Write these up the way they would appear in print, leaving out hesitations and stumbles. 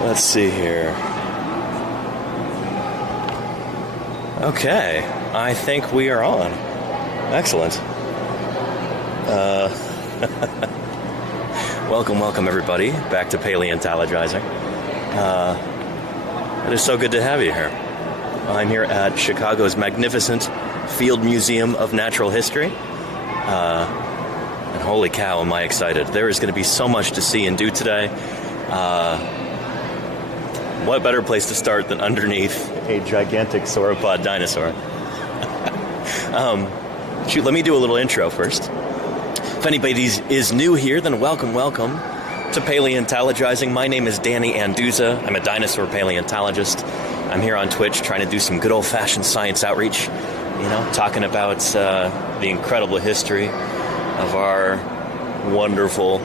Let's see here. Okay, I think we are on. Excellent. Welcome everybody back to Paleontologizing. It is so good to have you here. I'm here at Chicago's magnificent Field Museum of Natural History. And holy cow, am I excited. There is going to be so much to see and do today. What better place to start than underneath a gigantic sauropod dinosaur? Let me do a little intro first. If anybody is new here, then welcome to Paleontologizing. My name is Danny Anduza. I'm a dinosaur paleontologist. I'm here on Twitch trying to do some good old-fashioned science outreach, talking about the incredible history of our wonderful,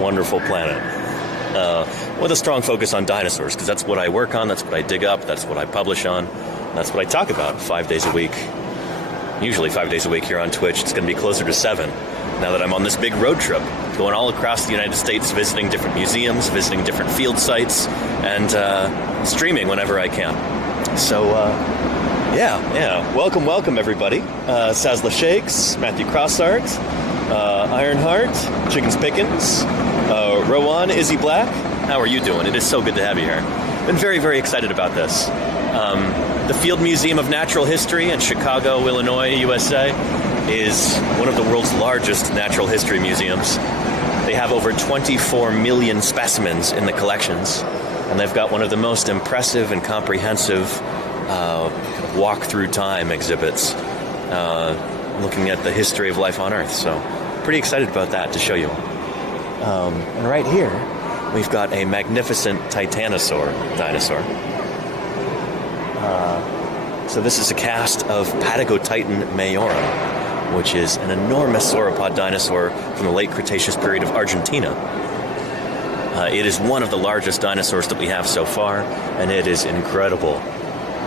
wonderful planet. With a strong focus on dinosaurs, because that's what I work on, that's what I dig up, that's what I publish on, that's what I talk about 5 days a week. Usually 5 days a week here on Twitch. It's going to be closer to 7 now that I'm on this big road trip, going all across the United States, visiting different museums, visiting different field sites, and streaming whenever I can. So, welcome everybody. Sazla Shakes, Matthew Crossart, Ironheart, Chickens Pickens, Rowan, Izzy Black. How are you doing? It is so good to have you here. Been very, very excited about this. The Field Museum of Natural History in Chicago, Illinois, USA, is one of the world's largest natural history museums. They have over 24 million specimens in the collections, and they've got one of the most impressive and comprehensive walk-through time exhibits looking at the history of life on Earth. So pretty excited about that to show you. And right here, we've got a magnificent titanosaur dinosaur. So this is a cast of Patagotitan majorum, which is an enormous sauropod dinosaur from the late Cretaceous period of Argentina. It is one of the largest dinosaurs that we have so far, and it is incredible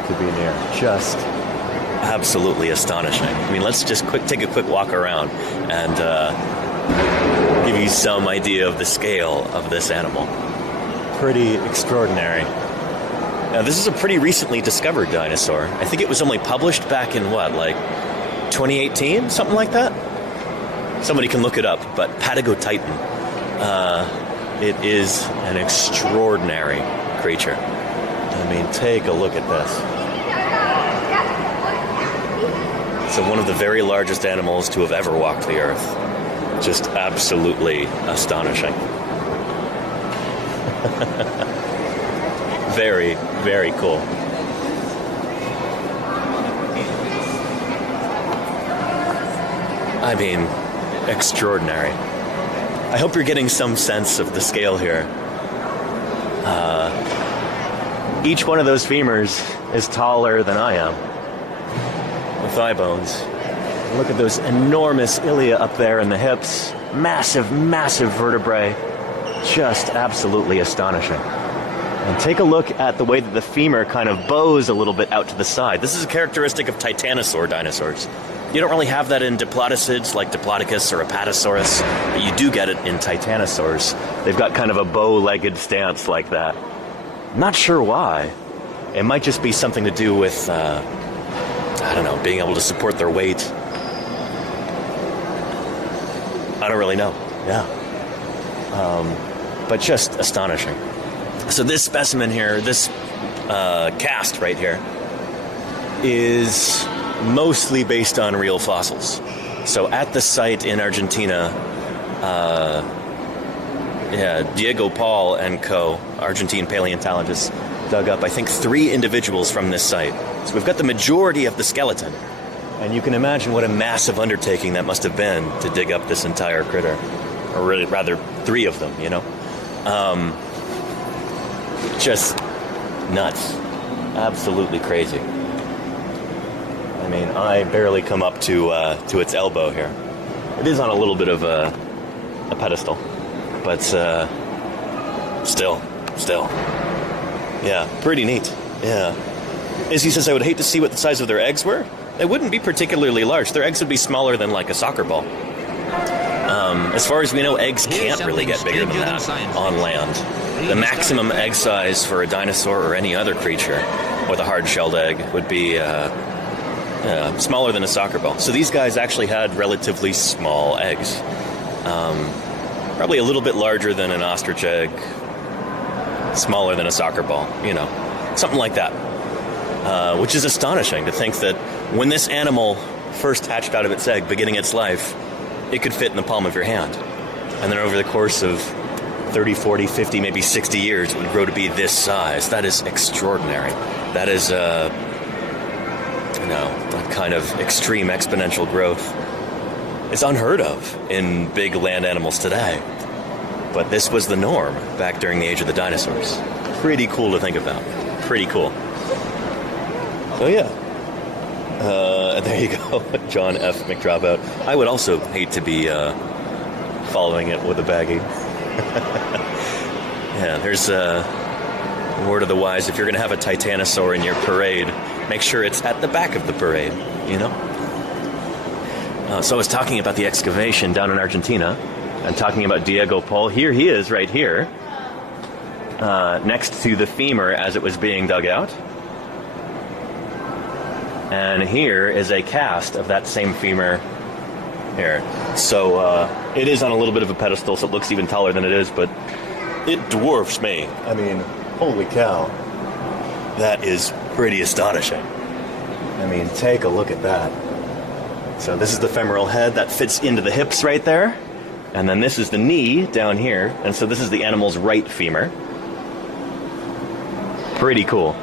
to be near. Just absolutely astonishing. I mean, let's just take a quick walk around and give you some idea of the scale of this animal. Pretty extraordinary. Now, this is a pretty recently discovered dinosaur. I think it was only published back in 2018? Something like that? Somebody can look it up, but Patagotitan. It is an extraordinary creature. I mean, take a look at this. So one of the very largest animals to have ever walked the earth. Just absolutely astonishing. Very, very cool. I mean, extraordinary. I hope you're getting some sense of the scale here. Each one of those femurs is taller than I am. The thigh bones. Look at those enormous ilia up there in the hips. Massive, massive vertebrae. Just absolutely astonishing. And take a look at the way that the femur kind of bows a little bit out to the side. This is a characteristic of titanosaur dinosaurs. You don't really have that in diplodocids like Diplodocus or Apatosaurus, but you do get it in titanosaurs. They've got kind of a bow-legged stance like that. Not sure why. It might just be something to do with, being able to support their weight. I don't really know. Yeah. But just astonishing. So this specimen here, this cast right here, is mostly based on real fossils. So at the site in Argentina, Diego Paul and co., Argentine paleontologists, dug up, I think, 3 individuals from this site. So we've got the majority of the skeleton. And you can imagine what a massive undertaking that must have been to dig up this entire critter. Or really, rather, 3 of them, Just nuts. Absolutely crazy. I mean, I barely come up to its elbow here. It is on a little bit of a pedestal, but still. Yeah, pretty neat. Yeah. Izzy says, I would hate to see what the size of their eggs were. They wouldn't be particularly large. Their eggs would be smaller than like a soccer ball. As far as we know, eggs can't really get bigger than that on land. The maximum egg size for a dinosaur or any other creature with a hard-shelled egg would be smaller than a soccer ball. So these guys actually had relatively small eggs. Probably a little bit larger than an ostrich egg, smaller than a soccer ball, something like that. Which is astonishing to think that when this animal first hatched out of its egg, beginning its life, it could fit in the palm of your hand. And then over the course of 30, 40, 50, maybe 60 years, it would grow to be this size. That is extraordinary. That is, that kind of extreme exponential growth. It's unheard of in big land animals today. But this was the norm back during the age of the dinosaurs. Pretty cool to think about. Pretty cool. So yeah. There you go. John F. McDropout. I would also hate to be following it with a baggie. Yeah, there's a word of the wise. If you're going to have a titanosaur in your parade, make sure it's at the back of the parade, So I was talking about the excavation down in Argentina. I'm talking about Diego Pol. Here he is right here, next to the femur as it was being dug out. And here is a cast of that same femur here. So it is on a little bit of a pedestal, so it looks even taller than it is, but it dwarfs me. I mean, holy cow. That is pretty astonishing. I mean, take a look at that. So this is the femoral head that fits into the hips right there. And then this is the knee down here. And so this is the animal's right femur. Pretty cool.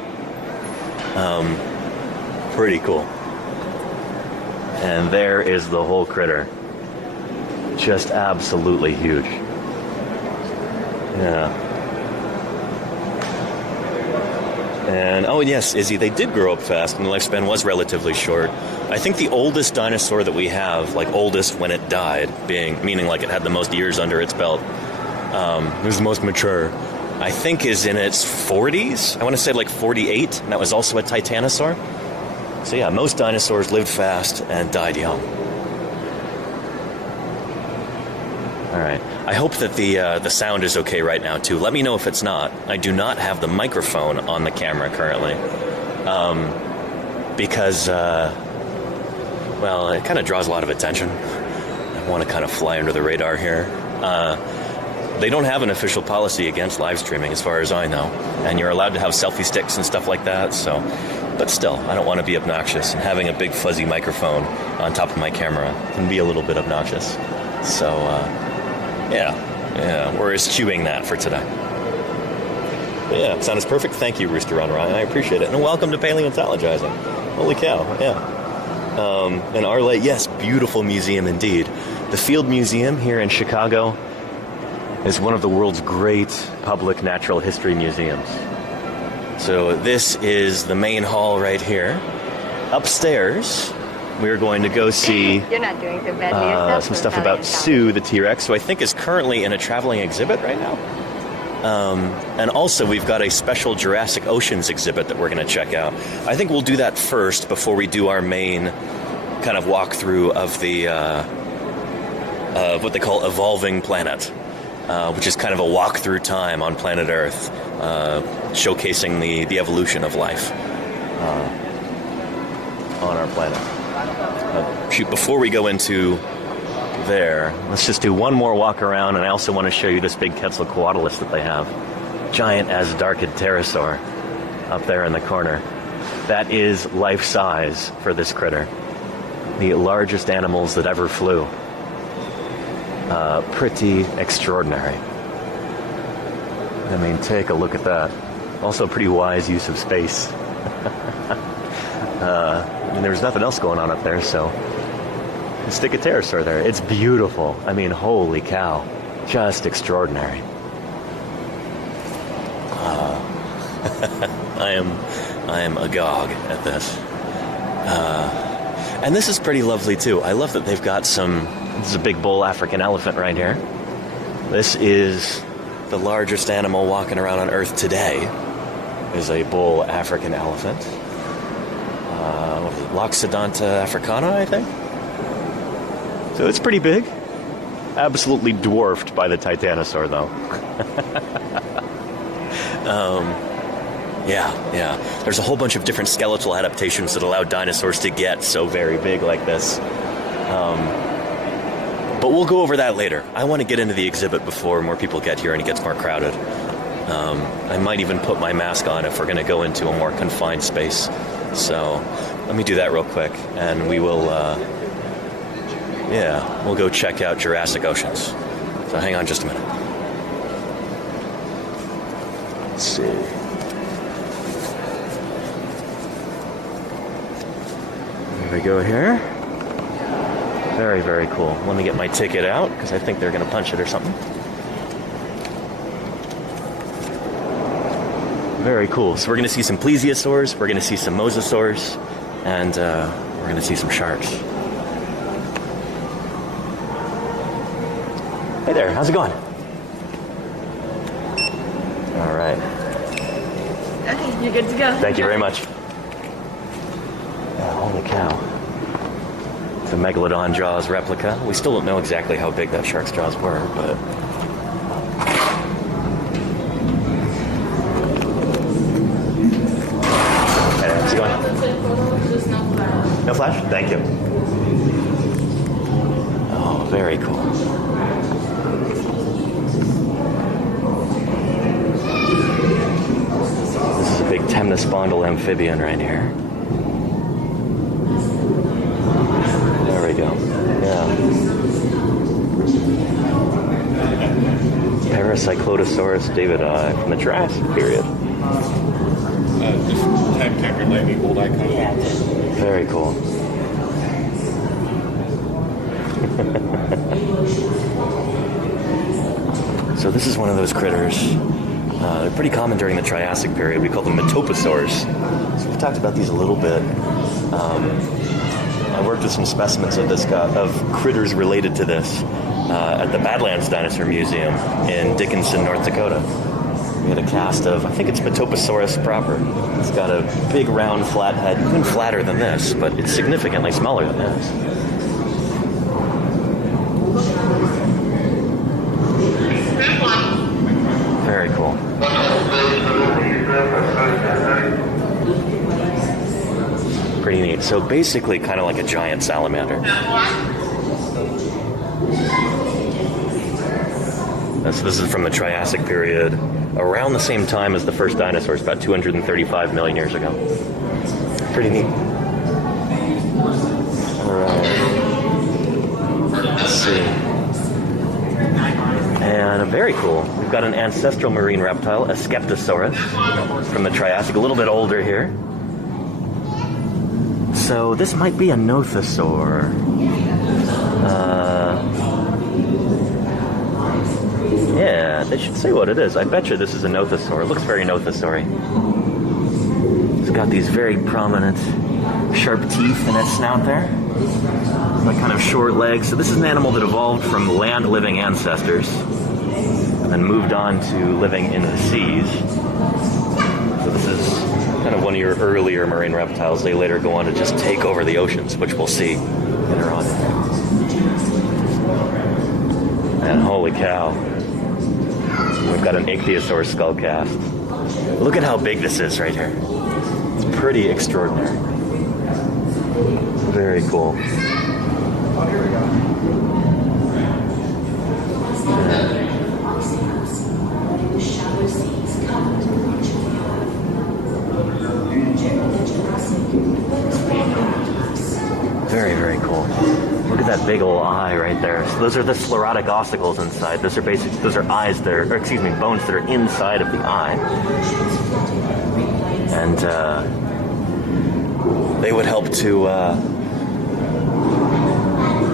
Pretty cool. And there is the whole critter. Just absolutely huge. Yeah. And, oh yes, Izzy, they did grow up fast and the lifespan was relatively short. I think the oldest dinosaur that we have, like oldest when it died, meaning like it had the most years under its belt, it was the most mature, I think is in its 40s. I want to say like 48, and that was also a titanosaur. So yeah, most dinosaurs lived fast and died young. All right. I hope that the sound is okay right now, too. Let me know if it's not. I do not have the microphone on the camera currently. Because, well, it kind of draws a lot of attention. I want to kind of fly under the radar here. They don't have an official policy against live streaming, as far as I know. And you're allowed to have selfie sticks and stuff like that, so... But still, I don't want to be obnoxious, and having a big fuzzy microphone on top of my camera can be a little bit obnoxious. So, yeah, we're eschewing that for today. But yeah, sound is perfect. Thank you, Rooster on Ryan. I appreciate it. And welcome to Paleontologizing. Holy cow, yeah. And Arlette, yes, beautiful museum indeed. The Field Museum here in Chicago is one of the world's great public natural history museums. So this is the main hall right here. Upstairs, we're going to go see You're not doing so badly some stuff about Sue, the T-Rex, who I think is currently in a traveling exhibit right now. And also, we've got a special Jurassic Oceans exhibit that we're going to check out. I think we'll do that first before we do our main kind of walkthrough of the what they call Evolving Planet, which is kind of a walk-through time on planet Earth, showcasing the evolution of life on our planet. Before we go into there, let's just do one more walk around, and I also want to show you this big Quetzalcoatlus that they have. Giant Asdarchid pterosaur up there in the corner. That is life size for this critter. The largest animals that ever flew. Pretty extraordinary. I mean, take a look at that. Also pretty wise use of space. I mean, there's nothing else going on up there, so stick a pterosaur there. It's beautiful. I mean, holy cow. Just extraordinary. I am agog at this. And this is pretty lovely, too. I love that they've got this is a big bull African elephant right here. This is the largest animal walking around on Earth today, is a bull African elephant. Loxodonta africana, I think. So it's pretty big. absolutely dwarfed by the titanosaur, though. Yeah. There's a whole bunch of different skeletal adaptations that allow dinosaurs to get so very big like this. But we'll go over that later. I want to get into the exhibit before more people get here and it gets more crowded. I might even put my mask on if we're going to go into a more confined space. So let me do that real quick, and we will, we'll go check out Jurassic Oceans. So hang on just a minute. Let's see. Here we go here. Very, very cool. Let me get my ticket out, because I think they're going to punch it or something. Very cool. So we're going to see some plesiosaurs, we're going to see some mosasaurs, and we're going to see some sharks. Hey there, how's it going? All right. Okay, you're good to go. Thank you very much. Yeah, holy cow. It's a Megalodon Jaws replica. We still don't know exactly how big that shark's jaws were, but... No flash? Thank you. Oh, very cool. This is a big temnospondyl amphibian right here. There we go. Yeah. Paracyclotosaurus davidii from the Jurassic period. Just tap your lightning bolt icon. Yeah. Very cool. So this is one of those critters. They're pretty common during the Triassic period. We call them metoposaurs. So we've talked about these a little bit. I worked with some specimens of this of critters related to this at the Badlands Dinosaur Museum in Dickinson, North Dakota. We had a cast of, I think it's Metoposaurus proper. It's got a big round flat head, even flatter than this, but it's significantly smaller than this. Very cool. Pretty neat. So basically kind of like a giant salamander. So this is from the Triassic period, around the same time as the first dinosaurs, about 235 million years ago. Pretty neat. All right. Let's see. And very cool. We've got an ancestral marine reptile, a Skeptosaurus, from the Triassic, a little bit older here. So this might be a nothosaur. Yeah, they should say what it is. I bet you this is a nothosaur. It looks very nothosaury. It's got these very prominent sharp teeth in its snout there. Like kind of short legs. So this is an animal that evolved from land-living ancestors and then moved on to living in the seas. So this is kind of one of your earlier marine reptiles. They later go on to just take over the oceans, which we'll see later on. And holy cow. We've got an ichthyosaur skull cast. Look at how big this is right here. It's pretty extraordinary. Very cool. Very, very cool. Look at that big old eye right there. So those are the sclerotic ossicles inside. Those are eyes that are, or excuse me, bones that are inside of the eye. And they would help to,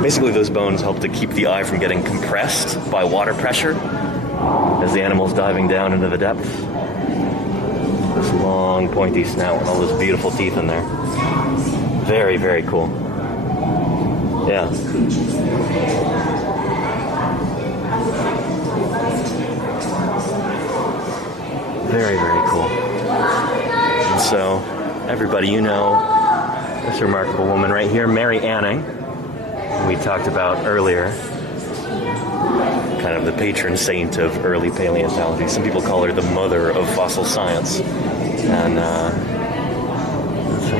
basically those bones help to keep the eye from getting compressed by water pressure as the animal's diving down into the depths. This long pointy snout with all those beautiful teeth in there. Very, very cool. Yeah. Very, very cool. And so, everybody, you know this remarkable woman right here, Mary Anning, who we talked about earlier. kind of the patron saint of early paleontology. Some people call her the mother of fossil science. And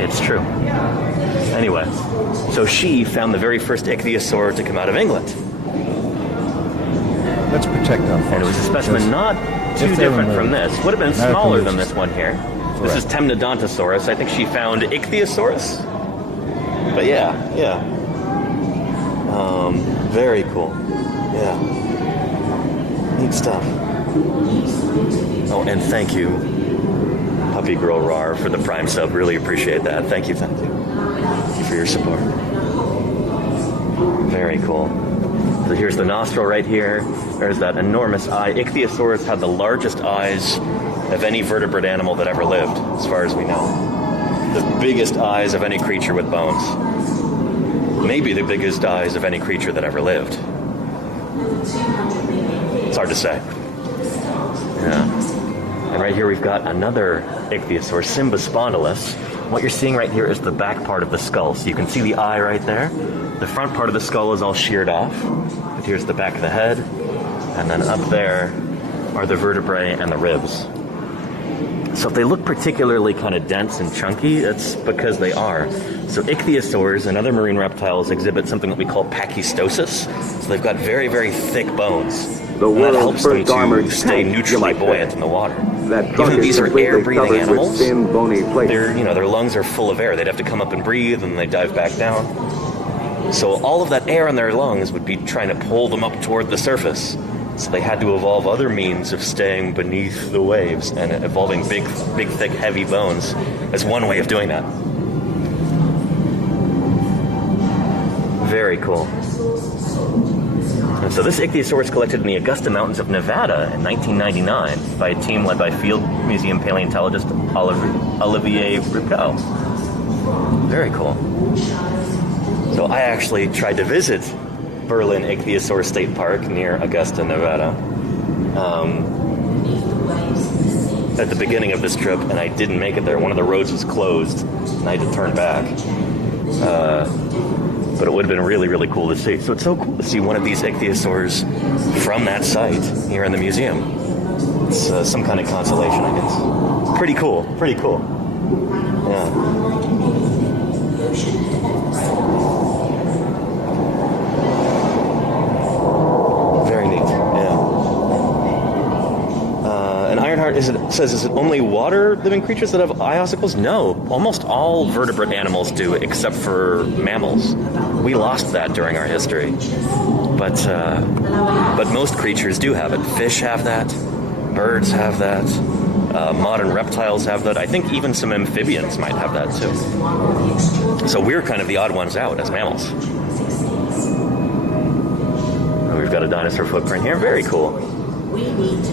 it's true. Anyway, so she found the very first ichthyosaur to come out of England. Let's protect them. And it was a specimen not too different from this. Would have been smaller than this one here. This is Temnodontosaurus. I think she found Ichthyosaurus. But yeah. Very cool. Yeah. Neat stuff. Oh, and thank you, Puppy Girl Rar, for the Prime sub. Really appreciate that. Thank you. Thank you for your support. Very cool. So here's the nostril right here. There's that enormous eye. Ichthyosaurus had the largest eyes of any vertebrate animal that ever lived, as far as we know. The biggest eyes of any creature with bones. Maybe the biggest eyes of any creature that ever lived. It's hard to say. Yeah. And right here we've got another ichthyosaur, Symbospondylus. What you're seeing right here is the back part of the skull. So you can see the eye right there. The front part of the skull is all sheared off. But here's the back of the head. And then up there are the vertebrae and the ribs. So if they look particularly kind of dense and chunky, it's because they are. So ichthyosaurs and other marine reptiles exhibit something that we call pachystosis. So they've got very, very thick bones. And that helps them to stay neutrally buoyant in the water. Even though these are air-breathing animals, their lungs are full of air. They'd have to come up and breathe, and they dive back down. So all of that air in their lungs would be trying to pull them up toward the surface. So they had to evolve other means of staying beneath the waves, and evolving big, thick, heavy bones as one way of doing that. Very cool. And so this ichthyosaur was collected in the Augusta Mountains of Nevada in 1999 by a team led by Field Museum paleontologist Olivier Rico. Very cool. So I actually tried to visit Berlin Ichthyosaur State Park near Augusta, Nevada, at the beginning of this trip, and I didn't make it there. One of the roads was closed, and I had to turn back. But it would have been really, really cool to see. So it's so cool to see one of these ichthyosaurs from that site here in the museum. It's some kind of consolation, I guess. Pretty cool. Yeah. Very neat, yeah. And Ironheart says, is it only water living creatures that have iossicles? No, almost all vertebrate animals do, except for mammals. We lost that during our history. But most creatures do have it. Fish have that. Birds have that. Modern reptiles have that. I think even some amphibians might have that too. So we're kind of the odd ones out as mammals. And we've got a dinosaur footprint here. Very cool.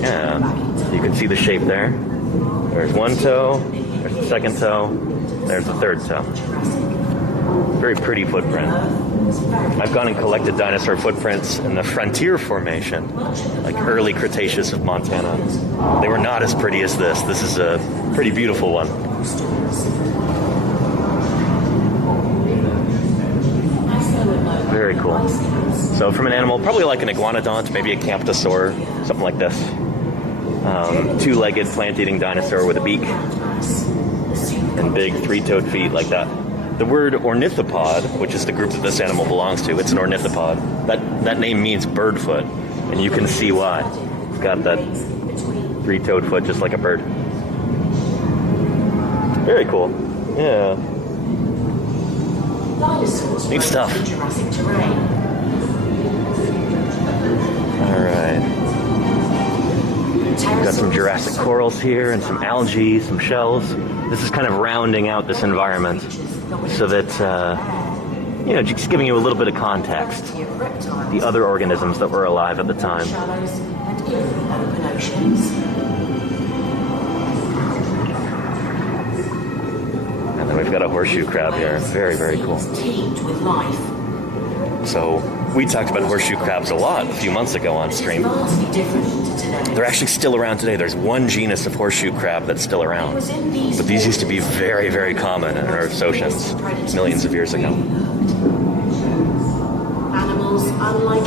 Yeah. You can see the shape there. There's one toe. There's the second toe. There's the third toe. Very pretty footprint. I've gone and collected dinosaur footprints in the Frontier Formation, like early Cretaceous of Montana. They were not as pretty as this. This is a pretty beautiful one. Very cool. So from an animal, probably like an iguanodont, maybe a camptosaur, something like this. Two-legged plant-eating dinosaur with a beak and big three-toed feet like that. The word ornithopod, which is the group that this animal belongs to, it's an ornithopod. That name means bird foot, and you can see why. It's got that three-toed foot just like a bird. Very cool. Yeah. Neat stuff. All right. We've got some Jurassic corals here and some algae, some shells. This is kind of rounding out this environment so that, just giving you a little bit of context. The other organisms that were alive at the time. And then we've got a horseshoe crab here. Very, very cool. So we talked about horseshoe crabs a lot a few months ago on stream. They're actually still around today. There's one genus of horseshoe crab that's still around. But these used to be very, very common in Earth's oceans millions of years ago.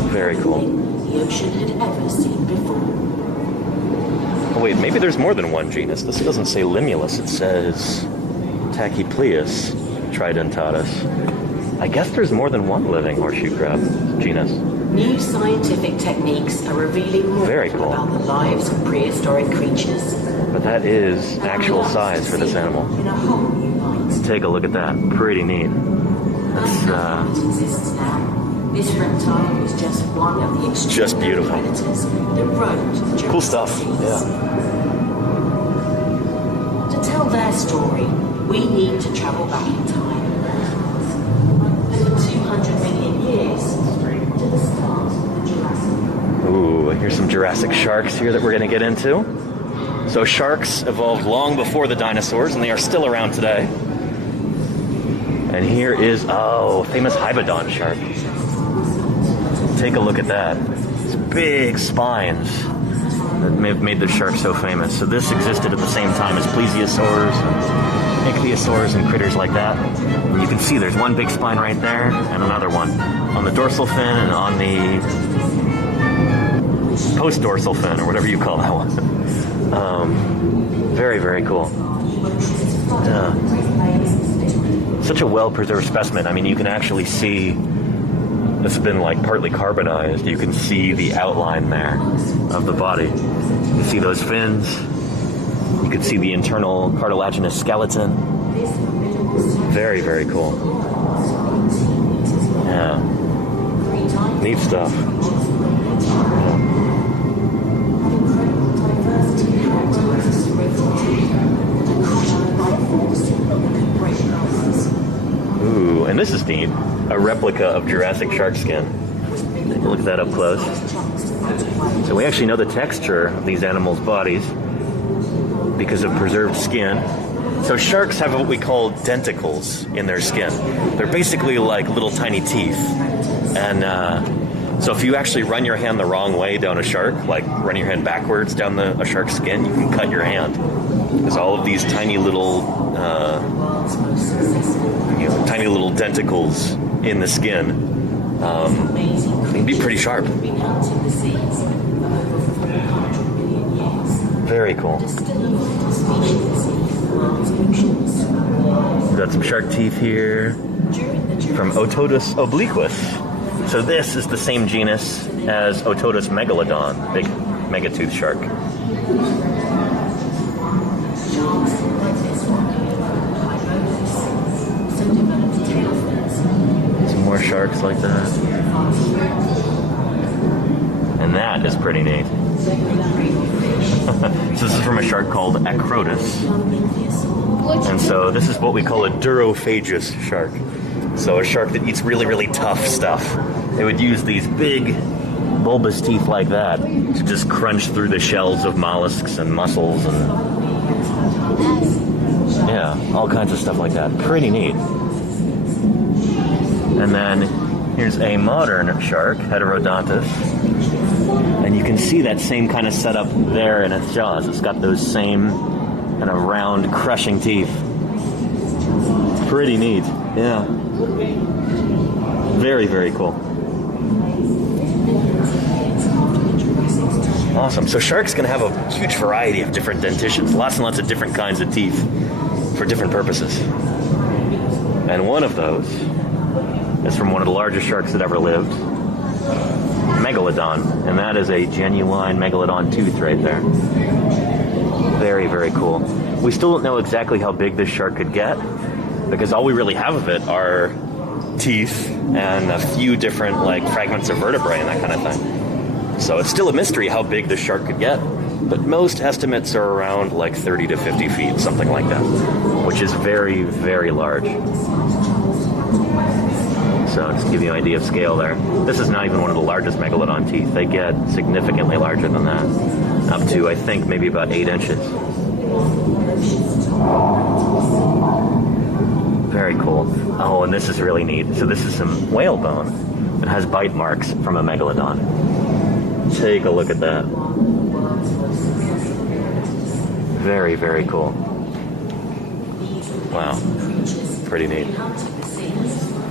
Very cool. the ocean had ever seen before. Oh wait, maybe there's more than one genus. This doesn't say Limulus, it says Tachypleus tridentatus. I guess there's more than one living horseshoe crab genus. New scientific techniques are revealing more Very cool. about the lives of prehistoric creatures. But that is actual size for this animal. In a whole new light. Take a look at that. Pretty neat. That's, Exists now. This reptile was just one of the extreme just beautiful. predators that roamed Cool stuff. Yeah. To tell their story, we need to travel back in time. Over 200 million years to the start of the Jurassic. Ooh, here's some Jurassic sharks here that we're going to get into. So sharks evolved long before the dinosaurs, and they are still around today. And here is, famous Hybodon shark. Take a look at that. These big spines that may have made the shark so famous. So this existed at the same time as plesiosaurs, and ichthyosaurs, and critters like that. And you can see there's one big spine right there, and another one on the dorsal fin and on the post-dorsal fin, or whatever you call that one. Very, very cool. Yeah. Such a well-preserved specimen. I mean, you can actually see this has been like partly carbonized. You can see the outline there of the body. You can see those fins. You can see the internal cartilaginous skeleton. Very, very cool. Yeah. Neat stuff. Ooh, and this is neat. A replica of Jurassic shark skin. Take a look at that up close. So we actually know the texture of these animals' bodies because of preserved skin. So sharks have what we call denticles in their skin. They're basically like little tiny teeth. And so if you actually run your hand the wrong way down a shark, like running your hand backwards down a shark's skin, you can cut your hand. Because all of these tiny little denticles in the skin can be pretty sharp. Very cool. We've got some shark teeth here from Otodus obliquus. So this is the same genus as Otodus megalodon, big megatooth shark. Some more sharks like that. And that is pretty neat. So this is from a shark called Acrotis. And so this is what we call a durophagous shark. So a shark that eats really, really tough stuff. They would use these big bulbous teeth like that to just crunch through the shells of mollusks and mussels and all kinds of stuff like that. Pretty neat. And then here's a modern shark, Heterodontus. And you can see that same kind of setup there in its jaws. It's got those same kind of round, crushing teeth. Pretty neat. Yeah. Very, very cool. Awesome. So sharks can have a huge variety of different dentitions, lots and lots of different kinds of teeth for different purposes. And one of those is from one of the largest sharks that ever lived, Megalodon. And that is a genuine Megalodon tooth right there. Very, very cool. We still don't know exactly how big this shark could get, because all we really have of it are teeth and a few different fragments of vertebrae and that kind of thing. So it's still a mystery how big this shark could get, but most estimates are around 30 to 50 feet, something like that, which is very, very large. So just to give you an idea of scale there. This is not even one of the largest megalodon teeth. They get significantly larger than that, up to, I think, maybe about 8 inches. Very cool. Oh, and this is really neat. So this is some whale bone that has bite marks from a megalodon. Take a look at that. Very, very cool. Wow. Pretty neat.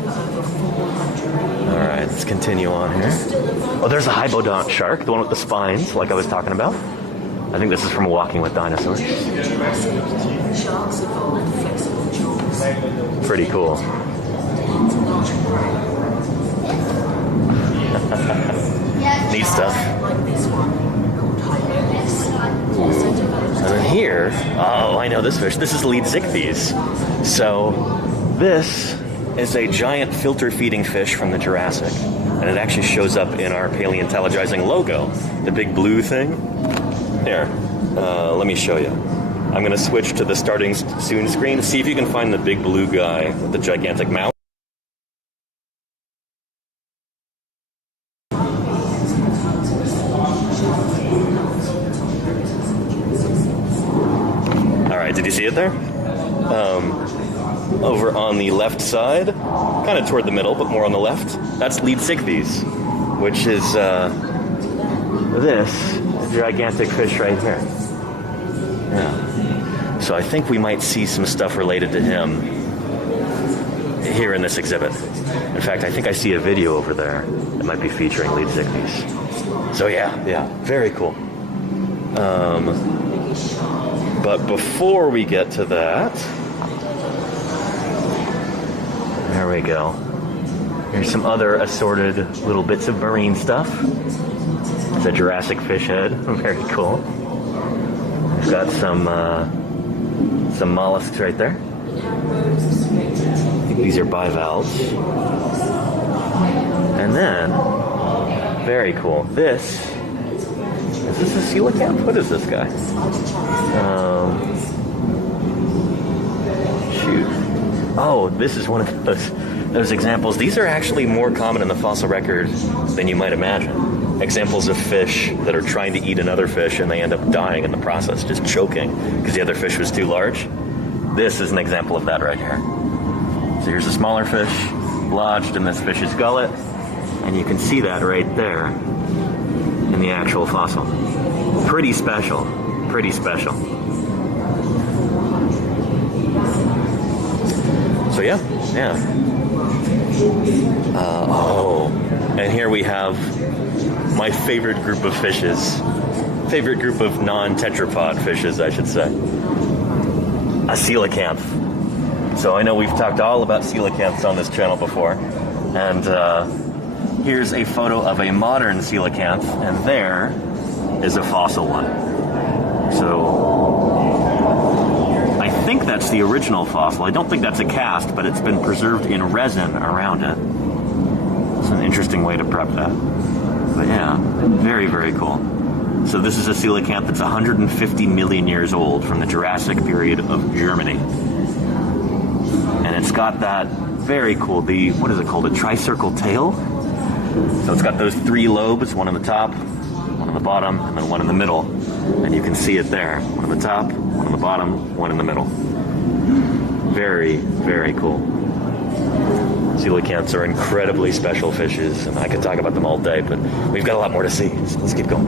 All right, let's continue on here. Oh, there's a hybodont shark, the one with the spines, like I was talking about. I think this is from Walking with Dinosaurs. Sharks evolved flexible jaws. Pretty cool. Neat stuff. Like this one, called Hylonis. Also developed And then here, oh, I know this fish. This is lead zichthies. So this is a giant filter-feeding fish from the Jurassic. And it actually shows up in our Paleontologizing logo. The big blue thing. Here, let me show you. I'm going to switch to the starting soon screen. See if you can find the big blue guy with the gigantic mouth. All right, did you see it there? Over on the left side, kind of toward the middle, but more on the left, that's lead zichthies, which is this gigantic fish right here. Yeah. So I think we might see some stuff related to him here in this exhibit. In fact, I think I see a video over there that might be featuring lead zichthies. So yeah, very cool. But before we get to that, there we go. Here's some other assorted little bits of marine stuff. It's a Jurassic fish head. Very cool. We've got some mollusks right there. I think these are bivalves. And then, very cool. Is this a coelacanth? What is this guy? Shoot. Oh, this is one of those examples. These are actually more common in the fossil record than you might imagine. Examples of fish that are trying to eat another fish and they end up dying in the process, just choking because the other fish was too large. This is an example of that right here. So here's a smaller fish lodged in this fish's gullet, and you can see that right there in the actual fossil. Pretty special. Pretty special. So yeah. And here we have my favorite group of fishes. Favorite group of non-tetrapod fishes, I should say. A coelacanth. So I know we've talked all about coelacanths on this channel before. And here's a photo of a modern coelacanth, and there is a fossil one. So I think that's the original fossil. I don't think that's a cast, but it's been preserved in resin around it. It's an interesting way to prep that. But yeah, very, very cool. So this is a coelacanth that's 150 million years old from the Jurassic period of Germany. And it's got that very cool, what is it called, a tricircle tail? So it's got those three lobes, one on the top, one on the bottom, and then one in the middle. And you can see it there. One on the top, one on the bottom, one in the middle. Very, very cool. Coelacanths are incredibly special fishes, and I could talk about them all day, but we've got a lot more to see, so let's keep going.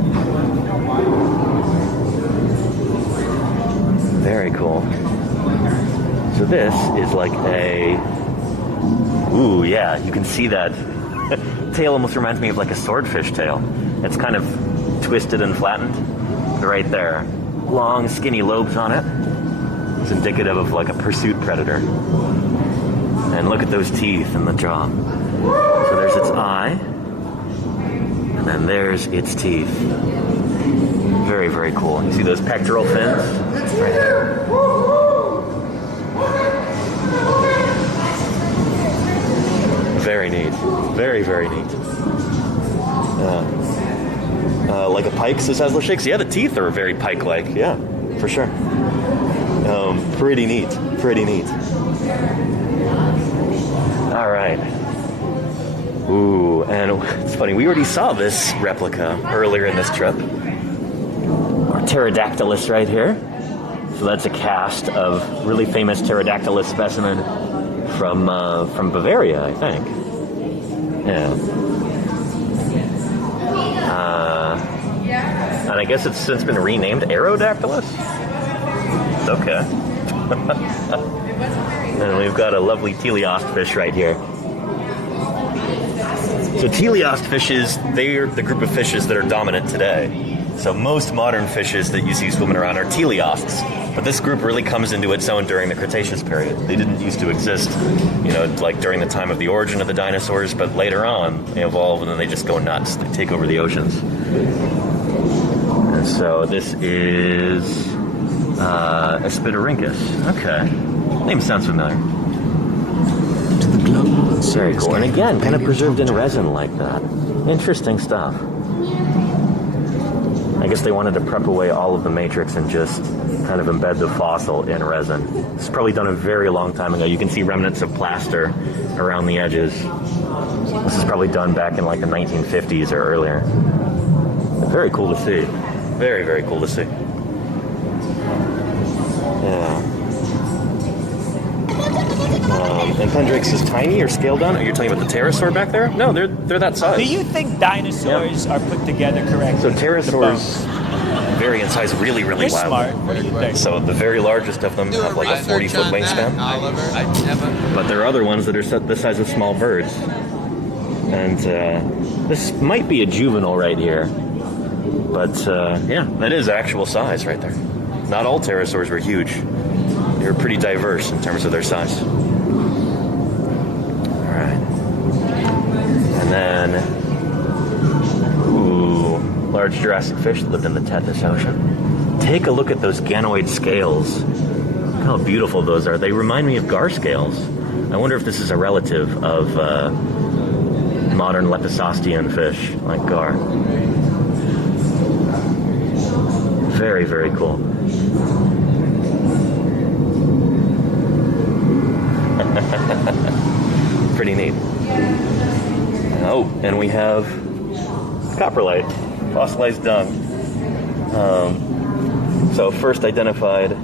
Very cool. So this is like ooh, yeah, you can see that. Tail almost reminds me of like a swordfish tail. It's kind of twisted and flattened right there. Long, skinny lobes on it. It's indicative of like a pursuit predator. And look at those teeth and the jaw. So there's its eye, and then there's its teeth. Very, very cool. You see those pectoral fins? Right here. Very neat. Very, very neat. Like a pike, says Hasler Shakes. Yeah, the teeth are very pike-like. Yeah, for sure. Pretty neat. Pretty neat. All right. Ooh, and it's funny. We already saw this replica earlier in this trip. Our pterodactylus right here. So that's a cast of really famous pterodactylus specimen from Bavaria, I think. Yeah. And I guess it's since been renamed Aerodactylus. Okay. And we've got a lovely teleost fish right here. So teleost fishes, they're the group of fishes that are dominant today. So most modern fishes that you see swimming around are teleosts. But this group really comes into its own during the Cretaceous period. They didn't used to exist, like during the time of the origin of the dinosaurs, but later on they evolve and then they just go nuts. They take over the oceans. And so this is a Spitorhynchus. Okay. Name sounds familiar. To the global and Very serious cool. And game again, of kind of preserved in paleontology. resin like that. Interesting stuff. I guess they wanted to prep away all of the matrix and just kind of embed the fossil in resin. It's probably done a very long time ago. You can see remnants of plaster around the edges. This is probably done back in like the 1950s or earlier. Very cool to see. Very, very cool to see. Yeah. And Pendrix is tiny or scaled down? Are you talking about the pterosaur back there? No, they're that size. Do you think dinosaurs are put together correctly? So The pterosaurs bones. vary in size really, really You're wildly. smart. What do you think? So the very largest of them have like a 40-foot wingspan. But there are other ones that are the size of small birds. And this might be a juvenile right here. But yeah, that is actual size right there. Not all pterosaurs were huge. They were pretty diverse in terms of their size. Alright. And then, ooh, large Jurassic fish that lived in the Tethys Ocean. Take a look at those ganoid scales. Look how beautiful those are. They remind me of gar scales. I wonder if this is a relative of modern Lepisostean fish like gar. Very, very cool. Pretty neat. Oh, and we have coprolite, fossilized dung. So first identified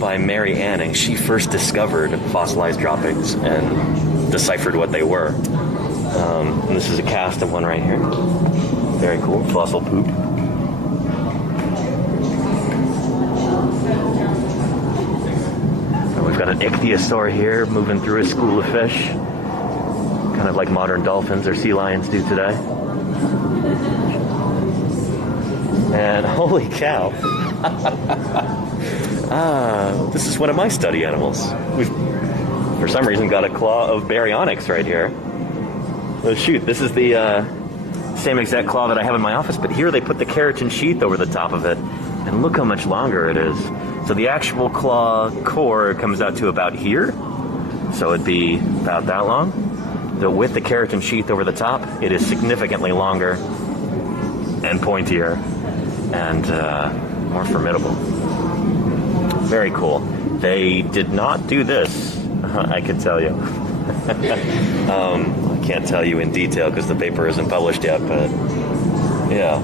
by Mary Anning. She first discovered fossilized droppings and deciphered what they were. And this is a cast of one right here. Very cool. Fossil poop. We've got an ichthyosaur here moving through a school of fish, kind of like modern dolphins or sea lions do today. And holy cow, this is one of my study animals. We've, for some reason, got a claw of baryonyx right here. Oh shoot, this is the same exact claw that I have in my office, but here they put the keratin sheath over the top of it, and look how much longer it is. So the actual claw core comes out to about here, so it'd be about that long. But with the keratin sheath over the top, it is significantly longer and pointier and more formidable. Very cool. They did not do this, I can tell you. I can't tell you in detail because the paper isn't published yet, but yeah,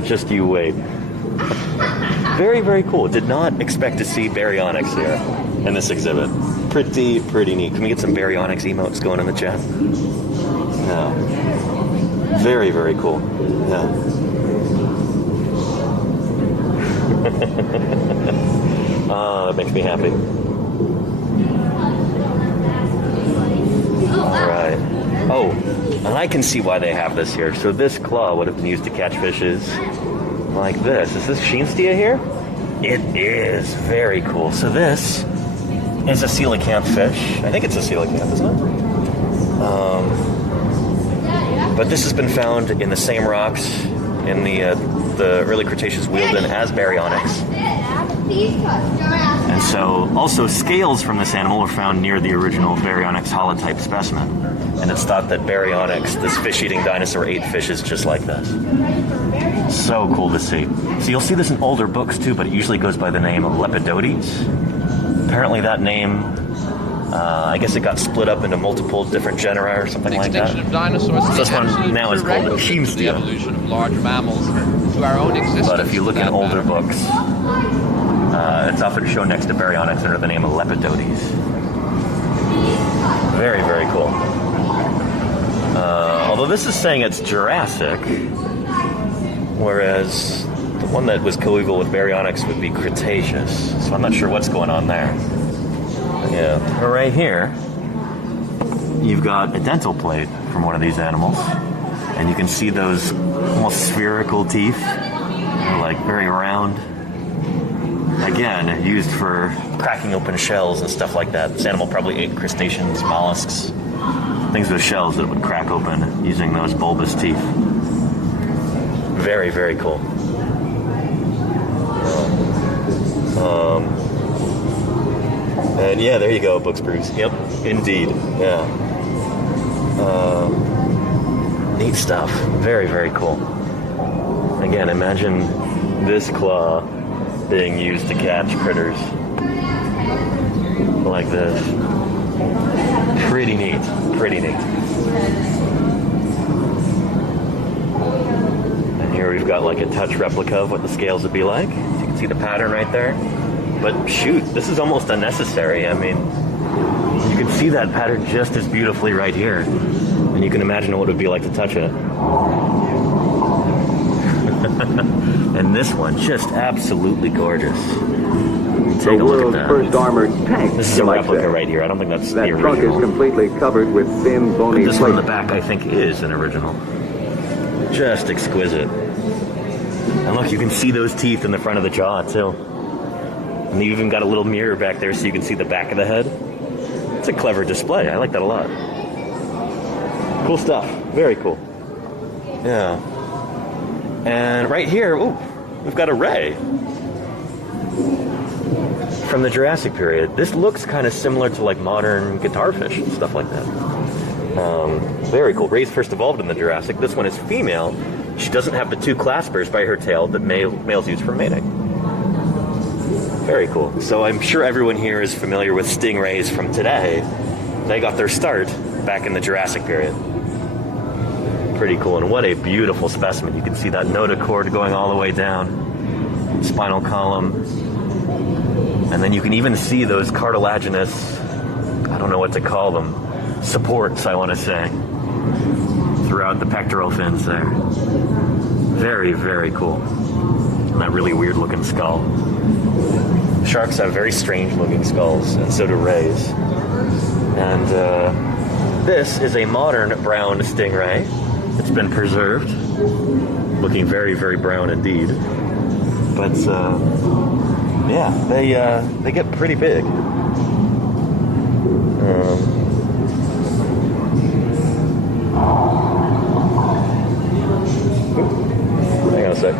just you wait. Very, very cool. Did not expect to see baryonyx here in this exhibit. Pretty neat. Can we get some baryonyx emotes going in the chat? Yeah. Very, very cool. Yeah. That makes me happy. All right. Oh, and I can see why they have this here. So this claw would have been used to catch fishes like this. Is this Sheenstia here? It is. Very cool. So this is a coelacanth fish. I think it's a coelacanth, isn't it? But this has been found in the same rocks in the early Cretaceous Wealden as baryonyx. And so also scales from this animal were found near the original baryonyx holotype specimen. And it's thought that baryonyx, this fish-eating dinosaur, ate fishes just like this. So cool to see. So you'll see this in older books too, but it usually goes by the name of Lepidotes. Apparently that name, I guess it got split up into multiple different genera or something like that. Of dinosaurs So this one now is called a the Sheenstia. evolution of large mammals to our own existence. But if you look in for that older matter. books, it's often shown next to baryonyx under the name of Lepidotes. Very, very cool. Although this is saying it's Jurassic, whereas the one that was coeval with baryonyx would be Cretaceous. So I'm not sure what's going on there. Yeah, but right here, you've got a dental plate from one of these animals, and you can see those almost spherical teeth. They're like very round. Again, used for cracking open shells and stuff like that. This animal probably ate crustaceans, mollusks, things with shells that it would crack open using those bulbous teeth. Very, very cool. And yeah, there you go, book spruce. Yep, indeed. Yeah. Neat stuff. Very, very cool. Again, imagine this claw being used to catch critters like this. Pretty neat. Pretty neat. And here we've got like a touch replica of what the scales would be like. You can see the pattern right there. But shoot, this is almost unnecessary. I mean, you can see that pattern just as beautifully right here. And you can imagine what it would be like to touch it. And this one, just absolutely gorgeous. Take a look at that. First armored tank. This is a replica right here. I don't think that's the original. That trunk is completely covered with thin, bony This one in the back, I think, is an original. Just exquisite. And look, you can see those teeth in the front of the jaw, too. And they even got a little mirror back there so you can see the back of the head. It's a clever display. I like that a lot. Cool stuff. Very cool. Yeah. And right here, ooh, we've got a ray from the Jurassic period. This looks kind of similar to like modern guitarfish and stuff like that. Very cool. Rays first evolved in the Jurassic. This one is female. She doesn't have the two claspers by her tail that males use for mating. Very cool. So I'm sure everyone here is familiar with stingrays from today. They got their start back in the Jurassic period. Pretty cool. And what a beautiful specimen. You can see that notochord going all the way down. Spinal column. And then you can even see those cartilaginous, I don't know what to call them, supports, I want to say, throughout the pectoral fins there. Very, very cool. And that really weird looking skull. Sharks have very strange looking skulls, and so do rays. And this is a modern brown stingray. It's been preserved, looking very, very brown indeed. But yeah, they get pretty big. Hang on a sec.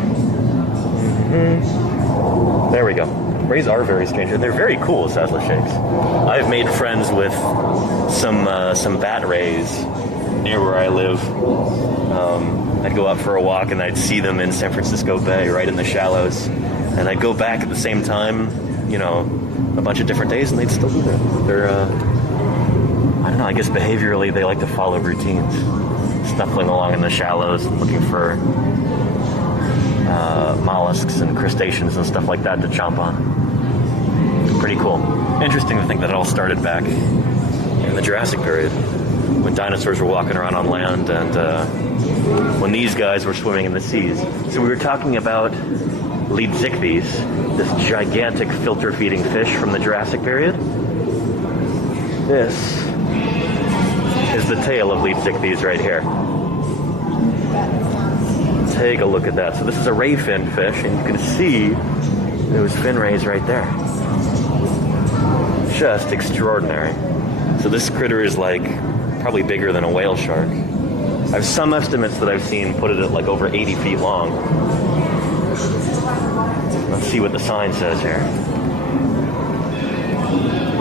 There we go. Rays are very strange, and they're very cool as Sazla shakes. I've made friends with some bat rays near where I live. I'd go out for a walk and I'd see them in San Francisco Bay, right in the shallows. And I'd go back at the same time, you know, a bunch of different days, and they'd still be there. They're, I don't know, I guess behaviorally they like to follow routines. Snuffling along in the shallows, looking for mollusks and crustaceans and stuff like that to chomp on. Pretty cool. Interesting to think that it all started back in the Jurassic period, when dinosaurs were walking around on land and when these guys were swimming in the seas. So we were talking about Leadsichthys, this gigantic filter-feeding fish from the Jurassic period. This is the tail of Leadsichthys right here. Take a look at that. So this is a ray fin fish, and you can see those fin rays right there. Just extraordinary. So this critter is like probably bigger than a whale shark. I have some estimates that I've seen put it at like over 80 feet long. Let's see what the sign says here.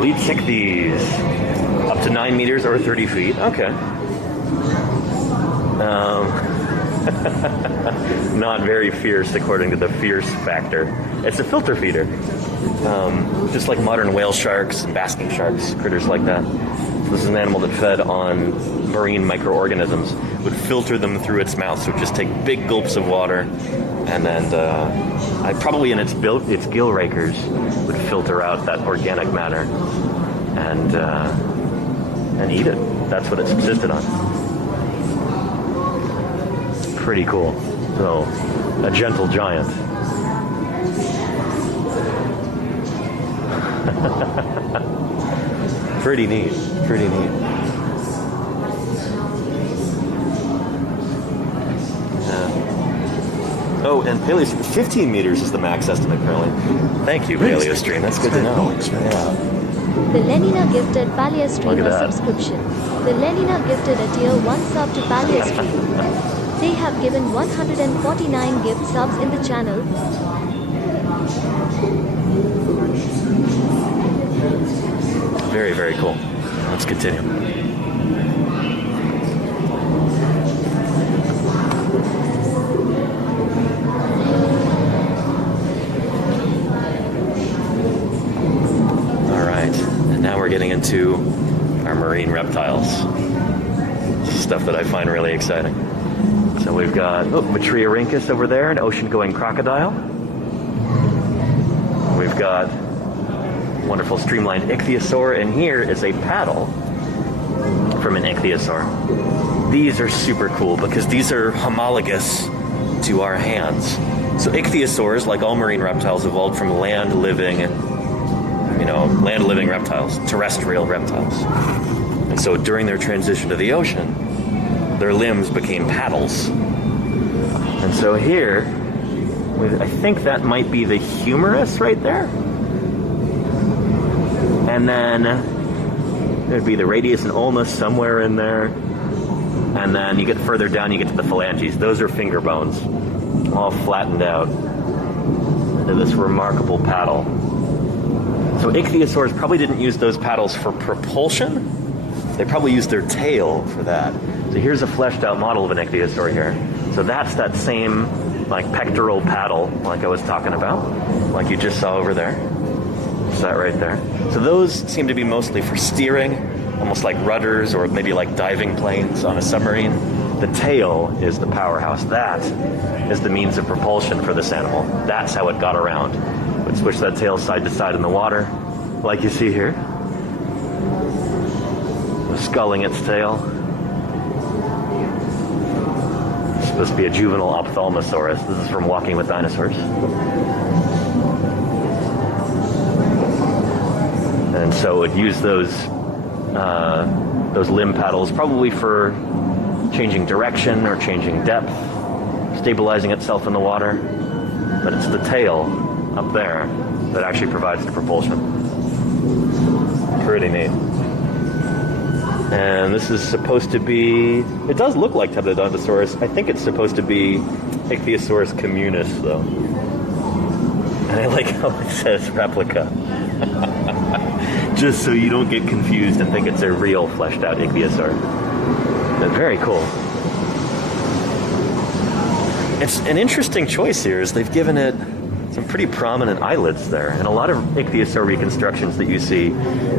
Leadsichthys, up to 9 meters or 30 feet. Okay. Not very fierce according to the fierce factor. It's a filter feeder. Just like modern whale sharks and basking sharks, critters like that. So this is an animal that fed on marine microorganisms, would filter them through its mouth, so it would just take big gulps of water, and then probably in its gill rakers would filter out that organic matter and eat it. That's what it subsisted on. Pretty cool. So, a gentle giant. Pretty neat. Pretty neat. Oh, and Paleostream, 15 meters is the max estimate currently. Thank you, Paleostream. That's good to know. Yeah. The Lenina gifted Look Paleostream at a that. subscription. The Lenina gifted a tier 1 sub to Paleostream. They have given 149 gift subs in the channel. Very, very cool. Let's continue. All right, and now we're getting into our marine reptiles. Stuff that I find really exciting. So we've got Matriorhynchus over there, an ocean-going crocodile. We've got wonderful streamlined ichthyosaur, and here is a paddle from an ichthyosaur. These are super cool because these are homologous to our hands. So ichthyosaurs, like all marine reptiles, evolved from land-living reptiles, terrestrial reptiles. And so during their transition to the ocean, their limbs became paddles. And so here, I think that might be the humerus right there. And then there'd be the radius and ulna somewhere in there. And then you get further down, you get to the phalanges. Those are finger bones, all flattened out into this remarkable paddle. So ichthyosaurs probably didn't use those paddles for propulsion. They probably used their tail for that. So here's a fleshed out model of an ichthyosaur here. So that's that same like pectoral paddle like I was talking about, like you just saw over there. It's that right there. So those seem to be mostly for steering, almost like rudders or maybe like diving planes on a submarine. The tail is the powerhouse. That is the means of propulsion for this animal. That's how it got around. It would switch that tail side to side in the water, like you see here. Sculling its tail. It's supposed to be a juvenile ophthalmosaurus. This is from Walking with Dinosaurs. And so it would use those limb paddles probably for changing direction or changing depth, stabilizing itself in the water. But it's the tail up there that actually provides the propulsion. Pretty neat. And this is supposed to be, it does look like Pteranodontosaurus. I think it's supposed to be Ichthyosaurus communis, though. And I like how it says replica. Just so you don't get confused and think it's a real fleshed out ichthyosaur. But very cool. It's an interesting choice here, is they've given it some pretty prominent eyelids there. And a lot of ichthyosaur reconstructions that you see,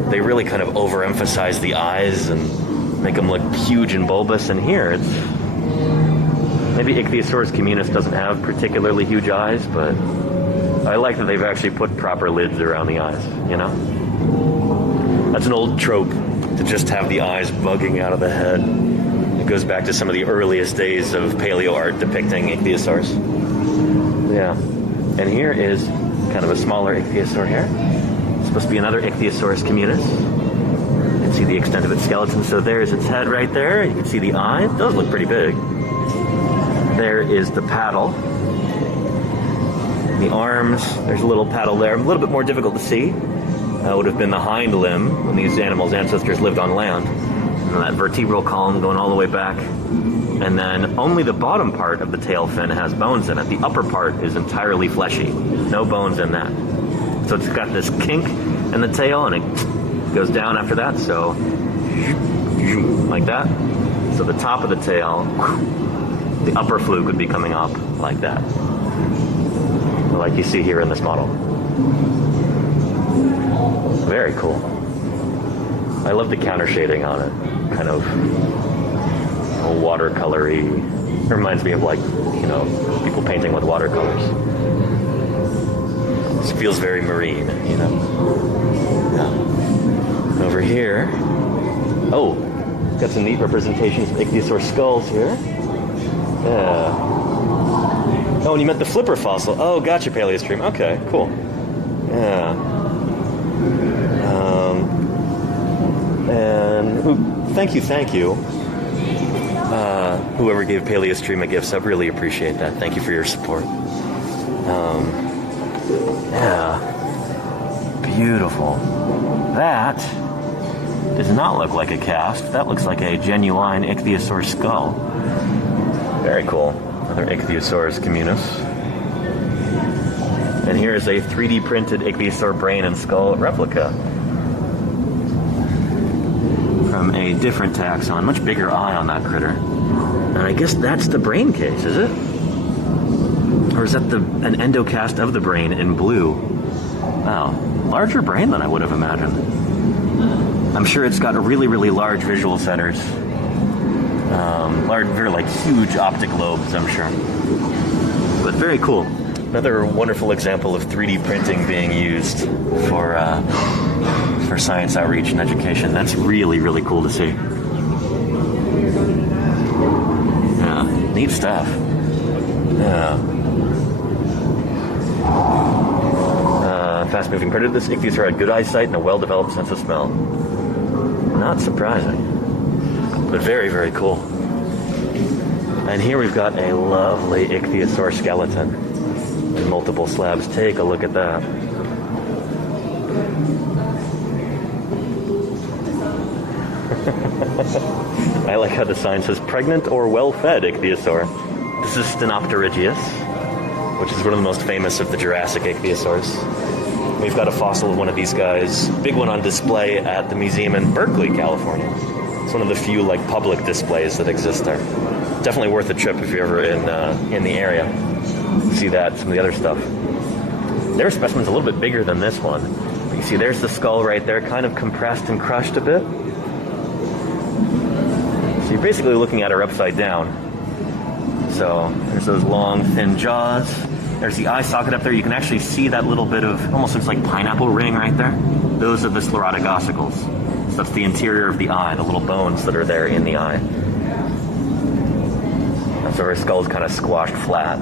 they really kind of overemphasize the eyes and make them look huge and bulbous. And here, it's maybe Ichthyosaurus communis doesn't have particularly huge eyes, but I like that they've actually put proper lids around the eyes, you know? That's an old trope, to just have the eyes bugging out of the head. It goes back to some of the earliest days of paleo art depicting ichthyosaurs. Yeah. And here is kind of a smaller ichthyosaur here. It's supposed to be another Ichthyosaurus communis. You can see the extent of its skeleton. So there's its head right there. You can see the eye. It does look pretty big. There is the paddle. The arms. There's a little paddle there. A little bit more difficult to see. Would have been the hind limb when these animals' ancestors lived on land. And that vertebral column going all the way back. And then only the bottom part of the tail fin has bones in it. The upper part is entirely fleshy. No bones in that. So it's got this kink in the tail, and it goes down after that, so like that. So the top of the tail, the upper fluke would be coming up like that. Like you see here in this model. Very cool. I love the counter shading on it. Kind of watercolory. It reminds me of, like, you know, people painting with watercolors. This feels very marine, you know. Yeah. Over here, oh, got some neat representations of ichthyosaur skulls here. Yeah. Oh, and you meant the flipper fossil. Oh, gotcha, Paleostream. Okay, cool. Yeah. And thank you. whoever gave PaleoStream a gift sub, really appreciate that. Thank you for your support. Yeah. Beautiful. That does not look like a cast. That looks like a genuine ichthyosaur skull. Very cool. Another Ichthyosaurus communis. And here is a 3D printed ichthyosaur brain and skull replica from a different taxon. Much bigger eye on that critter. And I guess that's the brain case, is it? Or is that an endocast of the brain in blue? Wow, larger brain than I would have imagined. I'm sure it's got a really, really large visual centers. Very like huge optic lobes, I'm sure. But very cool. Another wonderful example of 3D printing being used for science outreach and education. That's really, really cool to see. Yeah, neat stuff. Yeah. Fast-moving predator. This ichthyosaur had good eyesight and a well-developed sense of smell. Not surprising, but very, very cool. And here we've got a lovely ichthyosaur skeleton in multiple slabs. Take a look at that. I like how the sign says pregnant or well-fed ichthyosaur. This is Stenopterygius, which is one of the most famous of the Jurassic ichthyosaurs. We've got a fossil of one of these guys, big one on display at the museum in Berkeley, California. It's one of the few public displays that exist there. Definitely worth a trip if you're ever in the area. See that, some of the other stuff. Their specimen's a little bit bigger than this one. You see, there's the skull right there, kind of compressed and crushed a bit. So you're basically looking at her upside down. So there's those long, thin jaws. There's the eye socket up there. You can actually see that little bit of, almost looks like pineapple ring right there. Those are the sclerotic ossicles. So that's the interior of the eye, the little bones that are there in the eye. And so her skull's kind of squashed flat.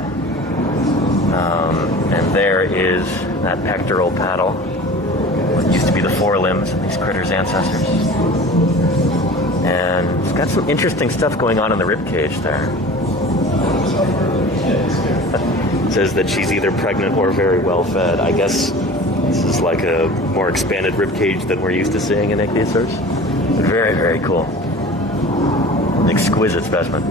And there is that pectoral paddle. What used to be the forelimbs of these critters' ancestors. And it's got some interesting stuff going on in the rib cage there. It says that she's either pregnant or very well fed. I guess this is like a more expanded rib cage than we're used to seeing in ichthyosaurs. Very, very cool. An exquisite specimen.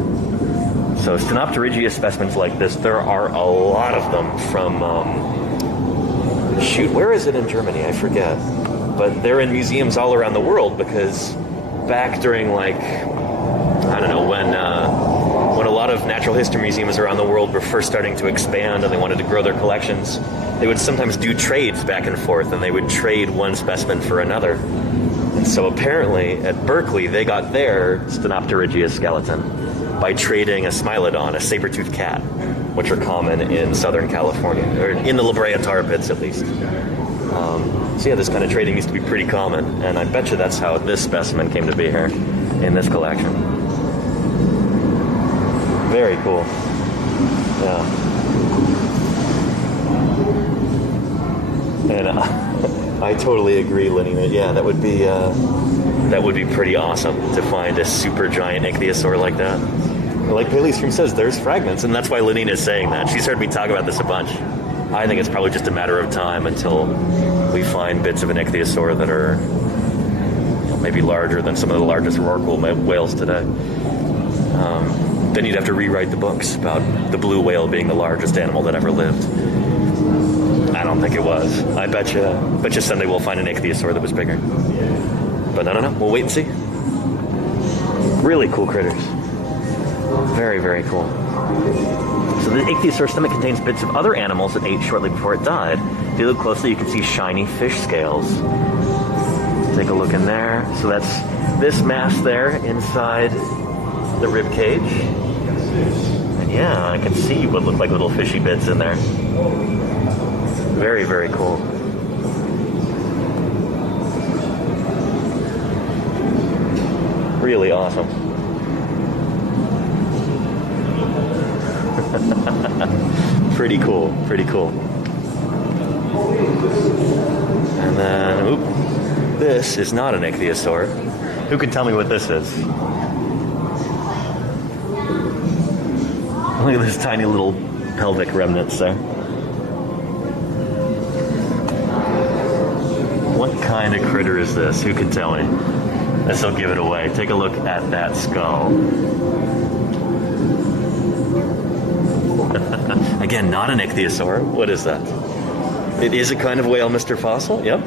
So Stenopterygius specimens like this, there are a lot of them from, where is it in Germany? I forget. But they're in museums all around the world because back during when a lot of natural history museums around the world were first starting to expand and they wanted to grow their collections, they would sometimes do trades back and forth, and they would trade one specimen for another. And so apparently at Berkeley, they got their Stenopterygius skeleton by trading a Smilodon, a saber-toothed cat, which are common in Southern California, or in the La Brea tar pits at least. So yeah, this kind of trading used to be pretty common, and I bet you that's how this specimen came to be here in this collection. Very cool. Yeah. And I totally agree, Lenny. Yeah, that would be pretty awesome to find a super giant ichthyosaur like that. Like PaleoStream says, there's fragments, and that's why Lenina is saying that. She's heard me talk about this a bunch. I think it's probably just a matter of time until we find bits of an ichthyosaur that are maybe larger than some of the largest rorqual whales today. Then you'd have to rewrite the books about the blue whale being the largest animal that ever lived. I don't think it was. I bet you someday we'll find an ichthyosaur that was bigger. But no, we'll wait and see. Really cool critters. Very, very cool. So the ichthyosaur stomach contains bits of other animals it ate shortly before it died. If you look closely, you can see shiny fish scales. Take a look in there. So that's this mass there inside the rib cage. And yeah, I can see what look like little fishy bits in there. Very, very cool. Really awesome. Pretty cool, pretty cool. And then, this is not an ichthyosaur. Who can tell me what this is? Look at this tiny little pelvic remnants there. What kind of critter is this? Who can tell me? This will give it away. Take a look at that skull. Again, not an ichthyosaur. What is that? It is a kind of whale, Mr. Fossil. Yep.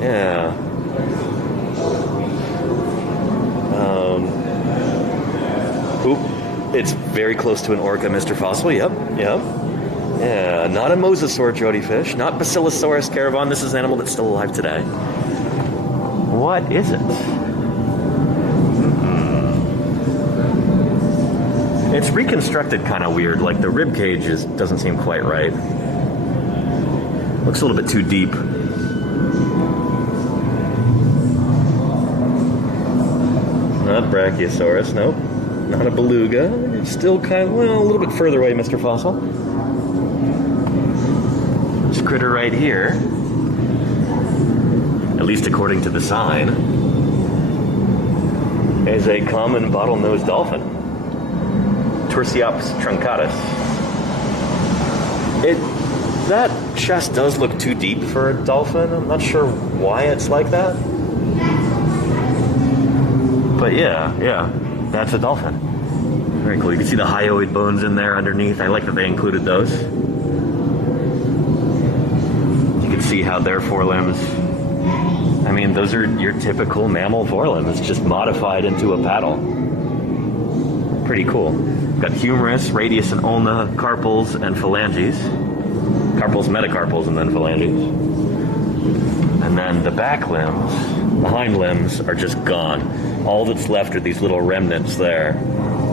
Yeah. Oop. It's very close to an orca, Mr. Fossil. Yep. Yep. Yeah. Not a mosasaur, Jody Fish. Not Basilosaurus caravan. This is an animal that's still alive today. What is it? It's reconstructed kind of weird. Like the rib cage doesn't seem quite right. Looks a little bit too deep. Not Brachiosaurus, nope. Not a beluga. It's still kind of, well, a little bit further away, Mr. Fossil. This critter right here, at least according to the sign, is a common bottlenose dolphin. Tursiops truncatus. That chest does look too deep for a dolphin. I'm not sure why it's like that. But yeah, that's a dolphin. Very cool. You can see the hyoid bones in there underneath. I like that they included those. You can see how their forelimbs, I mean, those are your typical mammal forelimbs, just modified into a paddle. Pretty cool. Got humerus, radius and ulna, carpals, and phalanges. Carpals, metacarpals, and then phalanges. And then the back limbs, the hind limbs, are just gone. All that's left are these little remnants there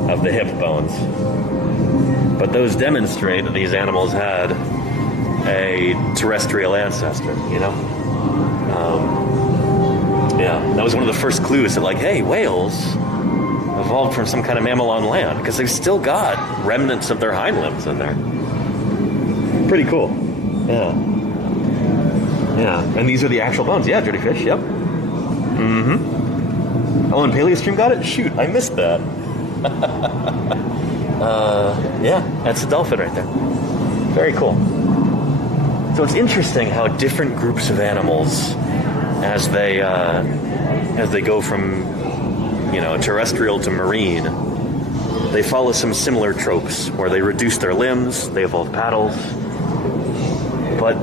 of the hip bones. But those demonstrate that these animals had a terrestrial ancestor, you know? Yeah, that was one of the first clues that, like, hey, whales evolved from some kind of mammal on land, because they've still got remnants of their hind limbs in there. Pretty cool. Yeah. Yeah, and these are the actual bones. Yeah, Jody Fish, yep. Mm-hmm. Oh, and Paleostream got it? Shoot, I missed that. Yeah, that's a dolphin right there. Very cool. So it's interesting how different groups of animals, as they go from, you know, terrestrial to marine, they follow some similar tropes where they reduce their limbs, they evolve paddles, but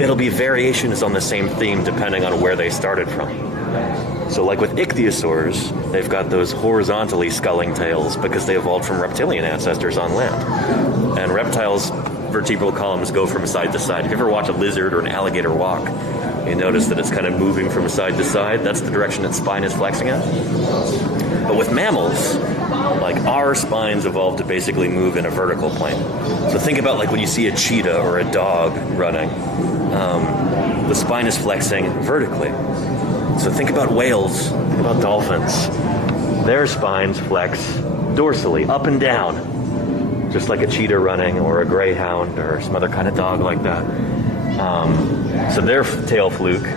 it'll be variations on the same theme depending on where they started from. So like with ichthyosaurs, they've got those horizontally sculling tails because they evolved from reptilian ancestors on land. And reptiles' vertebral columns go from side to side. If you ever watch a lizard or an alligator walk, you notice that it's kind of moving from side to side. That's the direction its spine is flexing in. But with mammals, like, our spines evolved to basically move in a vertical plane. So think about like when you see a cheetah or a dog running, the spine is flexing vertically. So think about whales, think about dolphins. Their spines flex dorsally, up and down, just like a cheetah running or a greyhound or some other kind of dog like that. So their tail fluke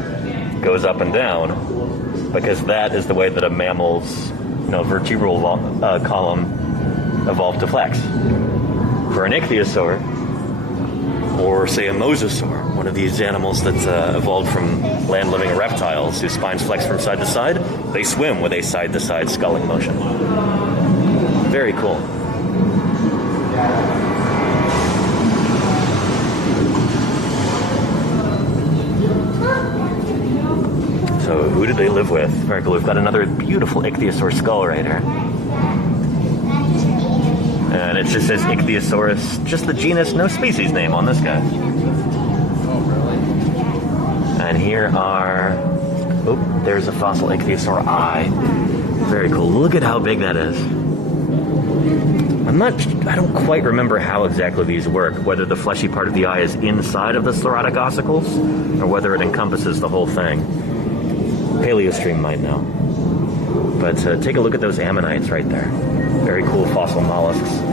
goes up and down because that is the way that a mammal's, you know, vertebral column evolved to flex. For an ichthyosaur, or say a mosasaur, one of these animals that evolved from land-living reptiles whose spines flex from side to side, they swim with a side-to-side sculling motion. Very cool. So who did they live with? Very cool. We've got another beautiful ichthyosaur skull right here. And it just says Ichthyosaurus, just the genus, no species name on this guy. Oh, really? And here are, oh, there's a fossil ichthyosaur eye. Very cool. Look at how big that is. I don't quite remember how exactly these work, whether the fleshy part of the eye is inside of the sclerotic ossicles, or whether it encompasses the whole thing. Paleostream might know. But take a look at those ammonites right there. Very cool fossil mollusks.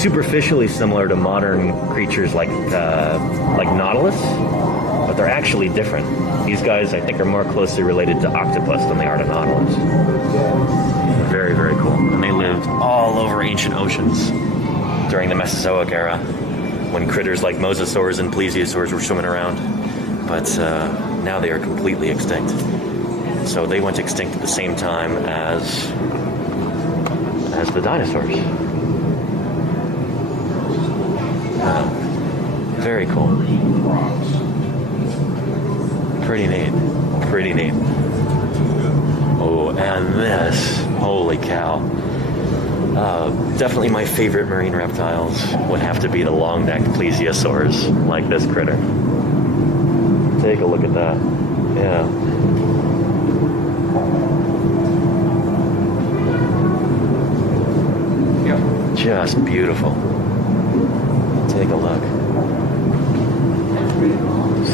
Superficially similar to modern creatures like nautilus, but they're actually different. These guys, I think, are more closely related to octopus than they are to nautilus. Very, very cool. And they lived all over ancient oceans. during the Mesozoic era, when critters like mosasaurs and plesiosaurs were swimming around. But now they are completely extinct. So they went extinct at the same time as the dinosaurs. Very cool. Pretty neat. Pretty neat. Oh, and this, holy cow. Definitely my favorite marine reptiles would have to be the long-necked plesiosaurs, like this critter. Take a look at that. Yeah. Just beautiful. Take a look.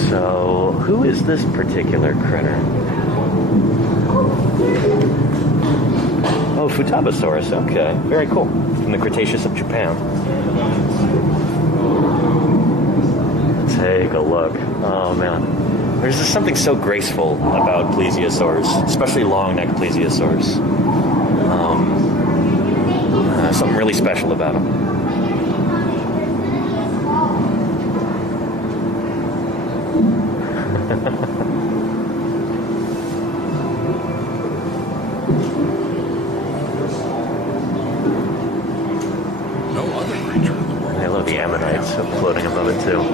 So, who is this particular critter? Oh, Futabasaurus. Okay, very cool. From the Cretaceous of Japan. Take a look. Oh, man. There's just something so graceful about plesiosaurs, especially long-necked plesiosaurs. Something really special about them. No other creature in the world. I love the ammonites floating above it too.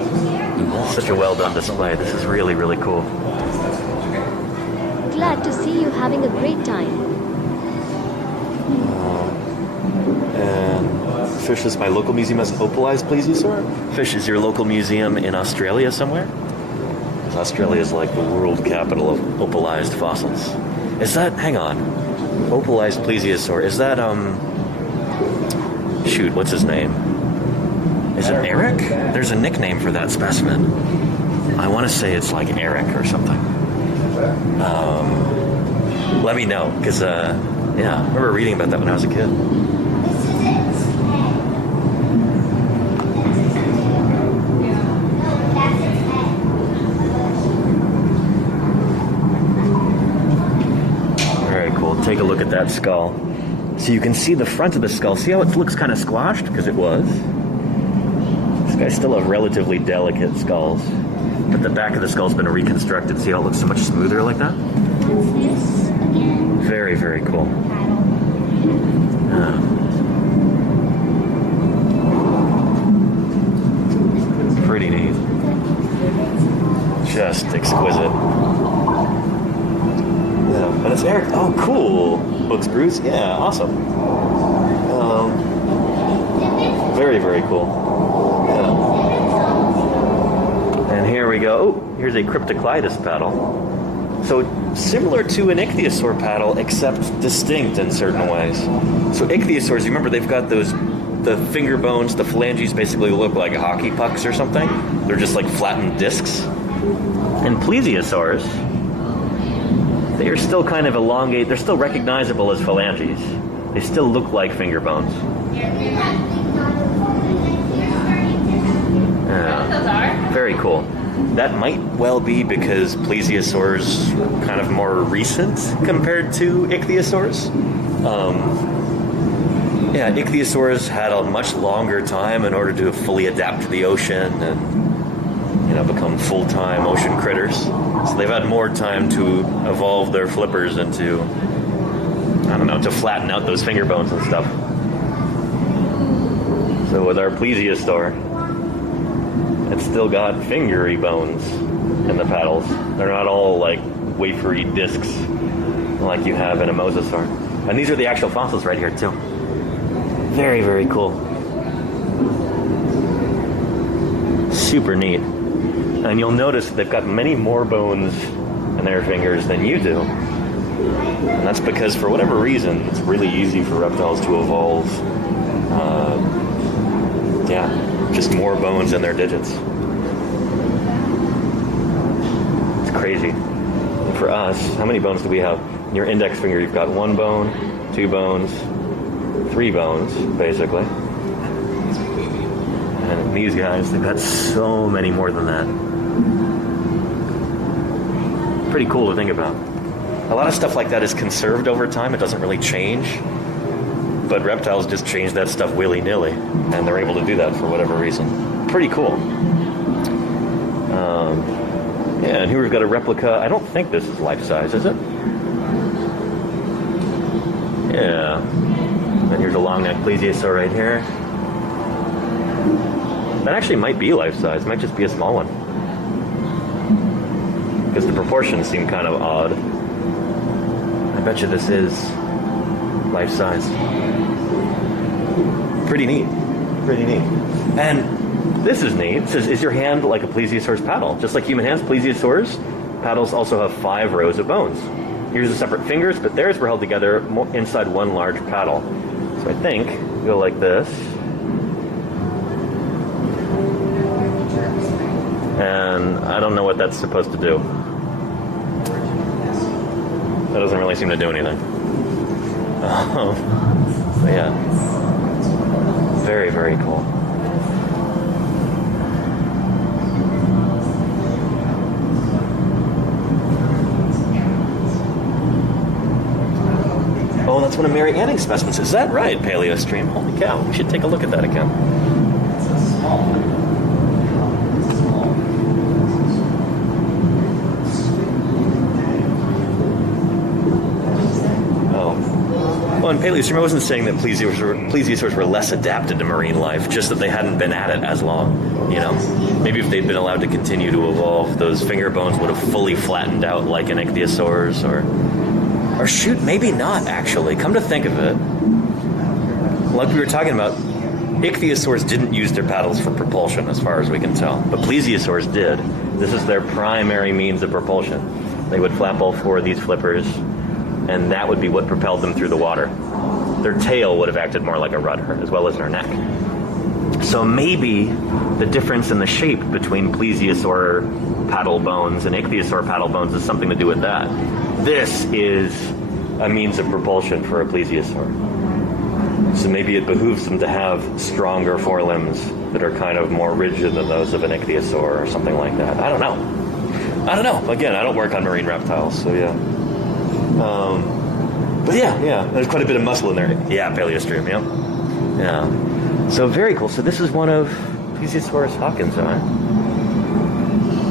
Such a well done display. This is really, really cool. Glad to see you having a great time. And Fish is my local museum has opalized plesiosaur. Fish is your local museum in Australia somewhere? Because Australia is like the world capital of opalized fossils. Is that, hang on, opalized plesiosaur, is that, shoot, what's his name? Is it Eric? There's a nickname for that specimen. I want to say it's like Eric or something. Let me know, because, yeah, I remember reading about that when I was a kid. Very cool. Take a look at that skull. So you can see the front of the skull. See how it looks kind of squashed? Because it was. These guys still have relatively delicate skulls. But the back of the skull's been reconstructed. See how it looks so much smoother like that? Very, very cool. Pretty neat. Just exquisite. Yeah, and it's Eric. Oh, cool. Books Bruce? Yeah, awesome. Very, very cool. Yeah. And here we go. Oh, here's a Cryptocleidos paddle. So similar to an ichthyosaur paddle, except distinct in certain ways. So ichthyosaurs, you remember they've got the finger bones, the phalanges basically look like hockey pucks or something. They're just like flattened discs. And plesiosaurs, they are still kind of elongate. They're still recognizable as phalanges. They still look like finger bones. Yeah. Very cool. That might well be because plesiosaurs are kind of more recent compared to ichthyosaurs. Yeah, ichthyosaurs had a much longer time in order to fully adapt to the ocean and, you know, become full-time ocean critters. So they've had more time to evolve their flippers and to, I don't know, to flatten out those finger bones and stuff. So with our plesiosaur, it's still got fingery bones in the paddles. They're not all like wafery discs like you have in a mosasaur. And these are the actual fossils right here too. Very, very cool. Super neat. And you'll notice they've got many more bones in their fingers than you do. And that's because for whatever reason, it's really easy for reptiles to evolve. Just more bones in their digits. It's crazy. And for us, how many bones do we have? In your index finger, you've got 1 bone, 2 bones, 3 bones, basically. And these guys, they've got so many more than that. Pretty cool to think about. A lot of stuff like that is conserved over time. It doesn't really change. but reptiles just change that stuff willy-nilly, and they're able to do that for whatever reason. Pretty cool. Yeah, and here we've got a replica. I don't think this is life-size, is it? Yeah. And here's a long-necked plesiosaur right here. That actually might be life-size. It might just be a small one. Because the proportions seem kind of odd. I bet you this is life-size. Pretty neat. Pretty neat. And this is neat. It says, is your hand like a plesiosaur's paddle? Just like human hands, plesiosaurs paddles also have 5 rows of bones. Here's the separate fingers, but theirs were held together inside one large paddle. So I think you go like this. And I don't know what that's supposed to do. That doesn't really seem to do anything. But yeah. Very, very cool. Oh, that's one of Mary Anning's specimens. Is that right, PaleoStream? Holy cow, we should take a look at that again. Well, and PaleoStream, I wasn't saying that plesiosaurs were less adapted to marine life, just that they hadn't been at it as long, you know? Maybe if they'd been allowed to continue to evolve, those finger bones would have fully flattened out like an ichthyosaurus, or shoot, maybe not, actually. Come to think of it, like we were talking about, ichthyosaurs didn't use their paddles for propulsion, as far as we can tell, but plesiosaurs did. This is their primary means of propulsion. They would flap all 4 of these flippers, and that would be what propelled them through the water. Their tail would have acted more like a rudder, as well as their neck. So maybe the difference in the shape between plesiosaur paddle bones and ichthyosaur paddle bones is something to do with that. This is a means of propulsion for a plesiosaur. So maybe it behooves them to have stronger forelimbs that are kind of more rigid than those of an ichthyosaur or something like that. I don't know. Again, I don't work on marine reptiles, so yeah. But yeah, there's quite a bit of muscle in there. Yeah, PaleoStream, yeah. So very cool. So this is one of Plesiosaurus hawkins, huh?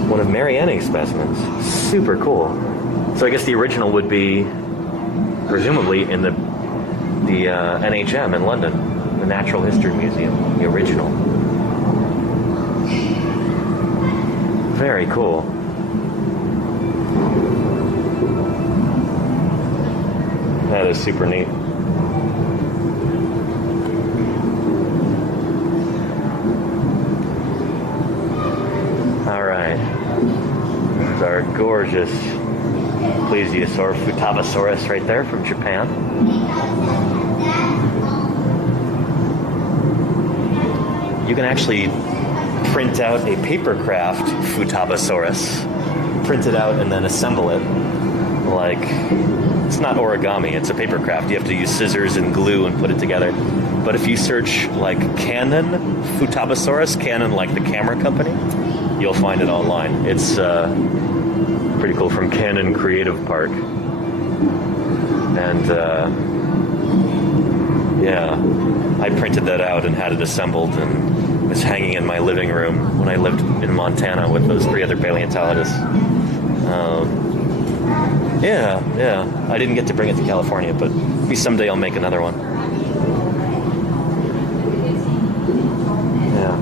One of Mary Anning's specimens. Super cool. So I guess the original would be, presumably, in the NHM in London, the Natural History Museum, the original. Very cool. That is super neat. All right. There's our gorgeous plesiosaur Futabasaurus right there from Japan. You can actually print out a papercraft Futabasaurus, print it out and then assemble it. Like, it's not origami, it's a papercraft. You have to use scissors and glue and put it together. But if you search like Canon Futabasaurus, Canon like the camera company, you'll find it online. It's pretty cool, from Canon Creative Park. And yeah, I printed that out and had it assembled and was hanging in my living room when I lived in Montana with those 3 other paleontologists. Yeah. I didn't get to bring it to California, but maybe someday I'll make another one. Yeah.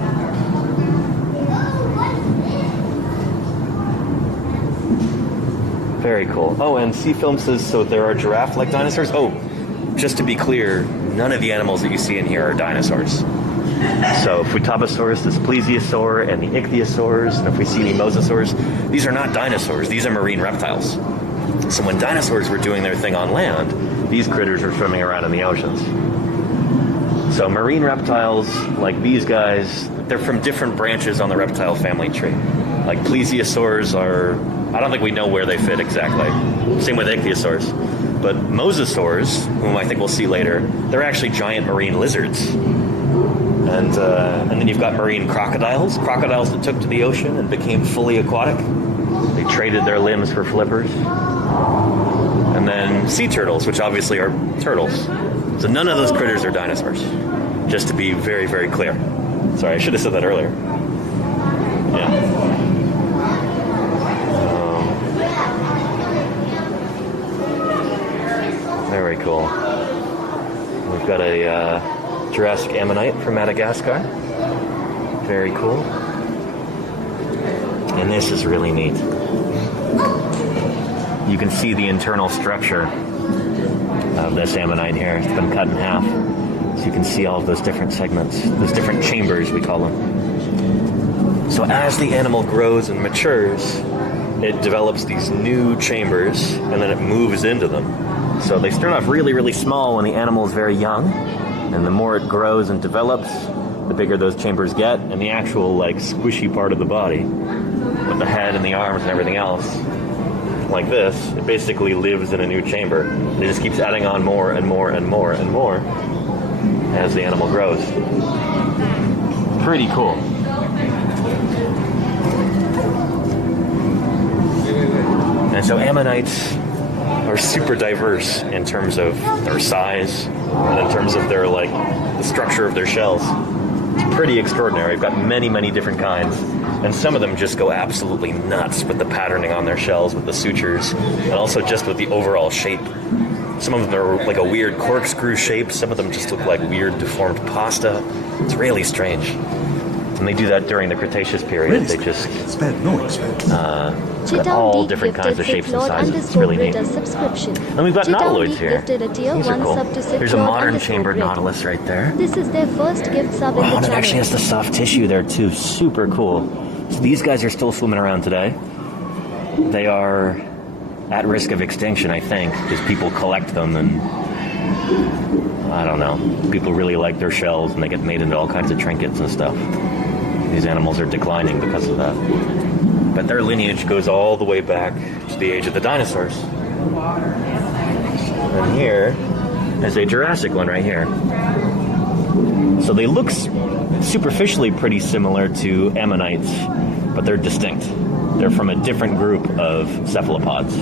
Very cool. Oh, and C-Film says, so there are giraffe-like dinosaurs? Oh, just to be clear, none of the animals that you see in here are dinosaurs. So Futabasaurus, this plesiosaur, and the ichthyosaurs, and if we see any mosasaurs, these are not dinosaurs, these are marine reptiles. So when dinosaurs were doing their thing on land, these critters were swimming around in the oceans. So marine reptiles, like these guys, they're from different branches on the reptile family tree. Like plesiosaurs are, I don't think we know where they fit exactly. Same with ichthyosaurs. But mosasaurs, whom I think we'll see later, they're actually giant marine lizards. And then you've got marine crocodiles that took to the ocean and became fully aquatic. They traded their limbs for flippers. And then sea turtles, which obviously are turtles. So none of those critters are dinosaurs. Just to be very, very clear. Sorry, I should have said that earlier. Yeah. Very cool. We've got a Jurassic ammonite from Madagascar. Very cool. And this is really neat. You can see the internal structure of this ammonite here. It's been cut in half. So you can see all of those different segments, those different chambers, we call them. So as the animal grows and matures, it develops these new chambers, and then it moves into them. So they start off really, really small when the animal is very young, and the more it grows and develops, the bigger those chambers get, and the actual, like, squishy part of the body, with the head and the arms and everything else, like this, it basically lives in a new chamber. It just keeps adding on more and more and more and more as the animal grows. Pretty cool. And so ammonites are super diverse in terms of their size and in terms of their, like, the structure of their shells. It's pretty extraordinary. We've got many, many different kinds. And some of them just go absolutely nuts with the patterning on their shells, with the sutures, and also just with the overall shape. Some of them are like a weird corkscrew shape. Some of them just look like weird deformed pasta. It's really strange. And they do that during the Cretaceous period. They just got all different kinds of shapes and sizes. It's really neat. And we've got nautiloids here. These are cool. There's a modern chambered nautilus right there. This is their first gift sub in the Oh, and it channel. actually has the soft tissue there too. Super cool. So these guys are still swimming around today. They are at risk of extinction, I think, because people collect them and I don't know. People really like their shells and they get made into all kinds of trinkets and stuff. These animals are declining because of that. But their lineage goes all the way back to the age of the dinosaurs. And here is a Jurassic one right here. So they look superficially pretty similar to ammonites, but they're distinct. They're from a different group of cephalopods.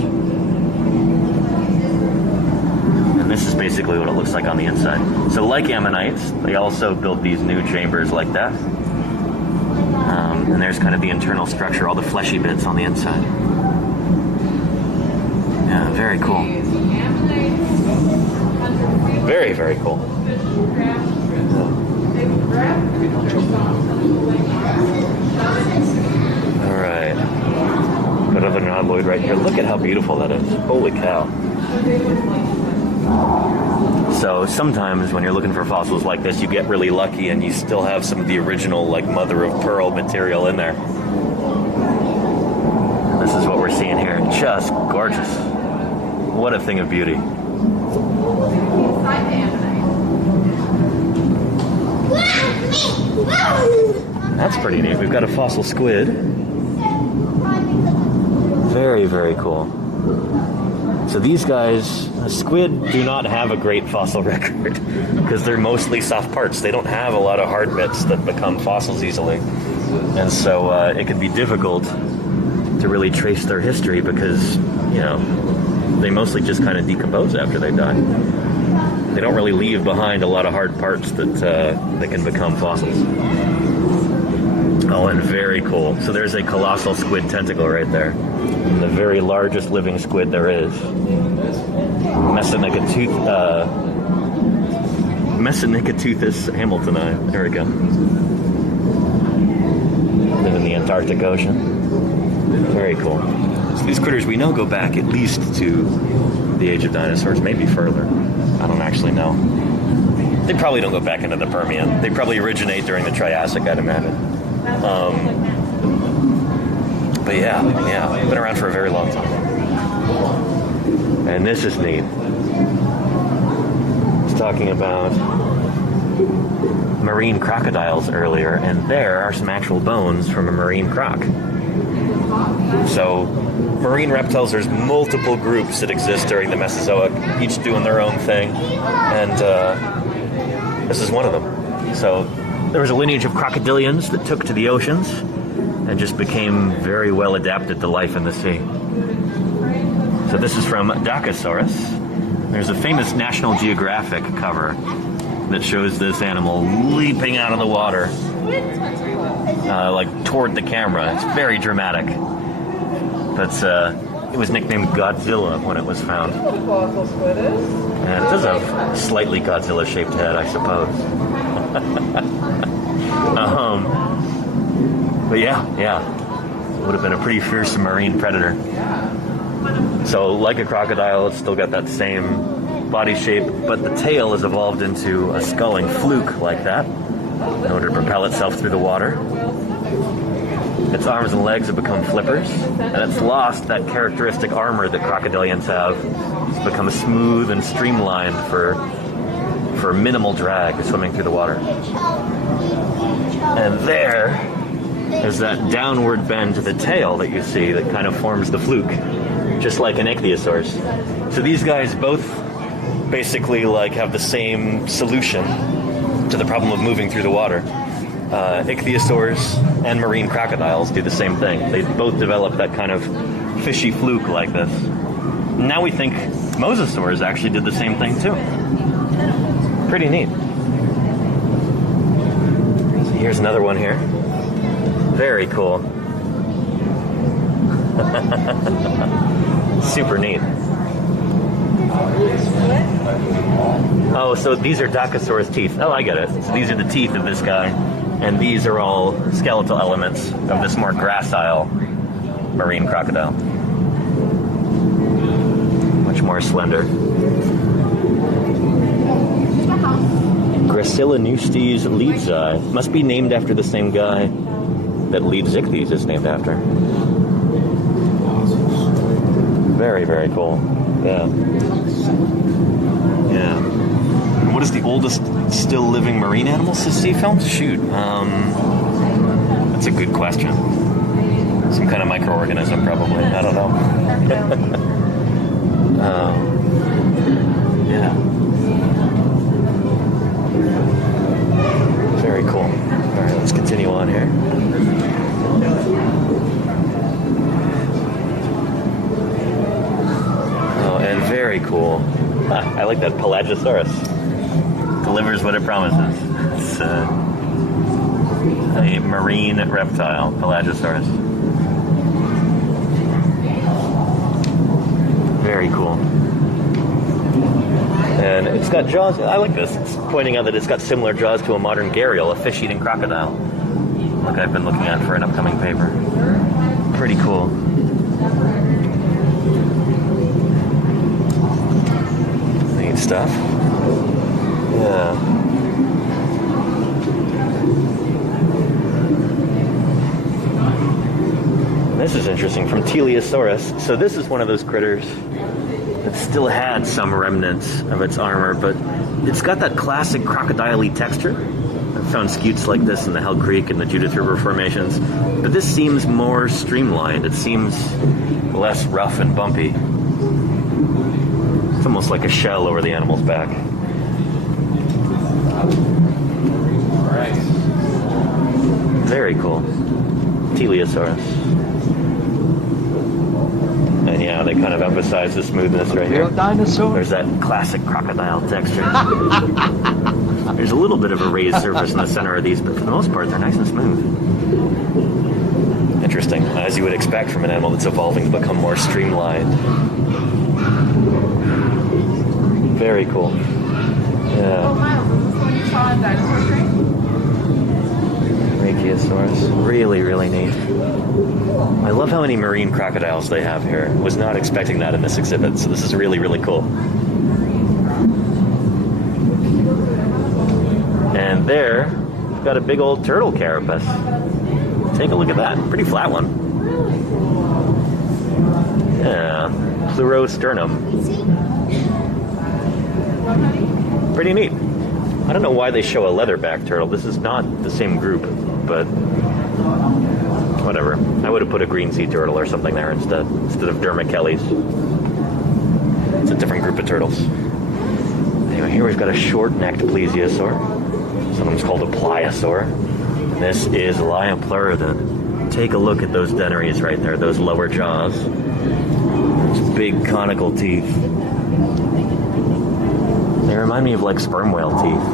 And this is basically what it looks like on the inside. So like ammonites, they also build these new chambers like that. And there's kind of the internal structure, all the fleshy bits on the inside. Yeah, very cool. Very, very cool. All right. Got another nautiloid right here. Look at how beautiful that is. Holy cow. So sometimes when you're looking for fossils like this, you get really lucky and you still have some of the original, like, mother of pearl material in there. And this is what we're seeing here. Just gorgeous. What a thing of beauty. That's pretty neat. We've got a fossil squid. Very, very cool. So these guys, squid do not have a great fossil record because they're mostly soft parts. They don't have a lot of hard bits that become fossils easily. And so it can be difficult to really trace their history because, you know, they mostly just kind of decompose after they die. They don't really leave behind a lot of hard parts that can become fossils. Oh, and very cool. So there's a colossal squid tentacle right there. And the very largest living squid there is. Messanichtoothus hamiltoni. There we go. Live in the Antarctic Ocean. Very cool. So these critters we know go back at least to the age of dinosaurs, maybe further. I don't actually know. They probably don't go back into the Permian. They probably originate during the Triassic, I'd imagine. But yeah, been around for a very long time. And this is neat. It's talking about marine crocodiles earlier, and there are some actual bones from a marine croc. So, marine reptiles, there's multiple groups that exist during the Mesozoic, each doing their own thing, and this is one of them. So, there was a lineage of crocodilians that took to the oceans and just became very well adapted to life in the sea. So this is from Dacosaurus, There's a famous National Geographic cover that shows this animal leaping out of the water, like toward the camera. It's very dramatic. That's it was nicknamed Godzilla when it was found. And it does have a slightly Godzilla-shaped head, I suppose. But yeah, would have been a pretty fearsome marine predator. So, like a crocodile, it's still got that same body shape, but the tail has evolved into a sculling fluke like that in order to propel itself through the water. Its arms and legs have become flippers, and it's lost that characteristic armor that crocodilians have. It's become smooth and streamlined for minimal drag swimming through the water. And there's that downward bend to the tail that you see that kind of forms the fluke, just like an ichthyosaurus. So these guys both basically like have the same solution to the problem of moving through the water. Ichthyosaurs and marine crocodiles do the same thing. They both develop that kind of fishy fluke like this. Now we think mosasaurs actually did the same thing too. Pretty neat. So here's another one here. Very cool. Super neat. Oh, so these are Dacosaurus teeth. Oh, I get it. So these are the teeth of this guy. And these are all skeletal elements of this more gracile marine crocodile. Much more slender. Gracilinustes leadsi. Must be named after the same guy that Leadsichthys is named after. Very, very cool. Yeah. Yeah. What is the oldest still living marine animal since sea films? Shoot. That's a good question. Some kind of microorganism, probably. I don't know. Yeah. Very cool. All right, let's continue on here. Oh, and very cool. I like that Pelagosaurus. Delivers what it promises. It's a marine reptile, Pelagosaurus. Very cool. And it's got jaws. I like this. It's pointing out that it's got similar jaws to a modern gharial, a fish-eating crocodile. Like I've been looking at for an upcoming paper. Pretty cool. Neat stuff. Yeah. This is interesting, from Teleosaurus. So this is one of those critters that still had some remnants of its armor, but it's got that classic crocodile-y texture. I've found scutes like this in the Hell Creek and the Judith River formations, but this seems more streamlined. It seems less rough and bumpy. It's almost like a shell over the animal's back. Very cool. Teleosaurus. And yeah, they kind of emphasize the smoothness right here. Dinosaur. There's that classic crocodile texture. There's a little bit of a raised surface in the center of these, but for the most part, they're nice and smooth. Interesting, as you would expect from an animal that's evolving to become more streamlined. Very cool. Yeah. Oh, Miles, is this the one you saw in Dinosaur Train? Brachiosaurus. Really, really neat. I love how many marine crocodiles they have here. Was not expecting that in this exhibit, so this is really, really cool. And there, we've got a big old turtle carapace. Take a look at that. Pretty flat one. Yeah. Pleurosternum. Pretty neat. I don't know why they show a leatherback turtle. This is not the same group, but whatever. I would have put a green sea turtle or something there instead of Dermachelys. It's a different group of turtles. Anyway, here we've got a short-necked plesiosaur. Sometimes called a pliosaur. And this is Liopleurodon. Take a look at those dentaries right there, those lower jaws. Those big conical teeth. remind me of like sperm whale teeth.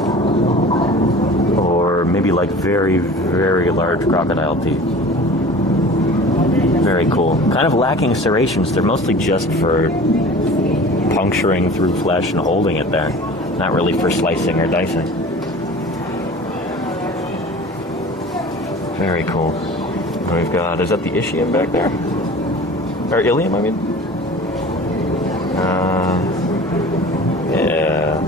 Or maybe like very, very large crocodile teeth. Very cool. Kind of lacking serrations. They're mostly just for puncturing through flesh and holding it there. Not really for slicing or dicing. Very cool. We've got, is that the ischium back there? Or ilium, I mean? Yeah.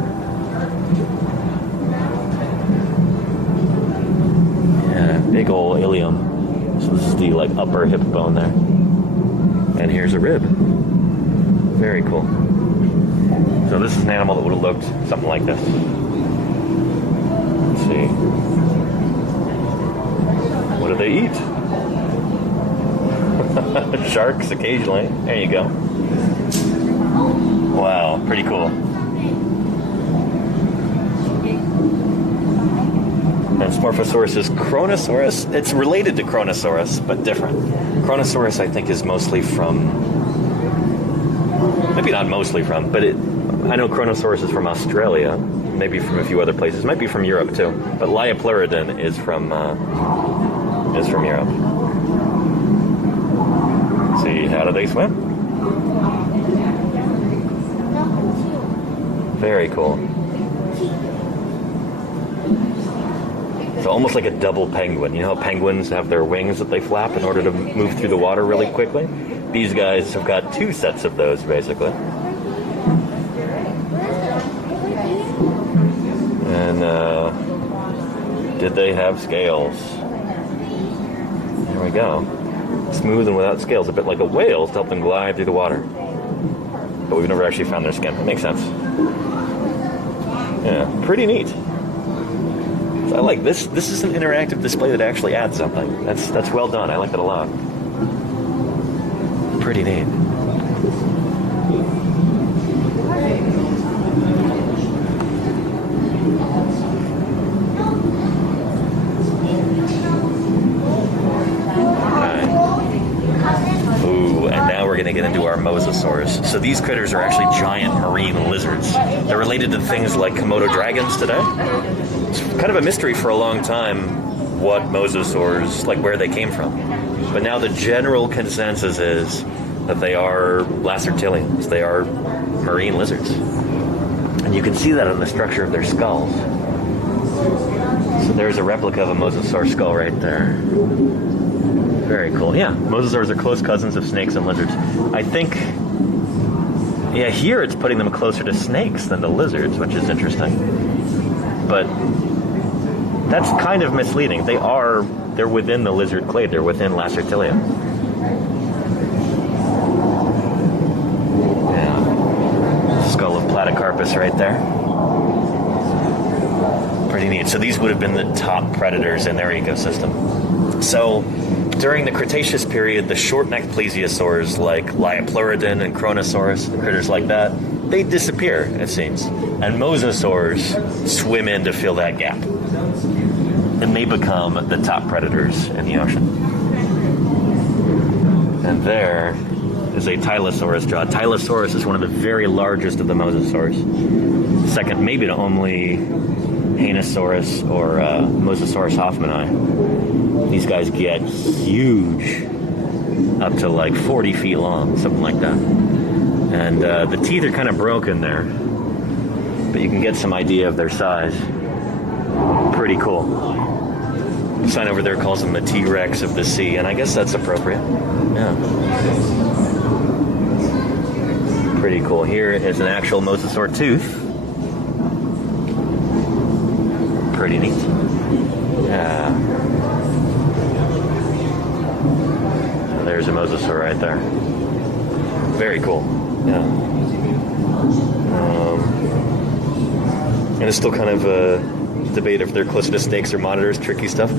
Yeah, big ol' ilium. So this is the like upper hip bone there. And here's a rib. Very cool. So this is an animal that would have looked something like this. Let's see. What do they eat? Sharks occasionally. There you go. Wow, pretty cool. And Smorphosaurus is Kronosaurus. It's related to Kronosaurus, but different. Kronosaurus, I think, is mostly from... Maybe not mostly from, but I know Kronosaurus is from Australia. Maybe from a few other places. Might be from Europe, too. But Liopleurodon is from Europe. Let's see, how do they swim? Very cool. So almost like a double penguin. You know how penguins have their wings that they flap in order to move through the water really quickly? These guys have got two sets of those, basically. And, did they have scales? There we go. Smooth and without scales, a bit like a whale to help them glide through the water. But we've never actually found their skin. That makes sense. Yeah, pretty neat. So I like this. This is an interactive display that actually adds something. That's well done. I like that a lot. Pretty neat. Going to get into our mosasaurs. So these critters are actually giant marine lizards. They're related to things like Komodo dragons today. It's kind of a mystery for a long time what mosasaurs, like where they came from. But now the general consensus is that they are lacertilians. They are marine lizards. And you can see that in the structure of their skulls. So there's a replica of a mosasaur skull right there. Very cool. Yeah, mosasaurs are close cousins of snakes and lizards. I think, yeah, here it's putting them closer to snakes than to lizards, which is interesting. But that's kind of misleading. They're within the lizard clade. They're within Lacertilia. Yeah. Skull of Platycarpus right there. Pretty neat. So these would have been the top predators in their ecosystem. So during the Cretaceous period, the short-necked plesiosaurs like Liopleurodon and Kronosaurus, critters like that, they disappear, it seems. And mosasaurs swim in to fill that gap. And they become the top predators in the ocean. And there is a Tylosaurus jaw. Tylosaurus is one of the very largest of the mosasaurs. Second maybe to only Hanosaurus or Mosasaurus hoffmanni. These guys get huge, up to like 40 feet long, something like that. And the teeth are kind of broken there, but you can get some idea of their size. Pretty cool. The sign over there calls them the T-Rex of the sea, and I guess that's appropriate. Yeah. Pretty cool. Here is an actual mosasaur tooth. Pretty neat. Yeah. There's a mosasaur right there. Very cool. Yeah. And it's still kind of a debate if they're closer to snakes or monitors, tricky stuff.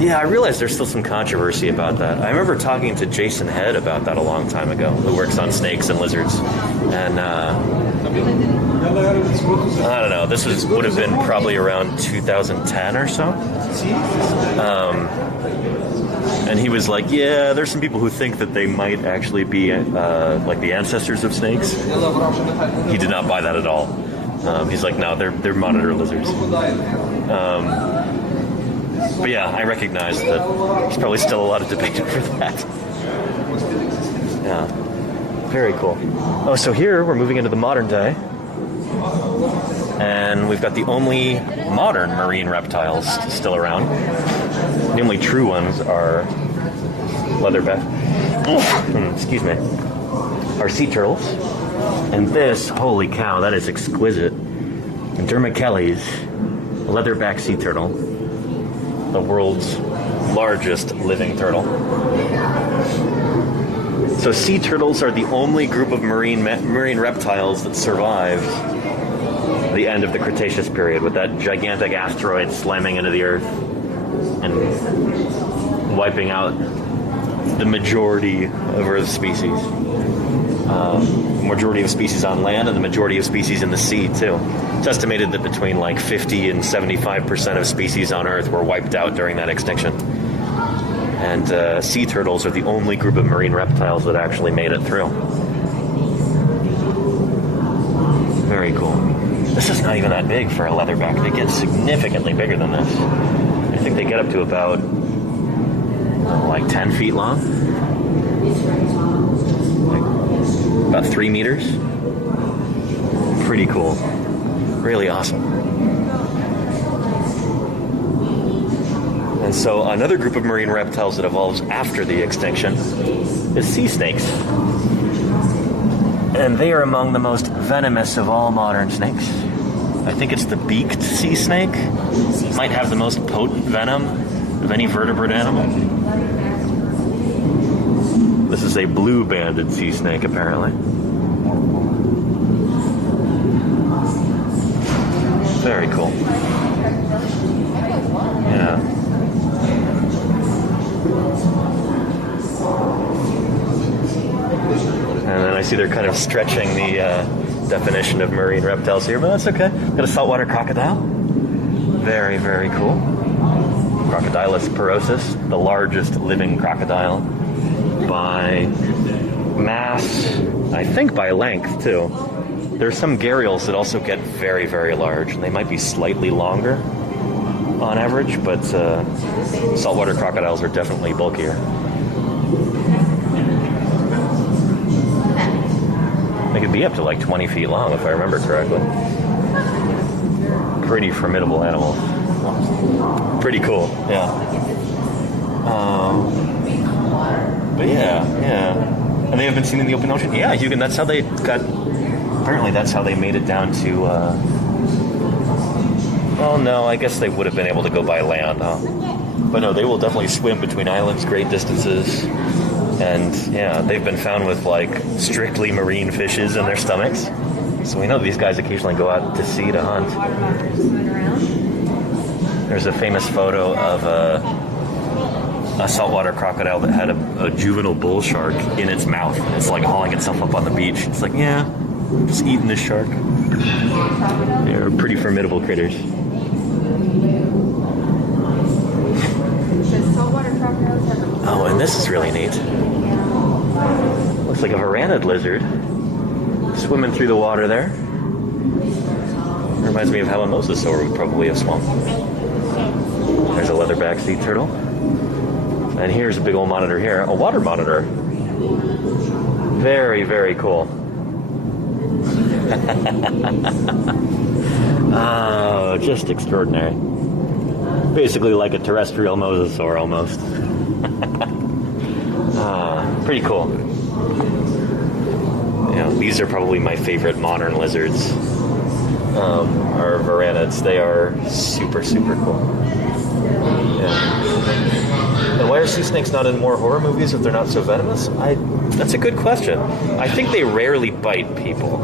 Yeah, I realize there's still some controversy about that. I remember talking to Jason Head about that a long time ago, who works on snakes and lizards. And I don't know, this would have been probably around 2010 or so. And he was like, yeah, there's some people who think that they might actually be like the ancestors of snakes. He did not buy that at all. He's like, no, they're monitor lizards. But yeah, I recognize that there's probably still a lot of debate over that. Yeah, very cool. Oh, so here we're moving into the modern day. And we've got the only modern marine reptiles still around. The only true ones are leatherback. Excuse me. Are sea turtles. And this, holy cow, that is exquisite. Dermachelys, leatherback sea turtle, the world's largest living turtle. So sea turtles are the only group of marine reptiles that survived the end of the Cretaceous period, with that gigantic asteroid slamming into the Earth and wiping out the majority of Earth's species. The majority of species on land and the majority of species in the sea, too. It's estimated that between like 50 and 75% of species on Earth were wiped out during that extinction. And sea turtles are the only group of marine reptiles that actually made it through. Very cool. This is not even that big for a leatherback. They get significantly bigger than this. I think they get up to about like 10 feet long. Like about 3 meters. Pretty cool. Really awesome. And so another group of marine reptiles that evolves after the extinction is sea snakes. And they are among the most venomous of all modern snakes. I think it's the beaked sea snake. Might have the most potent venom of any vertebrate animal. This is a blue-banded sea snake, apparently. Very cool. Yeah. And then I see they're kind of stretching the definition of marine reptiles here, but that's okay. Got a saltwater crocodile. Very, very cool. Crocodilus porosus, the largest living crocodile by mass, I think by length too. There's some gharials that also get very, very large, and they might be slightly longer on average, but saltwater crocodiles are definitely bulkier. They could be up to like 20 feet long, if I remember correctly. Pretty formidable animals. Pretty cool, yeah. But yeah. And they have been seen in the open ocean? Yeah, Hugin, that's how they got... Apparently that's how they made it down to... Well, no, I guess they would have been able to go by land, huh? But no, they will definitely swim between islands great distances. And yeah, they've been found with like strictly marine fishes in their stomachs. So we know these guys occasionally go out to sea to hunt. There's a famous photo of a saltwater crocodile that had a juvenile bull shark in its mouth. It's like hauling itself up on the beach. It's like, yeah, just eating this shark. They're pretty formidable critters. Oh, and this is really neat. Looks like a varanid lizard swimming through the water there. Reminds me of how a mosasaur would probably have swum. There's a leatherback sea turtle. And here's a big old monitor here, a water monitor. Very, very cool. Oh, just extraordinary. Basically like a terrestrial mosasaur almost. Pretty cool. You know, these are probably my favorite modern lizards. Are varanids. They are super, super cool. Yeah. And why are sea snakes not in more horror movies if they're not so venomous? That's a good question. I think they rarely bite people.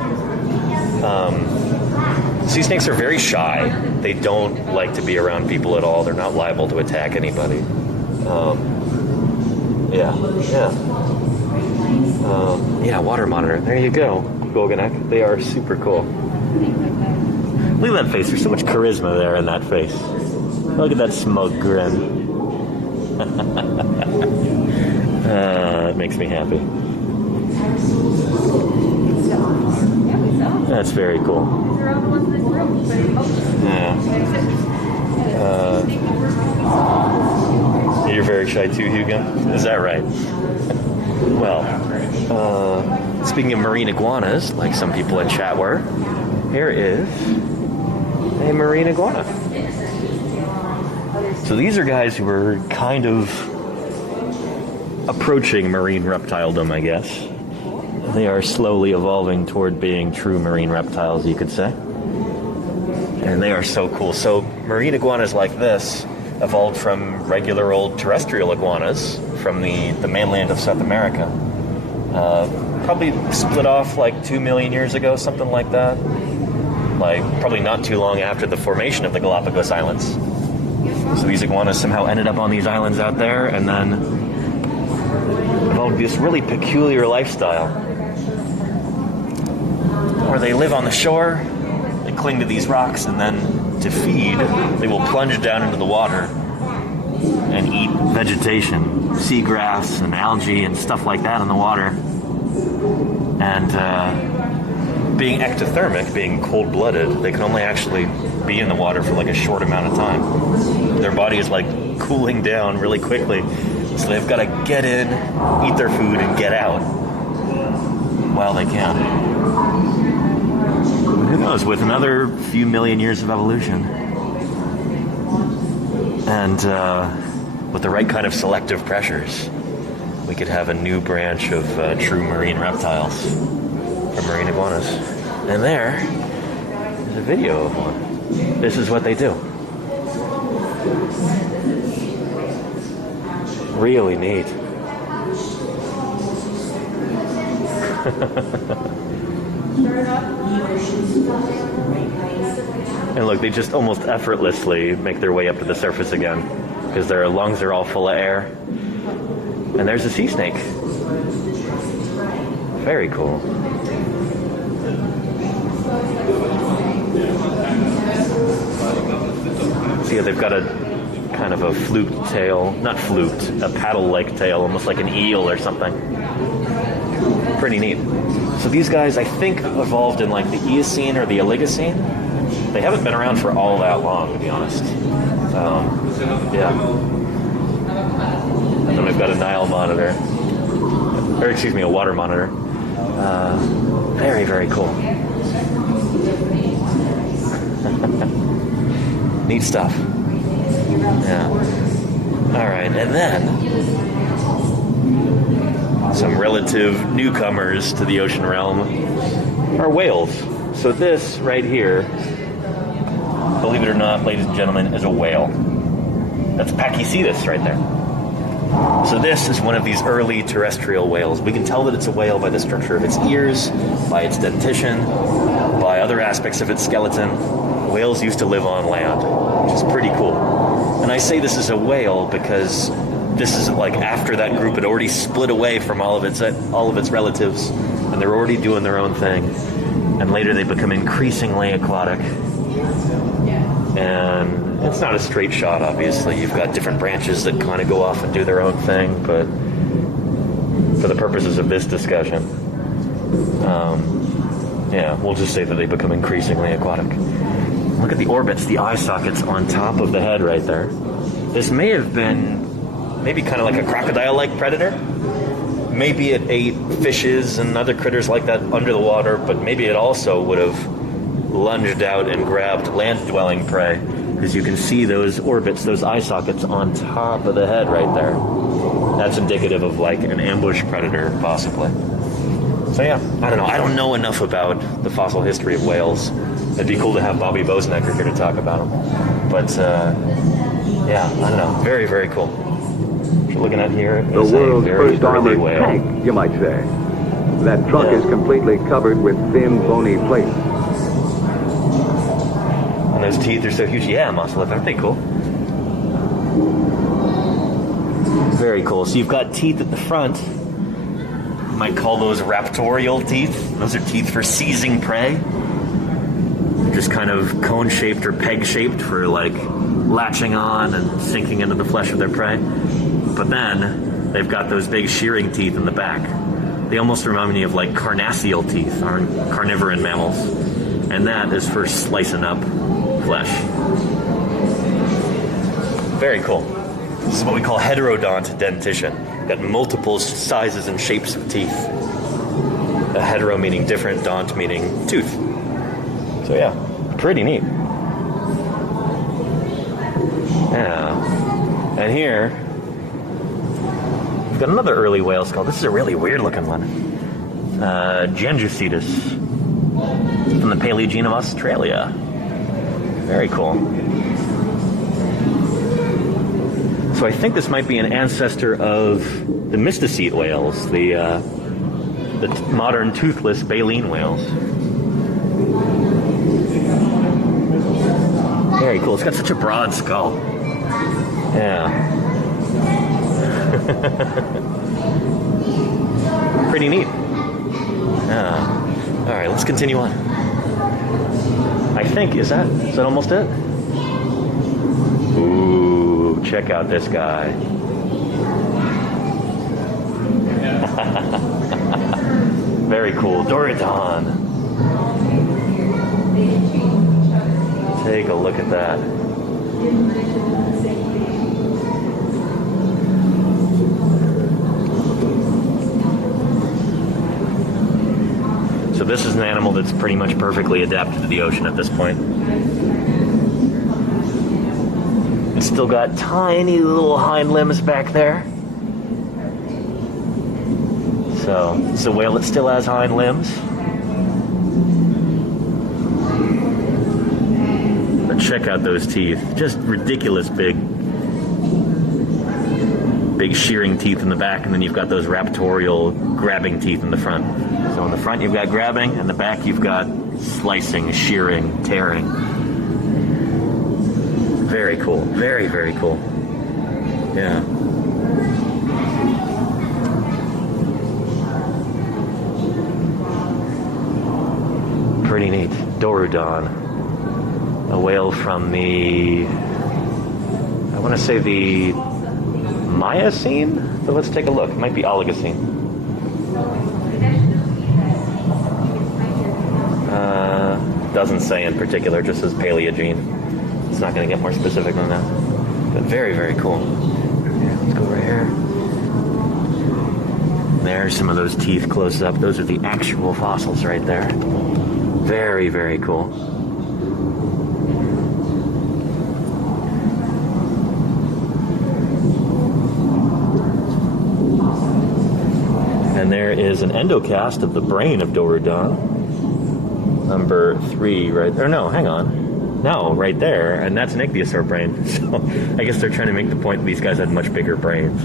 Sea snakes are very shy. They don't like to be around people at all. They're not liable to attack anybody. Yeah, water monitor. There you go, Golganek. They are super cool. Look at that face. There's so much charisma there in that face. Look at that smug grin. It makes me happy. That's very cool. Yeah. You're very shy too, Hugo? Is that right? Well, speaking of marine iguanas, like some people in chat were, here is a marine iguana. So these are guys who are kind of approaching marine reptiledom, I guess. They are slowly evolving toward being true marine reptiles, you could say. And they are so cool. So marine iguanas like this evolved from regular old terrestrial iguanas from the mainland of South America. Probably split off like 2 million years ago, something like that. Like probably not too long after the formation of the Galapagos Islands. So these iguanas somehow ended up on these islands out there and then evolved this really peculiar lifestyle where they live on the shore, they cling to these rocks, and then to feed, they will plunge down into the water and eat vegetation, seagrass and algae and stuff like that in the water. And being ectothermic, being cold-blooded, they can only actually be in the water for like a short amount of time. Their body is like cooling down really quickly, so they've got to get in, eat their food, and get out while they can. Who knows, with another few million years of evolution and with the right kind of selective pressures, we could have a new branch of true marine reptiles from marine iguanas. And there is a video of one. This is what they do. Really neat. And look, they just almost effortlessly make their way up to the surface again because their lungs are all full of air. And there's a sea snake. Very cool. See, they've got a kind of a flute tail, not flute, a paddle-like tail, almost like an eel or something. Pretty neat. So these guys, I think, evolved in like the Eocene or the Oligocene. They haven't been around for all that long, to be honest. Yeah. And then we've got a Nile monitor. Or excuse me, a water monitor. Very, very cool. Neat stuff. Yeah. Alright, and then some relative newcomers to the ocean realm are whales. So this right here, believe it or not, ladies and gentlemen, is a whale. That's Pachycetus right there. So this is one of these early terrestrial whales. We can tell that it's a whale by the structure of its ears, by its dentition, by other aspects of its skeleton. Whales used to live on land, which is pretty cool. And I say this is a whale because this is like after that group had already split away from all of its relatives, and they're already doing their own thing. And later they become increasingly aquatic. And it's not a straight shot, obviously. You've got different branches that kind of go off and do their own thing, but for the purposes of this discussion, yeah, we'll just say that they become increasingly aquatic. Look at the orbits, the eye sockets on top of the head right there. This may have been maybe kind of like a crocodile-like predator. Maybe it ate fishes and other critters like that under the water, but maybe it also would have lunged out and grabbed land-dwelling prey, because you can see those orbits, those eye sockets on top of the head right there. That's indicative of like an ambush predator, possibly. So yeah, I don't know. I don't know enough about the fossil history of whales. It'd be cool to have Bobby Bosnecker here to talk about them. But yeah, I don't know. Very, very cool. What you're looking at here The is world's a very first early armored whale. tank, you might say. That trunk Yeah. is completely covered with thin, bony plates. And those teeth are so huge. Yeah, muscle, aren't they cool? Very cool. So you've got teeth at the front. You might call those raptorial teeth. Those are teeth for seizing prey. They're just kind of cone-shaped or peg-shaped for like latching on and sinking into the flesh of their prey. But then they've got those big shearing teeth in the back. They almost remind me of like carnassial teeth, aren't carnivorous mammals. And that is for slicing up flesh. Very cool. This is what we call heterodont dentition. Got multiple sizes and shapes of teeth. A hetero meaning different, dont meaning tooth. So yeah, pretty neat. Yeah. And here, we've got another early whale skull. This is a really weird looking one. Genducetus. From the Paleogene of Australia. Very cool. So I think this might be an ancestor of the Mystacete whales, the modern toothless baleen whales. Very cool. It's got such a broad skull. Yeah. Pretty neat. Yeah. All right, let's continue on. I think, is that almost it? Ooh, check out this guy. Very cool. Dorodon. Take a look at that. So this is an animal that's pretty much perfectly adapted to the ocean at this point. It's still got tiny little hind limbs back there. So it's a whale that still has hind limbs. But check out those teeth. Just ridiculous big shearing teeth in the back, and then you've got those raptorial grabbing teeth in the front. So in the front you've got grabbing, and the back you've got slicing, shearing, tearing. Very cool. Very, very cool. Yeah. Pretty neat. Dorodon. A whale from the, I want to say the Miocene? So let's take a look. It might be Oligocene. Doesn't say in particular, just says Paleogene. It's not going to get more specific than that. But very, very cool. Let's go right here. There's some of those teeth close up. Those are the actual fossils right there. Very, very cool. And there is an endocast of the brain of Dorodon. Number 3 right there. No, hang on. No, right there. And that's an ichthyosaur brain. So I guess they're trying to make the point that these guys had much bigger brains.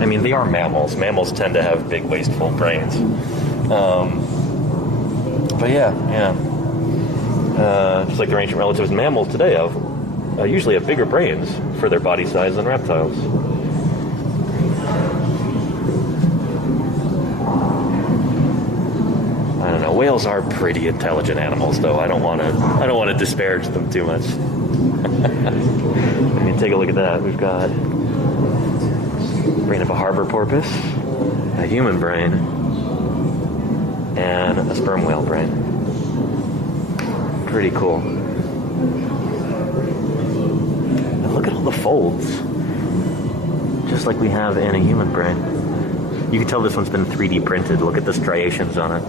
I mean, they are mammals. Mammals tend to have big, wasteful brains. But yeah. Just like their ancient relatives, mammals today usually have bigger brains for their body size than reptiles. I don't know. Whales are pretty intelligent animals, though. I don't want to disparage them too much. I mean, take a look at that. We've got brain of a harbor porpoise, a human brain, and a sperm whale brain. Pretty cool. And look at all the folds, just like we have in a human brain. You can tell this one's been 3D printed. Look at the striations on it.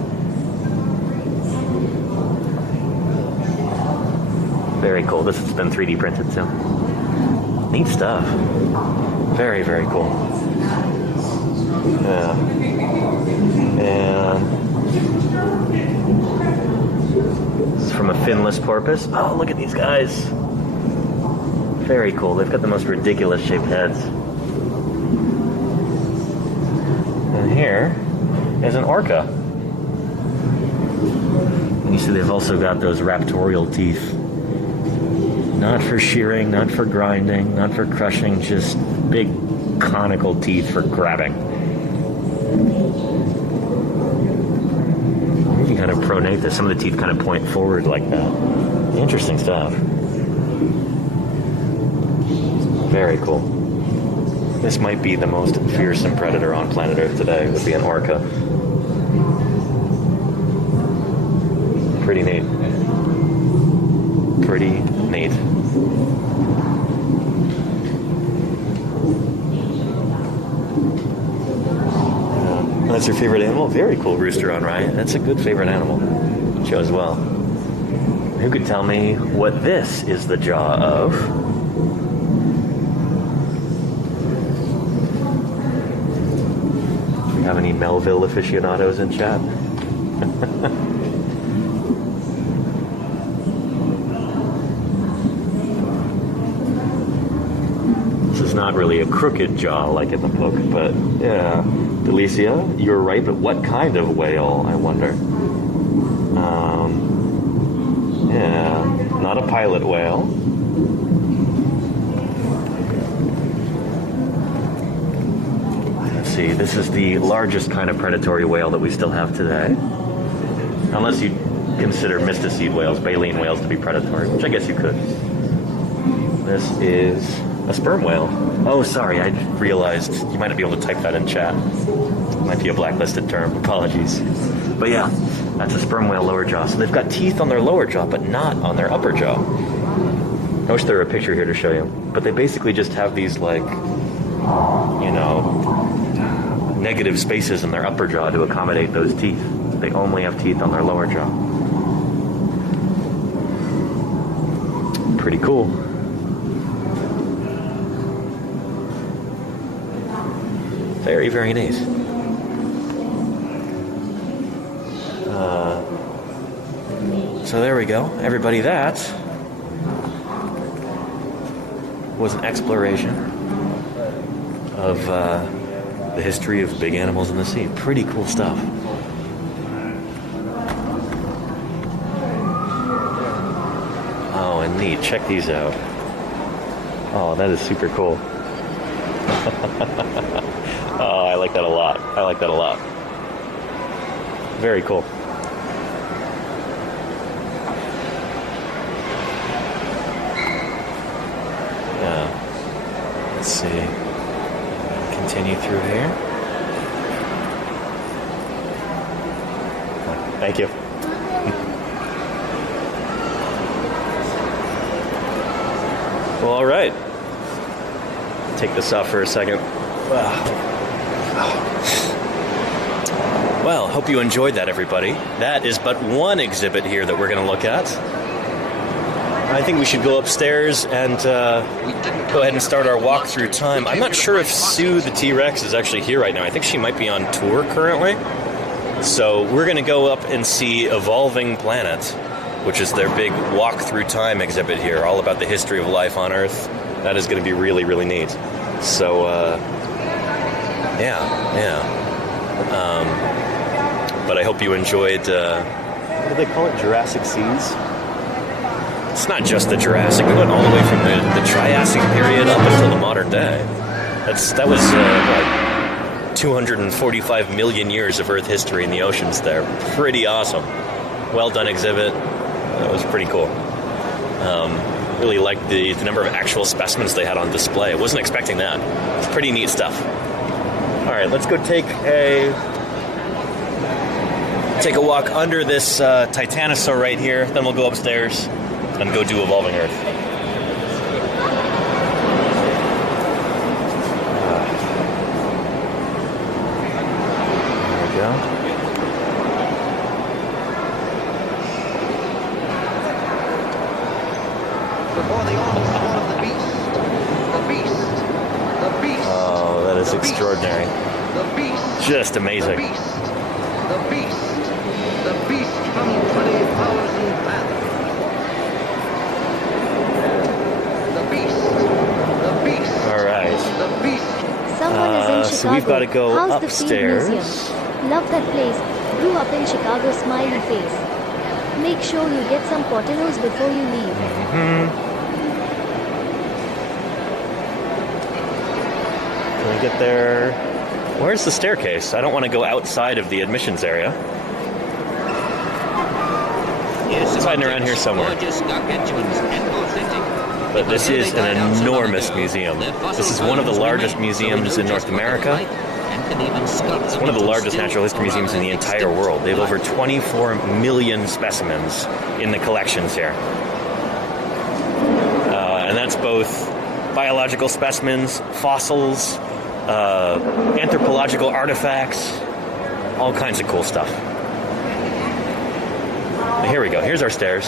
Very cool. This has been 3D printed too. Neat stuff. Very, very cool. Yeah. And this is from a finless porpoise. Oh, look at these guys. Very cool. They've got the most ridiculous shaped heads. And here is an orca. And you see they've also got those raptorial teeth. Not for shearing, not for grinding, not for crushing, just big conical teeth for grabbing. You can kind of pronate this. Some of the teeth kind of point forward like that. Interesting stuff. Very cool. This might be the most fearsome predator on planet Earth today, would be an orca. Pretty neat. Pretty neat. That's your favorite animal? Very cool rooster on Ryan. That's a good favorite animal. Show as well. Who could tell me what this is the jaw of? Do we have any Melville aficionados in chat? This is not really a crooked jaw like in the book, but yeah. Delicia, you're right, but what kind of whale, I wonder? Yeah, not a pilot whale. Let's see, this is the largest kind of predatory whale that we still have today. Unless you consider mysticeid whales, baleen whales to be predatory, which I guess you could. This is a sperm whale. Oh, sorry, I realized you might not be able to type that in chat. Might be a blacklisted term, apologies. But yeah, that's a sperm whale lower jaw. So they've got teeth on their lower jaw, but not on their upper jaw. I wish there were a picture here to show you. But they basically just have these, like, you know, negative spaces in their upper jaw to accommodate those teeth. They only have teeth on their lower jaw. Pretty cool. Very, very neat. So there we go. Everybody, that was an exploration of the history of big animals in the sea. Pretty cool stuff. Oh, and neat. Check these out. Oh, that is super cool. Oh, I like that a lot. I like that a lot. Very cool. Let's see. Continue through here. Thank you. Well, all right. Take this off for a second. Well, hope you enjoyed that, everybody. That is but one exhibit here that we're going to look at. I think we should go upstairs and go ahead and start our walk through time. I'm not sure if Sue the T-Rex is actually here right now. I think she might be on tour currently. So we're going to go up and see Evolving Planet, which is their big walk through time exhibit here, all about the history of life on Earth. That is going to be really, really neat. So, but I hope you enjoyed, what do they call it, Jurassic Seas? It's not just the Jurassic. We went all the way from the Triassic period up until the modern day. That was 245 million years of Earth history in the oceans there. Pretty awesome. Well done exhibit. That was pretty cool. Really liked the number of actual specimens they had on display. I wasn't expecting that. It's pretty neat stuff. All right, let's go take a walk under this Titanosaur right here. Then we'll go upstairs and go do Evolving Earth. There we go. Before the onslaught of the beast. Oh, that is extraordinary. The beast. Just amazing. The beast from 20,000 fathoms. All right. Someone is in Chicago. So we've got to go How's upstairs. The Field Museum? Love that place. Grew up in Chicago, smiley face. Make sure you get some Portillo's before you leave. Can we get there? Where's the staircase? I don't want to go outside of the admissions area. It's hiding around here somewhere. Gorgeous gargantuans and authentic. but this is an enormous museum. This is one of the largest museums in North America. It's one of the largest natural history museums in the entire world. They have over 24 million specimens in the collections here. And that's both biological specimens, fossils, anthropological artifacts, all kinds of cool stuff. Here we go. Here's our stairs.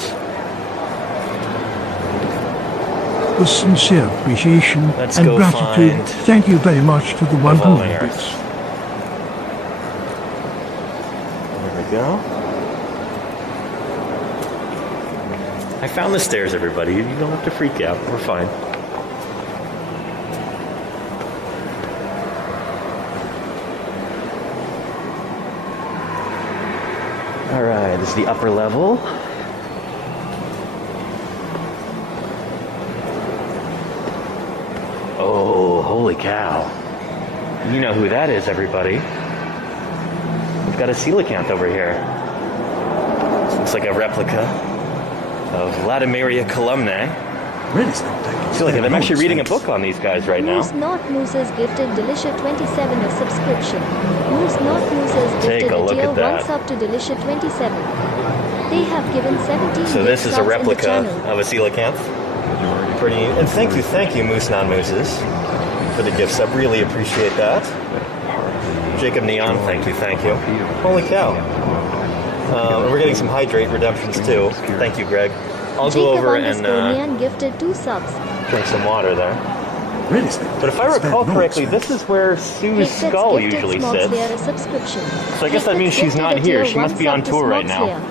With sincere appreciation Let's and go gratitude, find thank you very much to the Evolving 100 Earth. bits. There we go. I found the stairs, everybody. You don't have to freak out. We're fine. All right, this is the upper level. Oh, holy cow. You know who that is, everybody. We've got a coelacanth over here. This looks like a replica of Vladimiria columnae. Really spectacular. Coelacanth. I'm actually reading a book on these guys right now. Moose Not Mooses gifted Delicia 27 a subscription. Moose Not Mooses Take gifted a a look tier at that. 1 sub to Delicia 27. They have given 17 So this gift is a subs in the replica channel. of a coelacanth. Pretty, and thank you, Moose Non Mooses, for the gift sub. Really appreciate that. Jacob Neon, thank you. Holy cow! And we're getting some hydrate redemptions too. Thank you, Greg. I'll go over and Neon gifted 2 subs. drink some water there. Really spectacular. But if I recall correctly, this is where Sue's Gifted skull gifted usually Smog sits. Slayer a subscription. So I guess that means she's Gifted not a here. tier She must 1 be on sub to tour Smog right now. Slayer.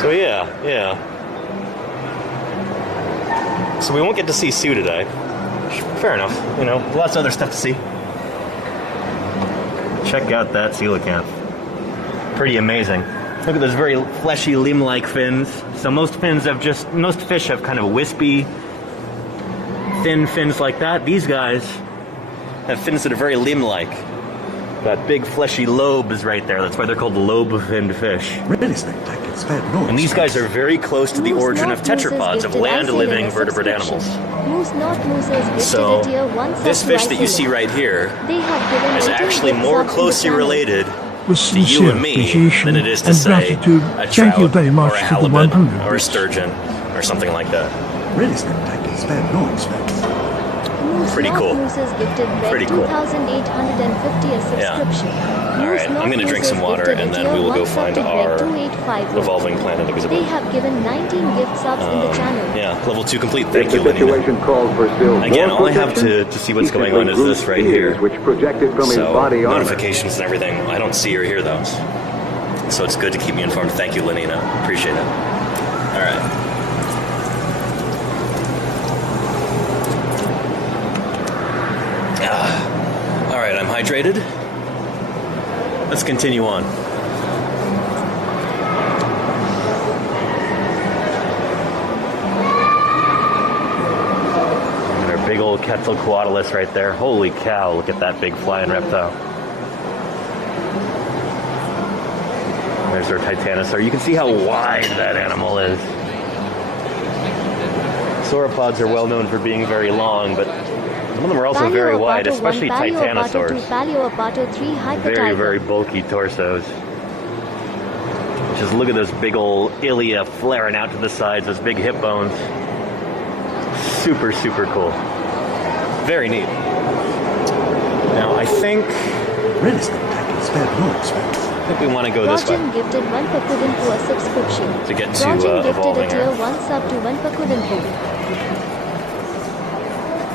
So yeah. So we won't get to see Sue today. Fair enough. You know, lots of other stuff to see. Check out that coelacanth. Pretty amazing. Look at those very fleshy limb-like fins. So most fish have kind of wispy, thin fins like that. These guys have fins that are very limb-like. That big fleshy lobe is right there. That's why they're called lobe-finned fish. Really spectacular. Spared no And these guys are very close to the Moose origin Not of tetrapods, of Mooses land-living gifted vertebrate subscription. animals. Moose Not Mooses gifted So a tier 1 sub this to fish that you Iceland. see right here They have given is 18 actually gift more subs in the closely channel. related With to you sincere and me appreciation than it is to and say gratitude, a thank trout you very much or a to the halibut 100 or a bits. sturgeon or something like that. Really spectacular. Spared no expense. Moose Pretty Not cool. Mooses gifted Red Pretty cool. 2,850 a subscription. All right, I'm going to drink some water and then we will go find our 285. evolving planet exhibit. They have given 19 gift subs in the channel. Yeah, level 2 complete. Thank If you, the Lenina. situation calls for still Again, more all I have protection, to see what's he going simply on is groups this right ears here. which projected from his So, body armor. notifications and everything, I don't see or hear those. So it's good to keep me informed. Thank you, Lenina. Appreciate it. All right. All right, I'm hydrated. Let's continue on. And our big old Quetzalcoatlus right there. Holy cow, look at that big flying reptile. There's our Titanosaur. You can see how wide that animal is. Sauropods are well known for being very long, but some of them are also very wide, especially Titanosaurs. Paleopato 3 Very, Hypertiger. very bulky torsos. Just look at those big old ilia flaring out to the sides, those big hip bones. Super, super cool. Very neat. Now, I think Really spectacular. Spared no expense. we want to go this way Rogen gifted 1 Pakudinpu a subscription. to get to Rogen gifted a evolving tier Earth. 1 sub to 1 Pakudinpu.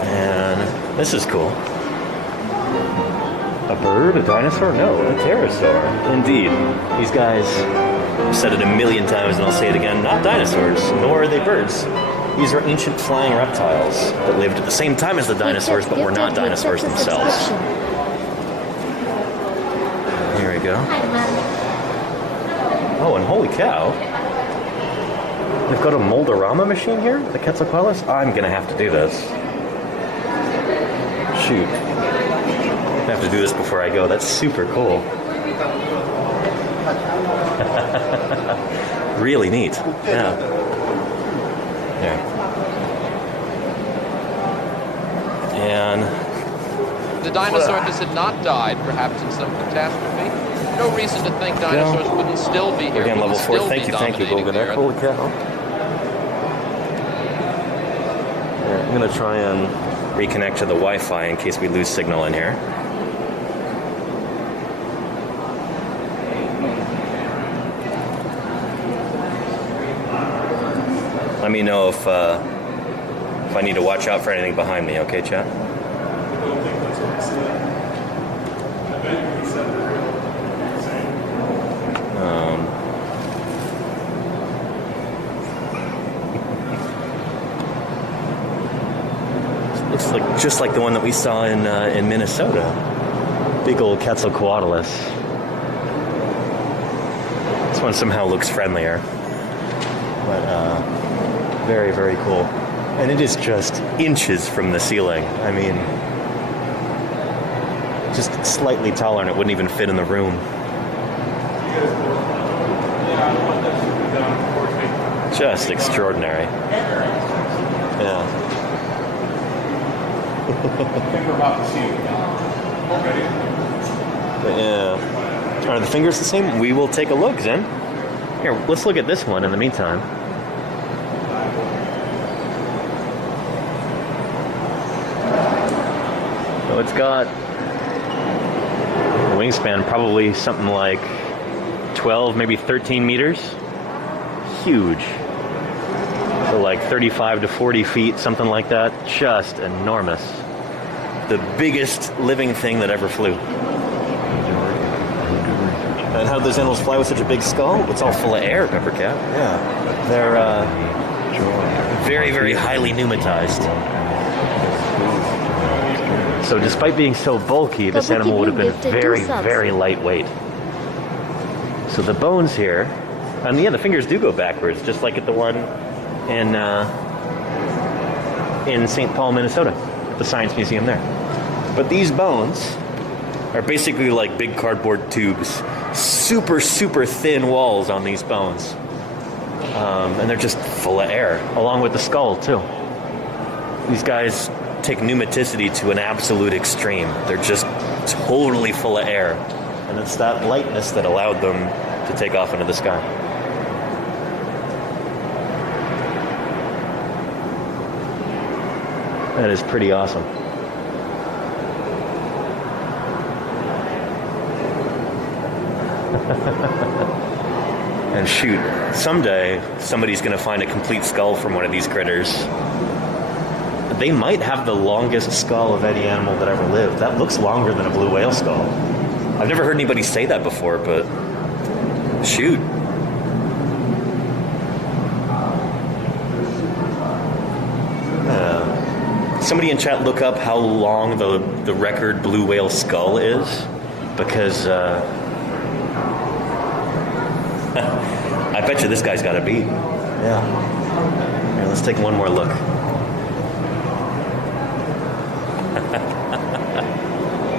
And this is cool. A bird? A dinosaur? No, a pterosaur. Indeed. These guys, I've said it a million times and I'll say it again, not dinosaurs, nor are they birds. These are ancient flying reptiles that lived at the same time as the dinosaurs, but were not dinosaurs themselves. Here we go. Oh, and holy cow. They've got a Moldorama machine here? The Quetzalcoatlus? I'm gonna have to do this. Shoot. I have to do this before I go. That's super cool. Really neat. Yeah. Yeah. And The dinosaurs had not died, perhaps in some catastrophe. No reason to think dinosaurs wouldn't still be here. again, level wouldn't 4. still Thank be you, dominating Golden the Egg. Earth. Holy cow. Alright, I'm gonna try and reconnect to the Wi-Fi in case we lose signal in here. Let me know if I need to watch out for anything behind me, okay, chat? Looks like just like the one that we saw in Minnesota. Big old Quetzalcoatlus. This one somehow looks friendlier, but very, very cool. And it is just inches from the ceiling. I mean, just slightly taller, and it wouldn't even fit in the room. Just extraordinary. Yeah. We're about to see it. Ready? But yeah. Are the fingers the same? We will take a look, Zen. Here, let's look at this one in the meantime. So it's got a wingspan probably something like 12, maybe 13 meters. Huge. So like 35 to 40 feet, something like that. Just enormous. The biggest living thing that ever flew. And how do those animals fly with such a big skull? It's all full of air, Peppercat. Yeah. They're very, very highly pneumatized. So despite being so bulky, this animal would have been very, very lightweight. So the bones here, and yeah, the fingers do go backwards, just like at the one in St. Paul, Minnesota, at the Science Museum there. But these bones are basically like big cardboard tubes. Super, super thin walls on these bones. And they're just full of air, along with the skull, too. These guys take pneumaticity to an absolute extreme. They're just totally full of air. And it's that lightness that allowed them to take off into the sky. That is pretty awesome. And shoot, someday somebody's going to find a complete skull from one of these critters. They might have the longest skull of any animal that ever lived. That looks longer than a blue whale skull. I've never heard anybody say that before, but shoot. Somebody in chat look up how long the record blue whale skull is, because I bet you this guy's got a beat. Yeah. Here, let's take one more look.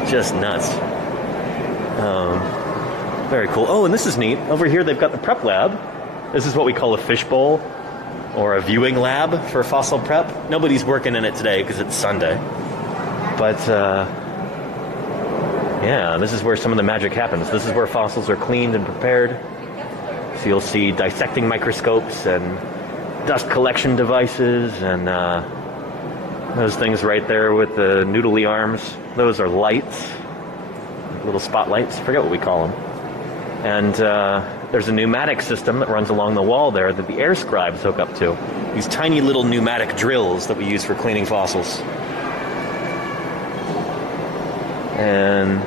Just nuts. Very cool. Oh, and this is neat. Over here they've got the prep lab. This is what we call a fishbowl or a viewing lab for fossil prep. Nobody's working in it today because it's Sunday. But yeah, this is where some of the magic happens. This is where fossils are cleaned and prepared. So you'll see dissecting microscopes and dust collection devices and those things right there with the noodly arms. Those are lights, little spotlights. I forget what we call them. And there's a pneumatic system that runs along the wall there that the air scribes hook up to. These tiny little pneumatic drills that we use for cleaning fossils. And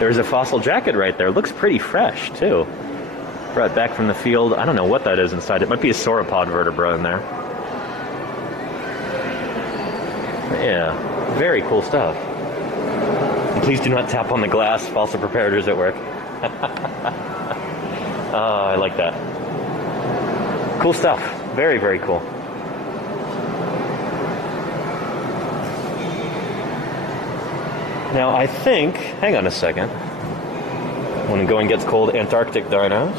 there's a fossil jacket right there. It looks pretty fresh, too. Brought back from the field. I don't know what that is inside. It might be a sauropod vertebra in there. But yeah, very cool stuff. And please do not tap on the glass. Fossil preparators at work. I like that. Cool stuff. Very, very cool. Now, I think, hang on a second. When going gets cold, Antarctic dinos.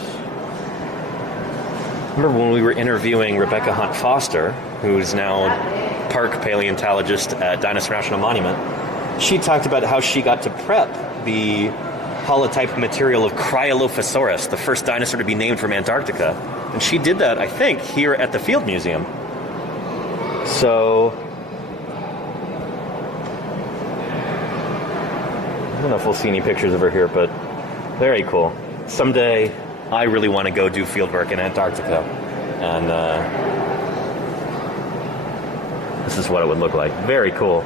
Remember when we were interviewing Rebecca Hunt Foster, who's now park paleontologist at Dinosaur National Monument. She talked about how she got to prep the holotype material of Cryolophosaurus, the first dinosaur to be named from Antarctica. And she did that, I think, here at the Field Museum. So I don't know if we'll see any pictures of her here, but very cool. Someday, I really want to go do field work in Antarctica. And this is what it would look like. Very cool.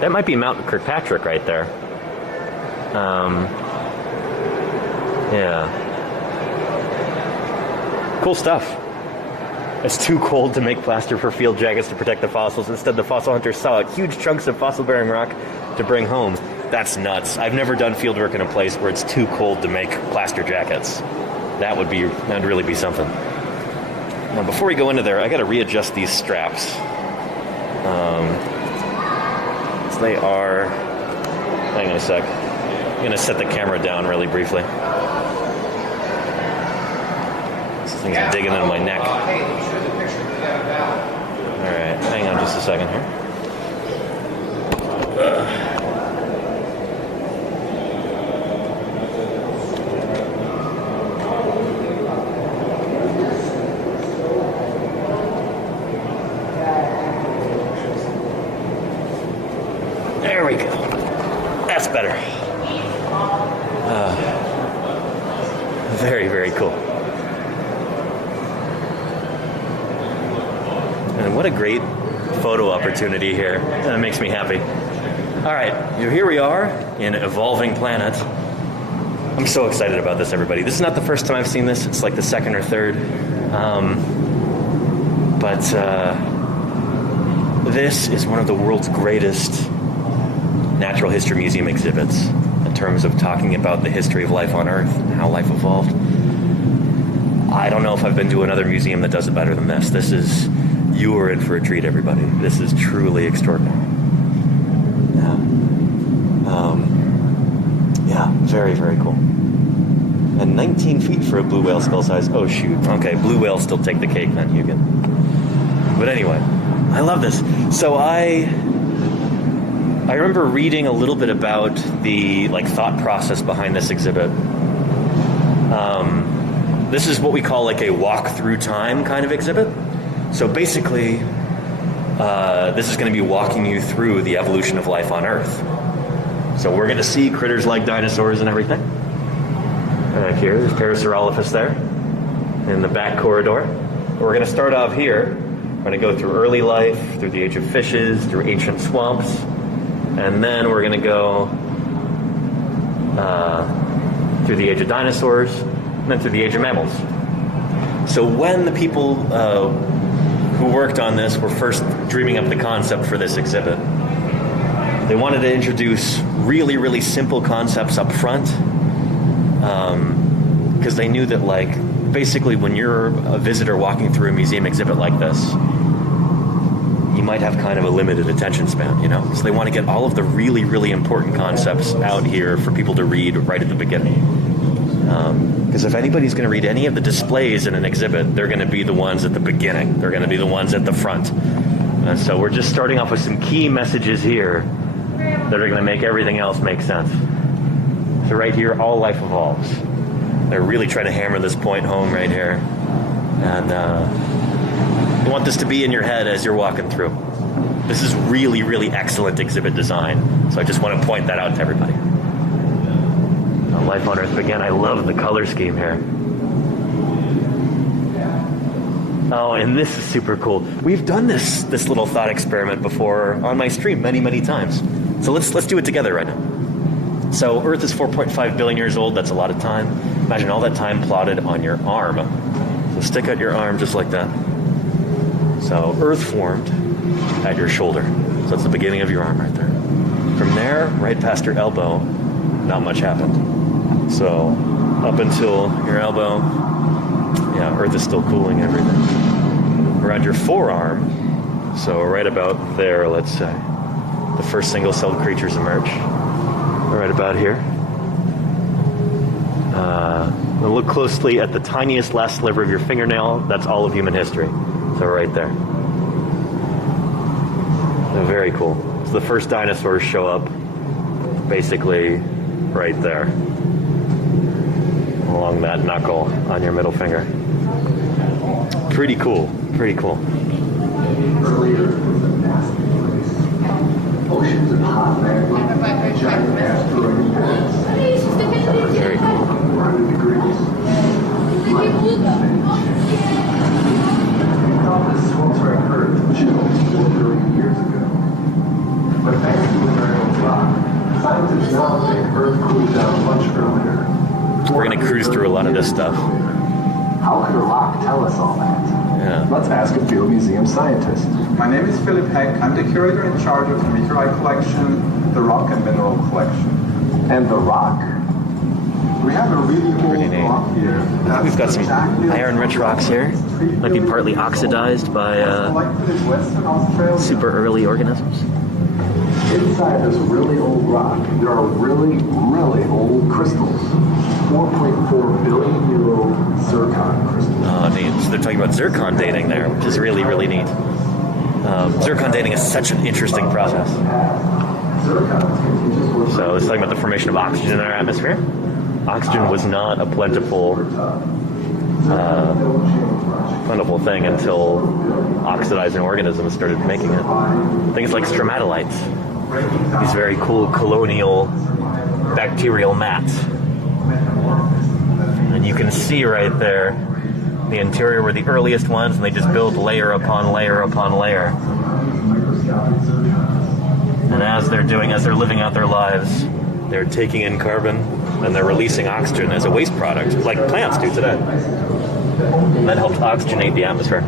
That might be Mount Kirkpatrick right there. Yeah. Cool stuff. It's too cold to make plaster for field jackets to protect the fossils. Instead, the fossil hunters saw huge chunks of fossil-bearing rock to bring home. That's nuts. I've never done field work in a place where it's too cold to make plaster jackets. That'd really be something. Now, before we go into there, I got to readjust these straps. So they are. Hang on a sec. I'm going to set the camera down really briefly. This thing's digging into my neck. All right, hang on just a second here. There we go. That's better. Very, very cool. And what a great photo opportunity here. That makes me happy. All right, here we are in Evolving Planet. I'm so excited about this, everybody. This is not the first time I've seen this. It's like the second or third. This is one of the world's greatest natural history museum exhibits in terms of talking about the history of life on Earth and how life evolved. I don't know if I've been to another museum that does it better than this. You are in for a treat, everybody. This is truly extraordinary. Yeah, very, very cool. And 19 feet for a blue whale skull size. Oh, shoot. Okay, blue whales still take the cake then, Hugan. But anyway, I love this. So I remember reading a little bit about the thought process behind this exhibit. This is what we call a walk through time kind of exhibit. So basically, this is going to be walking you through the evolution of life on Earth. So we're going to see critters like dinosaurs and everything. Back here, there's Parasaurolophus there in the back corridor. We're going to start off here. We're going to go through early life, through the age of fishes, through ancient swamps, and then we're going to go through the age of dinosaurs, and then through the age of mammals. So when the people who worked on this were first dreaming up the concept for this exhibit, they wanted to introduce really, really simple concepts up front, because they knew that, basically when you're a visitor walking through a museum exhibit like this, you might have kind of a limited attention span, So they want to get all of the really, really important concepts out here for people to read right at the beginning. Because if anybody's going to read any of the displays in an exhibit, they're going to be the ones at the beginning. They're going to be the ones at the front. And so we're just starting off with some key messages here that are going to make everything else make sense. So right here, all life evolves. They're really trying to hammer this point home right here. And I want this to be in your head as you're walking through. This is really, really excellent exhibit design. So I just want to point that out to everybody. Life on Earth began. I love the color scheme here. Oh, and this is super cool. We've done this little thought experiment before on my stream many, many times. So let's do it together right now. So Earth is 4.5 billion years old. That's a lot of time. Imagine all that time plotted on your arm. So stick out your arm just like that. So Earth formed at your shoulder. So that's the beginning of your arm right there. From there, right past your elbow, not much happened. So up until your elbow, Earth is still cooling everything. Around your forearm, so right about there, let's say, the first single-celled creatures emerge. Right about here. We'll look closely at the tiniest last sliver of your fingernail. That's all of human history. So right there. Very cool. So the first dinosaurs show up basically right there, along that knuckle on your middle finger. Pretty cool. Pretty cool. Oceans of hot magma, giant asteroid belts, Very cool. 100 degrees. We thought this sweltering Earth chilled 4 billion years ago. But thanks to the very old rock, scientists now think Earth cooled down much earlier. We're going to cruise through a lot of this stuff. How could a rock tell us all that? Yeah. Let's ask a field museum scientist. My name is Philip Heck. I'm the curator in charge of the meteorite collection, the rock and mineral collection. And the rock? We have a really old neat. rock here. We've got some iron-rich rocks here. Might be partly oxidized by super early organisms. Inside this really old rock, there are really, really old crystals. 4.4 billion year old zircon crystals. Oh, neat. So they're talking about zircon dating there, which is really, really neat. Zircon dating is such an interesting process. So it's talking about the formation of oxygen in our atmosphere. Oxygen was not a plentiful thing until oxidizing organisms started making it. Things like stromatolites, these very cool colonial bacterial mats. And you can see right there, the interior were the earliest ones, and they just build layer upon layer upon layer. And as they're living out their lives, they're taking in carbon and they're releasing oxygen as a waste product, like plants do today. And that helps oxygenate the atmosphere.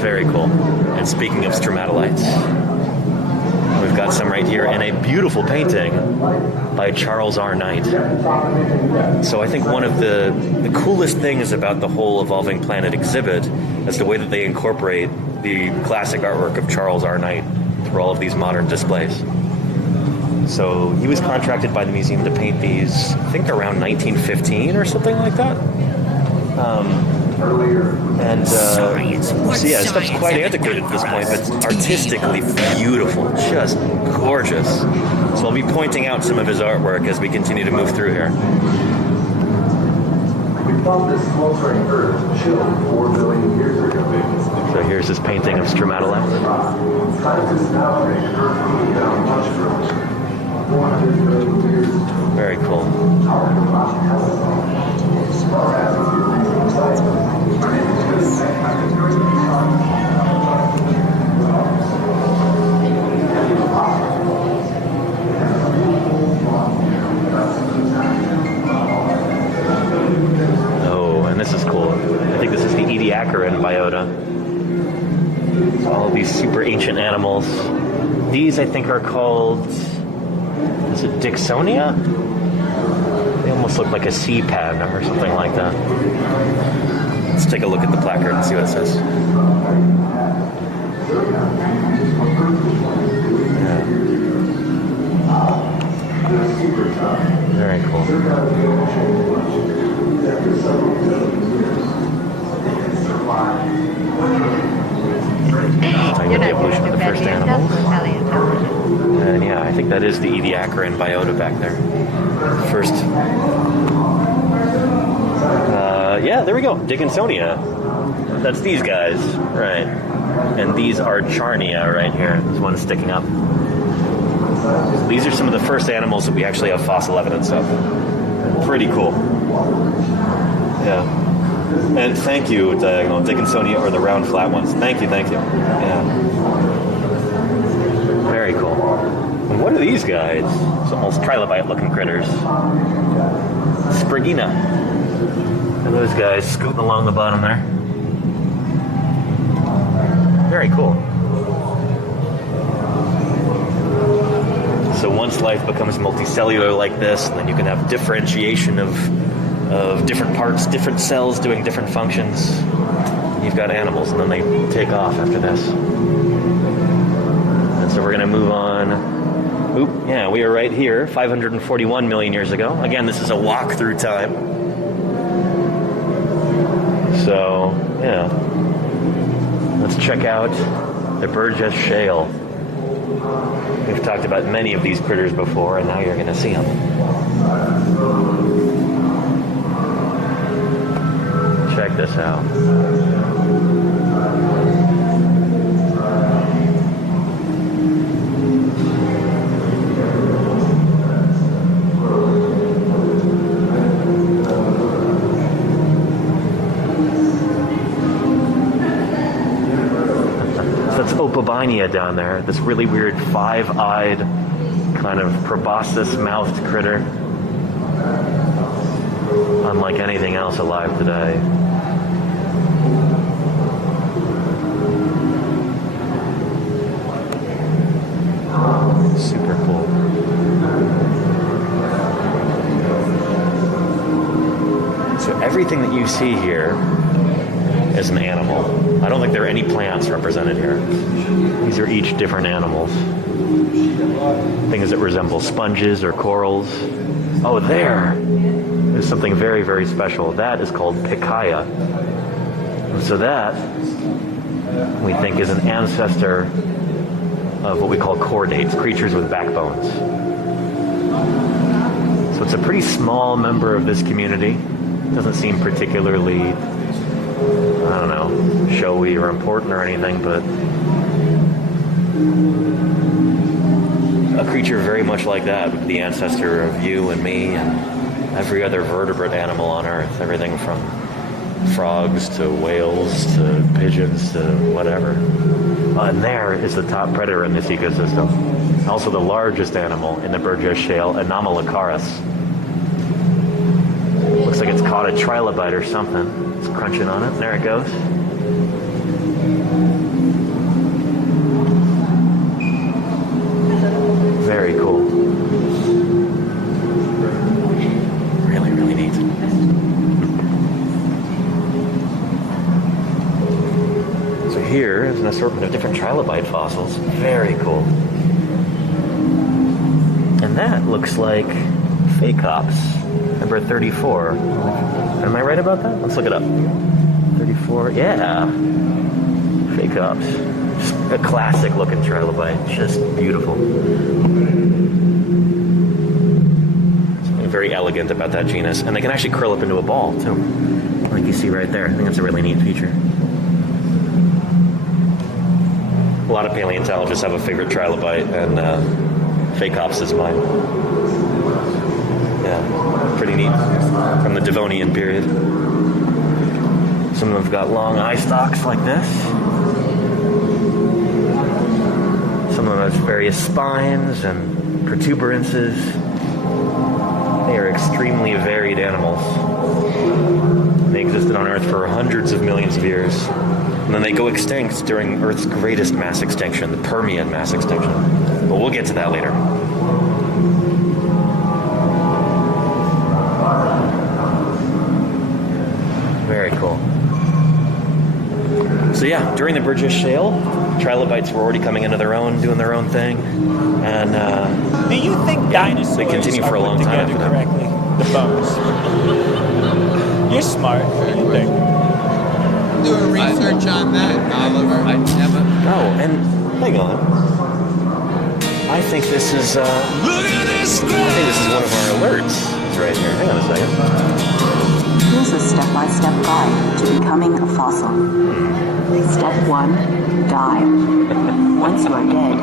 Very cool. And speaking of stromatolites, we've got some right here in a beautiful painting by Charles R. Knight. So I think one of the coolest things about the whole Evolving Planet exhibit is the way that they incorporate the classic artwork of Charles R. Knight through all of these modern displays. So he was contracted by the museum to paint these, I think around 1915 or something like that. So yeah, stuff's quite antiquated at this point, but artistically beautiful, just gorgeous. So I'll be pointing out some of his artwork as we continue to move through here. We thought this sweltering Earth chilled 4 billion years ago. So here's his painting of stromatolites. Scientists now think Earth cooled down much earlier. 400 billion years. Very cool. How could a rock tell us all that? Well, as a field museum scientist. My name is Philip Heck. I'm the curator in charge. Oh, and this is cool. I think this is the Ediacaran biota. All of these super ancient animals. These, I think, are called... Is it Dixonia? They almost look like a sea pen or something like that. Let's take a look at the placard and see what it says. Yeah. Very cool. Talking about the evolution of the first animals. And yeah, I think that is the Ediacaran biota back there. First. Yeah, there we go. Dickinsonia. That's these guys, right? And these are Charnia right here. There's one sticking up. These are some of the first animals that we actually have fossil evidence of. Pretty cool. Yeah. And thank you, Diagonal, Dickinsonia, or the round flat ones. Thank you, thank you. Yeah. Very cool. And what are these guys? It's almost trilobite-looking critters. Sprigina. And those guys scooting along the bottom there. Very cool. So once life becomes multicellular like this, then you can have differentiation of different parts, different cells doing different functions. You've got animals, and then they take off after this. And so we're going to move on. Oop, yeah, we are right here, 541 million years ago. Again, this is a walk through time. So, yeah. Let's check out the Burgess Shale. We've talked about many of these critters before, and now you're going to see them. Check this out. Opabinia down there, this really weird five-eyed kind of proboscis-mouthed critter, unlike anything else alive today. Super cool. So everything that you see here is an animal. I don't think there are any plants represented here. These are each different animals. Things that resemble sponges or corals. Oh, there is something very, very special. That is called Pikaia. And so that, we think, is an ancestor of what we call chordates, creatures with backbones. So it's a pretty small member of this community. It doesn't seem particularly, I don't know, showy or important or anything, but a creature very much like that would be the ancestor of you and me and every other vertebrate animal on Earth. Everything from frogs to whales to pigeons to whatever. And there is the top predator in this ecosystem. Also the largest animal in the Burgess Shale, Anomalocaris. Looks like it's caught a trilobite or something. It's crunching on it. There it goes. Very cool. Really, really neat. So here is an assortment of different trilobite fossils. Very cool. And that looks like Phacops, number 34. Am I right about that? Let's look it up. 34, yeah. Phacops. Just a classic looking trilobite. Just beautiful. Something very elegant about that genus. And they can actually curl up into a ball, too. Like you see right there. I think that's a really neat feature. A lot of paleontologists have a favorite trilobite, and Phacops is mine. Yeah, pretty neat. From the Devonian period. Some of them have got long eye stalks like this. Some of them have various spines and protuberances. They are extremely varied animals. They existed on Earth for hundreds of millions of years. And then they go extinct during Earth's greatest mass extinction, the Permian mass extinction. But we'll get to that later. Very cool. So yeah, during the Burgess Shale, trilobites were already coming into their own, doing their own thing. And do you think dinosaurs they continue for a long time after correctly? The bones. You're smart. What do you think? Doing research on that, Oliver. I never. Oh, and hang on. I think this is. Look at this! I think this is one of our alerts. It's right here. Hang on a second. Here's a step-by-step guide to becoming a fossil. Step 1: die. Once you are dead,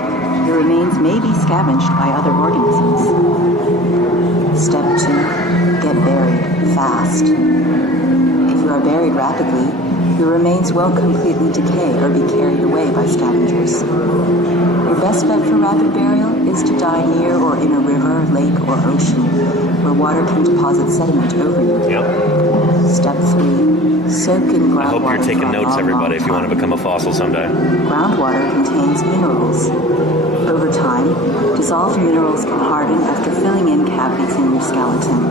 your remains may be scavenged by other organisms. Step 2: get buried fast. If you are buried rapidly, your remains won't completely decay or be carried away by scavengers. Your best bet for rapid burial is to die near or in a river, lake, or ocean, where water can deposit sediment over you. Yep. Step 3: soak in groundwater. I hope you're taking notes, everybody, if you want to become a fossil someday. Groundwater contains minerals. Over time, dissolved minerals can harden after filling in cavities in your skeleton.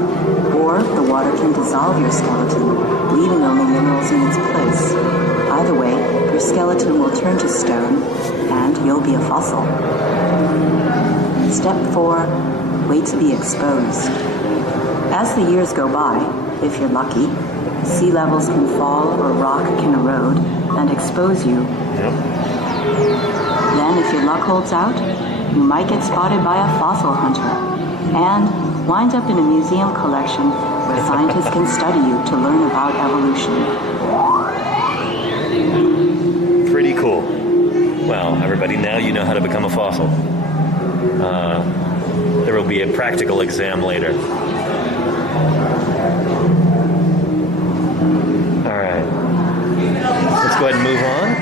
Or the water can dissolve your skeleton, leaving only minerals in its place. Either way, your skeleton will turn to stone, and you'll be a fossil. Step 4: wait to be exposed. As the years go by, if you're lucky, Sea levels can fall or rock can erode and expose you. Then, if your luck holds out, you might get spotted by a fossil hunter and wind up in a museum collection where scientists can study you to learn about evolution. Pretty cool. Well, everybody, now you know how to become a fossil. There will be a practical exam later. Alright. Let's go ahead and move on.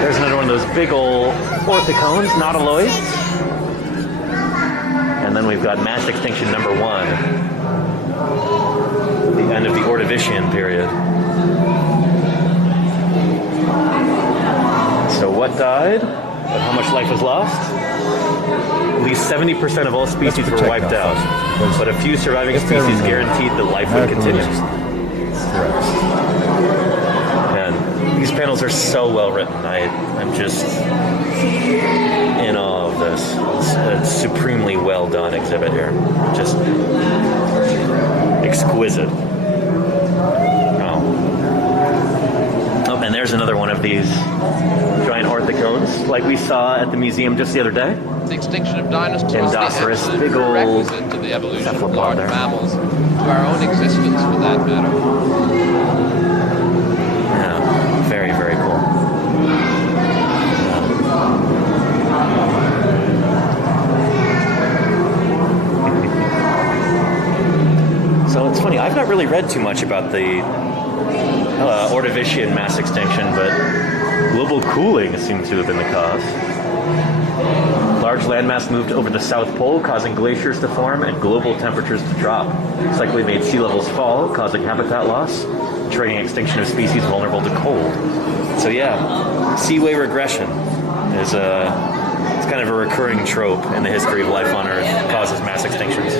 There's another one of those big old orthocones, nautiloids. And then we've got mass extinction number 1. The end of the Ordovician period. So what died? And how much life was lost? At least 70% of all species were wiped out. But a few surviving species guaranteed that life would continue. And these panels are so well written. I'm just in awe of this. It's a supremely well done exhibit here. Just exquisite. Oh, and there's another one of these giant orthocones, like we saw at the museum just the other day. The extinction of dinosaurs is the absolute big old prerequisite to the evolution of large mammals, to our own existence for that matter. Yeah, very, very cool. So it's funny, I've not really read too much about the Ordovician mass extinction, but global cooling seems to have been the cause. Large landmass moved over the South Pole, causing glaciers to form and global temperatures to drop. It's likely made sea levels fall, causing habitat loss, triggering extinction of species vulnerable to cold. So yeah, seaway regression is it's kind of a recurring trope in the history of life on Earth. It causes mass extinctions.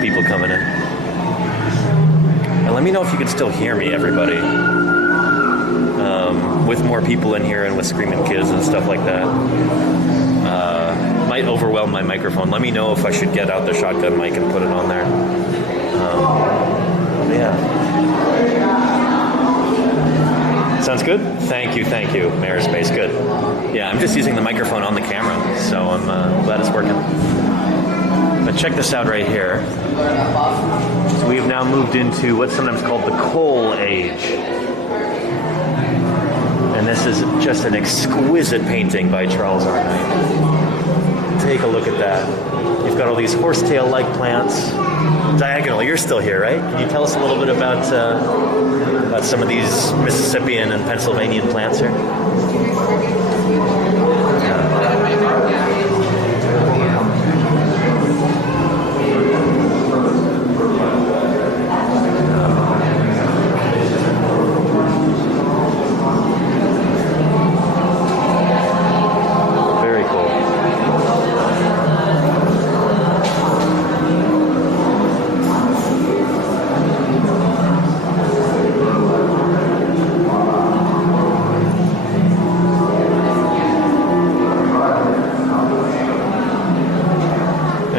People coming in. And let me know if you can still hear me, everybody. With more people in here and with screaming kids and stuff like that. Might overwhelm my microphone. Let me know if I should get out the shotgun mic and put it on there. Yeah. Sounds good? Thank you, Mayor Space. Good. Yeah, I'm just using the microphone on the camera, so I'm glad it's working. But check this out right here. So we have now moved into what's sometimes called the Coal Age. And this is just an exquisite painting by Charles Arnott. Take a look at that. You've got all these horsetail-like plants. Diagonal, you're still here, right? Can you tell us a little bit about some of these Mississippian and Pennsylvanian plants here?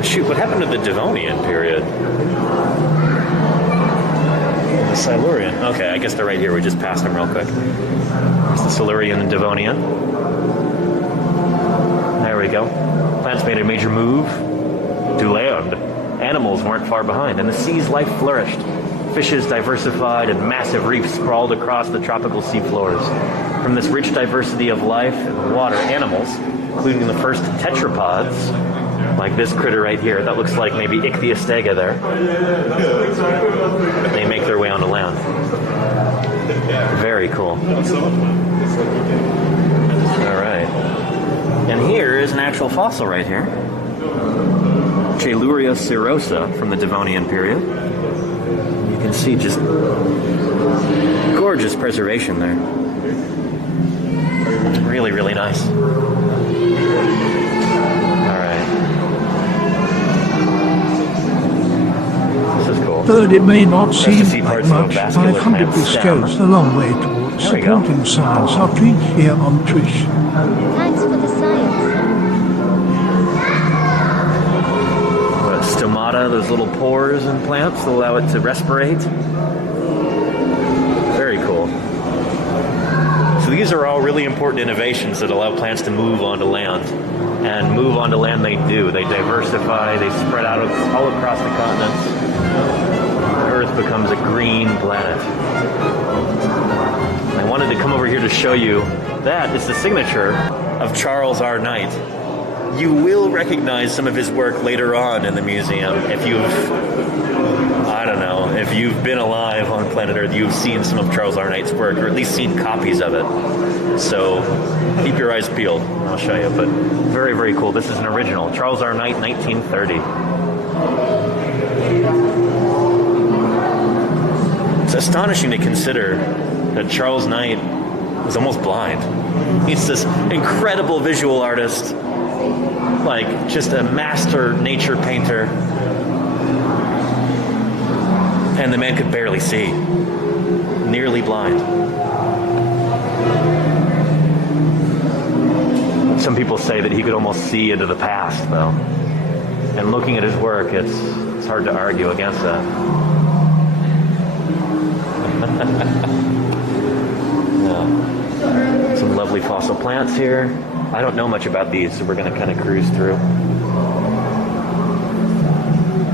Shoot, what happened to the Devonian period? The Silurian. Okay, I guess they're right here. We just passed them real quick. There's the Silurian and Devonian. There we go. Plants made a major move to land. Animals weren't far behind, and the sea's life flourished. Fishes diversified, and massive reefs sprawled across the tropical seafloors. From this rich diversity of life and water, animals, including the first tetrapods, like this critter right here, that looks like maybe Ichthyostega there. They make their way onto land. Very cool. Alright. And here is an actual fossil right here. Cheluria serosa from the Devonian period. You can see just gorgeous preservation there. Really, really nice. Though it may not seem like much, 500 bestows a long way towards supporting science are dreams here on Trish. Thanks for the science. Stomata, those little pores in plants that allow it to respirate. Very cool. So these are all really important innovations that allow plants to move onto land. And move onto land they do. They diversify, they spread out all across the continents. Earth becomes a green planet. I wanted to come over here to show you that is the signature of Charles R. Knight. You will recognize some of his work later on in the museum if you've been alive on planet Earth. You've seen some of Charles R. Knight's work, or at least seen copies of it. So keep your eyes peeled. I'll show you. But very, very cool. This is an original. Charles R. Knight, 1930. It's astonishing to consider that Charles Knight was almost blind. He's this incredible visual artist, like just a master nature painter. And the man could barely see. Nearly blind. Some people say that he could almost see into the past, though. And looking at his work, it's hard to argue against that. Yeah. Some lovely fossil plants here. I don't know much about these, so we're going to kind of cruise through.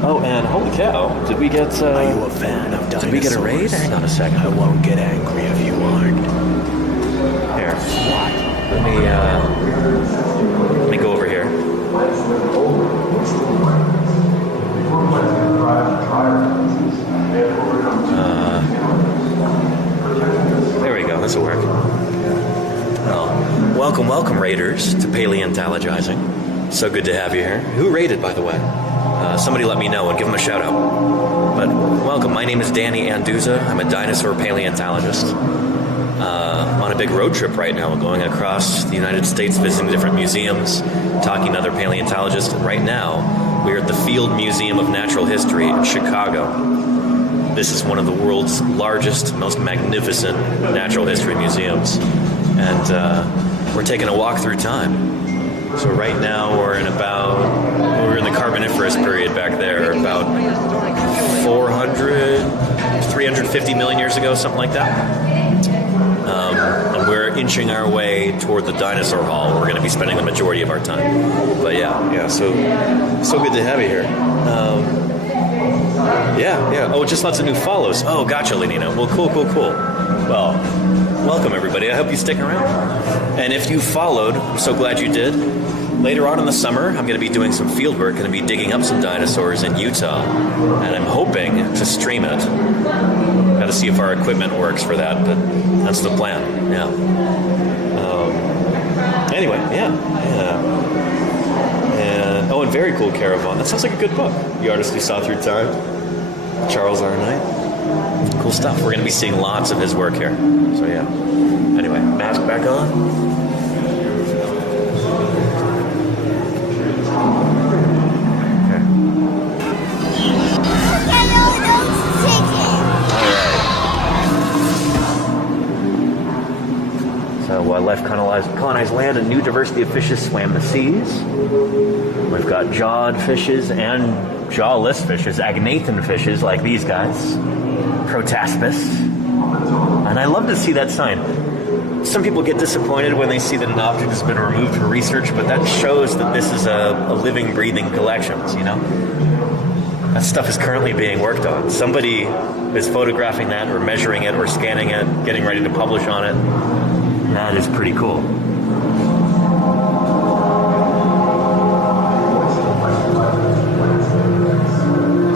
Oh, and holy cow, did we get... Are you a fan of dinosaurs? Did we get a raid? Hang on a second. I won't get angry if you aren't. Here. Let me go over here. There we go. This will work. Well, welcome, raiders, to Paleontologizing. So good to have you here. Who raided, by the way? Somebody let me know and give them a shout out. But welcome. My name is Danny Anduza. I'm a dinosaur paleontologist. On a big road trip right now, going across the United States, visiting different museums, talking to other paleontologists. And right now, we're at the Field Museum of Natural History in Chicago. This is one of the world's largest, most magnificent natural history museums. And we're taking a walk through time. So right now we're in the Carboniferous period back there, about 350 million years ago, something like that. And we're inching our way toward the dinosaur hall. We're going to be spending the majority of our time. But yeah, so good to have you here. Yeah. Oh, just lots of new follows. Oh, gotcha, Lenina. Well, cool. Well, welcome, everybody. I hope you stick around. And if you followed, I'm so glad you did. Later on in the summer, I'm going to be doing some field work. Going to be digging up some dinosaurs in Utah. And I'm hoping to stream it. Got to see if our equipment works for that, but that's the plan. Yeah. Anyway, yeah. And very cool caravan. That sounds like a good book. The Artist Who Saw Through Time. Charles R. Knight. Cool stuff. We're going to be seeing lots of his work here. So yeah. Anyway, mask back on. Life colonized land, a new diversity of fishes swam the seas. We've got jawed fishes and jawless fishes, agnathan fishes like these guys, Protaspis. And I love to see that sign. Some people get disappointed when they see that an object has been removed for research, but that shows that this is a living, breathing collection, you know? That stuff is currently being worked on. Somebody is photographing that or measuring it or scanning it, getting ready to publish on it. That is pretty cool.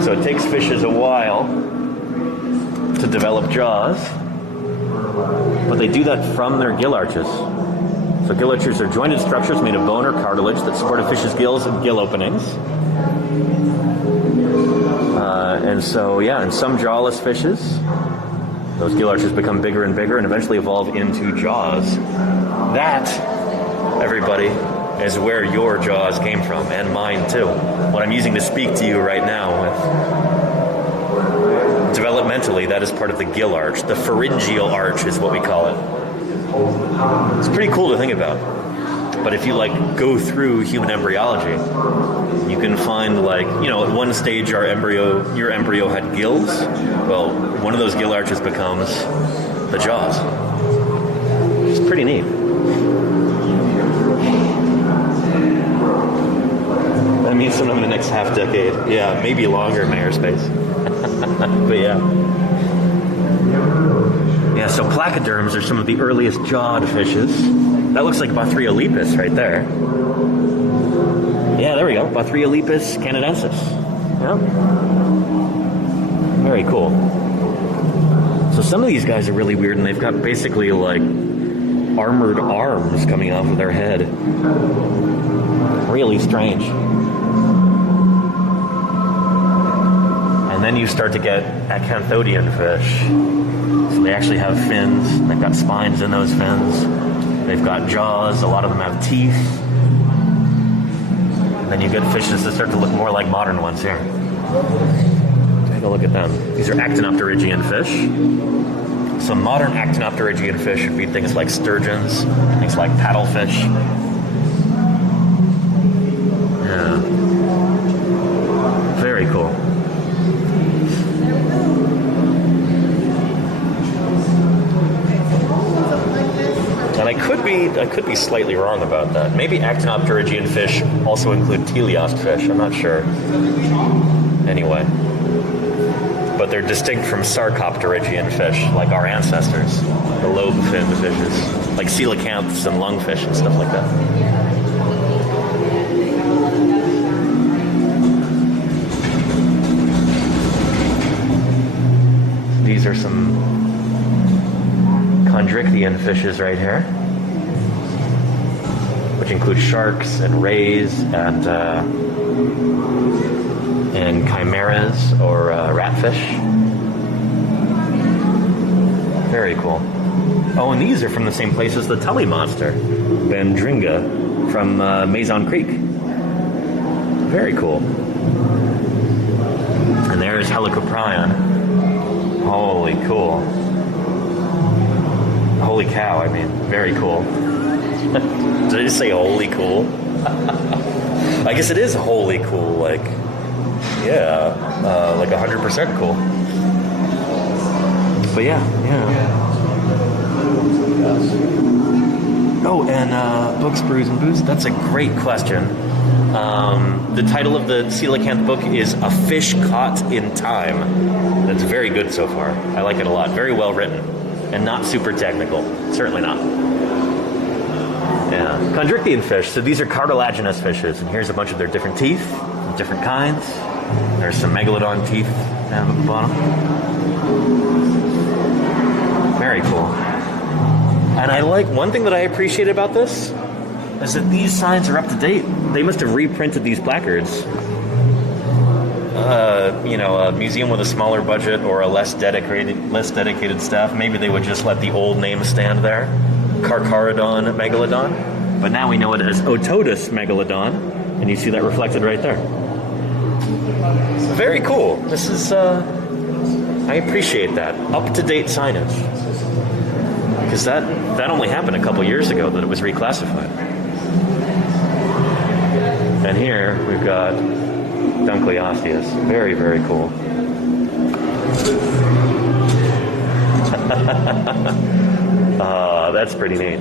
So it takes fishes a while to develop jaws, but they do that from their gill arches. So gill arches are jointed structures made of bone or cartilage that support a fish's gills and gill openings. And so, in some jawless fishes, those gill arches become bigger and bigger and eventually evolve into jaws. That, everybody, is where your jaws came from, and mine too. What I'm using to speak to you right now with. developmentally, that is part of the gill arch. The pharyngeal arch is what we call it. It's pretty cool to think about. But if you like go through human embryology, you can find like, you know, at one stage your embryo had gills. Well, one of those gill arches becomes the jaws. It's pretty neat. That means sometime in the next half decade. Yeah, maybe longer, Mayor Space. But yeah. Yeah, so placoderms are some of the earliest jawed fishes. That looks like Bothriolipus right there. Yeah, there we go. Bothriolipus canadensis. Yeah. Very cool. So some of these guys are really weird, and they've got basically like armored arms coming off of their head. Really strange. And then you start to get acanthodian fish. So they actually have fins. They've got spines in those fins. They've got jaws. A lot of them have teeth. And then you get fishes that start to look more like modern ones here. Take a look at them. These are actinopterygian fish. So modern actinopterygian fish would be things like sturgeons, things like paddlefish. Yeah. Very cool. And I could be slightly wrong about that. Maybe actinopterygian fish also include teleost fish. I'm not sure. Anyway. But they're distinct from sarcopterygian fish, like our ancestors. The lobe-finned fishes. Like coelacanths and lungfish and stuff like that. These are some chondrichthyan fishes right here, which include sharks and rays and chimeras or ratfish. Very cool. Oh, and these are from the same place as the Tully monster, Bandringa, from Maison Creek. Very cool. And there's Helicoprion. Holy cool. Holy cow, I mean, very cool. Did I just say holy cool? I guess it is wholly cool, like, yeah, like 100% cool. But yeah. Oh, and books, brews, and booze? That's a great question. The title of the coelacanth book is A Fish Caught in Time. That's very good so far. I like it a lot. Very well written. And not super technical. Certainly not. Yeah. Chondrichthyan fish. So these are cartilaginous fishes. And here's a bunch of their different teeth, different kinds. There's some megalodon teeth down at the bottom. Very cool. And I like, one thing that I appreciate about this is that these signs are up to date. They must have reprinted these placards. A museum with a smaller budget or a less dedicated staff, maybe they would just let the old name stand there. Carcharodon megalodon. But now we know it as Otodus megalodon, and you see that reflected right there. Very cool. This is, I appreciate that. Up-to-date signage. Because that only happened a couple years ago that it was reclassified. And here we've got Dunkleosteus. Very, very cool. That's pretty neat.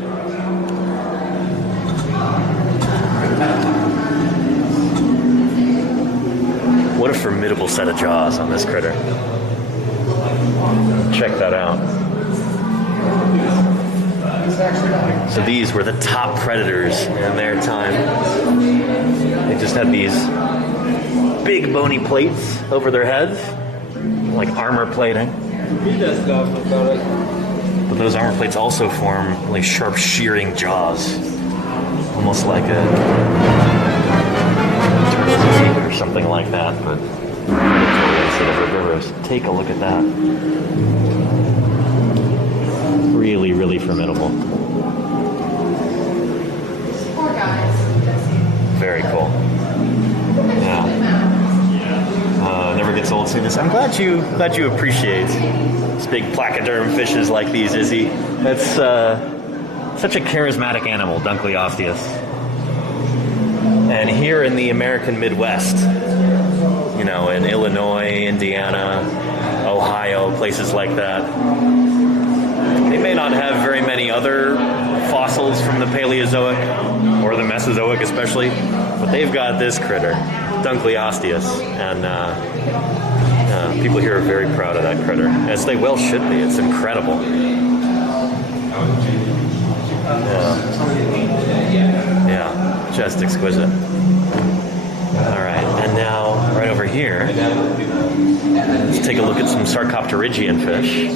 What a formidable set of jaws on this critter. Check that out. So these were the top predators in their time. They just had these big bony plates over their heads, like armor plating. But those armor plates also form really sharp shearing jaws, almost like a turtle's beak or something like that, but instead of herbivorous. Take a look at that. Really, really formidable. Very cool. Yeah. Never gets old goodness. I'm glad you appreciate big placoderm fishes like these, Izzy. That's such a charismatic animal, Dunkleosteus. And here in the American Midwest, you know, in Illinois, Indiana, Ohio, places like that, they may not have very many other fossils from the Paleozoic, or the Mesozoic especially, but they've got this critter, Dunkleosteus, and people here are very proud of that critter, as they well should be. It's incredible. Yeah, just exquisite. All right, and now right over here, let's take a look at some Sarcopterygian fish.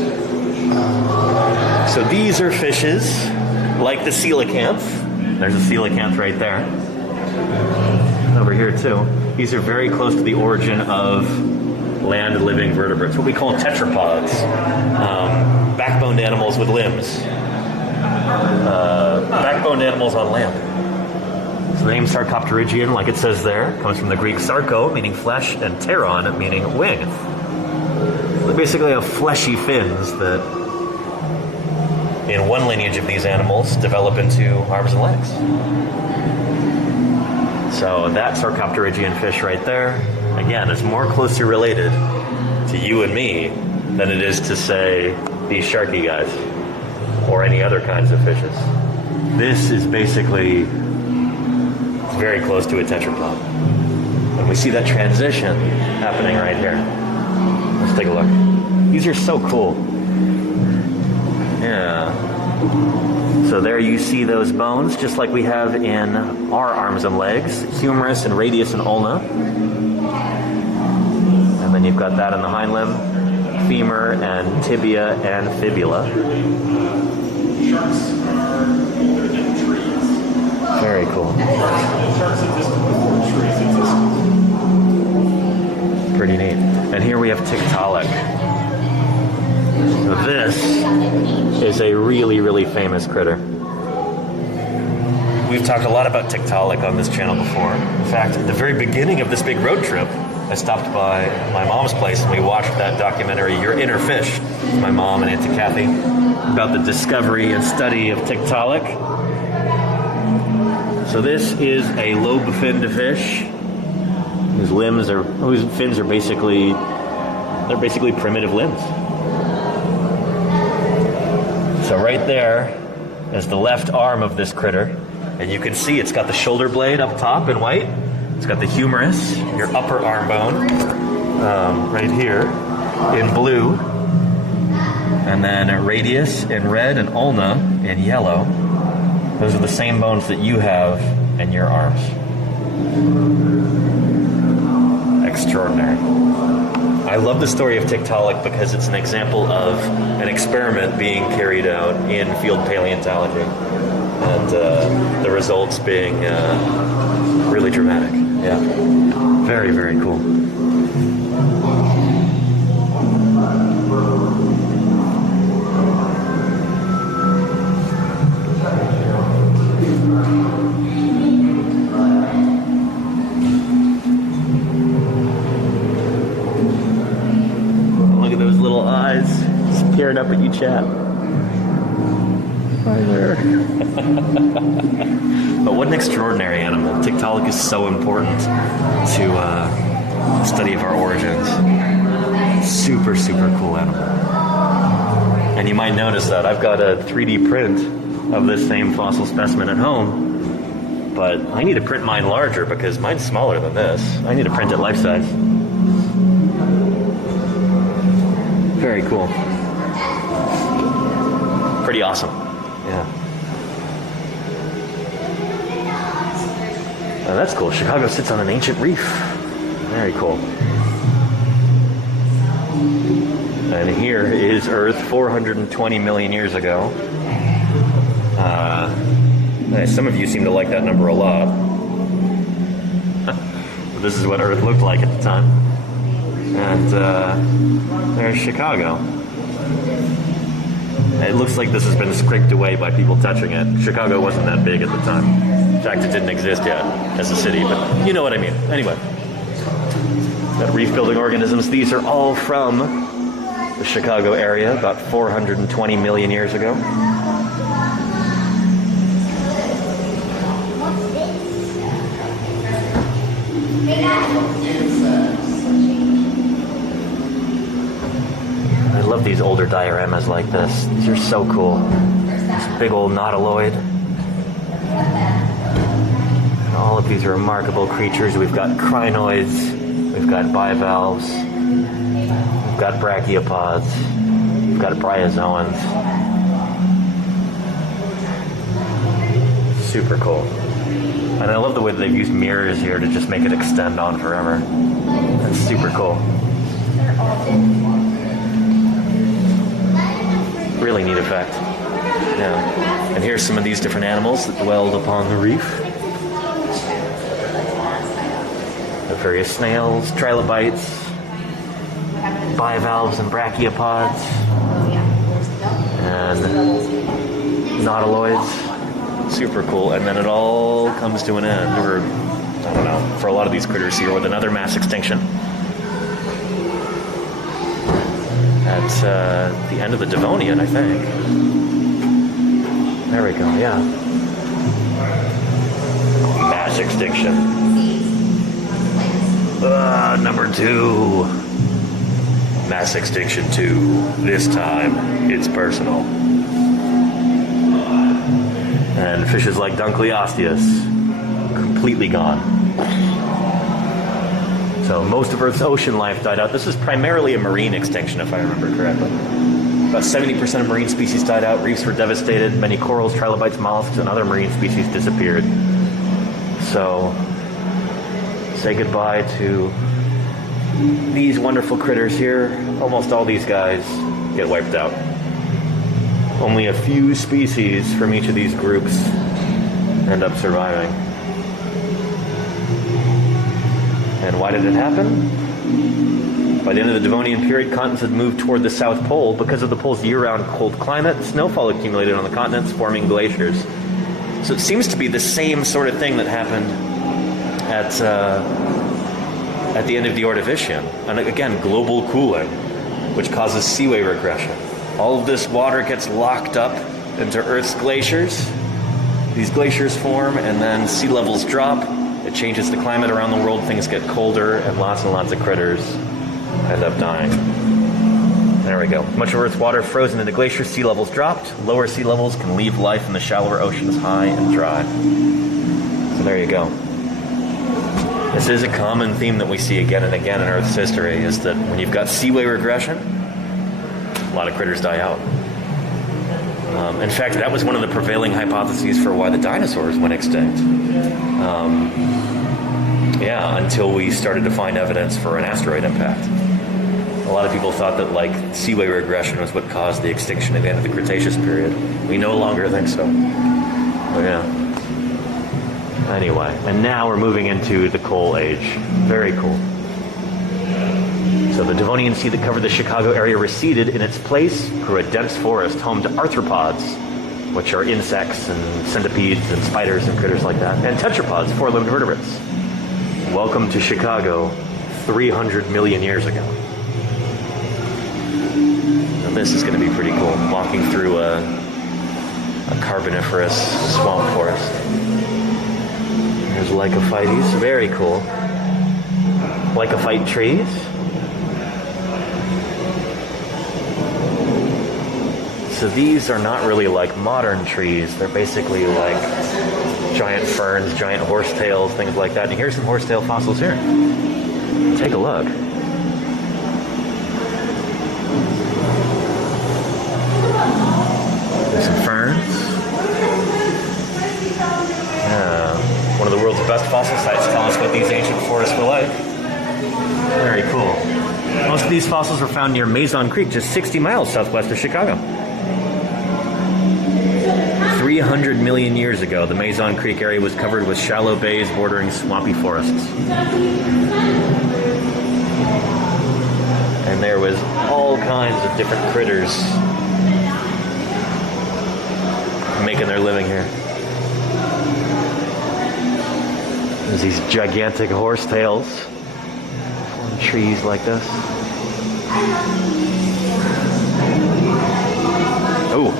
So these are fishes like the coelacanth. There's a coelacanth right there. Over here too. These are very close to the origin of land-living vertebrates, what we call tetrapods, backboned animals with limbs, backboned animals on land. So the name Sarcopterygian, like it says there, comes from the Greek sarko, meaning flesh, and pteron, meaning wing. They basically have fleshy fins that, in one lineage of these animals, develop into arms and legs. So that Sarcopterygian fish right there, again, is more closely related to you and me than it is to, say, these sharky guys or any other kinds of fishes. This is basically very close to a tetrapod. And we see that transition happening right here. Let's take a look. These are so cool. Yeah. So there you see those bones, just like we have in our arms and legs, humerus and radius and ulna. And then you've got that in the hind limb, femur and tibia and fibula. Very cool. Pretty neat. And here we have Tiktaalik. This is a really, really famous critter. We've talked a lot about Tiktaalik on this channel before. In fact, at the very beginning of this big road trip, I stopped by my mom's place and we watched that documentary, Your Inner Fish, with my mom and Auntie Kathy, about the discovery and study of Tiktaalik. So this is a lobe-finned fish whose fins are basically primitive limbs. So right there is the left arm of this critter, and you can see it's got the shoulder blade up top in white. It's got the humerus, your upper arm bone, right here in blue, and then a radius in red and ulna in yellow. Those are the same bones that you have in your arms. Extraordinary. I love the story of Tiktaalik because it's an example of an experiment being carried out in field paleontology, and the results being really dramatic. Yeah, very, very cool. Staring up at you, chat. Hi there. But what an extraordinary animal. Tiktaalik is so important to the study of our origins. Super, super cool animal. And you might notice that I've got a 3D print of this same fossil specimen at home, but I need to print mine larger because mine's smaller than this. I need to print it life size. Very cool. Pretty awesome. Yeah. Oh, that's cool. Chicago sits on an ancient reef. Very cool. And here is Earth 420 million years ago. Some of you seem to like that number a lot. This is what Earth looked like at the time. And there's Chicago. It looks like this has been scraped away by people touching it. Chicago wasn't that big at the time. In fact, it didn't exist yet as a city, but you know what I mean. Anyway. Got reef-building organisms. These are all from the Chicago area, about 420 million years ago. I love these older dioramas like this. These are so cool. This big old nautiloid. And all of these are remarkable creatures. We've got crinoids, we've got bivalves, we've got brachiopods, we've got bryozoans. Super cool. And I love the way that they've used mirrors here to just make it extend on forever. That's super cool. Really neat effect. Yeah. And here's some of these different animals that dwelled upon the reef. The various snails, trilobites, bivalves and brachiopods, and nautiloids. Super cool. And then it all comes to an end, or I don't know, for a lot of these critters here, with another mass extinction. At the end of the Devonian, I think. There we go, yeah. Mass extinction. Number 2. Mass extinction 2. This time, it's personal. And fishes like Dunkleosteus, completely gone. So most of Earth's ocean life died out. This is primarily a marine extinction, if I remember correctly. About 70% of marine species died out. Reefs were devastated. Many corals, trilobites, mollusks, and other marine species disappeared. So, say goodbye to these wonderful critters here. Almost all these guys get wiped out. Only a few species from each of these groups end up surviving. And why did it happen? By the end of the Devonian period, continents had moved toward the South Pole. Because of the pole's year-round cold climate, snowfall accumulated on the continents, forming glaciers. So it seems to be the same sort of thing that happened at the end of the Ordovician. And again, global cooling, which causes seaway regression. All of this water gets locked up into Earth's glaciers. These glaciers form, and then sea levels drop. It changes the climate around the world, things get colder, and lots of critters end up dying. There we go. Much of Earth's water frozen into glaciers, sea levels dropped. Lower sea levels can leave life in the shallower oceans high and dry. So there you go. This is a common theme that we see again and again in Earth's history, is that when you've got seaway regression, a lot of critters die out. In fact, that was one of the prevailing hypotheses for why the dinosaurs went extinct. Until we started to find evidence for an asteroid impact. A lot of people thought that, seaway regression was what caused the extinction at the end of the Cretaceous period. We no longer think so. But yeah. Anyway, and now we're moving into the Coal Age. Very cool. So the Devonian sea that covered the Chicago area receded. In its place grew a dense forest home to arthropods, which are insects and centipedes and spiders and critters like that, and tetrapods, 4-limbed vertebrates. Welcome to Chicago 300 million years ago. Now this is going to be pretty cool, walking through a carboniferous swamp forest. There's lycophytes, very cool. Lycophyte trees. So these are not really like modern trees. They're basically like giant ferns, giant horsetails, things like that. And here's some horsetail fossils here. Take a look. There's some ferns. One of the world's best fossil sites tell us what these ancient forests were like. Very cool. Most of these fossils were found near Mazon Creek, just 60 miles southwest of Chicago. 300 million years ago, the Mazon Creek area was covered with shallow bays bordering swampy forests. And there was all kinds of different critters making their living here. There's these gigantic horsetails, trees like this. Oh,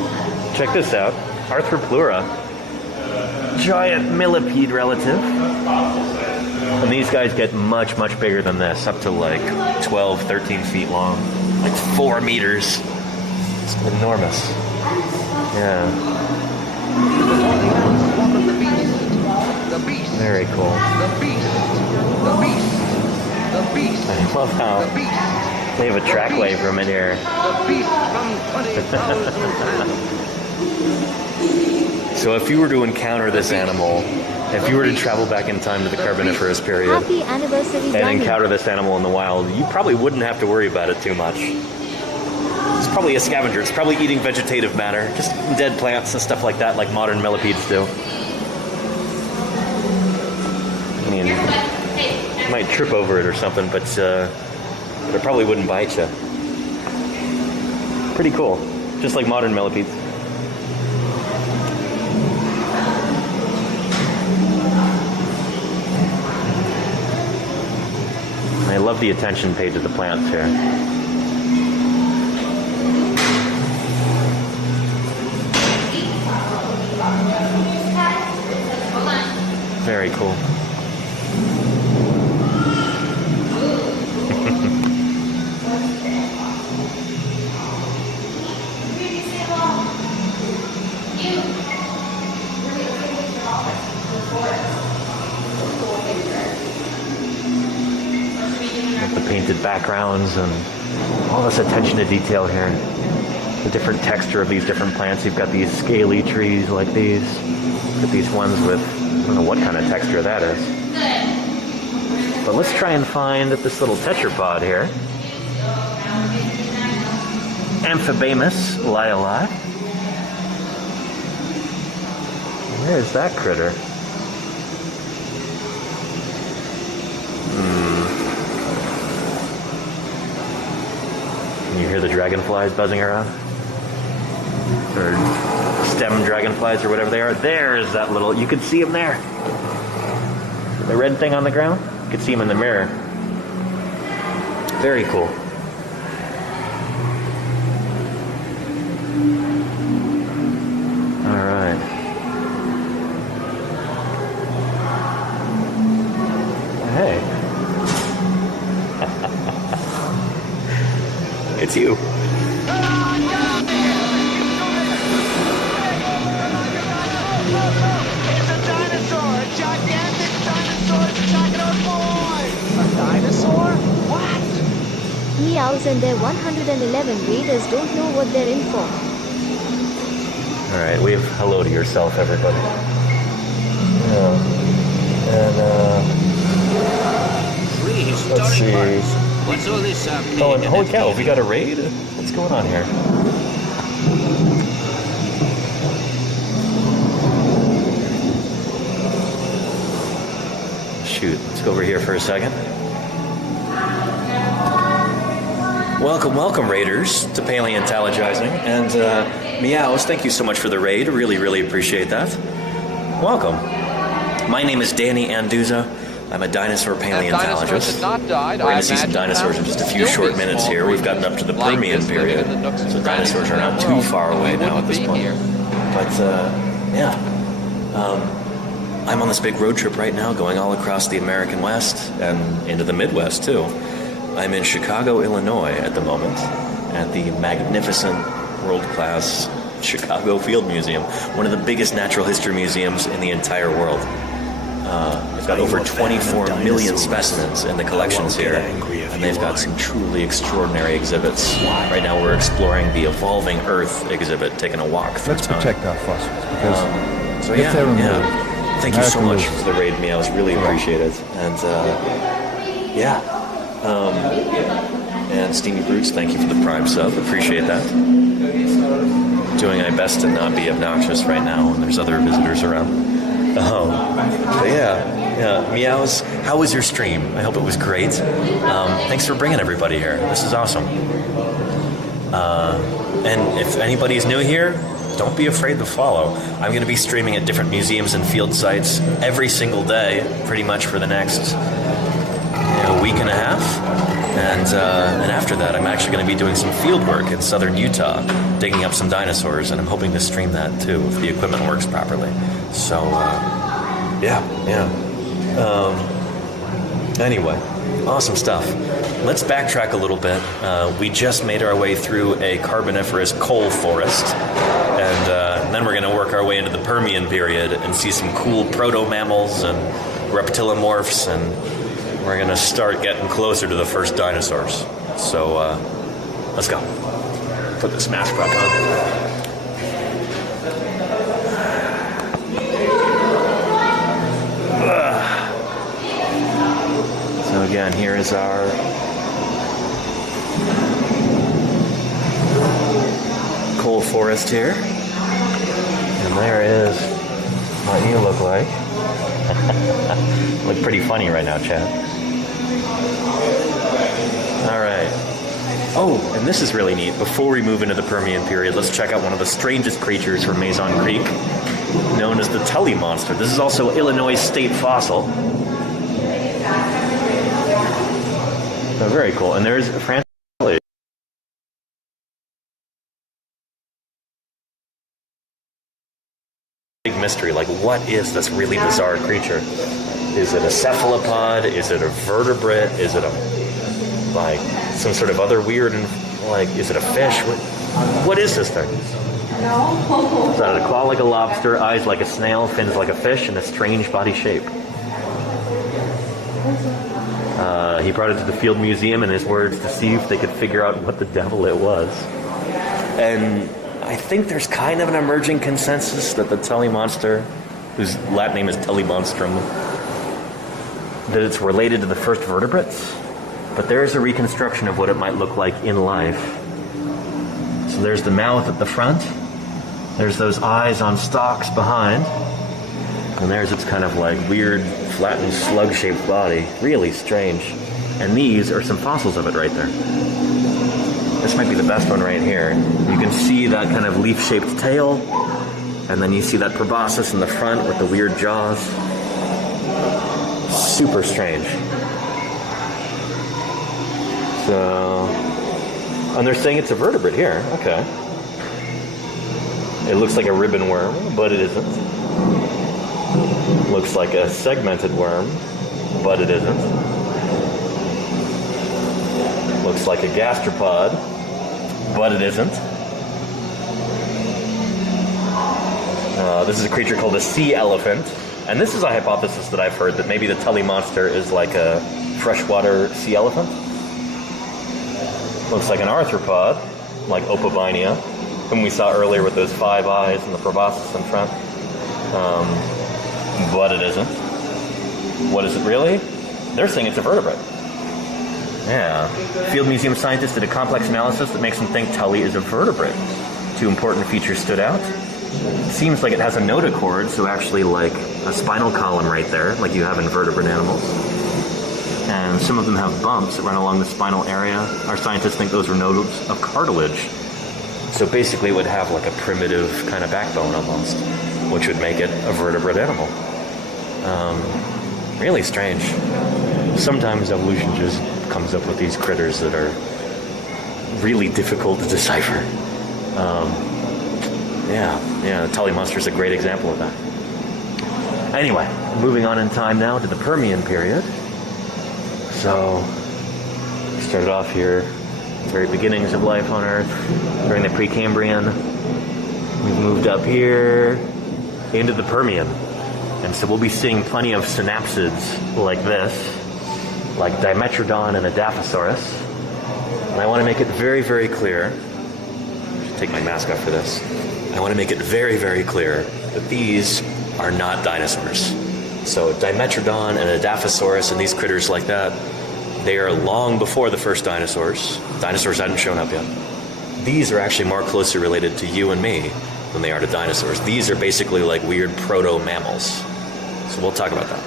check this out. Arthropleura. Giant millipede relative. And these guys get much, much bigger than this, up to like 12, 13 feet long. Like 4 meters. It's enormous. Yeah. The beast. Very cool. The beast. The beast. The beast. I love how they have a trackway from in here. The beast from 20,000 planets. So if you were to encounter this animal, if you were to travel back in time to the Carboniferous period Happy anniversary, and Danny. encounter this animal in the wild, you probably wouldn't have to worry about it too much. It's probably a scavenger. It's probably eating vegetative matter, just dead plants and stuff like that, like modern millipedes do. I mean, you might trip over it or something, but it probably wouldn't bite you. Pretty cool, just like modern millipedes. I love the attention paid to the plants here. Very cool. The painted backgrounds and all this attention to detail here. The different texture of these different plants. You've got these scaly trees like these. Got these ones with, I don't know what kind of texture that is. But let's try and find this little tetrapod here. Amphibamus lioli. Where's that critter? Can you hear the dragonflies buzzing around? Or stem dragonflies or whatever they are. There's that little, you could see him there. The red thing on the ground, you could see him in the mirror. Very cool. All right. Hey. It's you. It's a dinosaur! A gigantic dinosaur attacking our boy! A dinosaur? What? Meows and their 111 raiders don't know what they're in for. All right, wave hello to yourself, everybody. Yeah. And let's see. What's all this Oh, and holy cow, we got a raid? What's going on here? Shoot, let's go over here for a second. Welcome, welcome, raiders, to Paleontologizing. And Meows, thank you so much for the raid. Really, really appreciate that. Welcome. My name is Danny Anduza. I'm a dinosaur paleontologist. We're going to see some dinosaurs in just a few short minutes here. We've gotten up to the Permian period, so dinosaurs are not too far away now at this point. But, yeah. I'm on this big road trip right now, going all across the American West and into the Midwest, too. I'm in Chicago, Illinois at the moment, at the magnificent, world-class Chicago Field Museum, one of the biggest natural history museums in the entire world. They've got over 24 million specimens in the collections here, and they've got some truly extraordinary exhibits. Right now we're exploring the Evolving Earth exhibit, taking a walk through Let's time. protect our fossils, because So if they're removed, yeah. Thank you so much America for the raid, Meows. Really appreciate it. And yeah. And Steamy Brutes, thank you for the Prime sub. Appreciate that. Doing my best to not be obnoxious right now when there's other visitors around. But yeah, Meows, how was your stream? I hope it was great. Thanks for bringing everybody here. This is awesome. And if anybody's new here, don't be afraid to follow. I'm going to be streaming at different museums and field sites every single day, pretty much for the next week and a half. And after that, I'm actually going to be doing some field work in southern Utah, digging up some dinosaurs, and I'm hoping to stream that too if the equipment works properly. So, anyway, awesome stuff. Let's backtrack a little bit. We just made our way through a Carboniferous coal forest, and then we're going to work our way into the Permian period and see some cool proto-mammals and reptilomorphs, and we're going to start getting closer to the first dinosaurs. So, let's go. Put this mask back on. So again, here is our coal forest here. And there is what you look like. Look pretty funny right now, Chad. All right. Oh, and this is really neat. Before we move into the Permian period, let's check out one of the strangest creatures from Mason Creek, known as the Tully monster. This is also Illinois state fossil. So very cool. And there's Francis. Big mystery. Like, what is this really bizarre creature? Is it a cephalopod? Is it a vertebrate? Is it like some sort of other weird, like, is it a fish? What is this thing? It's got a claw like a lobster, eyes like a snail, fins like a fish, and a strange body shape. He brought it to the Field Museum, in his words, to see if they could figure out what the devil it was. And I think there's kind of an emerging consensus that the Tully monster, whose Latin name is Tully monstrum, that it's related to the first vertebrates. But there is a reconstruction of what it might look like in life. So there's the mouth at the front. There's those eyes on stalks behind. And there's its kind of like weird, flattened, slug-shaped body. Really strange. And these are some fossils of it right there. This might be the best one right here. You can see that kind of leaf-shaped tail. And then you see that proboscis in the front with the weird jaws. Super strange. So, and they're saying it's a vertebrate here. Okay. It looks like a ribbon worm, but it isn't. Looks like a segmented worm, but it isn't. Looks like a gastropod, but it isn't. This is a creature called a sea elephant, and this is a hypothesis that I've heard that maybe the Tully monster is like a freshwater sea elephant. Looks like an arthropod, like Opabinia, whom we saw earlier with those 5 eyes and the proboscis in front. But it isn't. What is it really? They're saying it's a vertebrate. Yeah. Field Museum scientists did a complex analysis that makes them think Tully is a vertebrate. 2 important features stood out. It seems like it has a notochord, so actually like a spinal column right there, like you have in vertebrate animals. And some of them have bumps that run along the spinal area. Our scientists think those are nodes of cartilage. So basically it would have like a primitive kind of backbone almost, which would make it a vertebrate animal. Really strange. Sometimes evolution just comes up with these critters that are really difficult to decipher. The Tully monster is a great example of that. Anyway, moving on in time now to the Permian period. So, we started off here, the very beginnings of life on Earth, during the Precambrian. We've moved up here into the Permian. And so we'll be seeing plenty of synapsids like this, like Dimetrodon and Edaphosaurus. And I want to make it very, very clear, I should take my mask off for this. I want to make it very, very clear that these are not dinosaurs. So Dimetrodon and Edaphosaurus and these critters like that, they are long before the first dinosaurs. Dinosaurs hadn't shown up yet. These are actually more closely related to you and me than they are to dinosaurs. These are basically like weird proto-mammals. So we'll talk about that.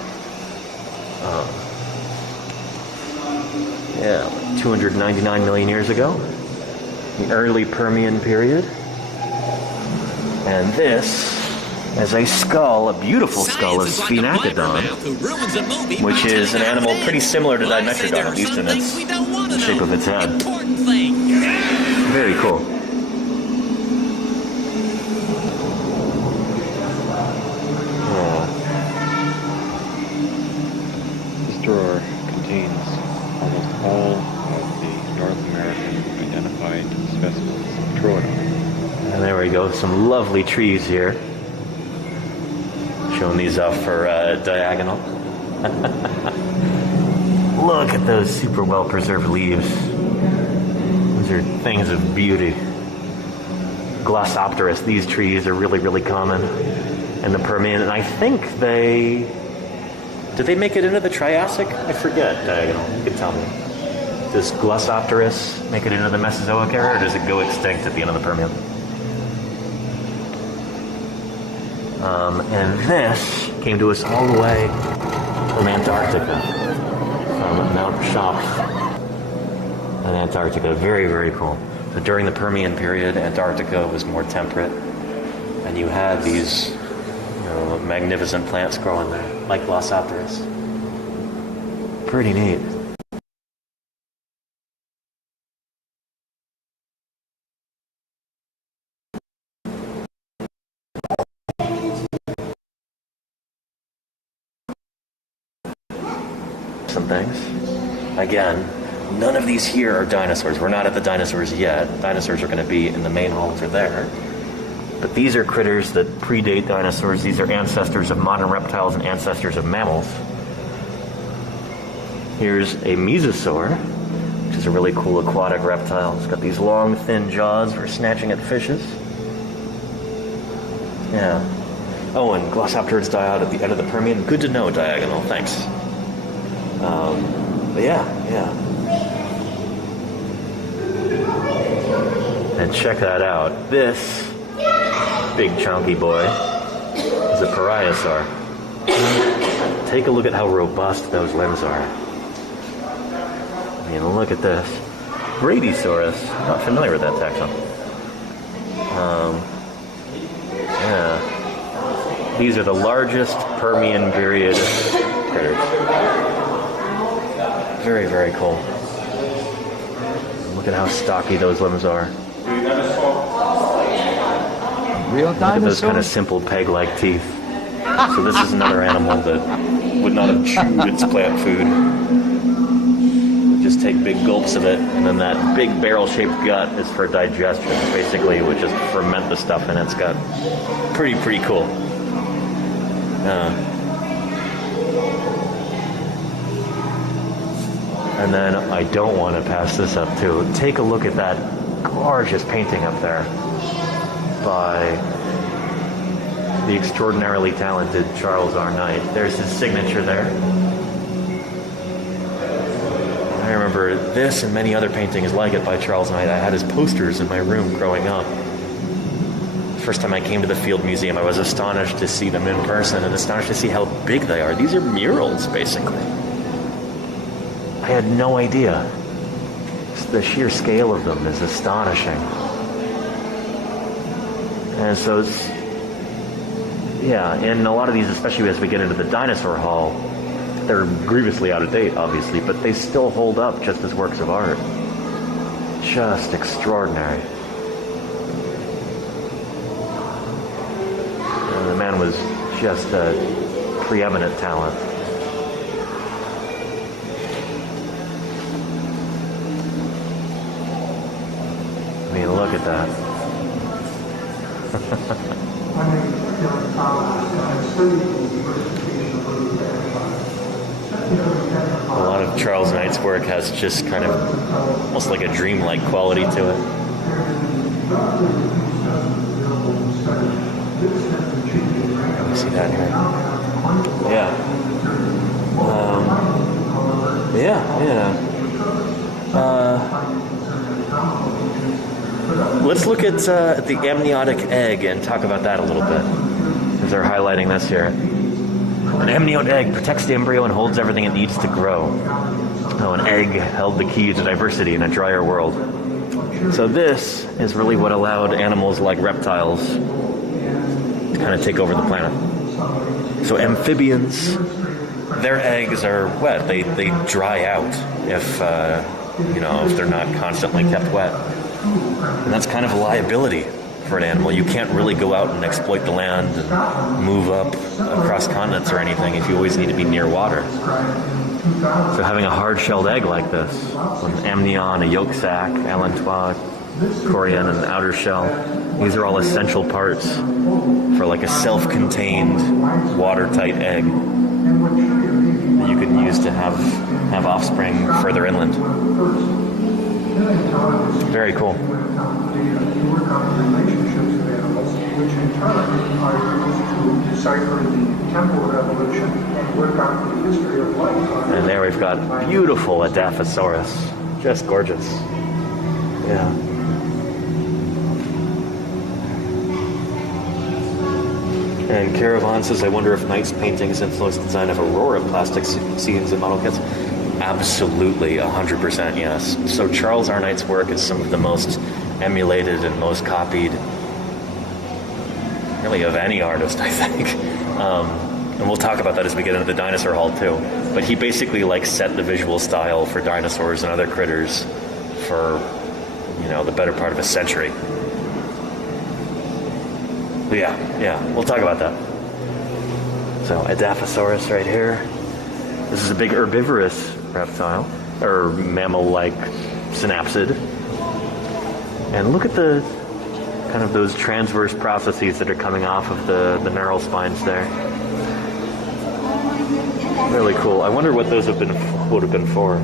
299 million years ago, the early Permian period. And this as a skull, a beautiful skull of Sphenacodon, which is an animal pretty similar to Dimetrodon, at least in its the shape of its head. Very cool. This drawer contains almost all of the North American identified specimens of Troodon. And there we go, some lovely trees here. Showing these off for diagonal. Look at those super well preserved leaves. These are things of beauty. Glossopteris, these trees are really, really common in the Permian, and I think did they make it into the Triassic? I forget, diagonal, you can tell me. Does Glossopteris make it into the Mesozoic era, or does it go extinct at the end of the Permian? And this came to us all the way from Antarctica, from Mount Chops in Antarctica. Very, very cool. So during the Permian period, Antarctica was more temperate, and you had these magnificent plants growing there, like Glossopteris. Pretty neat. Some things. Again, none of these here are dinosaurs. We're not at the dinosaurs yet. Dinosaurs are going to be in the main hall over there. But these are critters that predate dinosaurs. These are ancestors of modern reptiles and ancestors of mammals. Here's a mesosaur, which is a really cool aquatic reptile. It's got these long, thin jaws for snatching at fishes. Yeah. Oh, and Glossopterids die out at the end of the Permian. Good to know, diagonal. Thanks. But yeah. And check that out. This big chunky boy is a pariasaur. Take a look at how robust those limbs are. I mean, look at this. Bradysaurus. I'm not familiar with that taxon. Yeah. These are the largest Permian period critters. Very, very cool. Look at how stocky those limbs are. Real Look at those kind of simple peg-like teeth. So this is another animal that would not have chewed its plant food. Would just take big gulps of it, and then that big barrel-shaped gut is for digestion. Basically, it would just ferment the stuff in its gut. Pretty cool. And then I don't want to pass this up too. Take a look at that gorgeous painting up there by the extraordinarily talented Charles R. Knight. There's his signature there. I remember this and many other paintings like it by Charles Knight. I had his posters in my room growing up. First time I came to the Field Museum, I was astonished to see them in person and astonished to see how big they are. These are murals, basically. I had no idea. The sheer scale of them is astonishing. And so it's, yeah, and a lot of these, especially as we get into the dinosaur hall, they're grievously out of date, obviously, but they still hold up just as works of art. Just extraordinary. The man was just a preeminent talent. I mean, look at that. A lot of Charles Knight's work has just kind of almost like a dreamlike quality to it. Let me see that here. Yeah. Let's look at the amniotic egg and talk about that a little bit, as they're highlighting this here. An amniotic egg protects the embryo and holds everything it needs to grow. Oh, an egg held the key to diversity in a drier world. So this is really what allowed animals like reptiles kind of take over the planet. So amphibians, their eggs are wet. They dry out if if they're not constantly kept wet, and that's kind of a liability for an animal. You can't really go out and exploit the land and move up across continents or anything if you always need to be near water. So having a hard-shelled egg like this, with an amnion, a yolk sac, allantois, corian, and an outer shell, these are all essential parts for like a self-contained, watertight egg that you can use to have offspring further inland. Very cool. Which in turn are used to decipher the tempo of evolution and work out the history of life. And there we've got beautiful Adaphosaurus. Just gorgeous. Yeah. And Caravan says, I wonder if Knight's paintings influenced the design of Aurora plastic scenes and model kits. Absolutely, 100% yes. So Charles R. Knight's work is some of the most emulated and most copied, really, of any artist, I think. And we'll talk about that as we get into the dinosaur hall too. But he basically like set the visual style for dinosaurs and other critters for, the better part of a century. But yeah, we'll talk about that. So Adaphosaurus right here. This is a big herbivorous reptile, or mammal-like synapsid. And look at the kind of those transverse processes that are coming off of the neural spines there. Really cool. I wonder what those would have been for.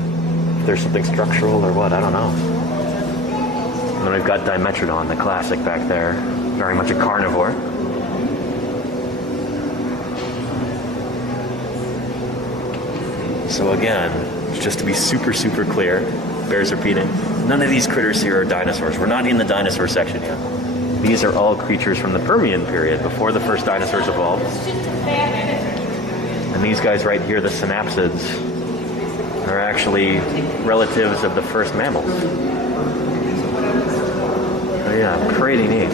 If there's something structural or what, I don't know. And then we've got Dimetrodon, the classic back there. Very much a carnivore. So again, just to be super, super clear, bears repeating, none of these critters here are dinosaurs. We're not in the dinosaur section yet. These are all creatures from the Permian period, before the first dinosaurs evolved. And these guys right here, the synapsids, are actually relatives of the first mammals. So yeah, pretty neat.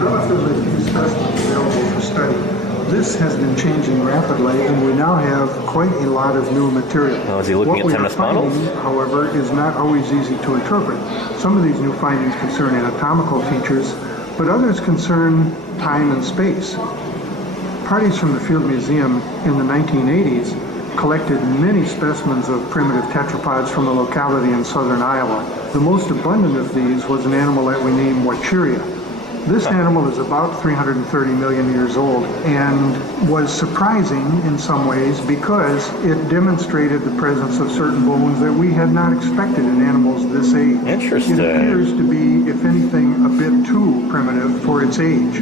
Relatively few specimens available for study. This has been changing rapidly, and we now have quite a lot of new material. Oh, is he looking at Temnus models? However, is not always easy to interpret. Some of these new findings concern anatomical features, but others concern time and space. Parties from the Field Museum in the 1980s collected many specimens of primitive tetrapods from a locality in southern Iowa. The most abundant of these was an animal that we named Wachiria. This animal is about 330 million years old and was surprising in some ways because it demonstrated the presence of certain bones that we had not expected in animals this age. Interesting. It appears to be, if anything, a bit too primitive for its age.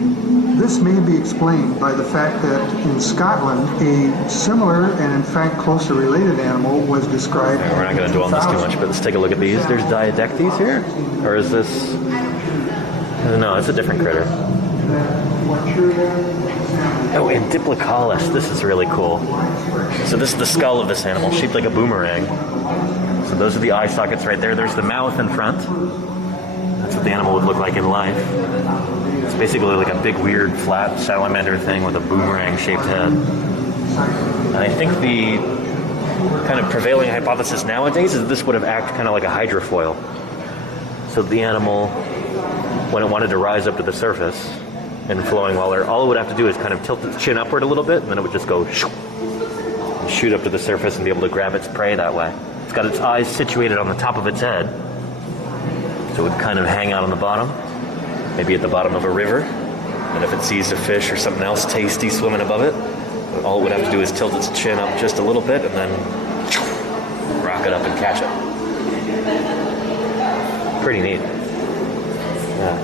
This may be explained by the fact that in Scotland, a similar and in fact closely related animal was described. We're not going to dwell on this too much, but let's take a look at these. There's Diadectes here? Or is this... No, it's a different critter. Oh, and Diplocaulus. This is really cool. So this is the skull of this animal, shaped like a boomerang. So those are the eye sockets right there. There's the mouth in front. That's what the animal would look like in life. It's basically like a big, weird, flat salamander thing with a boomerang-shaped head. And I think the kind of prevailing hypothesis nowadays is this would have acted kind of like a hydrofoil. So the animal, when it wanted to rise up to the surface in flowing water, all it would have to do is kind of tilt its chin upward a little bit, and then it would just go and shoot up to the surface and be able to grab its prey that way. It's got its eyes situated on the top of its head, so it would kind of hang out on the bottom, maybe at the bottom of a river, and if it sees a fish or something else tasty swimming above it, all it would have to do is tilt its chin up just a little bit and then rocket up and catch it. Pretty neat. Yeah.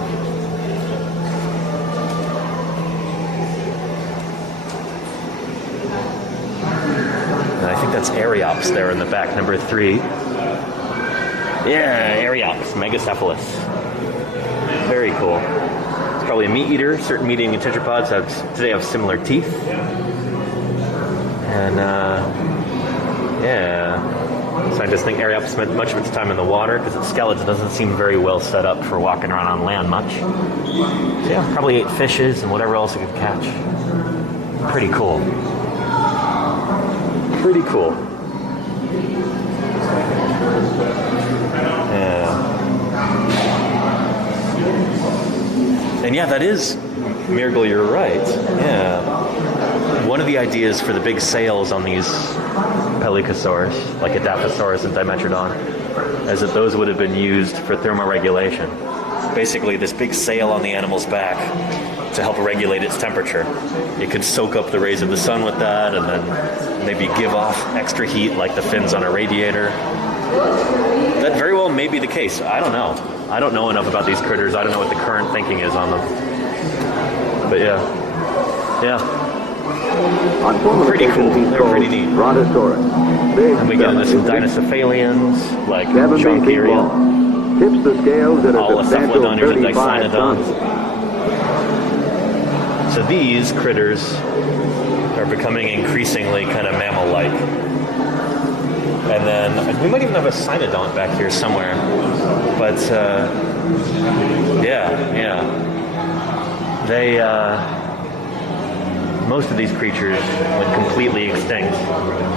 And I think that's Ariops there in the back, number 3. Yeah, Ariops, Megacephalus. Very cool. It's probably a meat eater. Certain meat-eating tetrapods today have similar teeth. And, yeah. Scientists think Aryap spent much of its time in the water because its skeleton doesn't seem very well set up for walking around on land much. So yeah, probably ate fishes and whatever else it could catch. Pretty cool. Pretty cool. Yeah. And yeah, that is, Mirgle, you're right. Yeah. One of the ideas for the big sails on these pelycosaurs, like Adaptosaurus and Dimetrodon, is that those would have been used for thermoregulation. Basically, this big sail on the animal's back to help regulate its temperature. It could soak up the rays of the sun with that and then maybe give off extra heat like the fins on a radiator. That very well may be the case. I don't know. I don't know enough about these critters. I don't know what the current thinking is on them. But yeah. Yeah. Pretty cool. They're pretty neat. And we get into some Dinocephalians, like Junkiria. Tips the scales at a all substantial Cephalodoners and 35 tons. So these critters are becoming increasingly kind of mammal-like. And then we might even have a cynodont back here somewhere. But yeah. They most of these creatures went completely extinct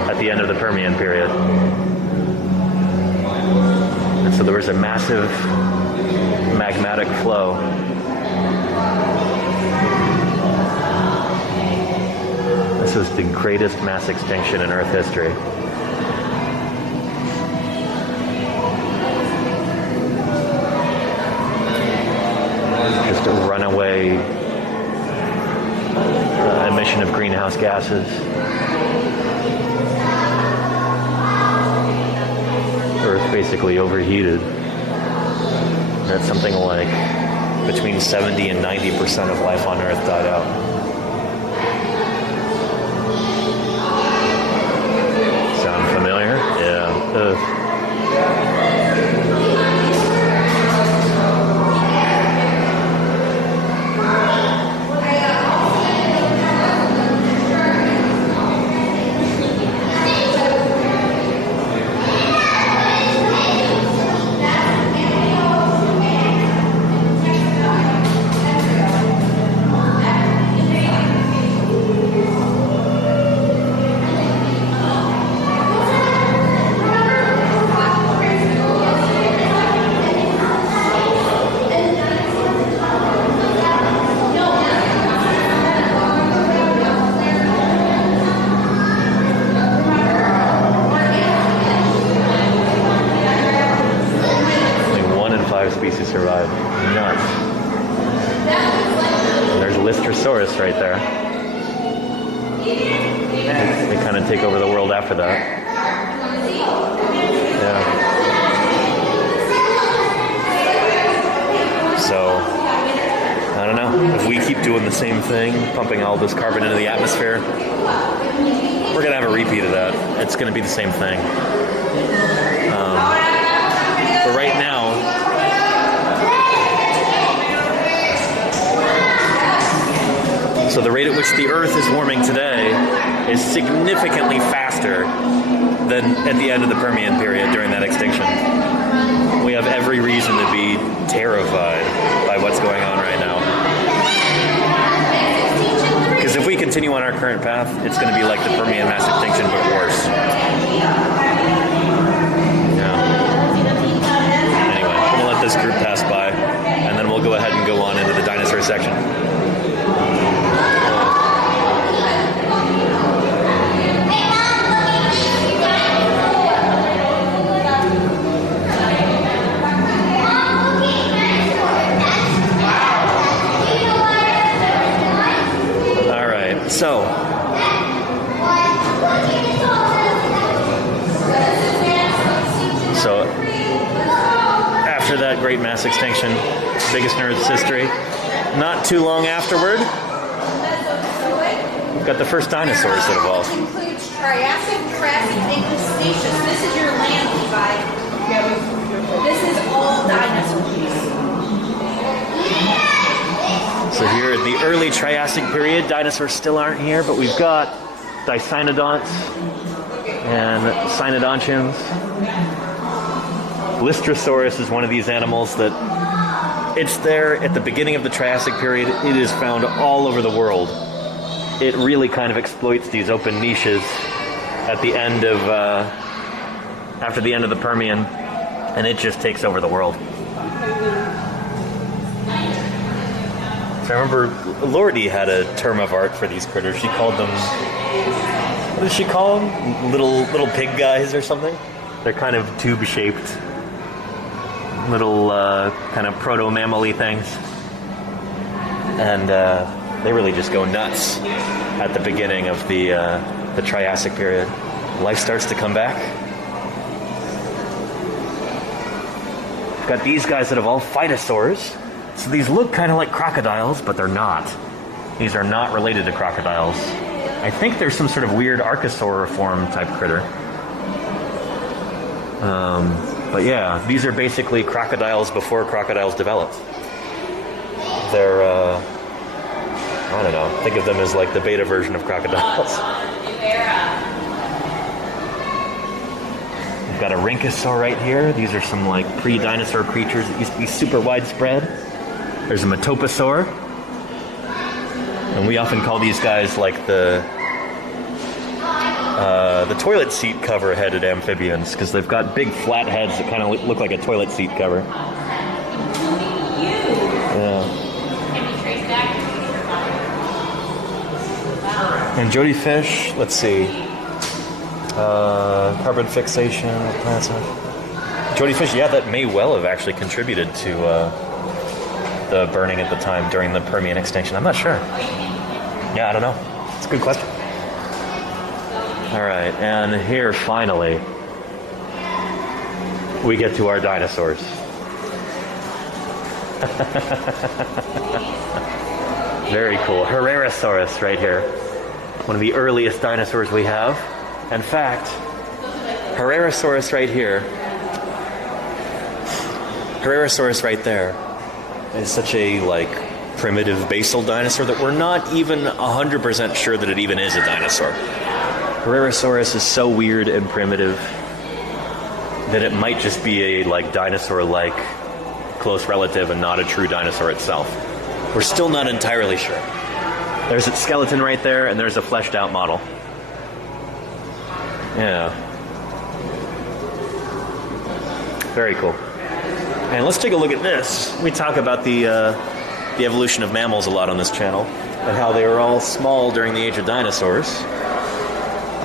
at the end of the Permian period. And so there was a massive magmatic flow. This was the greatest mass extinction in Earth history. Just a runaway emission of greenhouse gases. Earth basically overheated. That's something like between 70 and 90% of life on Earth died out. Sound familiar? Yeah. Species survive. Nuts. And there's Lystrosaurus right there. They kind of take over the world after that. Yeah. So, I don't know. If we keep doing the same thing, pumping all this carbon into the atmosphere, we're going to have a repeat of that. It's going to be the same thing. But right now, so the rate at which the Earth is warming today is significantly faster than at the end of the Permian period during that extinction. We have every reason to be terrified by what's going on right now. Because if we continue on our current path, it's going to be like the Permian mass extinction, but worse. Yeah. Anyway, I'm going to let this group pass by, and then we'll go ahead and go on into the dinosaur section. So, after that great mass extinction, biggest in Earth's history, not too long afterward, we've got the first dinosaurs that evolved. This includes Triassic, Jurassic, and Cretaceous. This is your land, Levi. This is all dinosaurs. So here in the early Triassic period, dinosaurs still aren't here, but we've got Dicynodonts and cynodontians. Lystrosaurus is one of these animals that it's there at the beginning of the Triassic period. It is found all over the world. It really kind of exploits these open niches at the end of, after the end of the Permian, and it just takes over the world. So I remember Lordy had a term of art for these critters. She called them, what did she call them? Little pig guys or something? They're kind of tube-shaped, little kind of proto-mammal-y things. And they really just go nuts at the beginning of the Triassic period. Life starts to come back. We've got these guys that have all phytosaurs. So these look kind of like crocodiles, but they're not. These are not related to crocodiles. I think there's some sort of weird archosauriform type critter. But yeah, these are basically crocodiles before crocodiles developed. They're, I don't know, think of them as like the beta version of crocodiles. We've got a rhynchosaur right here. These are some like pre-dinosaur creatures that used to be super widespread. There's a metoposaur. And we often call these guys like the toilet seat cover headed amphibians, because they've got big flat heads that kind of look like a toilet seat cover. Yeah. And jody fish, let's see. Carbon fixation, plants. Jody fish, yeah, that may well have actually contributed to the burning at the time during the Permian extinction. I'm not sure. Yeah, I don't know. It's a good question. All right, and here finally we get to our dinosaurs. Very cool. Herrerasaurus right here. One of the earliest dinosaurs we have. In fact, Herrerasaurus right here, Herrerasaurus right there, is such a like primitive basal dinosaur that we're not even 100% sure that it even is a dinosaur. Herrerasaurus is so weird and primitive that it might just be a like dinosaur-like close relative and not a true dinosaur itself. We're still not entirely sure. There's its skeleton right there, and there's a fleshed out model. Yeah. Very cool. And let's take a look at this. We talk about the evolution of mammals a lot on this channel, and how they were all small during the age of dinosaurs.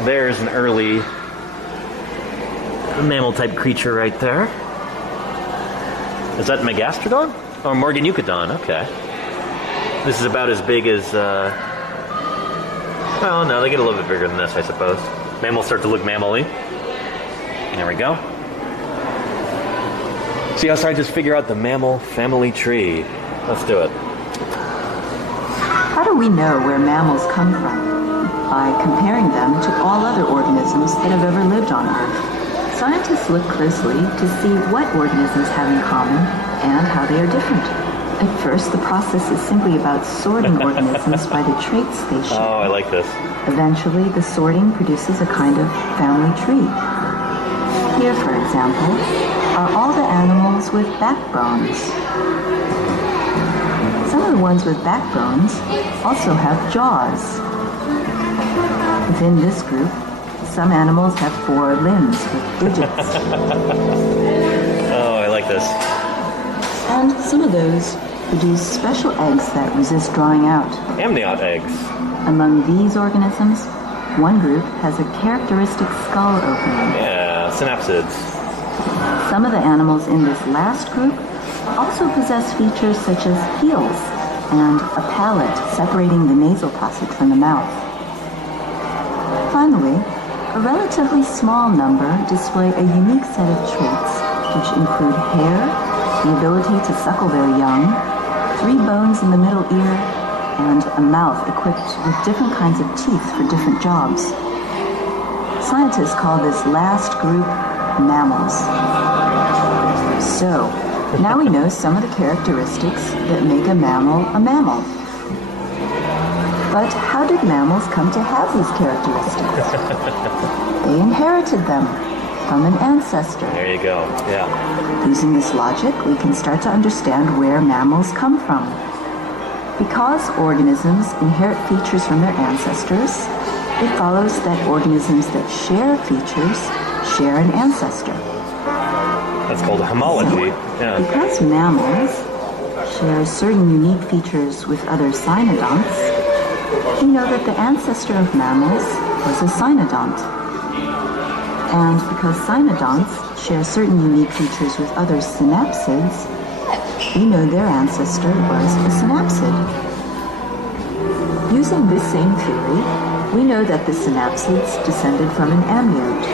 There's an early mammal-type creature right there. Is that Megastrodon? Or Morganucodon, okay. This is about as big as, well, no, they get a little bit bigger than this, I suppose. Mammals start to look mammal-y. There we go. See how I just figure out the mammal family tree. Let's do it. How do we know where mammals come from? By comparing them to all other organisms that have ever lived on Earth. Scientists look closely to see what organisms have in common and how they are different. At first, the process is simply about sorting organisms by the traits they share. Oh, I like this. Eventually, the sorting produces a kind of family tree. Here, for example, are all the animals with backbones. Some of the ones with backbones also have jaws. Within this group, some animals have 4 limbs with digits. Oh, I like this. And some of those produce special eggs that resist drying out. Amniot eggs. Among these organisms, one group has a characteristic skull opening. Yeah, synapsids. Some of the animals in this last group also possess features such as heels and a palate separating the nasal passage from the mouth. Finally, a relatively small number display a unique set of traits, which include hair, the ability to suckle their young, 3 bones in the middle ear, and a mouth equipped with different kinds of teeth for different jobs. Scientists call this last group mammals. So, now we know some of the characteristics that make a mammal a mammal. But how did mammals come to have these characteristics? They inherited them from an ancestor. There you go. Yeah. Using this logic, we can start to understand where mammals come from. Because organisms inherit features from their ancestors, it follows that organisms that share features share an ancestor. That's called homology. Yeah. Because mammals share certain unique features with other cynodonts, we know that the ancestor of mammals was a cynodont. And because cynodonts share certain unique features with other synapsids, we know their ancestor was a synapsid. Using this same theory, we know that the synapsids descended from an amniote.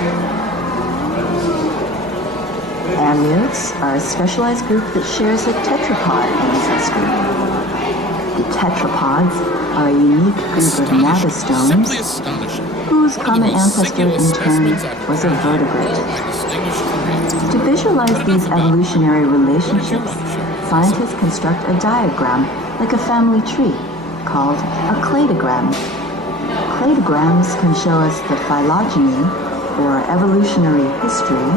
Amniotes are a specialized group that shares a tetrapod ancestry. The tetrapods are a unique group of navistomes whose common ancestor in turn was a vertebrate. To visualize these evolutionary relationships, scientists construct a diagram like a family tree called a cladogram. Cladograms can show us the phylogeny, or evolutionary history,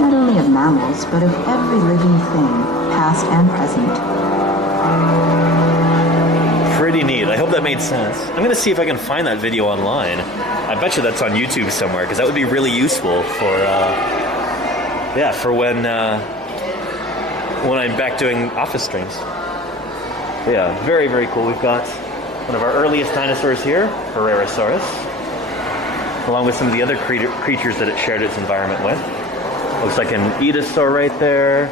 not only of mammals, but of every living thing, past and present. Pretty neat. I hope that made sense. I'm going to see if I can find that video online. I bet you that's on YouTube somewhere, because that would be really useful for, for when I'm back doing office streams. But yeah, very, very cool. We've got one of our earliest dinosaurs here, Herrerasaurus, along with some of the other creatures that it shared its environment with. Looks like an Edosaur right there.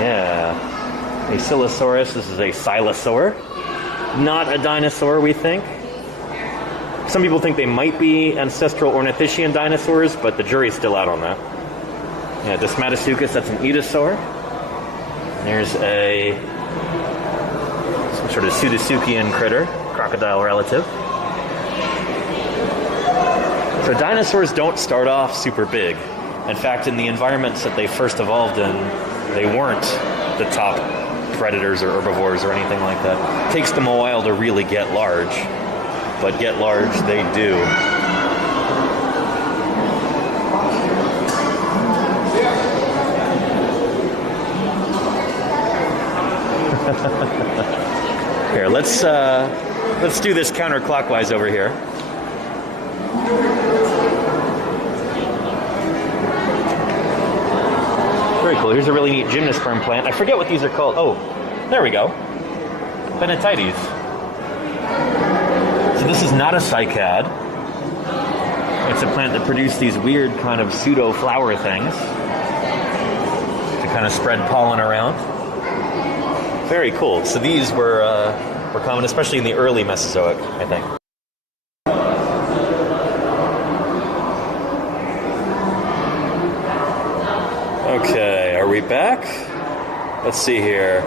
Yeah. Basilosaurus. This is a Silosaur. Not a dinosaur, we think. Some people think they might be ancestral ornithischian dinosaurs, but the jury's still out on that. Yeah, Desmatasuchus, that's an Edosaur. There's some sort of Pseudotsuchian critter, crocodile relative. So dinosaurs don't start off super big. In fact, in the environments that they first evolved in, they weren't the top predators or herbivores or anything like that. It takes them a while to really get large, but get large they do. Here, let's do this counterclockwise over here. Very cool. Here's a really neat gymnosperm plant. I forget what these are called. Oh, there we go. Pennatites. So this is not a cycad. It's a plant that produced these weird kind of pseudo flower things to kind of spread pollen around. Very cool. So these were common, especially in the early Mesozoic, I think. Okay, are we back? Let's see here.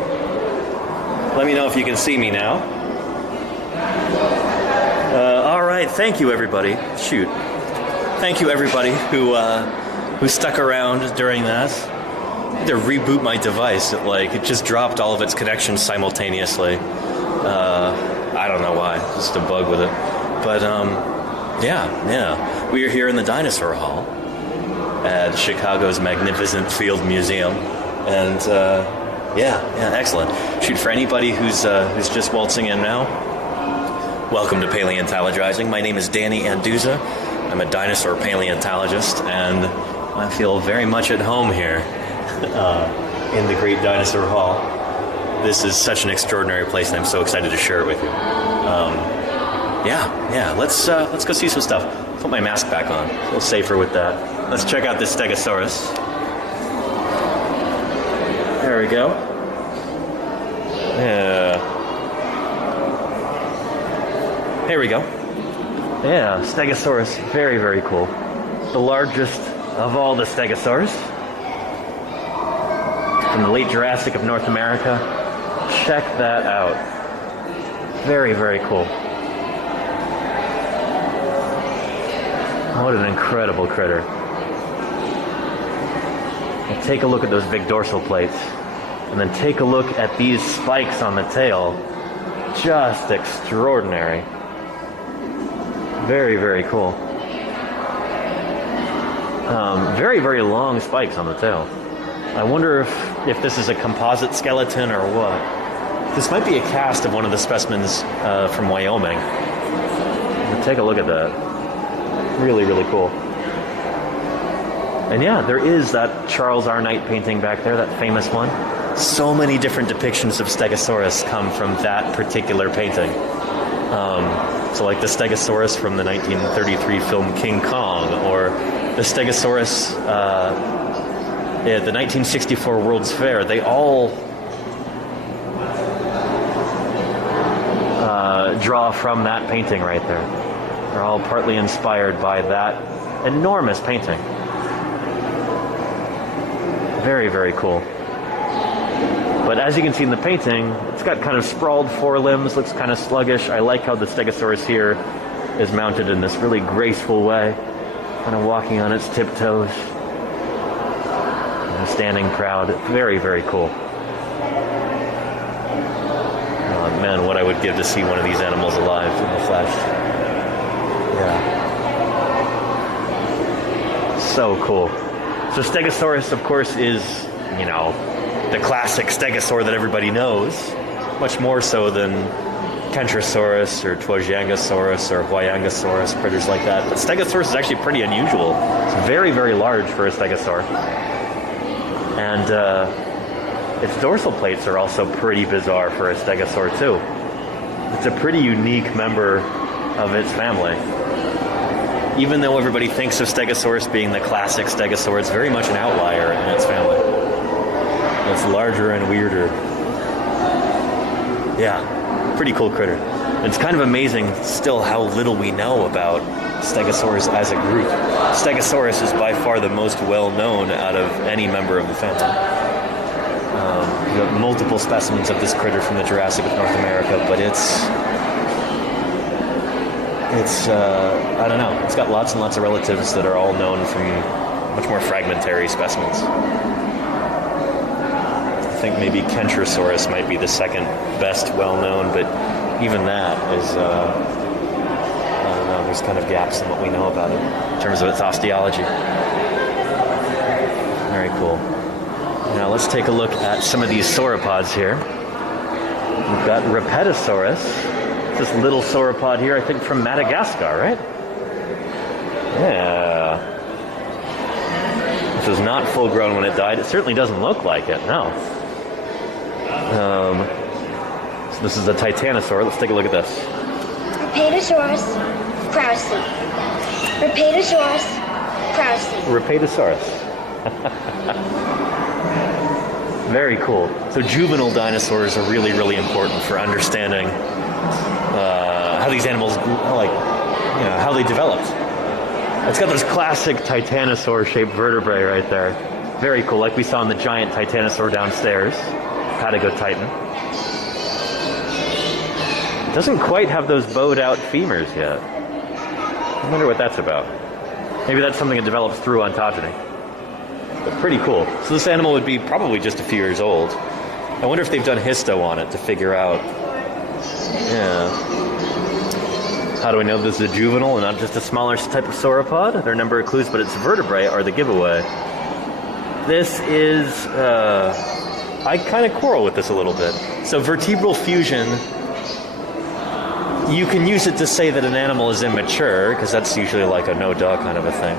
Let me know if you can see me now. All right, thank you everybody. Shoot. Thank you everybody who stuck around during that. I had to reboot my device. It just dropped all of its connections simultaneously. I don't know why. Just a bug with it. But yeah. We are here in the Dinosaur Hall at Chicago's magnificent Field Museum, and excellent. Shoot, for anybody who's just waltzing in now, welcome to Paleontologizing. My name is Danny Anduza. I'm a dinosaur paleontologist, and I feel very much at home here in the Great Dinosaur Hall. This is such an extraordinary place, and I'm so excited to share it with you. Let's go see some stuff. Put my mask back on. It's a little safer with that. Let's check out this Stegosaurus. There we go. Yeah. Here we go. Yeah, Stegosaurus. Very, very cool. The largest of all the stegosaurs. From the late Jurassic of North America. Check that out. Very, very cool. What an incredible critter. And take a look at those big dorsal plates. And then take a look at these spikes on the tail. Just extraordinary. Very, very cool. Very, very long spikes on the tail. I wonder if this is a composite skeleton or what. This might be a cast of one of the specimens from Wyoming. Take a look at that. Really, really cool. And yeah, there is that Charles R. Knight painting back there, that famous one. So many different depictions of Stegosaurus come from that particular painting. So like the Stegosaurus from the 1933 film King Kong, or the Stegosaurus at the 1964 World's Fair. They all draw from that painting right there. They're all partly inspired by that enormous painting. Very, very cool. But as you can see in the painting, it's got kind of sprawled forelimbs, looks kind of sluggish. I like how the Stegosaurus here is mounted in this really graceful way, kind of walking on its tiptoes, and standing proud. Very, very cool. Oh, man, what I would give to see one of these animals alive in the flesh. Yeah. So cool. So Stegosaurus, of course, is, you know, the classic stegosaur that everybody knows, much more so than Kentrosaurus or Twojangosaurus or Huayangosaurus, critters like that. But Stegosaurus is actually pretty unusual. It's very, very large for a stegosaur. And its dorsal plates are also pretty bizarre for a stegosaur, too. It's a pretty unique member of its family. Even though everybody thinks of Stegosaurus being the classic stegosaur, it's very much an outlier in its family. It's larger and weirder. Yeah, pretty cool critter. It's kind of amazing still how little we know about Stegosaurus as a group. Stegosaurus is by far the most well-known out of any member of the family. We've got multiple specimens of this critter from the Jurassic of North America, but it's I don't know, it's got lots and lots of relatives that are all known from much more fragmentary specimens. I think maybe Kentrosaurus might be the second best well-known, but even that is, I don't know, there's kind of gaps in what we know about it in terms of its osteology. Very cool. Now let's take a look at some of these sauropods here. We've got Repetosaurus. This little sauropod here, I think from Madagascar, right? Yeah. This was not full grown when it died. It certainly doesn't look like it, no. So this is a titanosaur. Let's take a look at this. Repetosaurus krausi. Repetosaurus krausi. Repetosaurus. Very cool. So juvenile dinosaurs are really, really important for understanding how these animals, how they developed. It's got those classic titanosaur-shaped vertebrae right there. Very cool, like we saw in the giant titanosaur downstairs, Patagotitan. It doesn't quite have those bowed-out femurs yet. I wonder what that's about. Maybe that's something that develops through ontogeny. But pretty cool. So this animal would be probably just a few years old. I wonder if they've done histo on it to figure out. Yeah. How do we know this is a juvenile and not just a smaller type of sauropod? There are a number of clues, but its vertebrae are the giveaway. This is, I kind of quarrel with this a little bit. So vertebral fusion, you can use it to say that an animal is immature, because that's usually like a no-duh kind of a thing.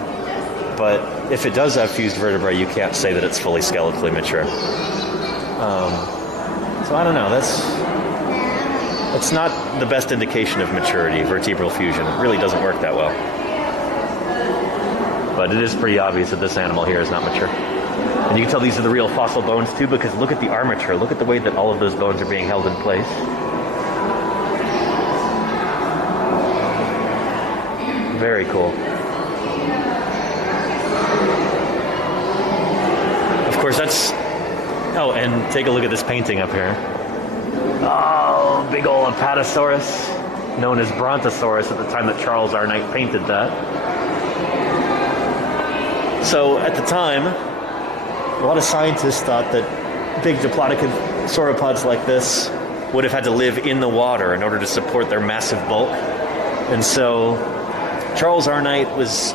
But if it does have fused vertebrae, you can't say that it's fully skeletally mature. So I don't know, it's not the best indication of maturity, vertebral fusion. It really doesn't work that well. But it is pretty obvious that this animal here is not mature. And you can tell these are the real fossil bones too, because look at the armature. Look at the way that all of those bones are being held in place. Very cool. Of course, that's... Oh, and take a look at this painting up here. Oh, big ol' Apatosaurus, known as Brontosaurus at the time that Charles R. Knight painted that. So at the time, a lot of scientists thought that big diplodocid sauropods like this would have had to live in the water in order to support their massive bulk. And so Charles Arnott was,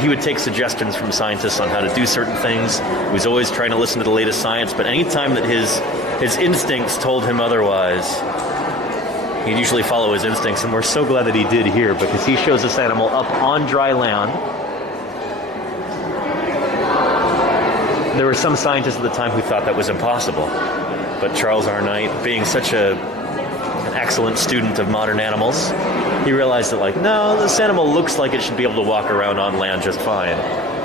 he would take suggestions from scientists on how to do certain things. He was always trying to listen to the latest science, but any time that his instincts told him otherwise, he'd usually follow his instincts, and we're so glad that he did here, because he shows this animal up on dry land. There were some scientists at the time who thought that was impossible, but Charles Arnott, being such an excellent student of modern animals, he realized that, like, no, this animal looks like it should be able to walk around on land just fine.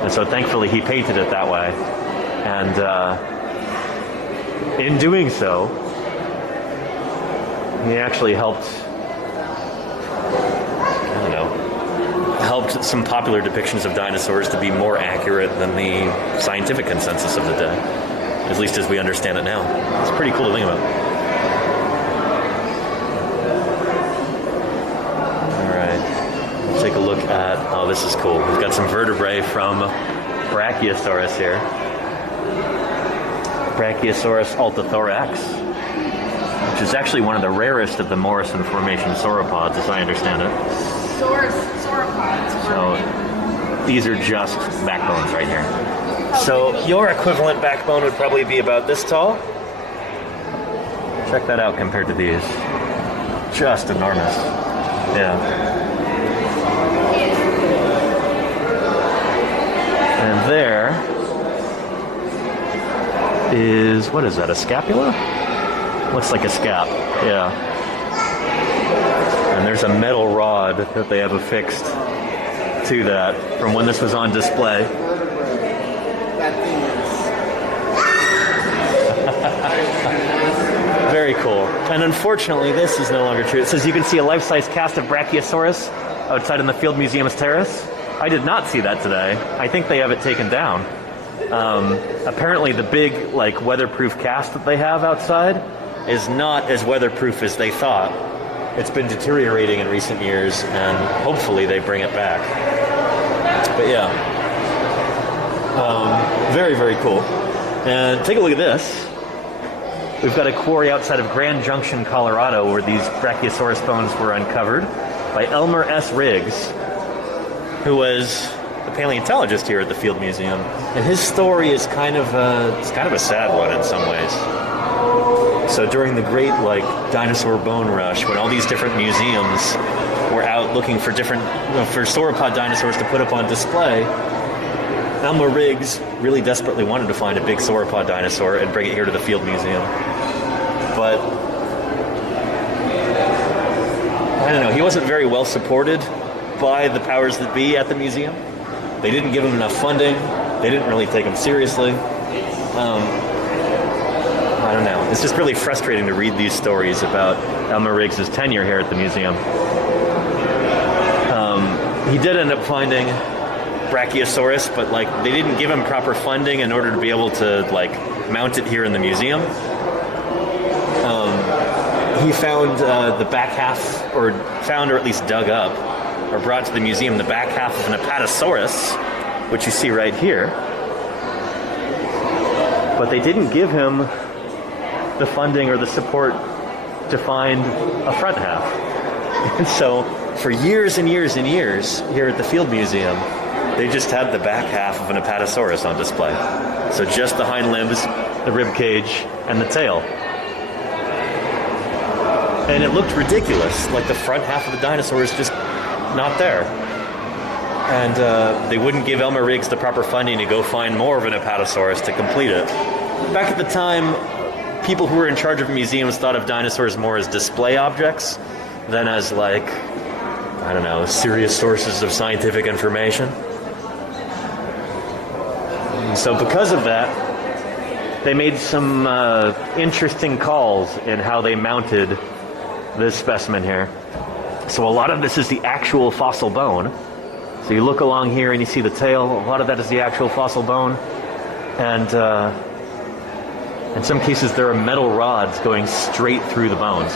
And so thankfully he painted it that way. And in doing so, he actually helped some popular depictions of dinosaurs to be more accurate than the scientific consensus of the day, at least as we understand it now. It's pretty cool to think about. Take a look at, oh, this is cool. We've got some vertebrae from Brachiosaurus here. Brachiosaurus altithorax, which is actually one of the rarest of the Morrison Formation sauropods, as I understand it. Sauropods. So these are just backbones right here. So your equivalent backbone would probably be about this tall. Check that out compared to these. Just enormous. Yeah. And there is, what is that, a scapula? Looks like a scap, yeah. And there's a metal rod that they have affixed to that from when this was on display. Very cool. And unfortunately, this is no longer true. It says you can see a life-size cast of Brachiosaurus outside in the Field Museum's terrace. I did not see that today. I think they have it taken down. Apparently the big, like, weatherproof cast that they have outside is not as weatherproof as they thought. It's been deteriorating in recent years, and hopefully they bring it back. But yeah. Very, very cool. And take a look at this. We've got a quarry outside of Grand Junction, Colorado, where these Brachiosaurus bones were uncovered by Elmer S. Riggs, who was a paleontologist here at the Field Museum. And his story is kind of a sad one in some ways. So during the great, like, dinosaur bone rush, when all these different museums were out looking for for sauropod dinosaurs to put up on display, Elmer Riggs really desperately wanted to find a big sauropod dinosaur and bring it here to the Field Museum. But I don't know, he wasn't very well supported by the powers that be at the museum. They didn't give him enough funding. They didn't really take him seriously. I don't know. It's just really frustrating to read these stories about Elmer Riggs' tenure here at the museum. He did end up finding Brachiosaurus, but, like, they didn't give him proper funding in order to be able to, like, mount it here in the museum. He found the back half, or at least dug up, or brought to the museum the back half of an Apatosaurus, which you see right here. But they didn't give him the funding or the support to find a front half. And so for years and years and years here at the Field Museum, they just had the back half of an Apatosaurus on display. So just the hind limbs, the rib cage, and the tail. And it looked ridiculous, like the front half of the dinosaur is just not there. And they wouldn't give Elmer Riggs the proper funding to go find more of an Apatosaurus to complete it. Back at the time, people who were in charge of museums thought of dinosaurs more as display objects than as, like, I don't know, serious sources of scientific information. And so because of that, they made some interesting calls in how they mounted this specimen here. So a lot of this is the actual fossil bone. So you look along here and you see the tail. A lot of that is the actual fossil bone. And in some cases there are metal rods going straight through the bones,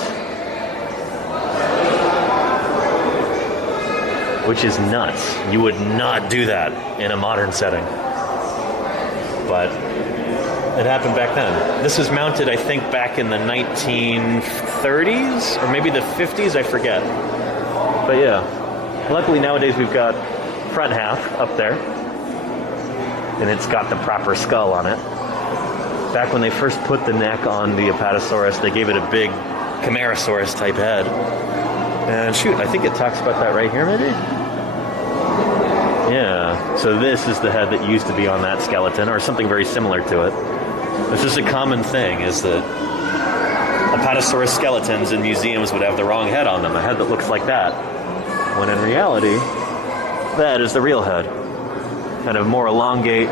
which is nuts. You would not do that in a modern setting. But It happened back then. This was mounted, I think, back in the 1930s or maybe the 50s, I forget. But yeah, luckily nowadays we've got front half up there, and it's got the proper skull on it. Back when they first put the neck on the Apatosaurus, they gave it a big Camarasaurus type head. And shoot, I think it talks about that right here, maybe? Yeah, so this is the head that used to be on that skeleton, or something very similar to it. This is a common thing, is that Apatosaurus skeletons in museums would have the wrong head on them, a head that looks like that, when in reality, that is the real head. Kind of more elongate,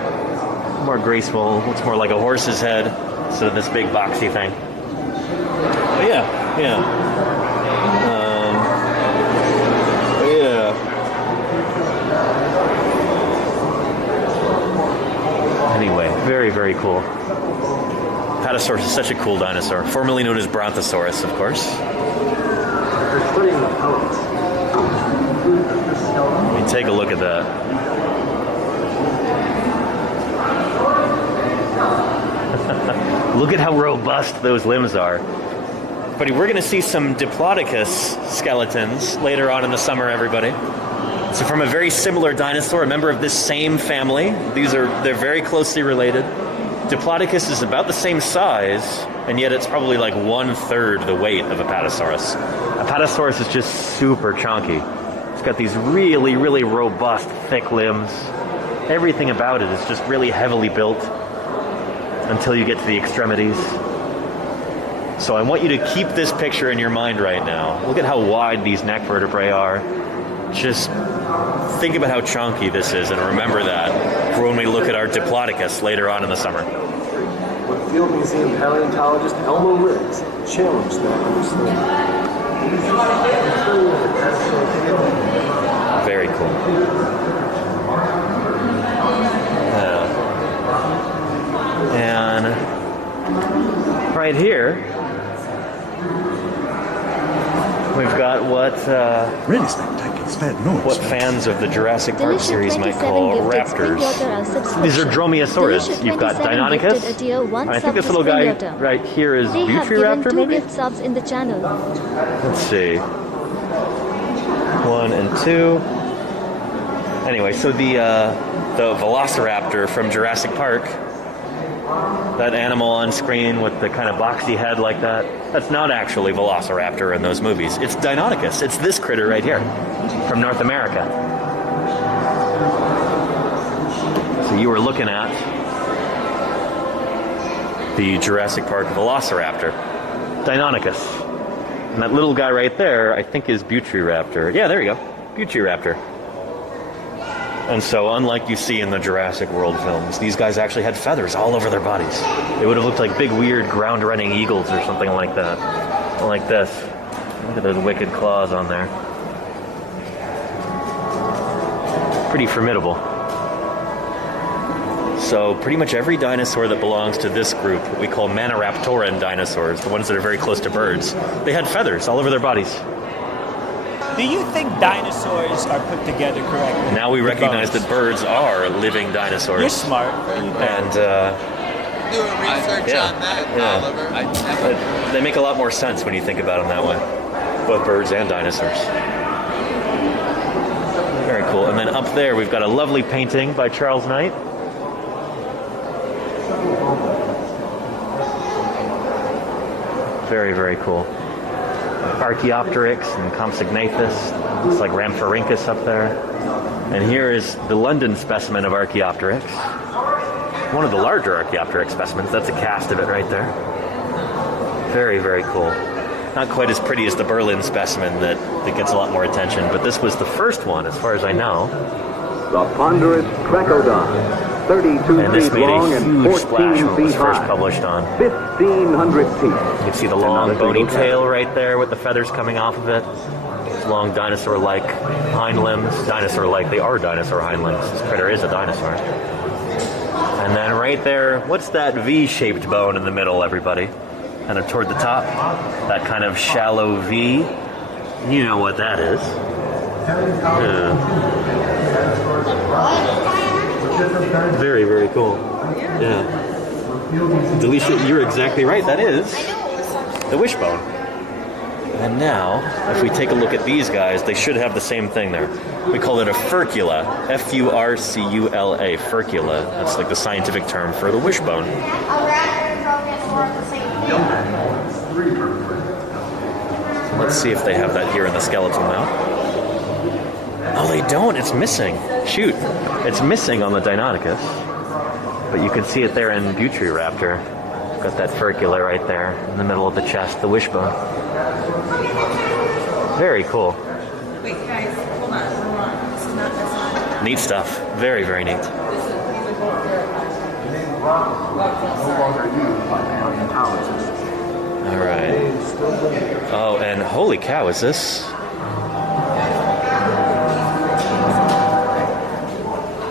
more graceful, looks more like a horse's head instead of this big boxy thing. But yeah. Anyway, very, very cool. Apatosaurus is such a cool dinosaur, formerly known as Brontosaurus, of course. I mean, take a look at that. Look at how robust those limbs are. But we're going to see some Diplodocus skeletons later on in the summer, everybody. So from a very similar dinosaur, a member of this same family. They're very closely related. Diplodocus is about the same size, and yet it's probably like 1/3 the weight of Apatosaurus. Apatosaurus is just super chunky. It's got these really, really robust, thick limbs. Everything about it is just really heavily built until you get to the extremities. So I want you to keep this picture in your mind right now. Look at how wide these neck vertebrae are. Just think about how chunky this is and remember that for when we look at our Diplodocus later on in the summer. When Field Museum paleontologist Elmo Riggs challenged that understanding. Very cool. And right here, we've got what really spectacular. Spared no what fans of the Jurassic Park series might call raptors. These are Dromaeosaurids. You've got Deinonychus. I think this little guy right here is Butryraptor, maybe? Subs in the channel. Let's see. 1 and 2. Anyway, so the Velociraptor from Jurassic Park, that animal on screen with the kind of boxy head like that, that's not actually Velociraptor in those movies. It's Deinonychus. It's this critter right here from North America. So you were looking at the Jurassic Park Velociraptor, Deinonychus. And that little guy right there, I think, is Butryraptor. Yeah, there you go. Butryraptor. And so, unlike you see in the Jurassic World films, these guys actually had feathers all over their bodies. They would have looked like big, weird, ground-running eagles or something like that. Like this. Look at those wicked claws on there. Pretty formidable. So, pretty much every dinosaur that belongs to this group, what we call Maniraptoran dinosaurs, the ones that are very close to birds, they had feathers all over their bodies. Do you think dinosaurs are put together correctly? Now we recognize that birds are living dinosaurs. You're smart. And doing research on that, Oliver. They make a lot more sense when you think about them that way. Both birds and dinosaurs. Very cool. And then up there we've got a lovely painting by Charles Knight. Very, very cool. Archaeopteryx and Compsognathus. Looks like Rhamphorhynchus up there. And here is the London specimen of Archaeopteryx. One of the larger Archaeopteryx specimens. That's a cast of it right there. Very, very cool. Not quite as pretty as the Berlin specimen that gets a lot more attention, but this was the first one, as far as I know. The ponderous Trachodon. 32 and this feet long and 14 feet first high. Published on 1,500 teeth. You can see the long bony tail right there with the feathers coming off of it. Long dinosaur-like hind limbs. Dinosaur-like, they are dinosaur hind limbs. This critter is a dinosaur. And then right there, what's that V-shaped bone in the middle, everybody? Kind of toward the top. That kind of shallow V. You know what that is. Very, very cool. Yeah. Delicia, you're exactly right. That is the wishbone. And now, if we take a look at these guys, they should have the same thing there. We call it a furcula. F-U-R-C-U-L-A. Furcula. That's like the scientific term for the wishbone. Let's see if they have that here in the skeletal mouth. Oh, they don't. It's missing. Shoot. It's missing on the Deinonychus. But you can see it there in Butryraptor. Got that furcula right there in the middle of the chest, the wishbone. Very cool. Wait, guys, hold on. This is not this. Neat stuff. Very, very neat. No longer used by paleontologists. All right. Oh, and holy cow, is this?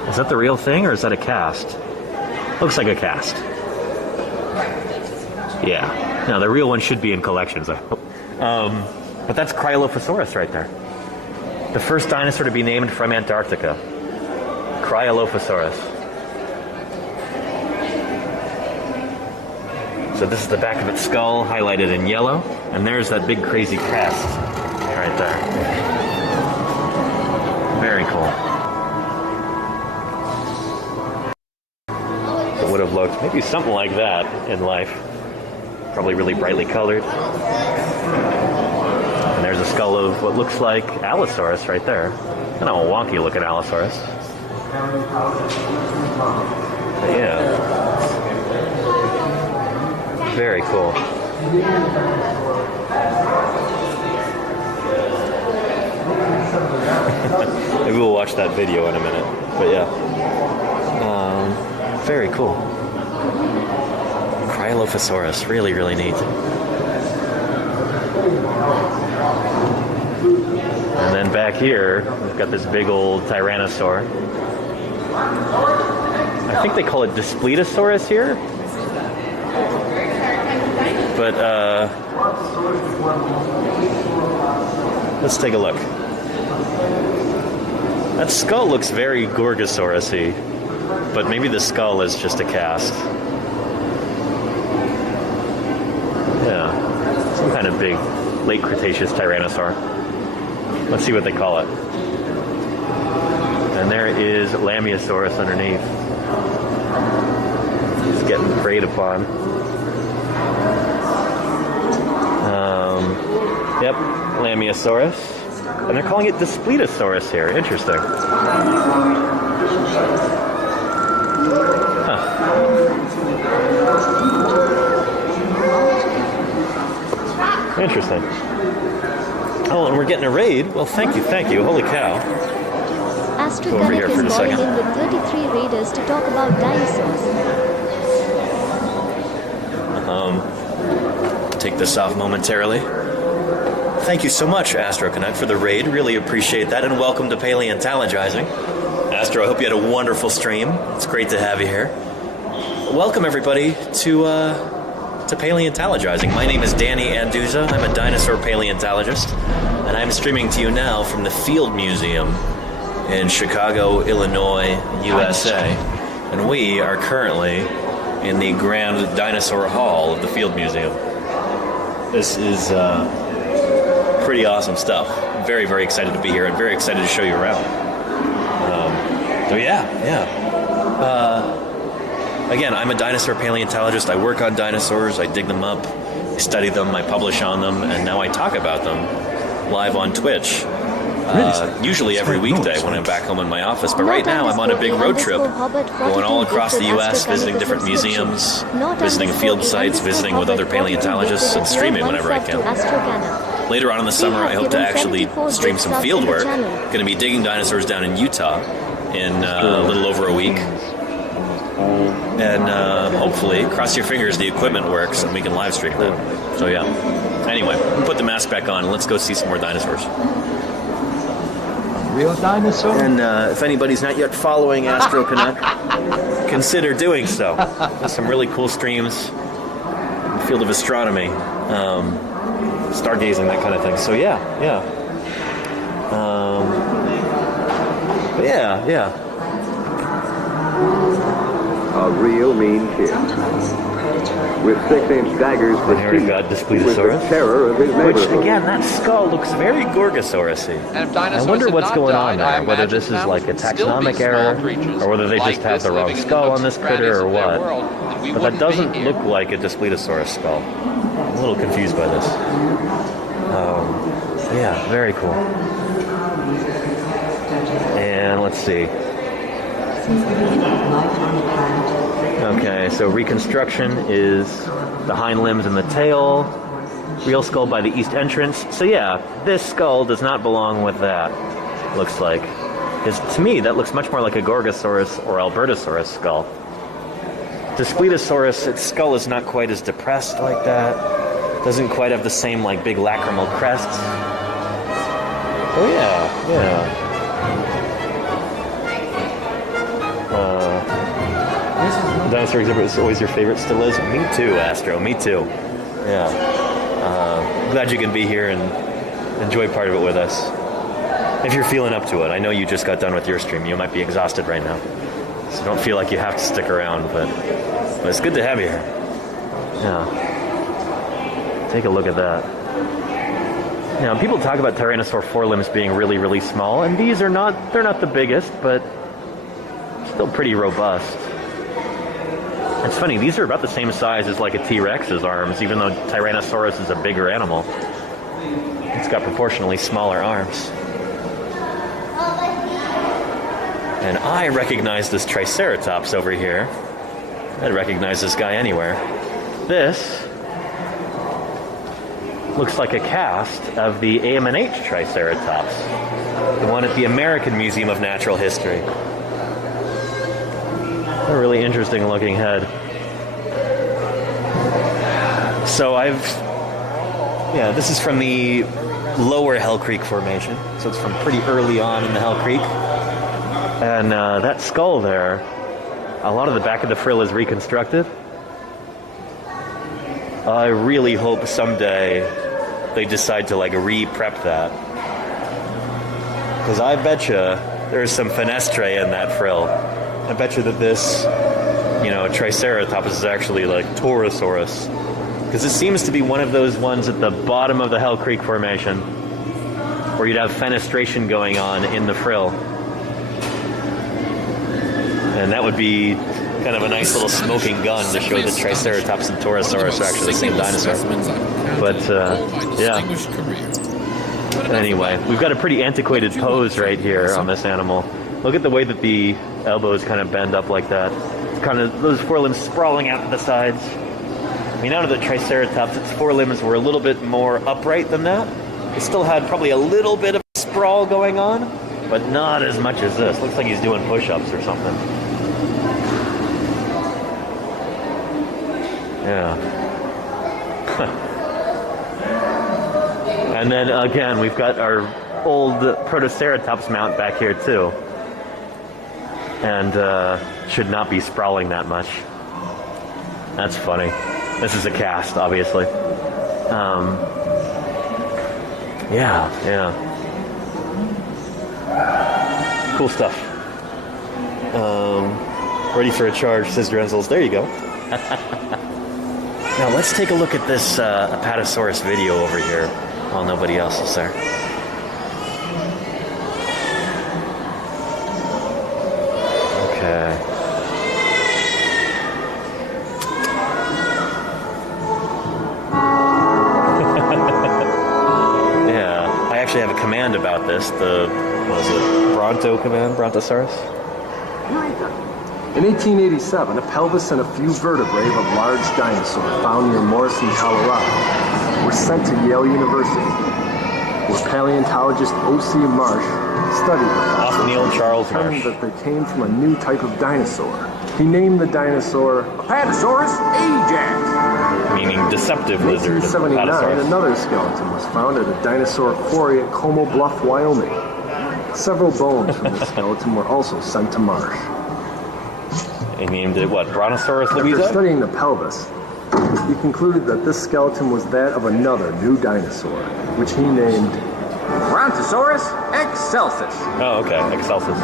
Is that the real thing, or is that a cast? Looks like a cast. Yeah. No, the real one should be in collections, I hope. But that's Cryolophosaurus right there. The first dinosaur to be named from Antarctica. Cryolophosaurus. So this is the back of its skull, highlighted in yellow. And there's that big crazy cast right there. Very cool. It would have looked maybe something like that in life. Probably really brightly colored. And there's a skull of what looks like Allosaurus right there. Kind of a wonky looking Allosaurus. But yeah. Very cool. Maybe we'll watch that video in a minute. But yeah. Very cool. Cryolophosaurus. Really, really neat. And then back here, we've got this big old Tyrannosaur. I think they call it Displetosaurus here. But, let's take a look. That skull looks very Gorgosaurus-y, but maybe the skull is just a cast. Yeah, some kind of big late Cretaceous Tyrannosaur. Let's see what they call it. And there is Lamiosaurus underneath. It's getting preyed upon. Yep, Lamiosaurus. And they're calling it Displetosaurus here. Interesting. Huh. Interesting. Oh, and we're getting a raid? Well, thank you. Holy cow. Go over here for a second. In with 33 raiders to talk about dinosaurs. Take this off momentarily. Thank you so much, Astro Connect, for the raid. Really appreciate that, and welcome to Paleontologizing. Astro, I hope you had a wonderful stream. It's great to have you here. Welcome, everybody, to Paleontologizing. My name is Danny Anduza. I'm a dinosaur paleontologist, and I'm streaming to you now from the Field Museum in Chicago, Illinois, USA. And we are currently in the Grand Dinosaur Hall of the Field Museum. This is pretty awesome stuff. I'm very, very excited to be here and very excited to show you around. So yeah. Again, I'm a dinosaur paleontologist. I work on dinosaurs. I dig them up, I study them, I publish on them, and now I talk about them live on Twitch. Usually every weekday when I'm back home in my office. But right now I'm on a big road trip, going all across the U.S., visiting different museums, visiting field sites, visiting with other paleontologists, and streaming whenever I can. Later on in the summer, I hope to actually stream some field work. Going to be digging dinosaurs down in Utah in a little over a week. And hopefully, cross your fingers, the equipment works and we can live stream that. So yeah. Anyway, put the mask back on and let's go see some more dinosaurs. Real dinosaur? And if anybody's not yet following Astro Connect, consider doing so. There's some really cool streams in the field of astronomy, stargazing, that kind of thing. So yeah. A real mean kid. With 6-inch daggers for Here we've teeth, got he was the Displetosaurus. terror of his Which, neighborhood. again, that skull looks very Gorgosaurus-y. And if I dinosaurs wonder had what's not going on died, I there, whether imagine this is like a mammals would still be taxonomic small error, creatures or whether they like just have this the wrong living in the skull nooks on this and crannies critter or of their what. world, and we But that wouldn't be doesn't here. look like a Displetosaurus skull. I'm a little confused by this. Yeah, very cool. And let's see. Okay, so reconstruction is the hind limbs and the tail. Real skull by the east entrance. So yeah, this skull does not belong with that, looks like. Because to me, that looks much more like a Gorgosaurus or Albertosaurus skull. Displetosaurus, its skull is not quite as depressed like that. Doesn't quite have the same like big lacrimal crests. Oh yeah, yeah. The dinosaur exhibit is always your favorite, still is? Me too, Astro, me too. Yeah. Glad you can be here and enjoy part of it with us. If you're feeling up to it, I know you just got done with your stream. You might be exhausted right now. So don't feel like you have to stick around, but it's good to have you here. Yeah. Take a look at that. Now, people talk about Tyrannosaur forelimbs being really, really small, and these are not, they're not the biggest, but still pretty robust. It's funny, these are about the same size as like a T-Rex's arms, even though Tyrannosaurus is a bigger animal. It's got proportionally smaller arms. And I recognize this Triceratops over here. I'd recognize this guy anywhere. This looks like a cast of the AMNH Triceratops, the one at the American Museum of Natural History. A really interesting looking head. So this is from the lower Hell Creek Formation. So it's from pretty early on in the Hell Creek. And that skull there, a lot of the back of the frill is reconstructed. I really hope someday they decide to like re-prep that. Because I betcha there's some fenestre in that frill. I bet you that this, Triceratops is actually like Torosaurus. Because it seems to be one of those ones at the bottom of the Hell Creek Formation where you'd have fenestration going on in the frill. And that would be kind of a nice little smoking gun to show that Triceratops and Torosaurus are actually the same dinosaur. But, yeah. Anyway, we've got a pretty antiquated pose right here on this animal. Look at the way that the elbows kind of bend up like that. It's kind of those forelimbs sprawling out to the sides. I mean, out of the Triceratops, its forelimbs were a little bit more upright than that. It still had probably a little bit of sprawl going on, but not as much as this. Looks like he's doing push-ups or something. Yeah. And then again, we've got our old Protoceratops mount back here too. And should not be sprawling that much. That's funny. This is a cast, obviously. Yeah. Cool stuff. Ready for a charge, says Drenzels. There you go. Now let's take a look at this Apatosaurus video over here while nobody else is there. Okay. Yeah, I actually have a command about this. What was it? Bronto command? Brontosaurus? In 1887, a pelvis and a few vertebrae of a large dinosaur found near Morrison, Colorado, were sent to Yale University, where paleontologist O.C. Marsh studied the fossils. Othniel Charles determined Marsh. that they came from a new type of dinosaur. He named the dinosaur Apatosaurus ajax. Meaning deceptive In lizard. 1879, Apatosaurus. another skeleton was found at a dinosaur quarry at Como Bluff, Wyoming. Several bones from the skeleton were also sent to Marsh. He named it what? Brontosaurus After Louisa? studying the pelvis, he concluded that this skeleton was that of another new dinosaur, which he named Brontosaurus excelsus. Oh, okay. Excelsus.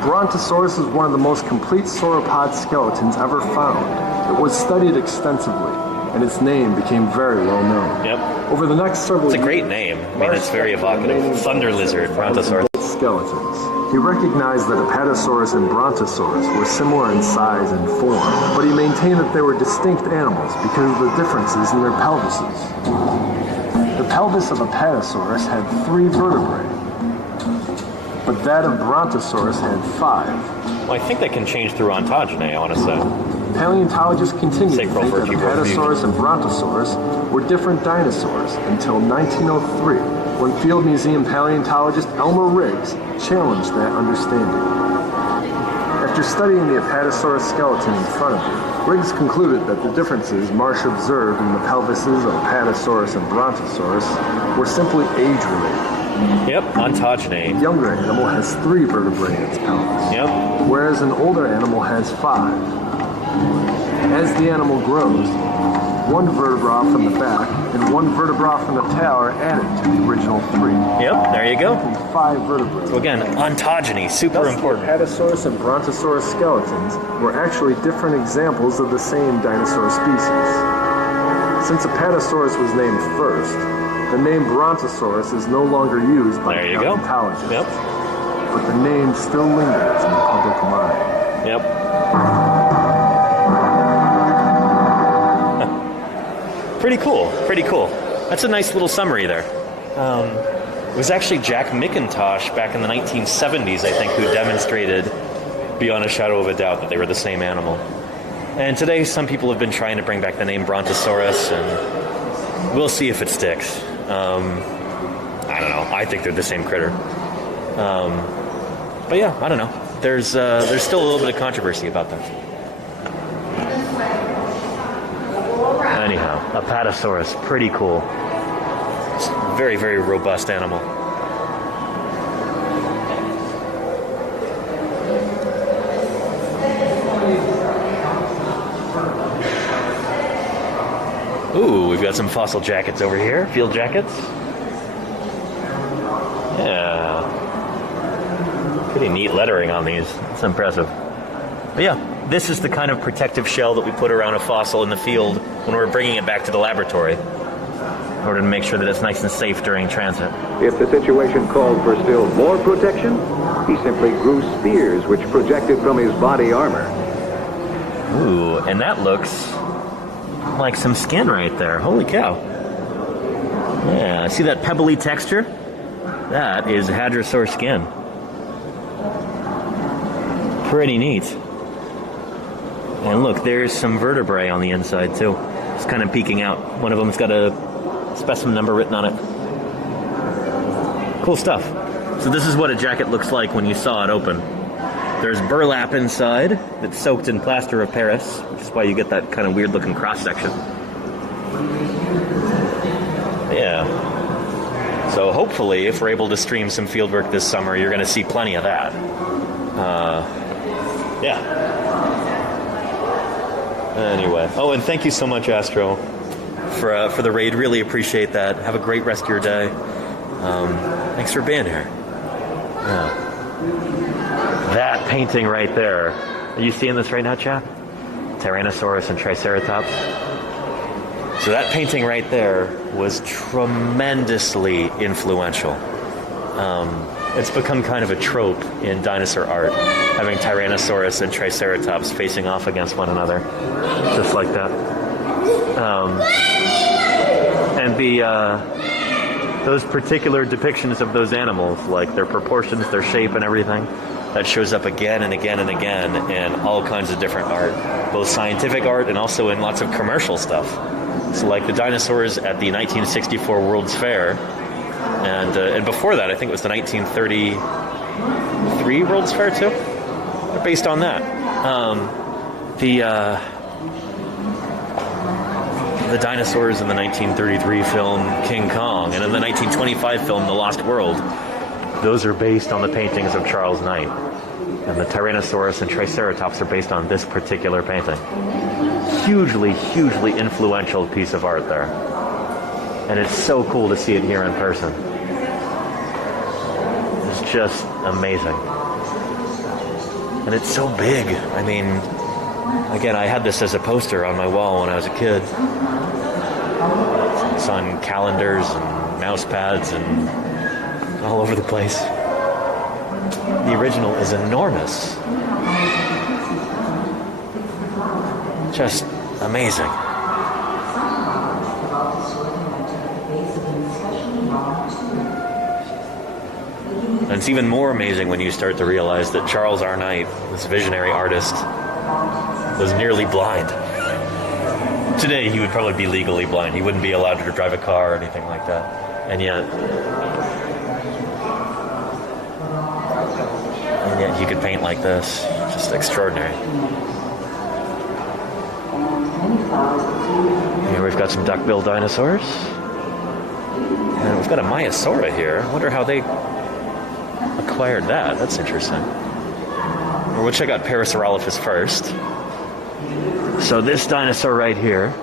Brontosaurus is one of the most complete sauropod skeletons ever found. It was studied extensively, and its name became very well known. Yep. Over the next several years... It's a great name. I mean, it's very evocative. Thunder lizard, Brontosaurus. Skeletons. He recognized that Apatosaurus and Brontosaurus were similar in size and form, but he maintained that they were distinct animals because of the differences in their pelvises. The pelvis of Apatosaurus had 3 vertebrae, but that of Brontosaurus had 5. Well, I think that can change through ontogeny, I want to say. Paleontologists continue to Sacral think that virtue Apatosaurus and Brontosaurus were different dinosaurs until 1903, when Field Museum paleontologist Elmer Riggs challenged that understanding. After studying the Apatosaurus skeleton in front of him, Riggs concluded that the differences Marsh observed in the pelvises of Apatosaurus and Brontosaurus were simply age-related. Yep, ontogeny. A younger animal has 3 vertebrae in its pelvis, whereas an older animal has 5. As the animal grows, 1 vertebra from the back and 1 vertebra from the tail are added to the original 3. Yep, there you go. 5 vertebrae. So again, ontogeny, super important. The Apatosaurus and Brontosaurus skeletons were actually different examples of the same dinosaur species. Since Apatosaurus was named first, the name Brontosaurus is no longer used by paleontologists. Yep. But the name still lingers in the public mind. Yep. Pretty cool, pretty cool. That's a nice little summary there. It was actually Jack McIntosh back in the 1970s, I think, who demonstrated beyond a shadow of a doubt that they were the same animal. And today, some people have been trying to bring back the name Brontosaurus, and we'll see if it sticks. I don't know. I think they're the same critter. But yeah, I don't know. There's still a little bit of controversy about that. Anyhow, Apatosaurus, pretty cool. It's a very, very robust animal. Ooh, we've got some fossil jackets over here, field jackets. Yeah. Pretty neat lettering on these. It's impressive. But yeah, this is the kind of protective shell that we put around a fossil in the field when we're bringing it back to the laboratory in order to make sure that it's nice and safe during transit. If the situation called for still more protection, he simply grew spears which projected from his body armor. Ooh, and that looks like some skin right there. Holy cow. Yeah, see that pebbly texture? That is hadrosaur skin. Pretty neat. And look, there's some vertebrae on the inside too. It's kind of peeking out. One of them's got a specimen number written on it. Cool stuff. So this is what a jacket looks like when you saw it open. There's burlap inside that's soaked in plaster of Paris, which is why you get that kind of weird looking cross section. Yeah. So hopefully, if we're able to stream some fieldwork this summer, you're going to see plenty of that. Yeah. Anyway. Oh, and thank you so much, Astro, for the raid. Really appreciate that. Have a great rest of your day. Thanks for being here. Yeah. That painting right there. Are you seeing this right now, chap? Tyrannosaurus and Triceratops. So that painting right there was tremendously influential. It's become kind of a trope in dinosaur art, having Tyrannosaurus and Triceratops facing off against one another, just like that. And those particular depictions of those animals, like their proportions, their shape, and everything, that shows up again and again and again in all kinds of different art, both scientific art and also in lots of commercial stuff. So like the dinosaurs at the 1964 World's Fair, and before that, I think it was the 1933 World's Fair too. They're based on that. The dinosaurs in the 1933 film King Kong, and in the 1925 film The Lost World, those are based on the paintings of Charles Knight. And the Tyrannosaurus and Triceratops are based on this particular painting. Hugely, hugely influential piece of art there. And it's so cool to see it here in person. It's just amazing. And it's so big. I mean, again, I had this as a poster on my wall when I was a kid. It's on calendars and mouse pads and all over the place. The original is enormous. Just amazing. And it's even more amazing when you start to realize that Charles R. Knight, this visionary artist, was nearly blind. Today, he would probably be legally blind. He wouldn't be allowed to drive a car or anything like that. And yet he could paint like this. Just extraordinary. Here we've got some duck-billed dinosaurs. And we've got a Maiasaura here. I wonder how they acquired that. That's interesting. Well, we'll check out Parasaurolophus first. So this dinosaur right here,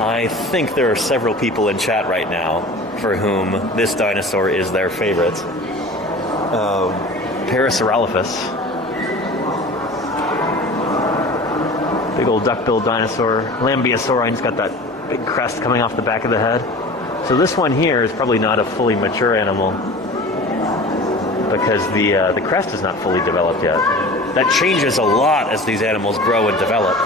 I think there are several people in chat right now for whom this dinosaur is their favorite. Parasaurolophus. Big old duck-billed dinosaur. Lambeosaurine, got that big crest coming off the back of the head. So this one here is probably not a fully mature animal because the crest is not fully developed yet. That changes a lot as these animals grow and develop.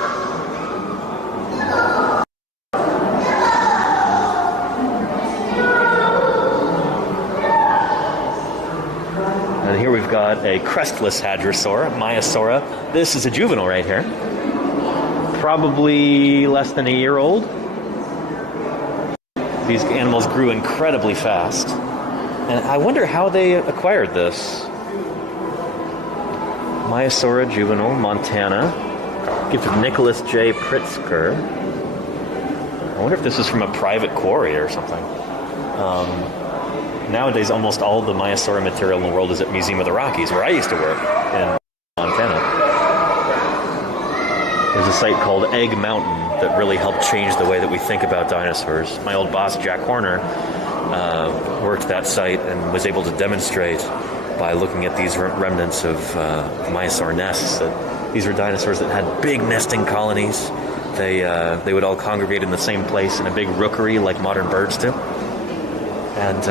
And here we've got a crestless hadrosaur, Maiasaura. This is a juvenile right here. Probably less than a year old. These animals grew incredibly fast. And I wonder how they acquired this. Maiasaura juvenile, Montana. Gift of Nicholas J. Pritzker. I wonder if this is from a private quarry or something. Nowadays, almost all the Maiasaura material in the world is at Museum of the Rockies, where I used to work in Montana. There's a site called Egg Mountain that really helped change the way that we think about dinosaurs. My old boss, Jack Horner, worked that site and was able to demonstrate by looking at these remnants of Maiasaur nests that these were dinosaurs that had big nesting colonies. They would all congregate in the same place in a big rookery like modern birds do. And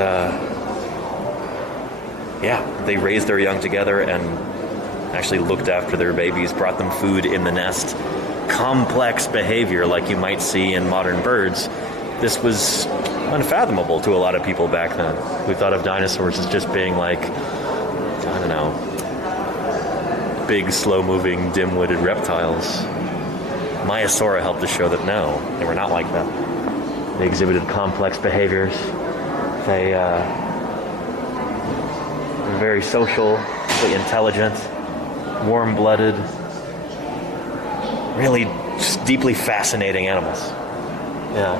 they raised their young together and actually looked after their babies, brought them food in the nest. Complex behavior like you might see in modern birds. This was unfathomable to a lot of people back then who thought of dinosaurs as just being like, I don't know, big, slow-moving, dim-witted reptiles. Maiasaura helped to show that no, they were not like that. They exhibited complex behaviors. They were very social, really intelligent, warm-blooded, really just deeply fascinating animals. Yeah.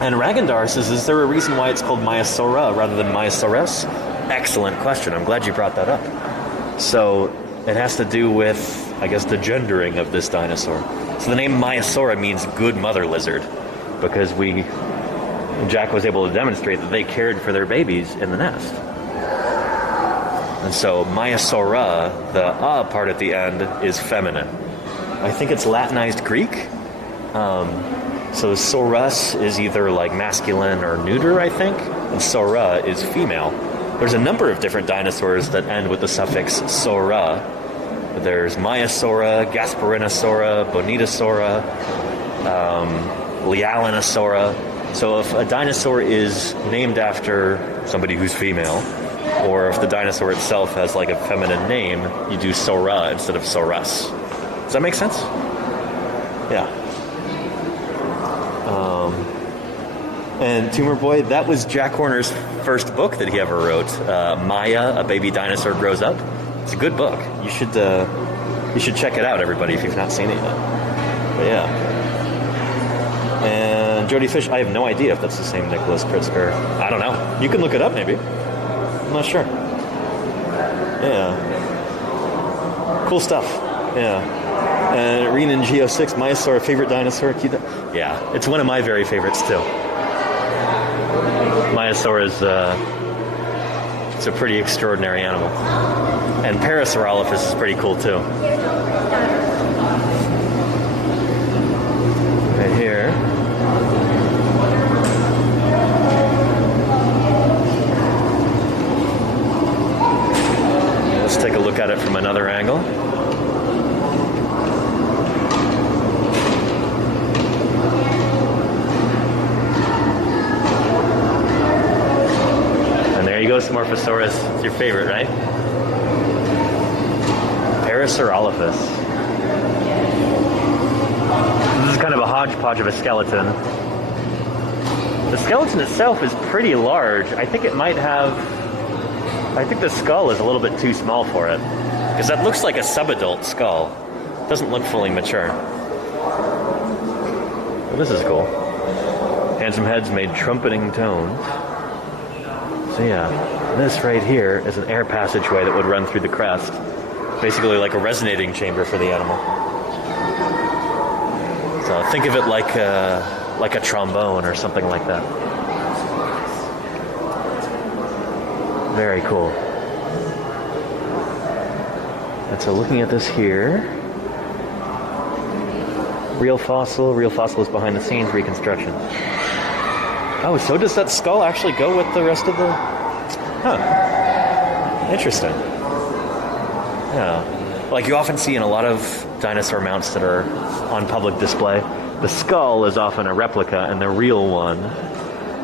And Ragondar says, is there a reason why it's called Maiasaura rather than Maiasaurus? Excellent question. I'm glad you brought that up. So it has to do with, I guess, the gendering of this dinosaur. So the name Maiasaura means good mother lizard because Jack was able to demonstrate that they cared for their babies in the nest. And so Maiasaura, the part at the end, is feminine. I think it's Latinized Greek. So saurus is either like masculine or neuter, I think, and saura is female. There's a number of different dinosaurs that end with the suffix saura. There's Maiasaura, Gasparinosaura, Bonitasaura, Lialinosaura. So if a dinosaur is named after somebody who's female, or if the dinosaur itself has like a feminine name, you do saura instead of saurus. Does that make sense? Yeah. And Tumor Boy, that was Jack Horner's first book that he ever wrote. Maya, A Baby Dinosaur Grows Up. It's a good book. You should check it out, everybody, if you've not seen it yet. But yeah. And Jody Fish, I have no idea if that's the same Nicholas Pritzker. I don't know. You can look it up, maybe. I'm not sure. Yeah. Cool stuff. Yeah. And Renan Geo6, Maiasaur, favorite dinosaur? Yeah, it's one of my very favorites, too. Maiasaur is It's a pretty extraordinary animal. And Parasaurolophus is pretty cool too. Right here. Let's take a look at it from another angle. And there you go, Smorphosaurus. It's your favorite, right? Parasaurolophus. This is kind of a hodgepodge of a skeleton. The skeleton itself is pretty large. I think the skull is a little bit too small for it. Because that looks like a subadult skull. It doesn't look fully mature. Well, this is cool. Handsome heads made trumpeting tones. So yeah, this right here is an air passageway that would run through the crest. Basically like a resonating chamber for the animal. So think of it like a trombone or something like that. Very cool. And so looking at this here, real fossil is behind the scenes reconstruction. Oh, so does that skull actually go with the rest of the... Huh. Interesting. Yeah. Like you often see in a lot of dinosaur mounts that are on public display, the skull is often a replica and the real one,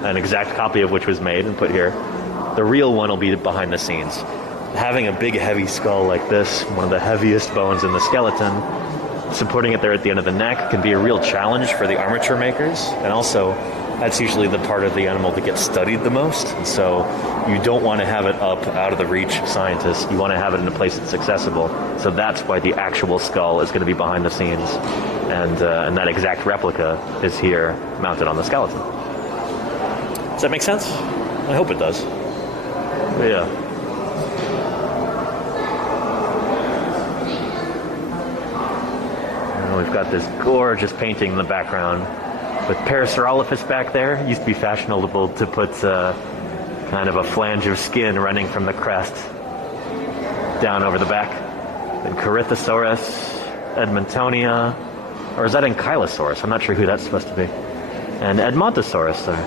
an exact copy of which was made and put here, the real one will be behind the scenes. Having a big heavy skull like this, one of the heaviest bones in the skeleton, supporting it there at the end of the neck can be a real challenge for the armature makers, and also that's usually the part of the animal that gets studied the most, and so you don't want to have it up out of the reach of scientists. You want to have it in a place that's accessible. So that's why the actual skull is going to be behind the scenes, and that exact replica is here mounted on the skeleton. Does that make sense? I hope it does. But yeah. We've got this gorgeous painting in the background with Parasaurolophus back there. It used to be fashionable to put kind of a flange of skin running from the crest down over the back. And Corythosaurus, Edmontonia, or is that Ankylosaurus? I'm not sure who that's supposed to be. And Edmontosaurus there.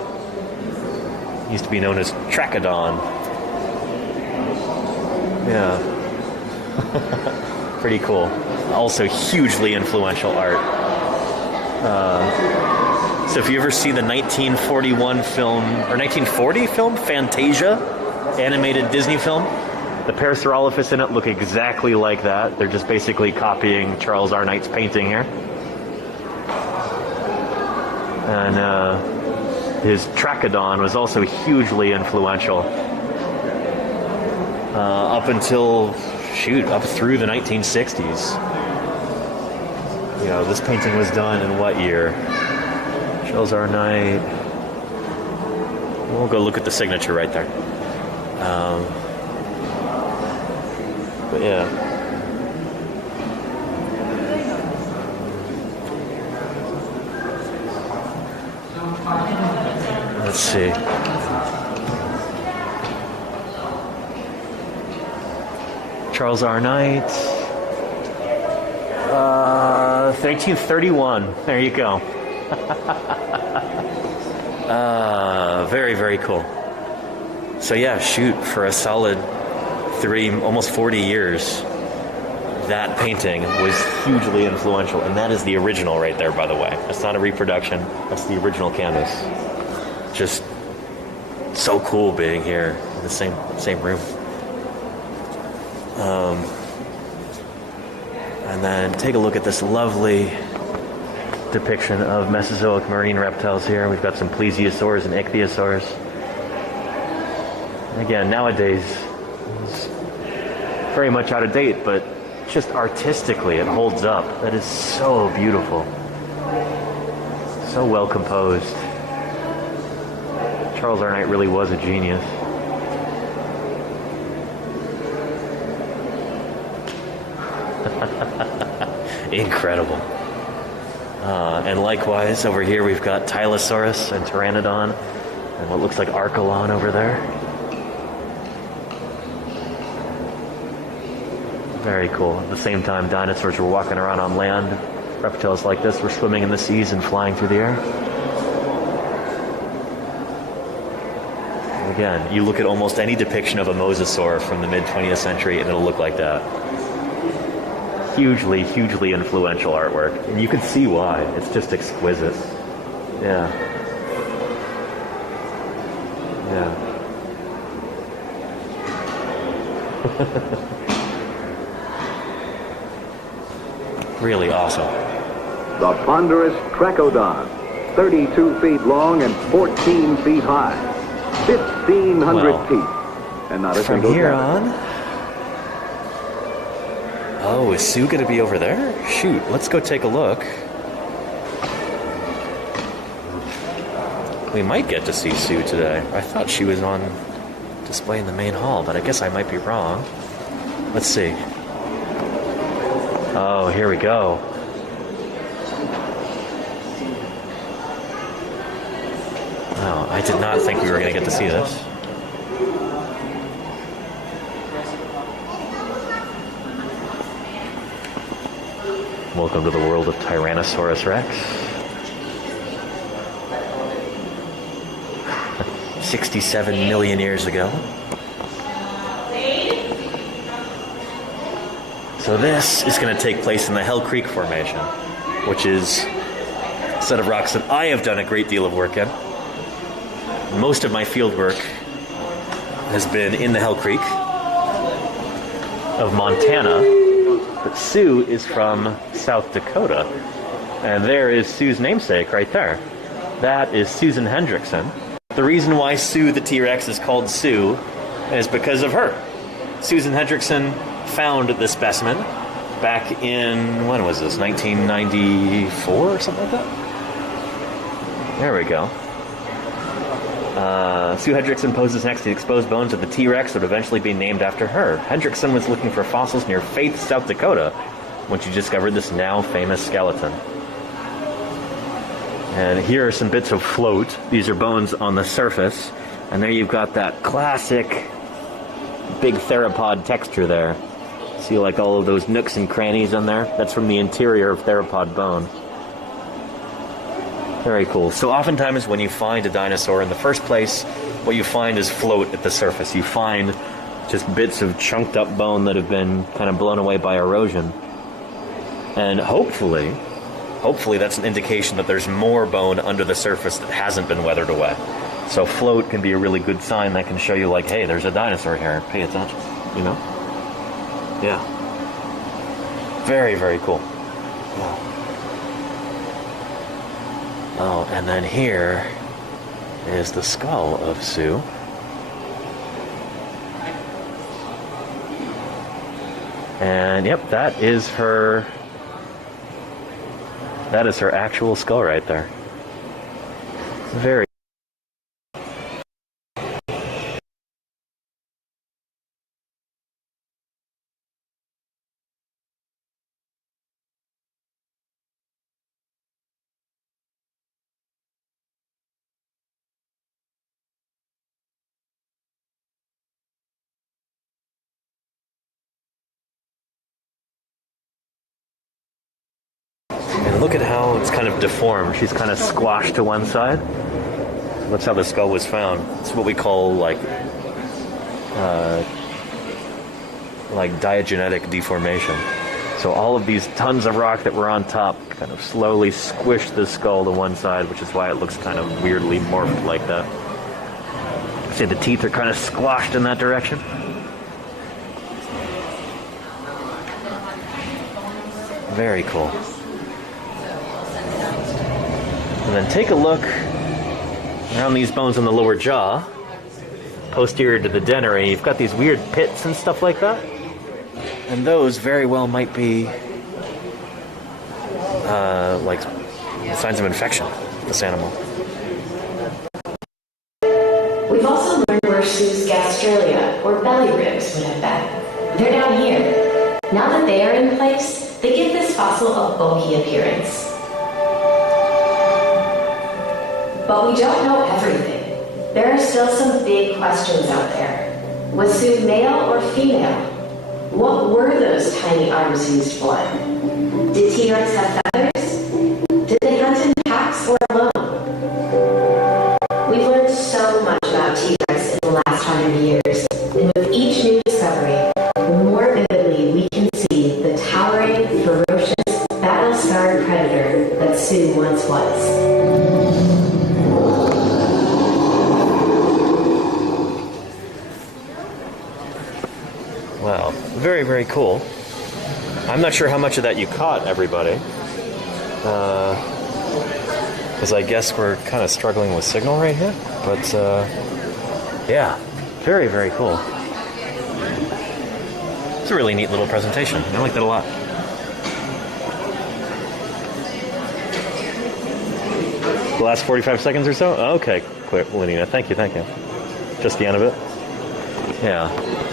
Used to be known as Trachodon. Yeah. Pretty cool. Also hugely influential art. So if you ever see the 1941 film, or 1940 film, Fantasia, animated Disney film, the Parasaurolophus in it look exactly like that. They're just basically copying Charles R. Knight's painting here. And his Trachodon was also hugely influential. Up until, up through the 1960s. You know, this painting was done in what year? Charles R. Knight. We'll go look at the signature right there. But yeah. Let's see. Charles R. Knight. 1931. There you go. Very, very cool. So yeah, shoot, for a solid almost 40 years, that painting was hugely influential, and that is the original right there, by the way. That's not a reproduction. That's the original canvas. Just so cool being here in the same room. And then take a look at this lovely depiction of Mesozoic marine reptiles here. We've got some plesiosaurs and ichthyosaurs. And again, nowadays, it's very much out of date, but just artistically, it holds up. That is so beautiful. So well composed. Charles R. Knight really was a genius. Incredible. And likewise, over here we've got Tylosaurus and Pteranodon, and what looks like Archelon over there. Very cool. At the same time, dinosaurs were walking around on land. Reptiles like this were swimming in the seas and flying through the air. Again, you look at almost any depiction of a mosasaur from the mid-20th century and it'll look like that. Hugely, hugely influential artwork. And you can see why. It's just exquisite. Yeah. Yeah. Really awesome. The ponderous Trachodon, 32 feet long and 14 feet high, 1,500 teeth, and not a from single here cavity. on. Oh, is Sue going to be over there? Shoot, let's go take a look. We might get to see Sue today. I thought she was on display in the main hall, but I guess I might be wrong. Let's see. Oh, here we go. Oh, I did not think we were going to get to see this. Welcome to the world of Tyrannosaurus Rex. 67 million years ago. So this is going to take place in the Hell Creek Formation, which is a set of rocks that I have done a great deal of work in. Most of my field work has been in the Hell Creek of Montana, but Sue is from South Dakota, and there is Sue's namesake right there. That is Susan Hendrickson. The reason why Sue the T-Rex is called Sue is because of her. Susan Hendrickson found this specimen back in, when was this, 1994 or something like that? There we go. Sue Hendrickson poses next to the exposed bones of the T-Rex that would eventually be named after her. Hendrickson was looking for fossils near Faith, South Dakota, when she discovered this now famous skeleton. And here are some bits of float. These are bones on the surface. And there you've got that classic big theropod texture there. See like all of those nooks and crannies on there? That's from the interior of theropod bone. Very cool. So oftentimes when you find a dinosaur in the first place, what you find is float at the surface. You find just bits of chunked up bone that have been kind of blown away by erosion. And hopefully that's an indication that there's more bone under the surface that hasn't been weathered away. So float can be a really good sign that can show you like, hey, there's a dinosaur here. Pay attention, you know? Yeah. Very, very cool. Yeah. Oh, and then here is the skull of Sue. And yep, that is her actual skull right there. Very look at how it's kind of deformed. She's kind of squashed to one side. That's how the skull was found. It's what we call like diagenetic deformation. So all of these tons of rock that were on top kind of slowly squished the skull to one side, which is why it looks kind of weirdly morphed like that. See, the teeth are kind of squashed in that direction. Very cool. And then take a look around these bones on the lower jaw, posterior to the dennary. You've got these weird pits and stuff like that. And those very well might be like signs of infection with this animal. We've also learned where Sue's gastralia, or belly ribs, would have been. They're down here. Now that they are in place, they give this fossil a bulky appearance. But we don't know everything. There are still some big questions out there. Was Sue male or female? What were those tiny arms used for? Did T-Rex have feathers? Did they hunt in packs or alone? We've learned so much about T-Rex in the last 100 years, and with each new discovery, more vividly we can see the towering, ferocious, battle-scarred predator that Sue once was. Wow, very, very cool. I'm not sure how much of that you caught, everybody. Because I guess we're kind of struggling with signal right here. But, yeah, very, very cool. It's a really neat little presentation. I like that a lot. The last 45 seconds or so? Okay, quick, Lenina. Thank you, thank you. Just the end of it? Yeah.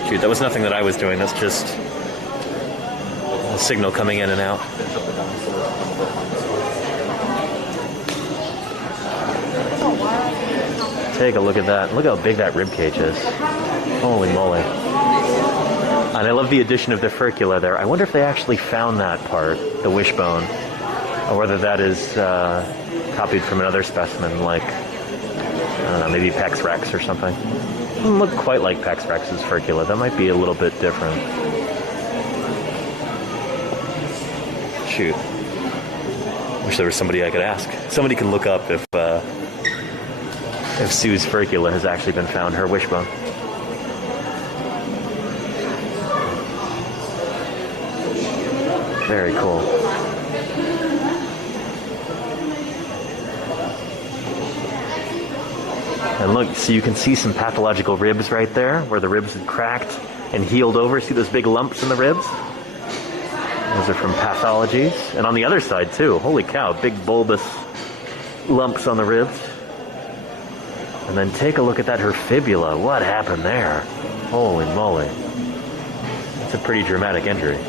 Shoot, that was nothing that I was doing. That's just a signal coming in and out. Take a look at that. Look how big that rib cage is. Holy moly. And I love the addition of the furcula there. I wonder if they actually found that part, the wishbone, or whether that is copied from another specimen like, I don't know, maybe Pex Rex or something. Doesn't look quite like Pex Rex's furcula. That might be a little bit different. Shoot. Wish there was somebody I could ask. Somebody can look up if Sue's furcula has actually been found, her wishbone. Very cool. And look, so you can see some pathological ribs right there, where the ribs had cracked and healed over. See those big lumps in the ribs? Those are from pathologies. And on the other side, too. Holy cow, big bulbous lumps on the ribs. And then take a look at that, her fibula. What happened there? Holy moly. That's a pretty dramatic injury.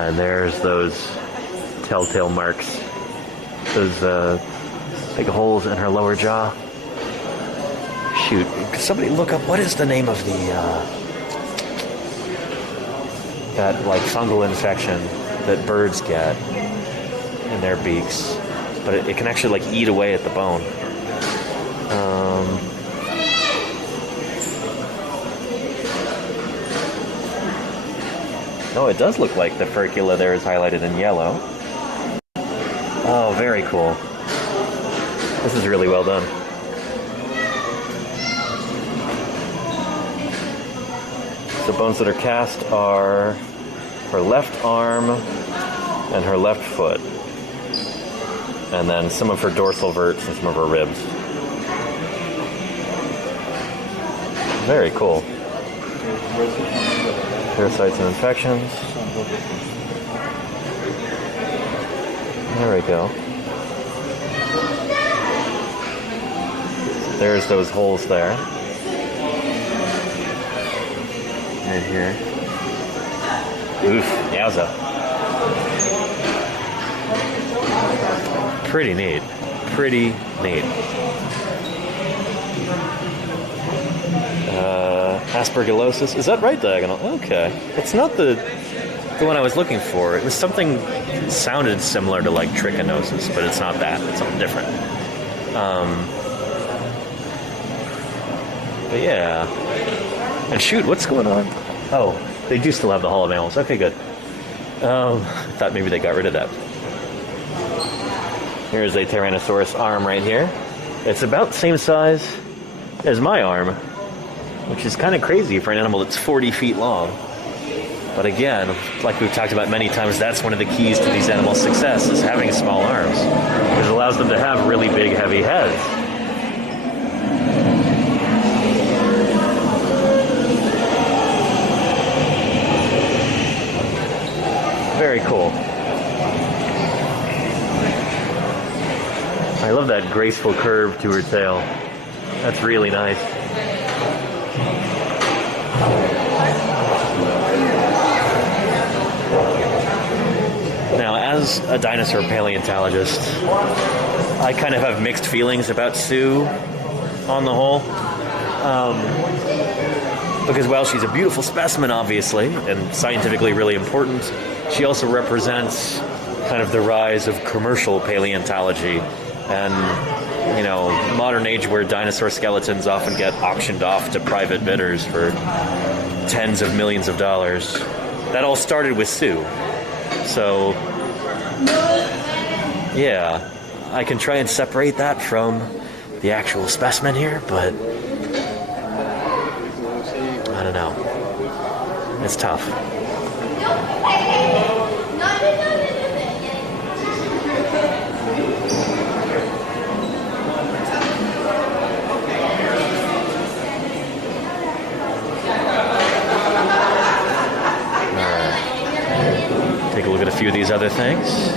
And there's those telltale marks. Those big holes in her lower jaw. Shoot, could somebody look up what is the name of the that like fungal infection that birds get in their beaks, but it can actually like eat away at the bone. Oh, it does look like the furcula there is highlighted in yellow. Oh, very cool. This is really well done. The bones that are cast are her left arm and her left foot. And then some of her dorsal verts and some of her ribs. Very cool. Parasites and infections. There we go. There's those holes there. Right here. Oof, yowza. Pretty neat. Pretty neat. Aspergillosis. Is that right diagonal? Okay. It's not the one I was looking for. It was something that sounded similar to like trichinosis, but it's not that. It's something different. But yeah. And shoot, what's going on? Oh, they do still have the Hall of Mammals. Okay, good. I thought maybe they got rid of that. Here's a Tyrannosaurus arm right here. It's about the same size as my arm, which is kind of crazy for an animal that's 40 feet long. But again, like we've talked about many times, that's one of the keys to these animals' success, is having small arms. It allows them to have really big, heavy heads. Very cool. I love that graceful curve to her tail. That's really nice. Now, as a dinosaur paleontologist, I kind of have mixed feelings about Sue. on the whole. Because while she's a beautiful specimen, obviously, and scientifically really important, she also represents kind of the rise of commercial paleontology and, you know, modern age where dinosaur skeletons often get auctioned off to private bidders for tens of millions of dollars. That all started with Sue. So, yeah, I can try and separate that from the actual specimen here, but I don't know. It's tough. Take a look at a few of these other things.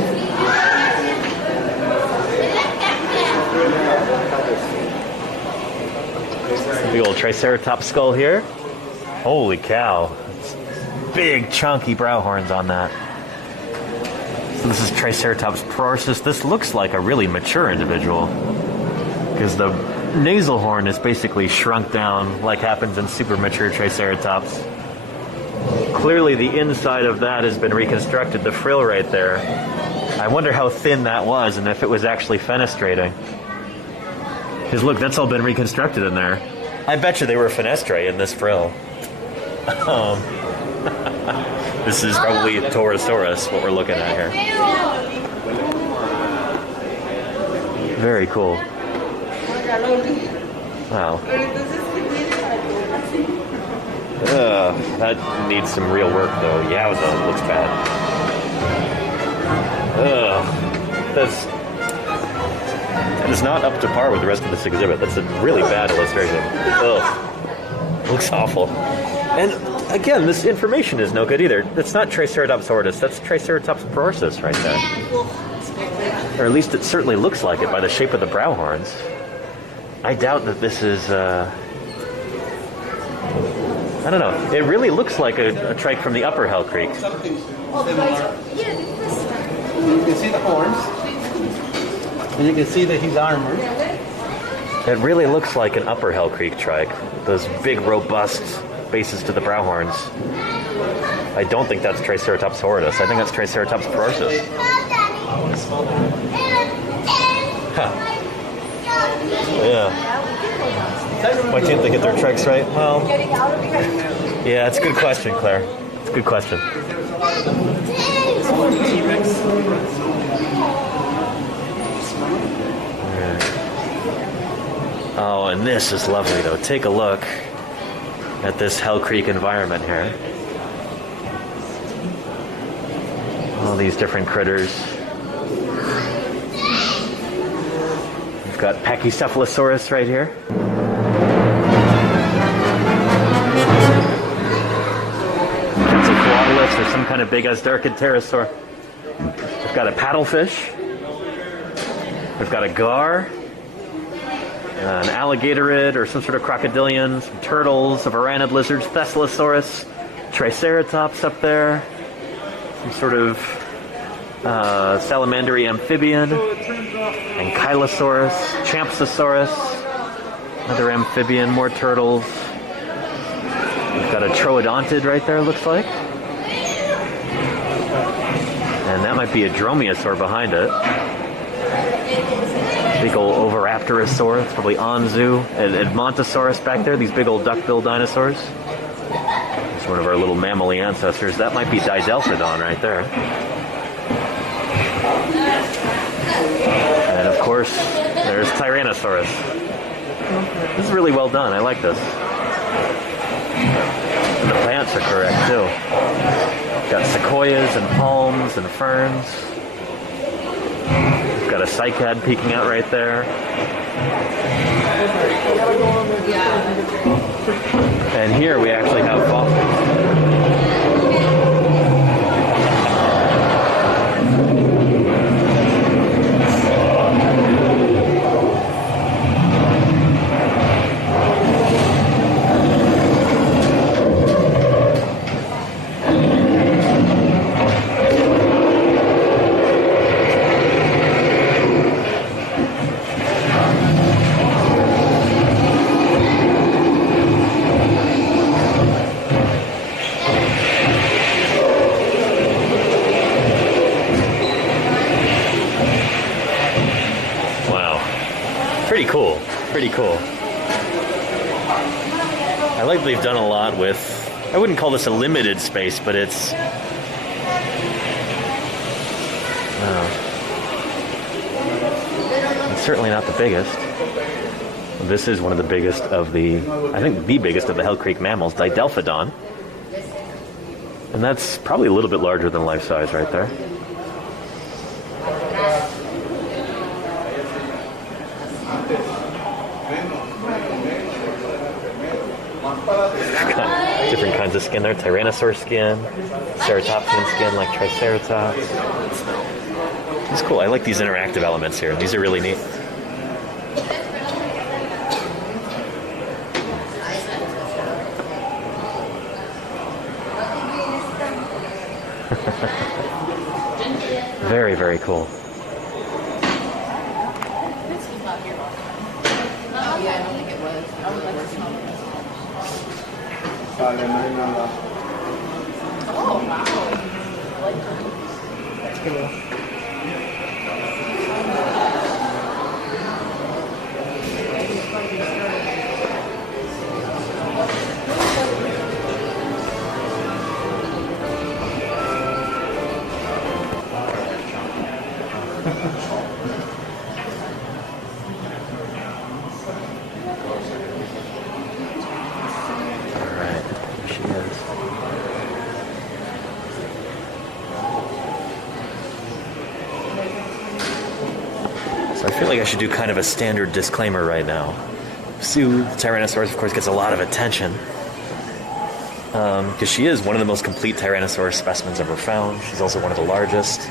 Big old Triceratops skull here. Holy cow. Big chunky brow horns on that. So this is Triceratops prorsus. This looks like a really mature individual because the nasal horn is basically shrunk down like happens in super mature Triceratops. Clearly the inside of that has been reconstructed, the frill right there. I wonder how thin that was and if it was actually fenestrating. Because look, that's all been reconstructed in there. I bet you they were fenestrae in this frill. This is probably Torosaurus, what we're looking at here. Very cool. Wow. That needs some real work, though. Yowza, it looks bad. That is not up to par with the rest of this exhibit. That's a really bad illustration. Ugh. Looks awful. And again, this information is no good either. That's not Triceratops horridus. That's Triceratops prorsus right there. Or at least it certainly looks like it by the shape of the brow horns. I doubt that this is... I don't know. It really looks like a trike from the upper Hell Creek. You can see the horns. And you can see that he's armored. It really looks like an upper Hell Creek trike. Those big, robust bases to the brow horns. I don't think that's Triceratops horridus. I think that's Triceratops prorsus. Huh. Yeah. Why can't they get their trikes right? Well, yeah, it's a good question, Claire. It's a good question. Oh, and this is lovely, though. Take a look at this Hell Creek environment here. All these different critters. We've got Pachycephalosaurus right here. Or some kind of big Asdarchid pterosaur. We've got a paddlefish. We've got a gar. An alligatorid or some sort of crocodilian. Some turtles, a varanid lizard, Thescelosaurus, Triceratops up there. Some sort of salamandery amphibian. Ankylosaurus, Champsosaurus. Another amphibian, more turtles. We've got a troodontid right there, looks like. And that might be a dromaeosaur behind it. Big old Oviraptorosaurus, probably Anzu. And Edmontosaurus back there, these big old duck-billed dinosaurs. It's one of our little mammally ancestors. That might be Didelphodon right there. And of course, there's Tyrannosaurus. This is really well done. I like this. And the plants are correct, too. Got sequoias and palms and ferns. We've got a cycad peeking out right there. And here we actually have fossils. cool. I like they've done a lot with, I wouldn't call this a limited space, but it's certainly not the biggest. This is one of the biggest of the, I think the biggest of the Hell Creek mammals, Didelphodon. And that's probably a little bit larger than life size right there. Different kinds of skin there. Tyrannosaur skin, ceratopsian skin like Triceratops. It's cool. I like these interactive elements here. These are really neat. Very, very cool. Oh, wow. That's cool. I feel like I should do kind of a standard disclaimer right now. Sue, the Tyrannosaurus, of course, gets a lot of attention because she is one of the most complete Tyrannosaurus specimens ever found. She's also one of the largest.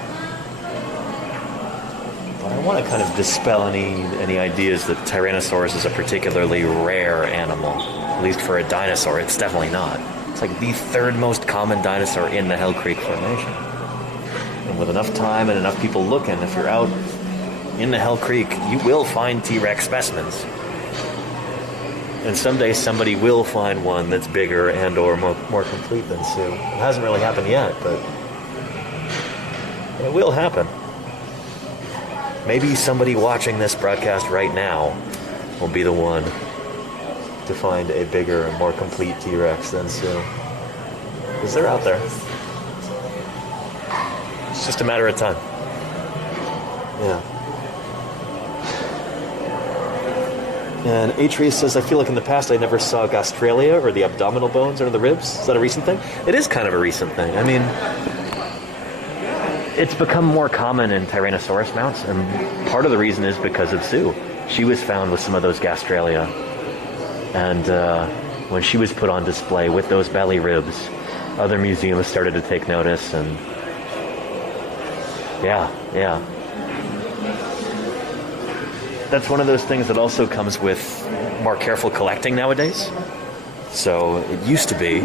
But I want to kind of dispel any ideas that Tyrannosaurus is a particularly rare animal. At least for a dinosaur, it's definitely not. It's like the third most common dinosaur in the Hell Creek Formation. And with enough time and enough people looking, if you're out in the Hell Creek, you will find T-Rex specimens. And someday somebody will find one that's bigger and or more complete than Sue. It hasn't really happened yet, but it will happen. Maybe somebody watching this broadcast right now will be the one to find a bigger and more complete T-Rex than Sue. Because they're out there. It's just a matter of time. Yeah. And Atreus says, I feel like in the past I never saw gastralia, or the abdominal bones under the ribs. Is that a recent thing? It is kind of a recent thing. I mean, it's become more common in Tyrannosaurus mounts, and part of the reason is because of Sue. She was found with some of those gastralia. And when she was put on display with those belly ribs, other museums started to take notice, and yeah. That's one of those things that also comes with more careful collecting nowadays. So it used to be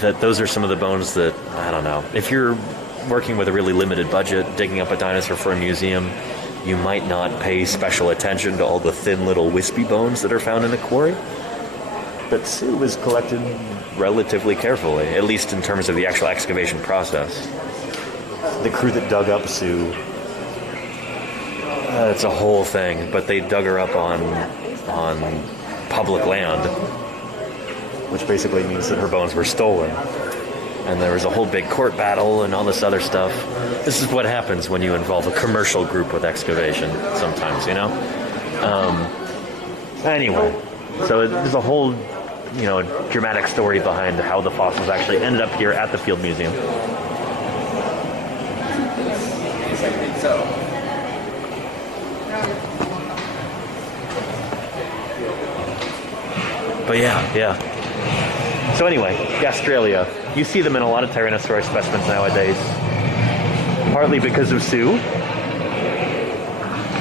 that those are some of the bones that, I don't know, if you're working with a really limited budget, digging up a dinosaur for a museum, you might not pay special attention to all the thin little wispy bones that are found in a quarry. But Sue was collected relatively carefully, at least in terms of the actual excavation process. The crew that dug up Sue, it's a whole thing, but they dug her up on public land, which basically means that her bones were stolen. And there was a whole big court battle and all this other stuff. This is what happens when you involve a commercial group with excavation sometimes, you know? Anyway, so there's a whole, dramatic story behind how the fossils actually ended up here at the Field Museum. But yeah. So anyway, gastralia. You see them in a lot of Tyrannosaurus specimens nowadays. Partly because of Sue,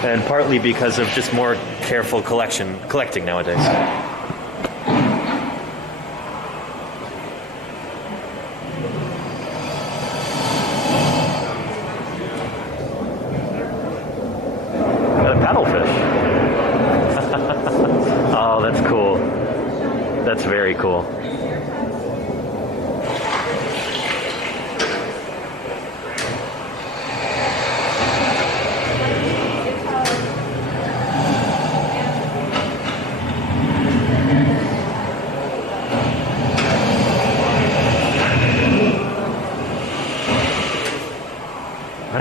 and partly because of just more careful collecting nowadays. Got a paddlefish. Oh, that's cool. That's very cool.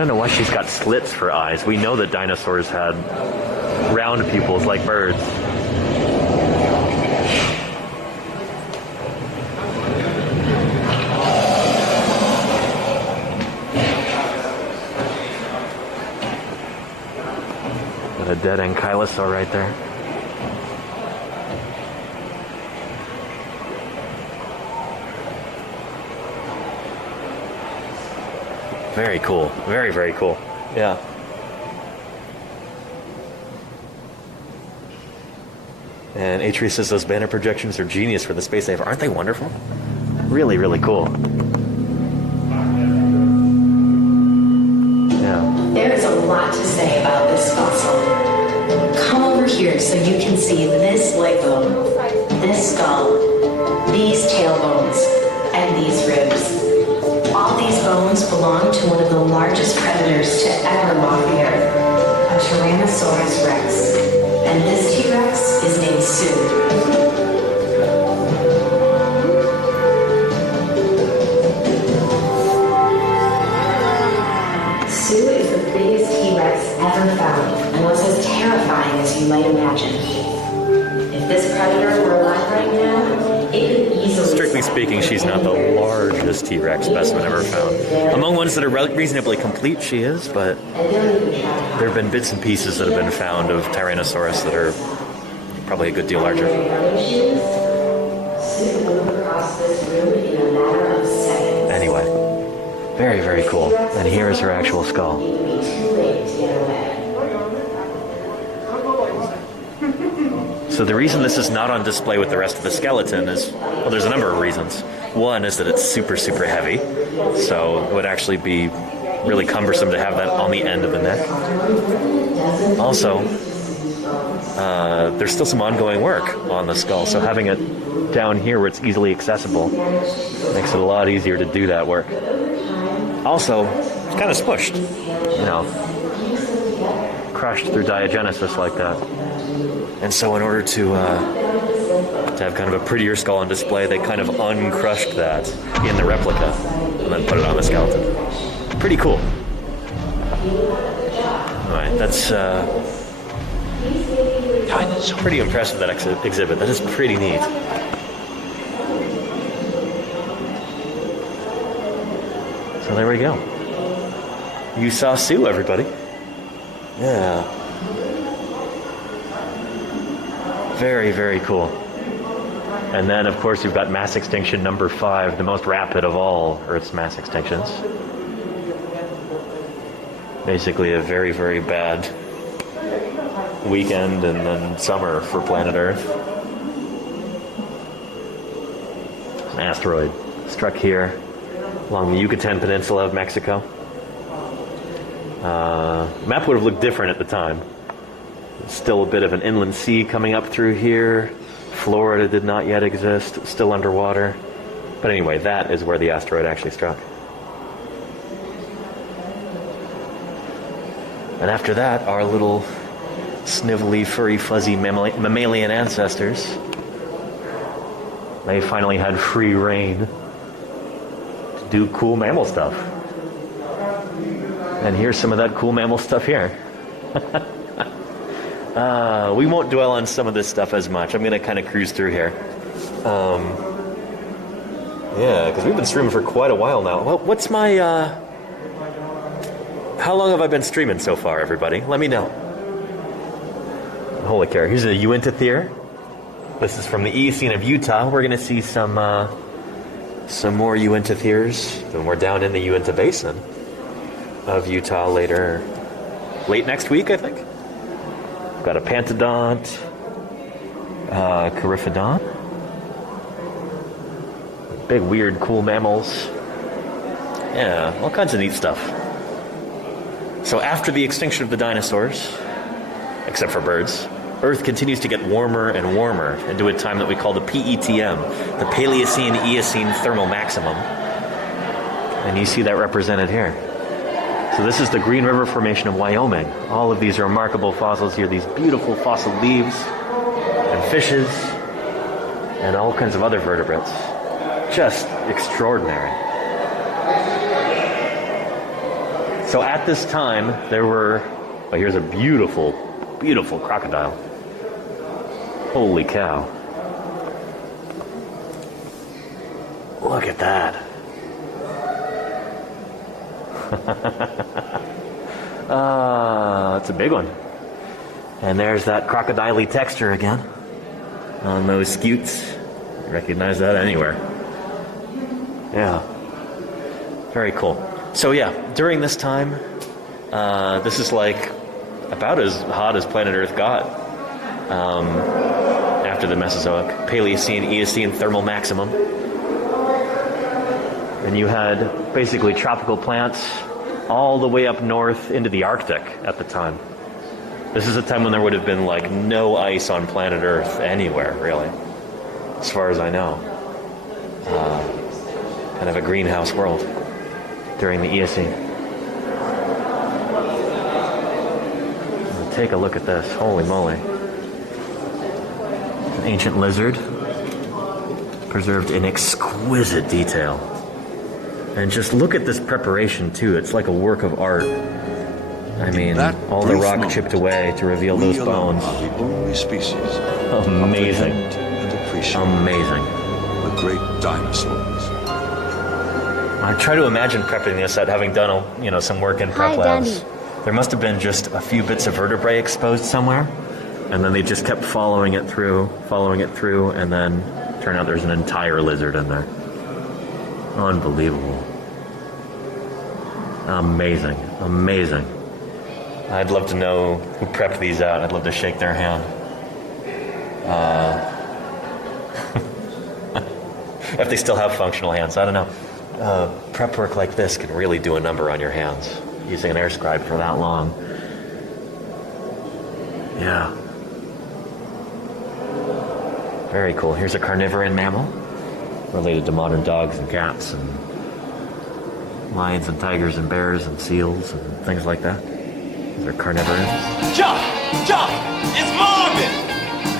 don't know why she's got slits for eyes. We know that dinosaurs had round pupils like birds. Got a dead ankylosaur right there. Very cool. Very, very cool. Yeah. And Atri says those banner projections are genius for the space they have. Aren't they wonderful? Really, really cool. Yeah. There is a lot to say about this fossil. Come over here so you can see this leg bone, this skull, these tailbones, and these ribs. All these bones belong to one of the largest predators to ever walk the earth, a Tyrannosaurus rex. And this T-Rex is named Sue. Sue is the biggest T-Rex ever found and was as terrifying as you might imagine. If this predator were alive right now, it could easily... Strictly speaking, she's not the largest T-Rex specimen ever found. Among ones that are reasonably complete, she is, but there have been bits and pieces that have been found of Tyrannosaurus that are probably a good deal larger. Anyway, very, very cool. And here is her actual skull. So the reason this is not on display with the rest of the skeleton is, well, there's a number of reasons. One is that it's super, super heavy, so it would actually be really cumbersome to have that on the end of the neck. Also, there's still some ongoing work on the skull, so having it down here where it's easily accessible makes it a lot easier to do that work. Also, it's kind of smushed, you know, crushed through diagenesis like that. And so in order to have kind of a prettier skull on display, they kind of uncrushed that in the replica and then put it on the skeleton. Pretty cool. Alright, that's pretty impressive, that exhibit. That is pretty neat. So there we go. You saw Sue, everybody. Yeah. Very, very cool. And then, of course, you've got mass extinction number 5, the most rapid of all Earth's mass extinctions. Basically a very, very bad weekend and then summer for planet Earth. An asteroid struck here along the Yucatan Peninsula of Mexico. Map would have looked different at the time. Still a bit of an inland sea coming up through here. Florida did not yet exist, still underwater. But anyway, that is where the asteroid actually struck. And after that, our little snivelly, furry, fuzzy mammalian ancestors, they finally had free reign to do cool mammal stuff. And here's some of that cool mammal stuff here. We won't dwell on some of this stuff as much. I'm going to kind of cruise through here. Yeah, because we've been streaming for quite a while now. Well, what's my... How long have I been streaming so far, everybody? Let me know. Holy cow. Here's a Uintathere. This is from the Eocene of Utah. We're going to see some more Uintatheres. Then we're down in the Uinta Basin of Utah late next week, I think. Got a Pantodont, Coryphodon. Big, weird, cool mammals. Yeah, all kinds of neat stuff. So after the extinction of the dinosaurs, except for birds, Earth continues to get warmer and warmer into a time that we call the PETM, the Paleocene-Eocene Thermal Maximum. And you see that represented here. So this is the Green River Formation of Wyoming. All of these are remarkable fossils here, these beautiful fossil leaves and fishes and all kinds of other vertebrates. Just extraordinary. So at this time, there were... Oh, here's a beautiful, beautiful crocodile. Holy cow. Look at that. It's a big one. And there's that crocodile-y texture again on those scutes. You recognize that anywhere. Yeah. Very cool. So yeah, during this time, this is like about as hot as planet Earth got after the Mesozoic. Paleocene, Eocene thermal maximum. And you had basically tropical plants all the way up north into the Arctic at the time. This is a time when there would have been like no ice on planet Earth anywhere, really, as far as I know. Kind of a greenhouse world during the Eocene. Take a look at this. Holy moly. An ancient lizard, preserved in exquisite detail. And just look at this preparation, too. It's like a work of art. I mean, all the rock chipped away to reveal those bones. The only species amazing. Amazing. The great dinosaurs. I try to imagine prepping this at having done, some work in prep labs. Danny. There must have been just a few bits of vertebrae exposed somewhere, and then they just kept following it through, and then turned out there's an entire lizard in there. Unbelievable. Amazing. Amazing. I'd love to know who prepped these out. I'd love to shake their hand. If they still have functional hands, I don't know. Prep work like this can really do a number on your hands, using an air scribe for that long. Yeah. Very cool. Here's a carnivorous mammal, related to modern dogs and cats and lions and tigers and bears and seals and things like that. These are carnivorous. Chuck! Chuck! It's Marvin!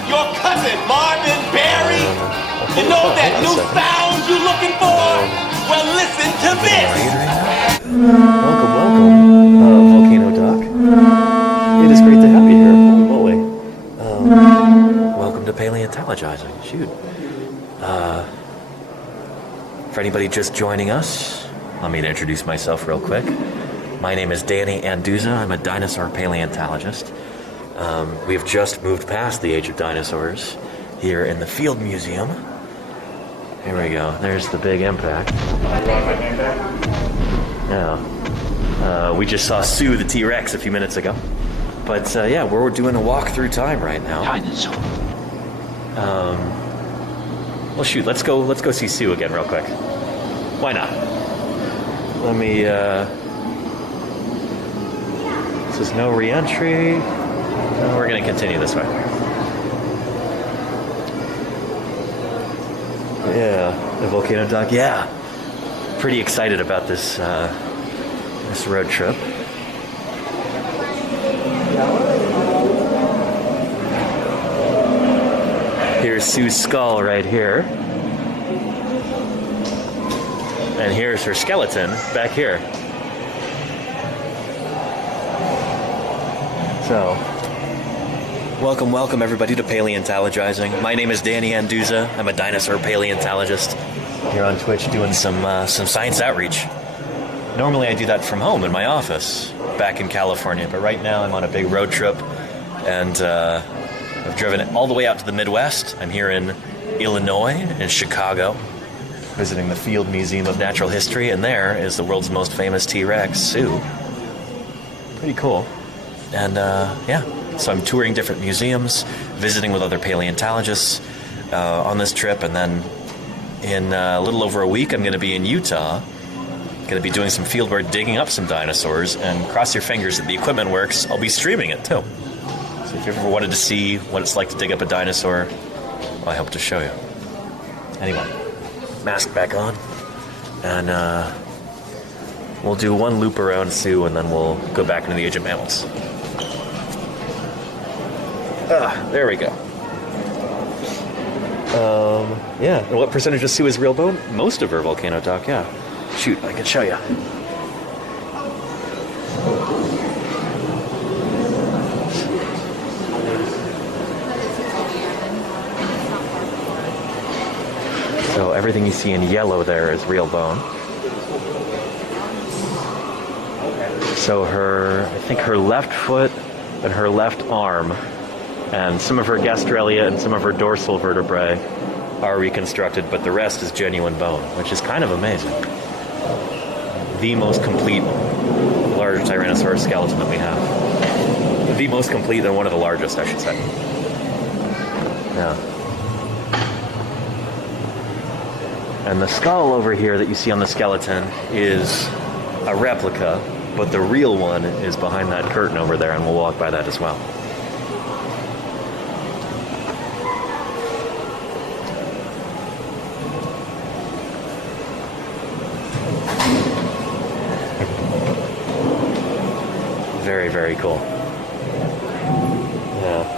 Your cousin, Marvin Barry! You know that new sound you looking for? Well, listen to this! Welcome, Volcano Doc. It is great to have you here. Holy moly. Welcome to Paleontologizing. Shoot. For anybody just joining us, let me introduce myself real quick. My name is Danny Anduza. I'm a dinosaur paleontologist. We've just moved past the age of dinosaurs here in the Field Museum. Here we go. There's the big impact. Yeah. We just saw Sue the T-Rex a few minutes ago. But yeah, we're doing a walk through time right now. Dinosaur. Well, shoot. Let's go see Sue again real quick. Why not? Let me. This is no re-entry. No, we're gonna continue this way. Yeah, the Volcano Dock. Yeah, pretty excited about this this road trip. Here's Sue's skull right here, and here's her skeleton back here. So, welcome everybody to Paleontologizing. My name is Danny Anduza. I'm a dinosaur paleontologist here on Twitch doing some science outreach. Normally I do that from home in my office back in California, but right now I'm on a big road trip and I've driven all the way out to the Midwest. I'm here in Illinois, in Chicago, visiting the Field Museum of Natural History, and there is the world's most famous T-Rex, Sue. Pretty cool. And yeah, so I'm touring different museums, visiting with other paleontologists on this trip, and then in a little over a week I'm going to be in Utah. Going to be doing some field work, digging up some dinosaurs, and cross your fingers that the equipment works. I'll be streaming it too. So if you ever wanted to see what it's like to dig up a dinosaur, well, I hope to show you. Anyway, mask back on, and we'll do one loop around Sue, and then we'll go back into the age of mammals. There we go. Yeah, and what percentage of Sue is real bone? Most of her, Volcano Doc, yeah. Shoot, I can show you. Everything you see in yellow there is real bone. So I think her left foot and her left arm and some of her gastralia and some of her dorsal vertebrae are reconstructed, but the rest is genuine bone, which is kind of amazing. The most complete large Tyrannosaurus skeleton that we have. The most complete and one of the largest, I should say. Yeah. And the skull over here that you see on the skeleton is a replica, but the real one is behind that curtain over there, and we'll walk by that as well. Very, very cool. Yeah.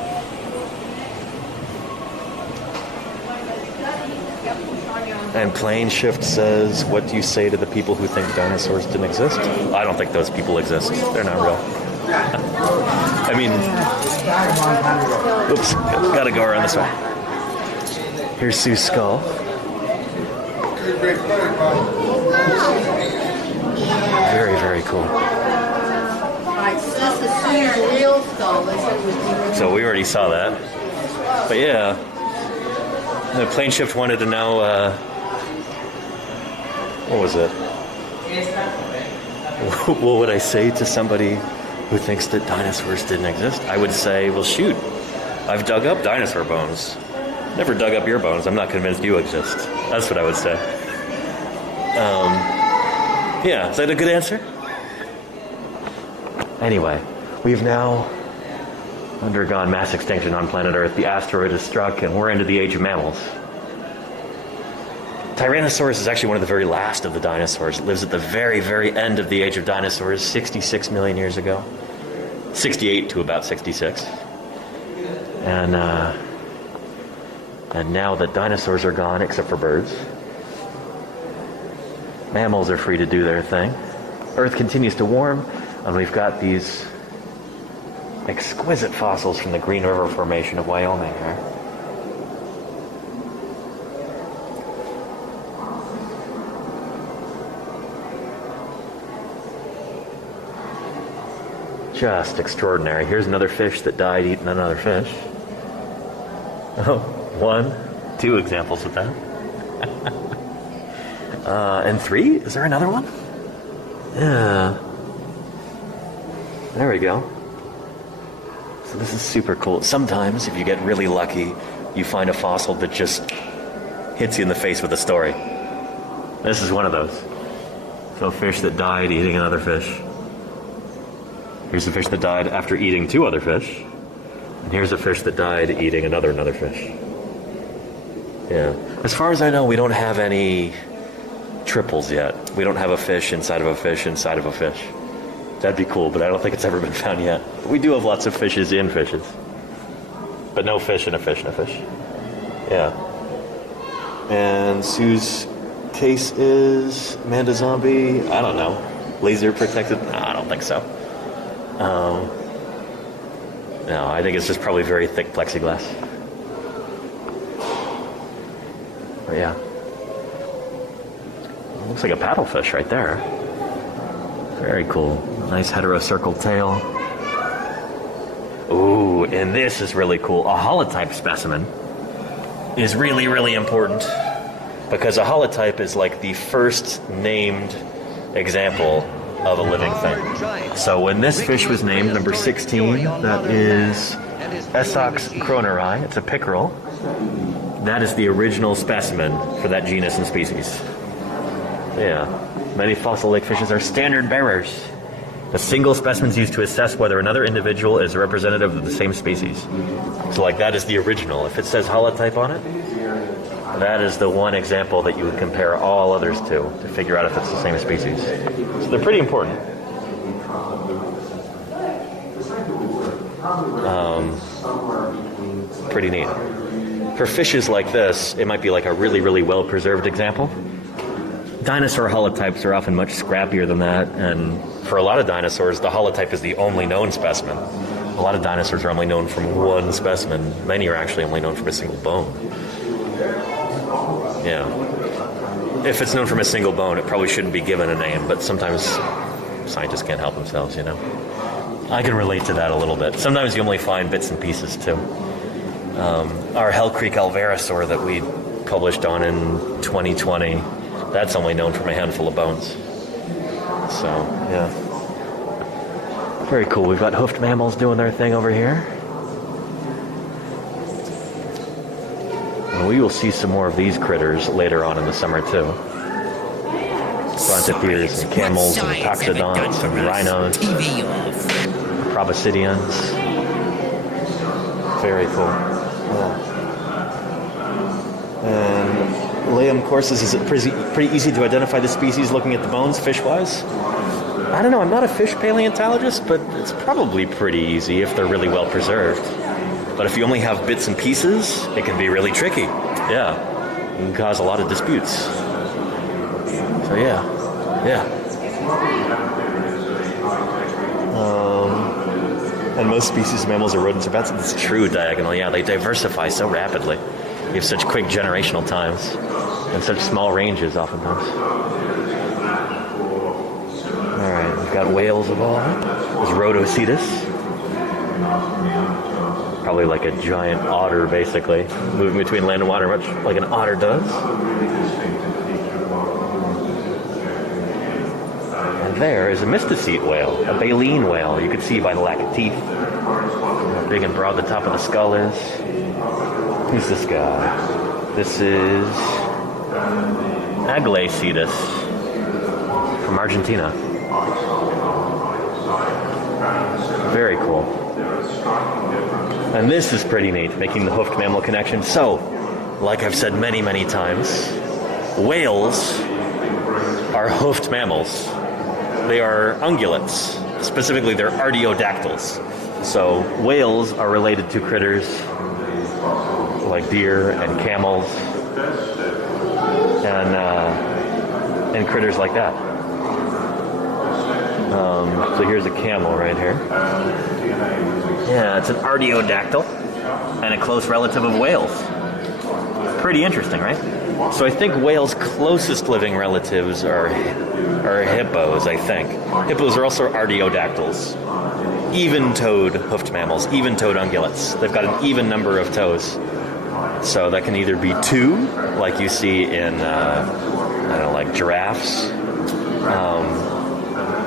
And Plane Shift says, what do you say to the people who think dinosaurs didn't exist? I don't think those people exist. They're not real. I mean, oops, gotta go around this way. Here's Sue's skull. Very, very cool. This is Sue's real skull. So we already saw that. But yeah, the Plane Shift wanted to know, what was it? What would I say to somebody who thinks that dinosaurs didn't exist? I would say, well, shoot, I've dug up dinosaur bones. Never dug up your bones. I'm not convinced you exist. That's what I would say. Yeah, is that a good answer? Anyway, we've now undergone mass extinction on planet Earth. The asteroid has struck, and we're into the age of mammals. Tyrannosaurus is actually one of the very last of the dinosaurs. It lives at the very, very end of the age of dinosaurs, 66 million years ago. 68 to about 66. And now that dinosaurs are gone, except for birds, mammals are free to do their thing. Earth continues to warm, and we've got these exquisite fossils from the Green River Formation of Wyoming here. Just extraordinary. Here's another fish that died eating another fish. Oh, 1, 2 examples of that. And 3? Is there another one? Yeah. There we go. So this is super cool. Sometimes, if you get really lucky, you find a fossil that just hits you in the face with a story. This is one of those. So a fish that died eating another fish. Here's a fish that died after eating 2 other fish. And here's a fish that died eating another fish. Yeah. As far as I know, we don't have any triples yet. We don't have a fish inside of a fish inside of a fish. That'd be cool, but I don't think it's ever been found yet. We do have lots of fishes in fishes. But no fish in a fish in a fish. Yeah. And Sue's case is Manda Zombie, I don't know. Laser protected? No, I don't think so. No, I think it's just probably very thick plexiglass. But yeah. Looks like a paddlefish right there. Very cool. Nice heterocircle tail. Ooh, and this is really cool. A holotype specimen is really, really important because a holotype is like the first named example of a living thing. So when this fish was named, number 16, that is Essox croneri, it's a pickerel. That is the original specimen for that genus and species. Yeah, many fossil lake fishes are standard bearers. A single specimen is used to assess whether another individual is representative of the same species. So like that is the original. If it says holotype on it, that is the one example that you would compare all others to figure out if it's the same species. So they're pretty important. Pretty neat. For fishes like this, it might be like a really, really well-preserved example. Dinosaur holotypes are often much scrappier than that, and for a lot of dinosaurs, the holotype is the only known specimen. A lot of dinosaurs are only known from one specimen. Many are actually only known from a single bone. Yeah. if it's known from a single bone, it probably shouldn't be given a name, but sometimes scientists can't help themselves, you know. I can relate to that a little bit. Sometimes you only find bits and pieces, too. Our Hell Creek alvarezsaur that we published on in 2020, that's only known from a handful of bones. So, yeah. Very cool. We've got hoofed mammals doing their thing over here. And we will see some more of these critters later on in the summer, too. Brontotheres and camels and toxodonts and rhinos, proboscideans. Very cool. Yeah. And Liam Courses, is it pretty easy to identify the species looking at the bones, fish-wise? I don't know, I'm not a fish paleontologist, but it's probably pretty easy if they're really well preserved. But if you only have bits and pieces, it can be really tricky. Yeah, it can cause a lot of disputes. So yeah. And most species of mammals are rodents or bats. It's true, Diagonal. Yeah, they diversify so rapidly. You have such quick generational times and such small ranges oftentimes. All right, we've got whales evolving. There's Rhodocetus. Probably like a giant otter, basically, moving between land and water, much like an otter does. And there is a mysticete whale, a baleen whale. You can see by the lack of teeth how big and broad the top of the skull is. Who's this guy? This is Aglacetus from Argentina. Very cool. And this is pretty neat, making the hoofed mammal connection. So, like I've said many, many times, whales are hoofed mammals. They are ungulates. Specifically, they're artiodactyls. So, whales are related to critters like deer and camels and critters like that. So here's a camel right here. Yeah, it's an artiodactyl and a close relative of whales. Pretty interesting, right? So I think whales' closest living relatives are hippos, I think. Hippos are also artiodactyls. Even-toed hoofed mammals, even-toed ungulates. They've got an even number of toes. So that can either be two, like you see in, like giraffes,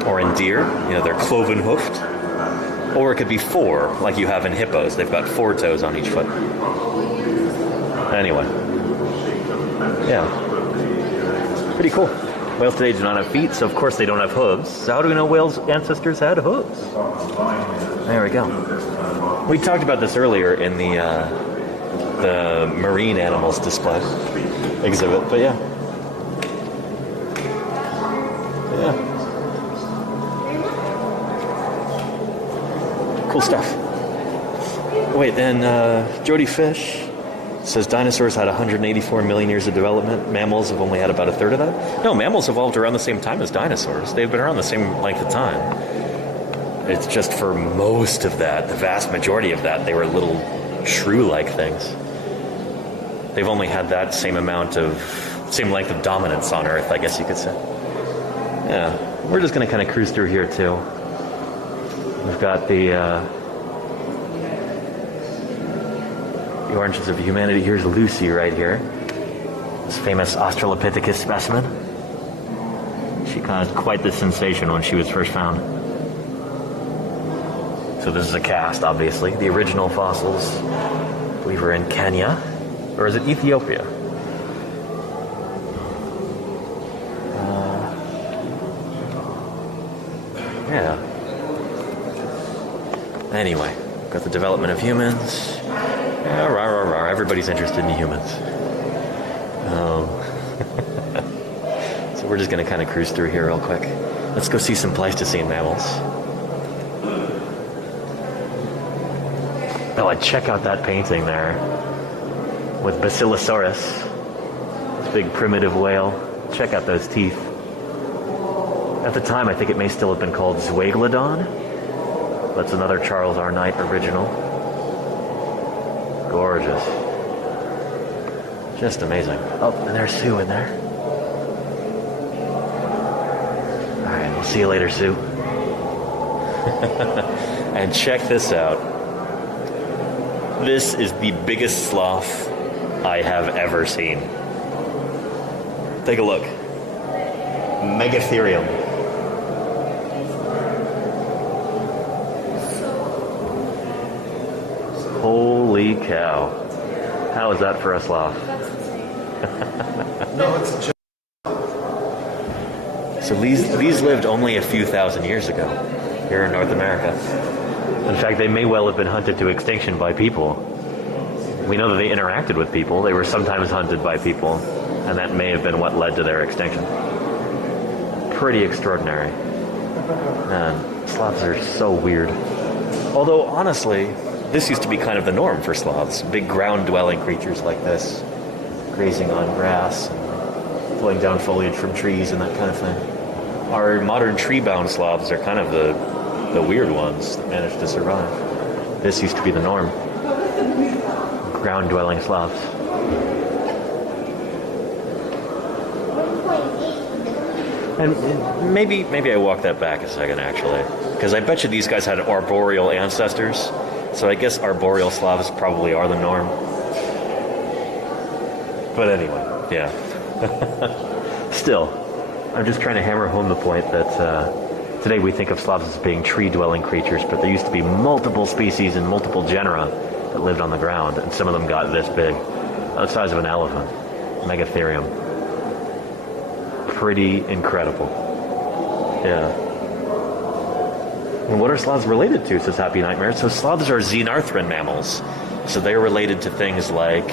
or in deer. You know, they're cloven-hoofed. Or it could be four, like you have in hippos. They've got 4 toes on each foot. Anyway. Yeah. Pretty cool. Whales today do not have feet, so of course they don't have hooves. So how do we know whales' ancestors had hooves? There we go. We talked about this earlier in the marine animals display exhibit, but yeah. Cool stuff. Wait, then Jody Fish says dinosaurs had 184 million years of development. Mammals have only had about a third of that. No, mammals evolved around the same time as dinosaurs. They've been around the same length of time. It's just for most of that, the vast majority of that, they were little shrew-like things. They've only had that same length of dominance on Earth, I guess you could say. Yeah, we're just going to kind of cruise through here too. We've got the origins of humanity. Here's Lucy right here, this famous Australopithecus specimen. She caused quite the sensation when she was first found. So this is a cast, obviously. The original fossils, I believe, are in Kenya. Or is it Ethiopia? Yeah. Anyway, got the development of humans. Yeah, rah, rah, rah. Everybody's interested in humans. So we're just going to kind of cruise through here real quick. Let's go see some Pleistocene mammals. Oh, and check out that painting there with Basilosaurus, this big primitive whale. Check out those teeth. At the time, I think it may still have been called Zweigledon. That's another Charles R. Knight original. Gorgeous. Just amazing. Oh, and there's Sue in there. See you later, Sue. And check this out. This is the biggest sloth I have ever seen. Take a look. Megatherium. Holy cow. How is that for a sloth? No, it's a joke. So these lived only a few thousand years ago here in North America. In fact, they may well have been hunted to extinction by people. We know that they interacted with people. They were sometimes hunted by people, and that may have been what led to their extinction. Pretty extraordinary. Man, sloths are so weird. Although, honestly, this used to be kind of the norm for sloths. Big ground-dwelling creatures like this, grazing on grass, and pulling down foliage from trees and that kind of thing. Our modern tree-bound sloths are kind of the weird ones that managed to survive. This used to be the norm. Ground-dwelling sloths. And maybe I walk that back a second, actually. Because I bet you these guys had arboreal ancestors. So I guess arboreal sloths probably are the norm. But anyway, yeah. Still, I'm just trying to hammer home the point that today we think of sloths as being tree-dwelling creatures, but there used to be multiple species and multiple genera that lived on the ground, and some of them got this big, the size of an elephant. Megatherium. Pretty incredible. Yeah. And what are sloths related to, says Happy Nightmare? So sloths are xenarthran mammals. So they're related to things like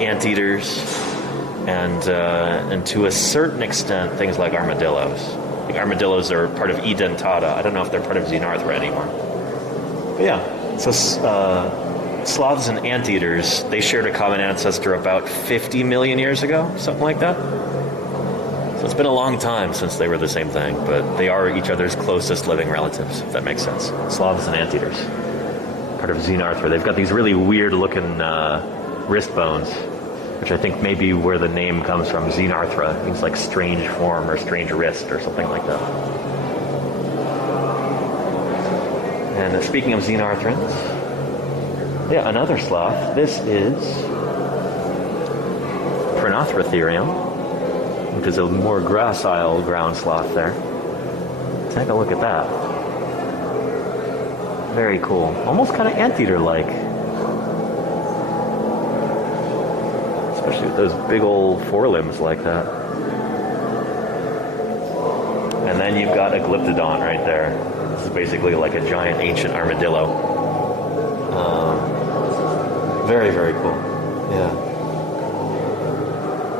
anteaters and to a certain extent things like armadillos. Like armadillos are part of Edentata. I don't know if they're part of Xenarthra anymore. But yeah, so sloths and anteaters, they shared a common ancestor about 50 million years ago, something like that. So it's been a long time since they were the same thing, but they are each other's closest living relatives, if that makes sense. Sloths and anteaters, part of Xenarthra. They've got these really weird-looking wrist bones, which I think may be where the name comes from. Xenarthra it means like strange form or strange wrist or something like that. And speaking of xenarthrans, yeah, another sloth. This is Prenothrotherium, which is a more gracile ground sloth there. Take a look at that. Very cool. Almost kind of anteater-like. Especially with those big old forelimbs like that. And then you've got a glyptodont right there. This is basically like a giant ancient armadillo. Very, very cool. Yeah.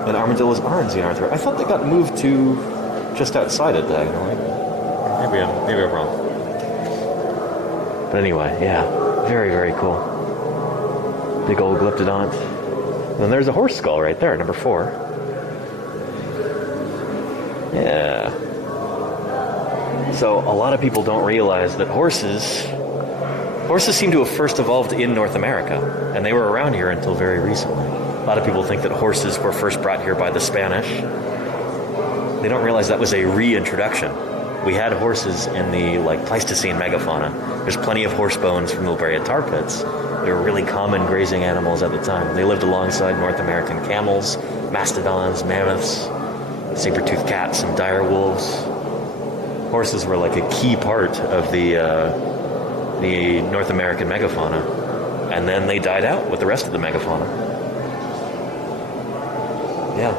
And armadillos are in Xenarthra. I thought they got moved to just outside it diagonally. Maybe I'm wrong. But anyway, yeah. Very, very cool. Big old glyptodont. And there's a horse skull right there, number 4. Yeah. So a lot of people don't realize that horses seem to have first evolved in North America, and they were around here until very recently. A lot of people think that horses were first brought here by the Spanish. They don't realize that was a reintroduction. We had horses in the Pleistocene megafauna. There's plenty of horse bones from the La Brea tar pits. They were really common grazing animals at the time. They lived alongside North American camels, mastodons, mammoths, saber-toothed cats, and dire wolves. Horses were like a key part of the North American megafauna, and then they died out with the rest of the megafauna. Yeah.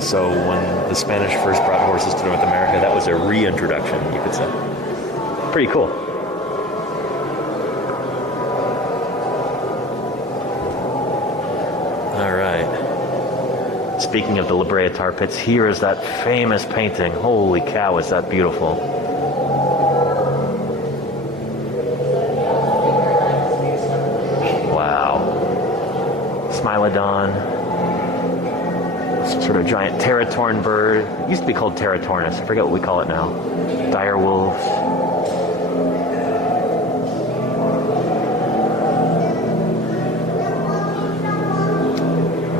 So when the Spanish first brought horses to North America, that was a reintroduction, you could say. Pretty cool. All right. Speaking of the La Brea tar pits, here is that famous painting. Holy cow, is that beautiful. Wow. Smilodon. Some sort of giant Teratorn bird. It used to be called Teratornus. I forget what we call it now. Dire wolves.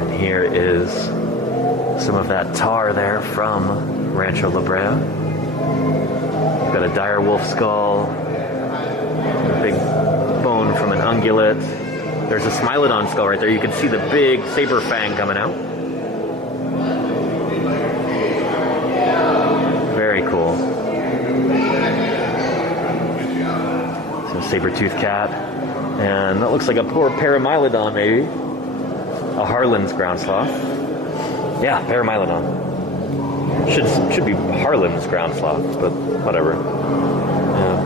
And here is some of that tar there from Rancho La Brea. We've got a dire wolf skull, a big bone from an ungulate. There's a Smilodon skull right there. You can see the big saber fang coming out. Very cool. Some saber-toothed cat. And that looks like a poor Paramylodon, maybe. A Harlan's ground sloth. Yeah, Paramylodon. Should be Harlan's ground sloth, but whatever. Yeah.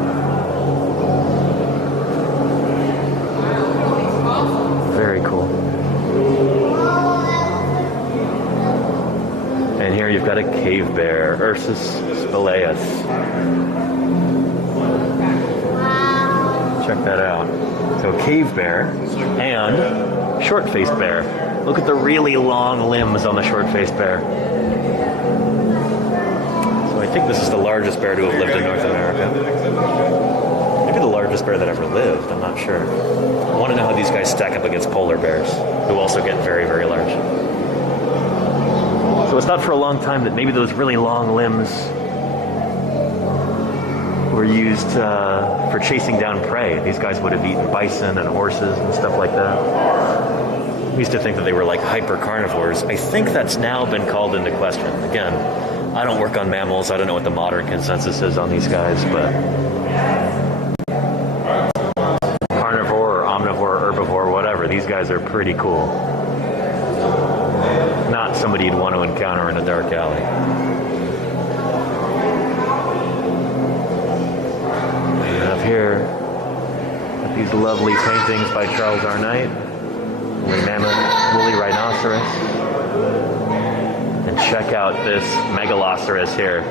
Very cool. And here you've got a cave bear, Ursus spelaeus. Check that out. So cave bear and short-faced bear. Look at the really long limbs on the short-faced bear. So I think this is the largest bear to have lived in North America. Maybe the largest bear that ever lived, I'm not sure. I want to know how these guys stack up against polar bears, who also get very, very large. So it's not for a long time that maybe those really long limbs were used for chasing down prey. These guys would have eaten bison and horses and stuff like that. We used to think that they were like hyper carnivores. I think that's now been called into question. Again, I don't work on mammals. I don't know what the modern consensus is on these guys, but carnivore or omnivore or herbivore, whatever, these guys are pretty cool. Not somebody you'd want to encounter in a dark alley. Here, got these lovely paintings by Charles Arnott, woolly mammoth, woolly rhinoceros, and check out this megaloceros here.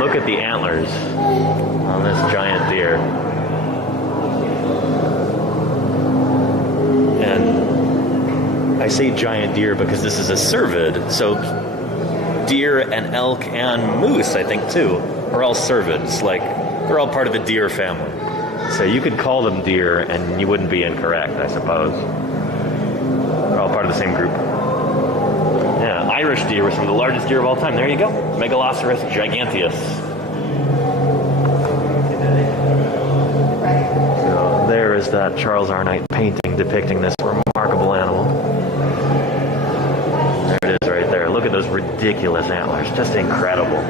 Look at the antlers on this giant deer. And I say giant deer because this is a cervid, so deer and elk and moose, I think too, are all cervids. Like, they're all part of the deer family. So you could call them deer and you wouldn't be incorrect, I suppose. They're all part of the same group. Yeah, Irish deer was some of the largest deer of all time. There you go. Megaloceros giganteus. So there is that Charles Arnott painting depicting this remarkable animal. There it is right there. Look at those ridiculous antlers. Just incredible.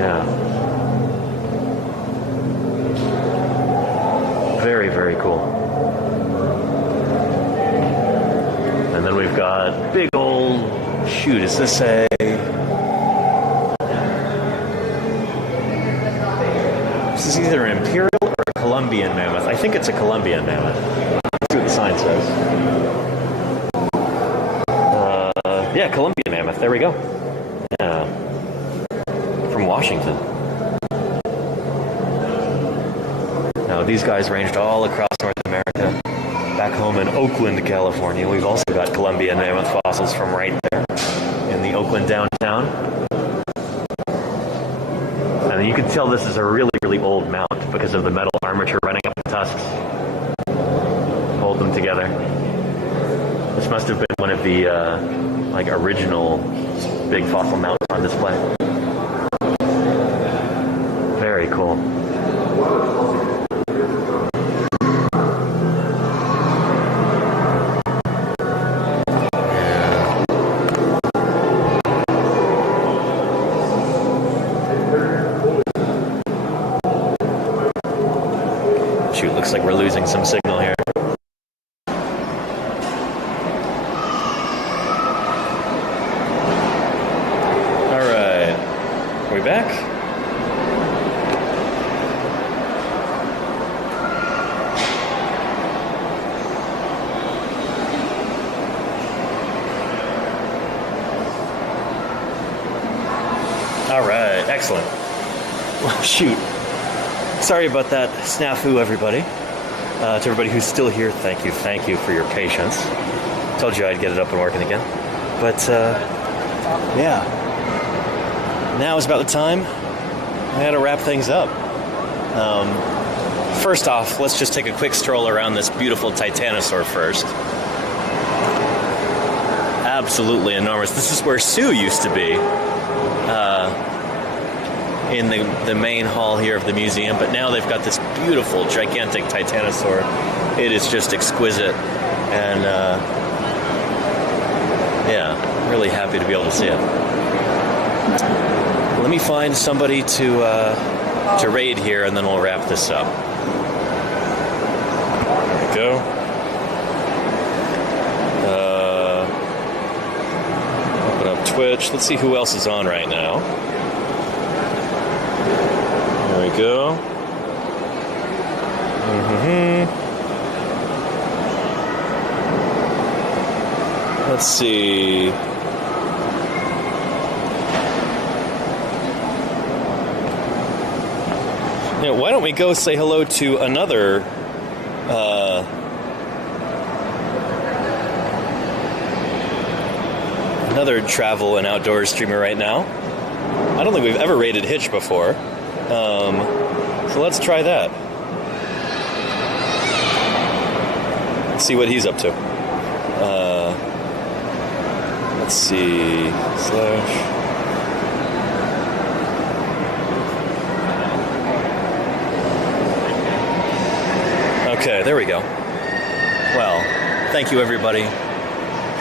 Yeah. Very, very cool. And then we've got big old, shoot, is this a... This is either an imperial or a Columbian mammoth. I think it's a Columbian mammoth. Let's see what the sign says. Yeah, Columbian mammoth. There we go. Yeah. From Washington. Now, these guys ranged all across North America. Back home in Oakland, California, we've also got Columbian mammoth fossils from right there in the Oakland downtown. And you can tell this is a really, really old mount because of the metal armature running up the tusks. Hold them together. This must have been one of the like original big fossil mounts on display. Very cool. Looks like we're losing some signal here. All right. Are we back? All right. Excellent. Well, shoot. Sorry about that snafu, everybody. To everybody who's still here, thank you for your patience. Told you I'd get it up and working again. But, yeah. Now is about the time I had to wrap things up. First off, let's just take a quick stroll around this beautiful Titanosaur first. absolutely enormous. This is where Sue used to be, in the main hall here of the museum, but now they've got this beautiful, gigantic titanosaur. It is just exquisite, and yeah, really happy to be able to see it. Let me find somebody to raid here, and then we'll wrap this up. There we go. Open up Twitch. Let's see who else is on right now. There we go. Let's see. Yeah, why don't we go say hello to another travel and outdoors streamer right now. I don't think we've ever rated Hitch before. So let's try that. Let's see what he's up to. Let's see. Okay, there we go. Well, thank you everybody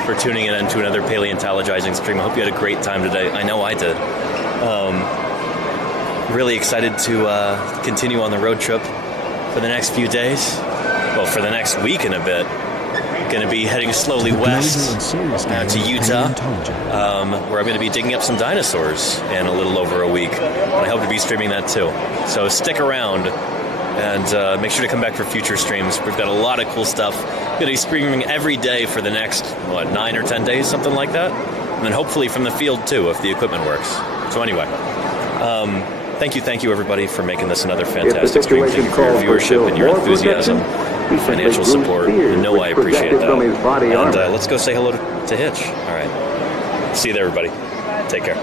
for tuning in to another Paleontologizing stream. I hope you had a great time today. I know I did. Really excited to continue on the road trip for the next few days. Well, for the next week and a bit. Going to be heading slowly west to Utah, where I'm going to be digging up some dinosaurs in a little over a week. And I hope to be streaming that too. So stick around and make sure to come back for future streams. We've got a lot of cool stuff. We're going to be streaming every day for the next, 9 or 10 days, something like that. And then hopefully from the field too, if the equipment works. So anyway, thank you everybody for making this another fantastic stream. Thank you for your viewership and your enthusiasm. Financial support. You know I appreciate that. And let's go say hello to Hitch. All right. See you there, everybody. Take care.